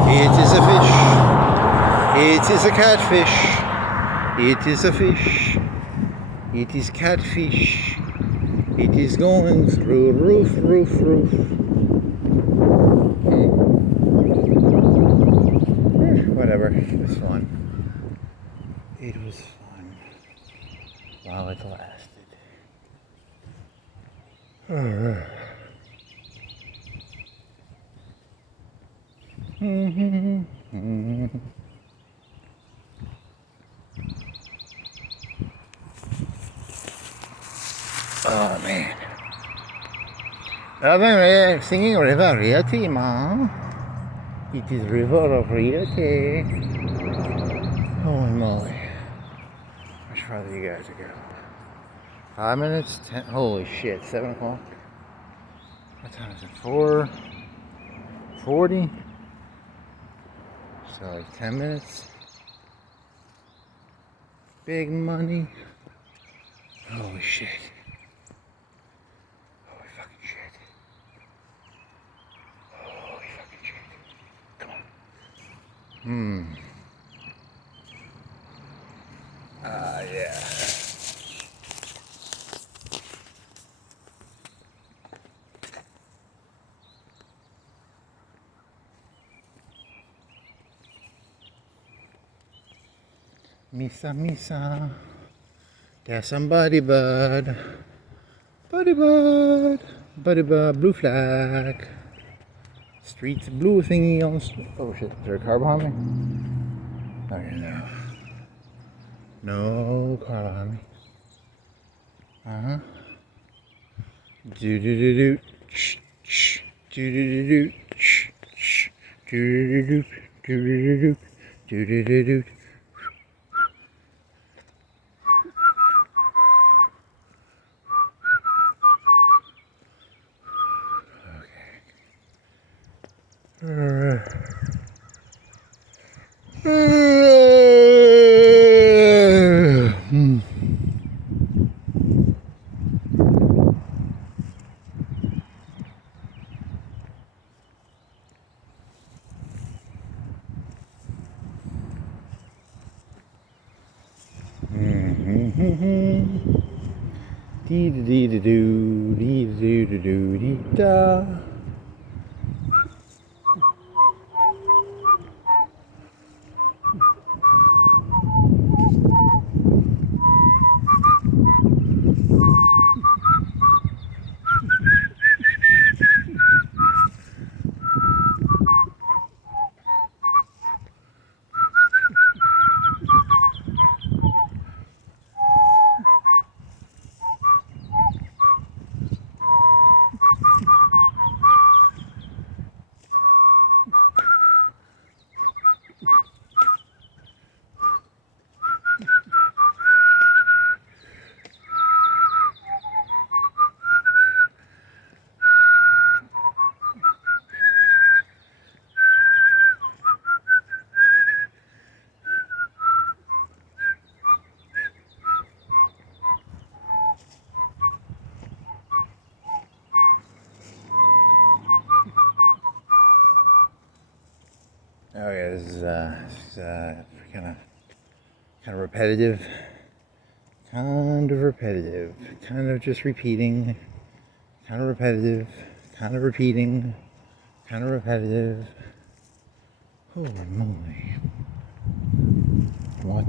It is a fish. It is a catfish. It is a fish. It is catfish. It is going through roof. Whatever. It was fun. It was fun. While it lasted. Oh man. I've been singing River Reality, Ma. It is River of Reality. Holy moly. How much farther you guys to go? 5 minutes? 10? Holy shit, 7 o'clock? What time is it? 4:40? So like 10 minutes? Big money. Holy shit. Holy fucking shit. Holy fucking shit. Come on. Yeah. Misa. There's somebody bud. Buddy bud. Blue flag. Streets blue thingy on the street. Oh shit, is there a car behind me? Okay, no. No car behind me. Do-do-do-do. Do-do-do-do. Do-do-do-do. Do-do-do-do. Do-do-do-do. Dee da dee da doo, dee da doo da doo dee da. Okay, this is kind of repetitive, kind of just repeating, kind of repetitive, kind of repeating, kind of repetitive. Holy moly! What?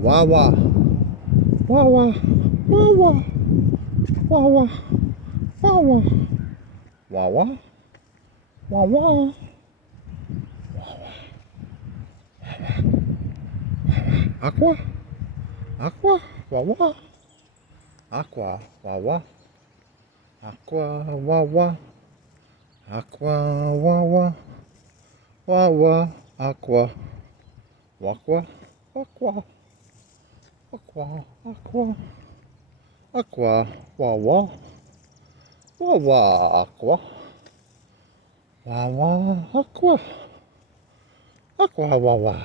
Wah wah, wah wah, wah wah, wah wah, wah wah, wah wah, wah wah. Aqua? Aqua? Wah wah. Aqua? Wah wah. Aqua? Wah wah. Aqua? Wah wah. Wah wah. Aqua? Aqua? Aqua? Aqua? Aqua? Aqua? Wah wah. Wah wah. Aqua? Wah wah. Aqua? Aqua? Wah wah.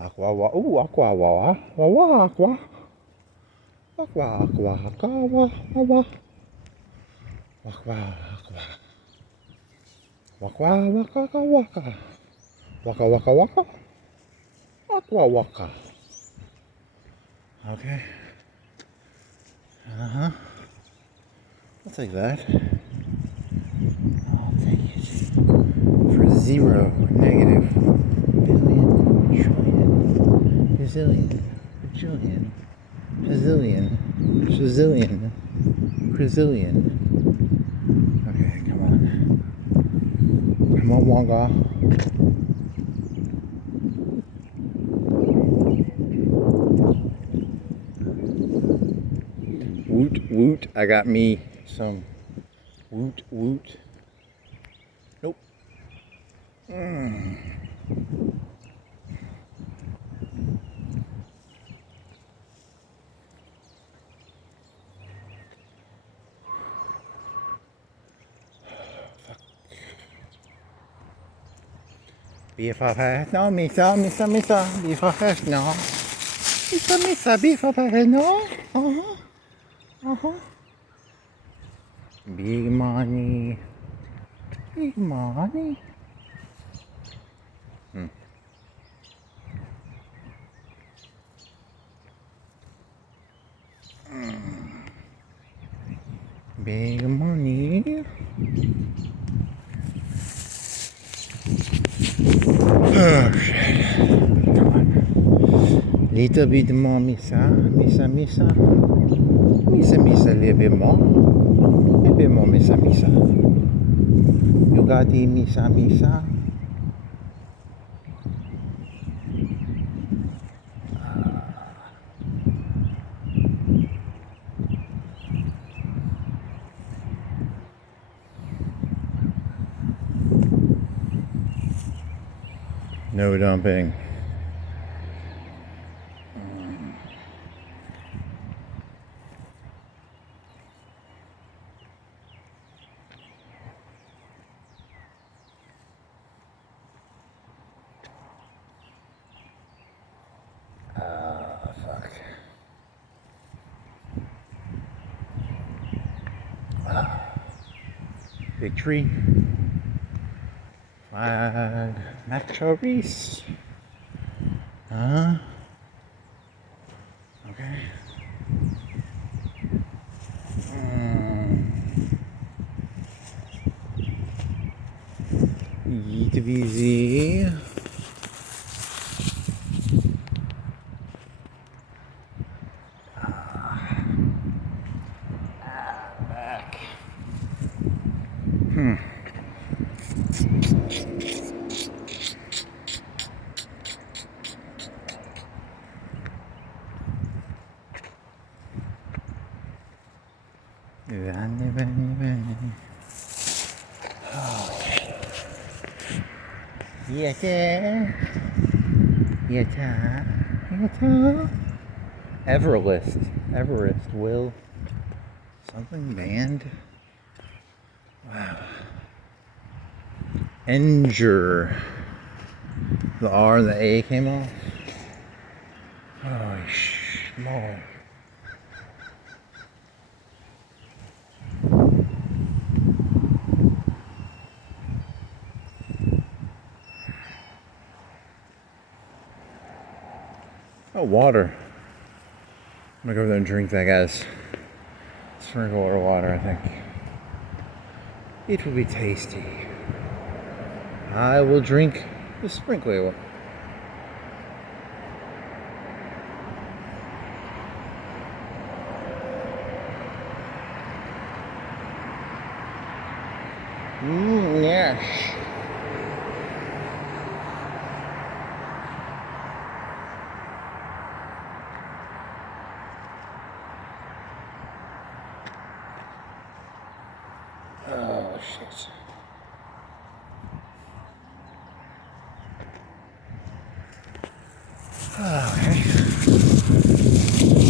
Aqua, wah, ooh, aqua, wah, wah, wah, aqua. Aqua, aqua, aqua, wah, wah, wah. Aqua, aqua. Waka, waka, waka, waka. Waka, waka, waka. Aqua, waka. Okay. Uh-huh. I'll take that. I'll take it. For 0, negative, billion, trillion, bazillion, bajillion, bazillion, bazillion, quadrillion. Okay, come on. Come on, Wonga. Woot, woot. I got me some woot, woot. Nope. BFF, no, misa, BFF, no. Misa, BFF, no. Big money. Big money. Big money. Oh shit. Come on. Little bit more, misa. Misa, little bit more. Little bit more, misa. You got the misa. No dumping. Fuck. Big tree. Flag. Machoris. Okay. it easy. Back. Everest, Will. Something band. Wow. Enger. The R and the A came off. Oh, small. Oh, water. I'm gonna go over there and drink that guy's sprinkler water, I think. It will be tasty. I will drink the sprinkler water. Yes. Oh, shit. Okay.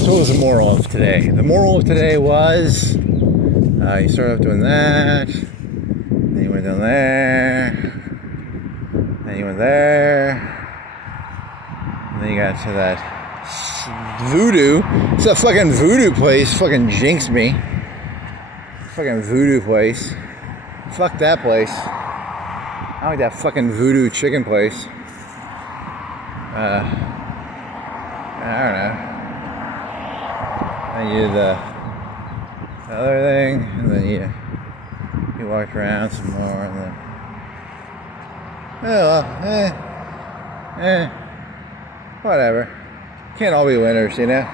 So what was the moral of today? The moral of today was you start off doing that, then you went down there, then you went there, and then you got to that voodoo. It's that fucking voodoo place. Fucking jinxed me. Fucking voodoo place. Fuck that place. I like that fucking voodoo chicken place. I don't know. Then you did the other thing, and then you walked around some more, and then whatever. Can't all be winners, you know.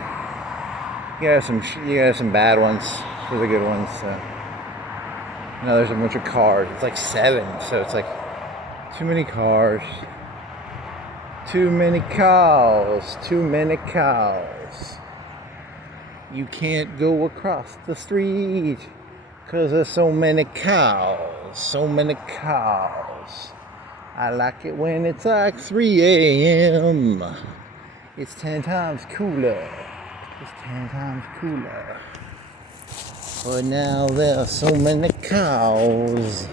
You gotta have some bad ones for the good ones. So. Now there's a bunch of cars. It's like 7, so it's like too many cars. Too many cows. Too many cows. You can't go across the street because there's so many cows. So many cows. I like it when it's like 3 a.m. It's 10 times cooler. It's 10 times cooler. But now there are so many cows.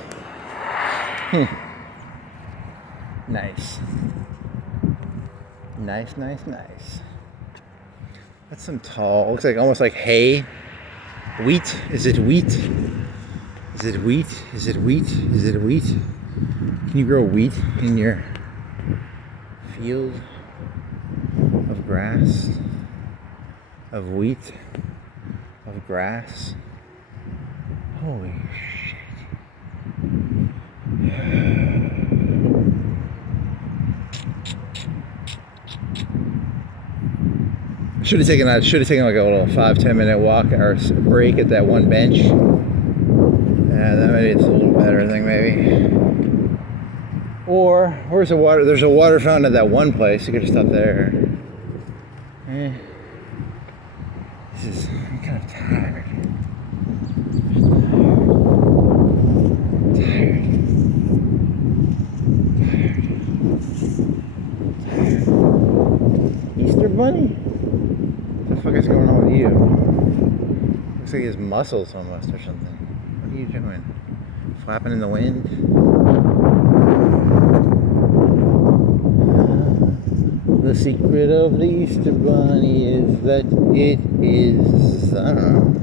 Nice. Nice. That's some tall, looks like almost like hay. Wheat? Is it wheat? Is it wheat? Is it wheat? Is it wheat? Can you grow wheat in your field of grass? Of wheat? Of grass? Holy shit. Should have taken like a little 5-10 minute walk or break at that one bench. Yeah, that maybe it's a little better thing, maybe. Or where's the water? There's a water fountain at that one place. You could just stop there. I'm kind of tired. Easter Bunny? What the fuck is going on with you? Looks like he has muscles almost or something. What are you doing? Flapping in the wind? The secret of the Easter Bunny is that it is, I don't know.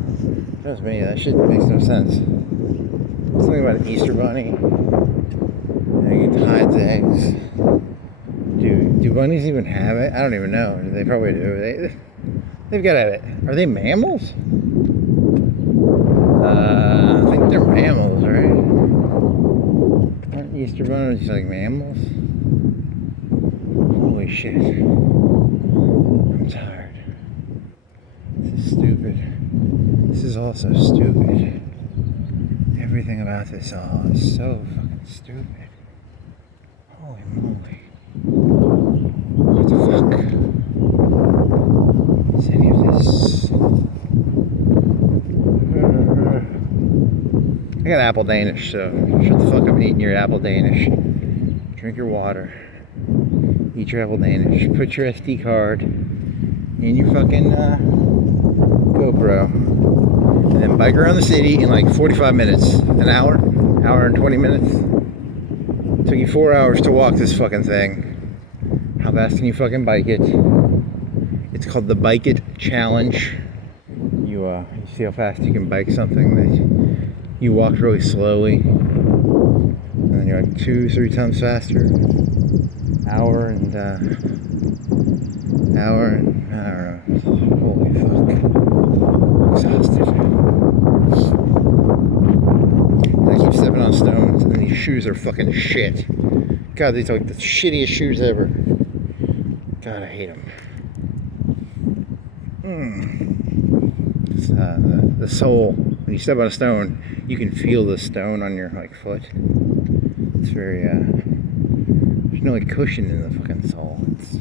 Trust me, that shit makes no sense. Something about an Easter Bunny. It hides eggs. Do bunnies even have it? I don't even know. They probably do. They've got to have it. Are they mammals? I think they're mammals, right? Aren't bones? You like mammals? Holy shit. I'm tired. This is stupid. This is all so stupid. Everything about this all is so fucking stupid. Holy moly. What the fuck? Is any of this? I got apple Danish, so shut the fuck up and eat your apple Danish. Drink your water. Eat your apple Danish. Put your SD card in your fucking GoPro. And then bike around the city in like 45 minutes. An hour and 20 minutes. Took you 4 hours to walk this fucking thing. How fast can you fucking bike it? It's called the Bike It Challenge. You see how fast you can bike something that you walked really slowly. And then you're like 2-3 times faster. Hour and I don't know. Holy fuck. Exhausted. And I keep stepping on stones, and these shoes are fucking shit. God, these are like the shittiest shoes ever. God, I hate them. The sole, when you step on a stone, you can feel the stone on your like foot. It's very there's no like cushion in the fucking sole. It's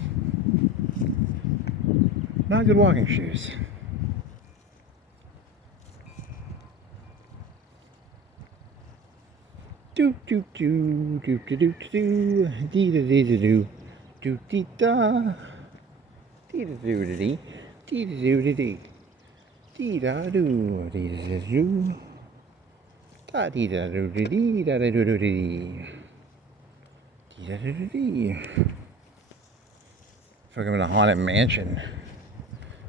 not good walking shoes. Do do do do do do do dee da dee da do do dee da dee da do da dee dee da do da dee dee da do dee da do da dee da do da dee da da do da dee dee da do da dee. It's like I'm in a haunted mansion.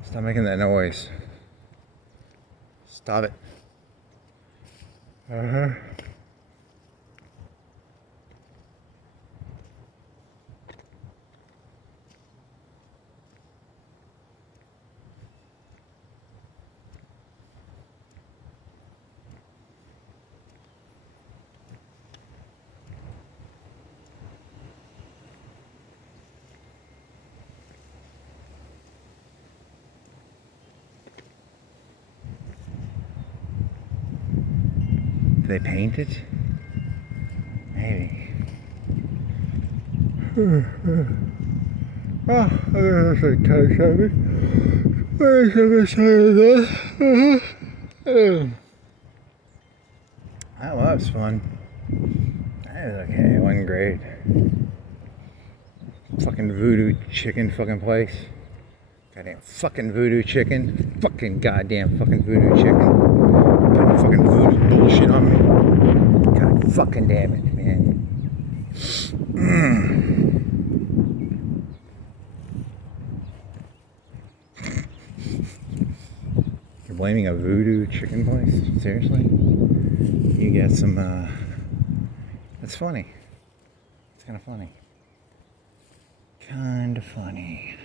Stop making that noise. Stop it. Did they paint it? Maybe. Oh, I gotta say, touch something. That was fun. That was okay. It wasn't great. Fucking voodoo chicken fucking place. Goddamn fucking voodoo chicken. Fucking goddamn fucking voodoo chicken. Putting fucking voodoo bullshit on me. God fucking damn it, man. You're blaming a voodoo chicken place? Seriously? You got some, that's funny. It's kind of funny. Kind of funny.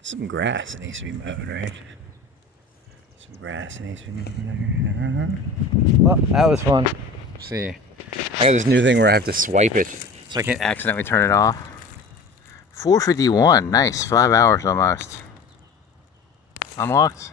Some grass that needs to be mowed, right? Some grass that needs to be mowed there. Well, that was fun. See, I got this new thing where I have to swipe it so I can't accidentally turn it off. 4:51, nice, 5 hours almost. Unlocked.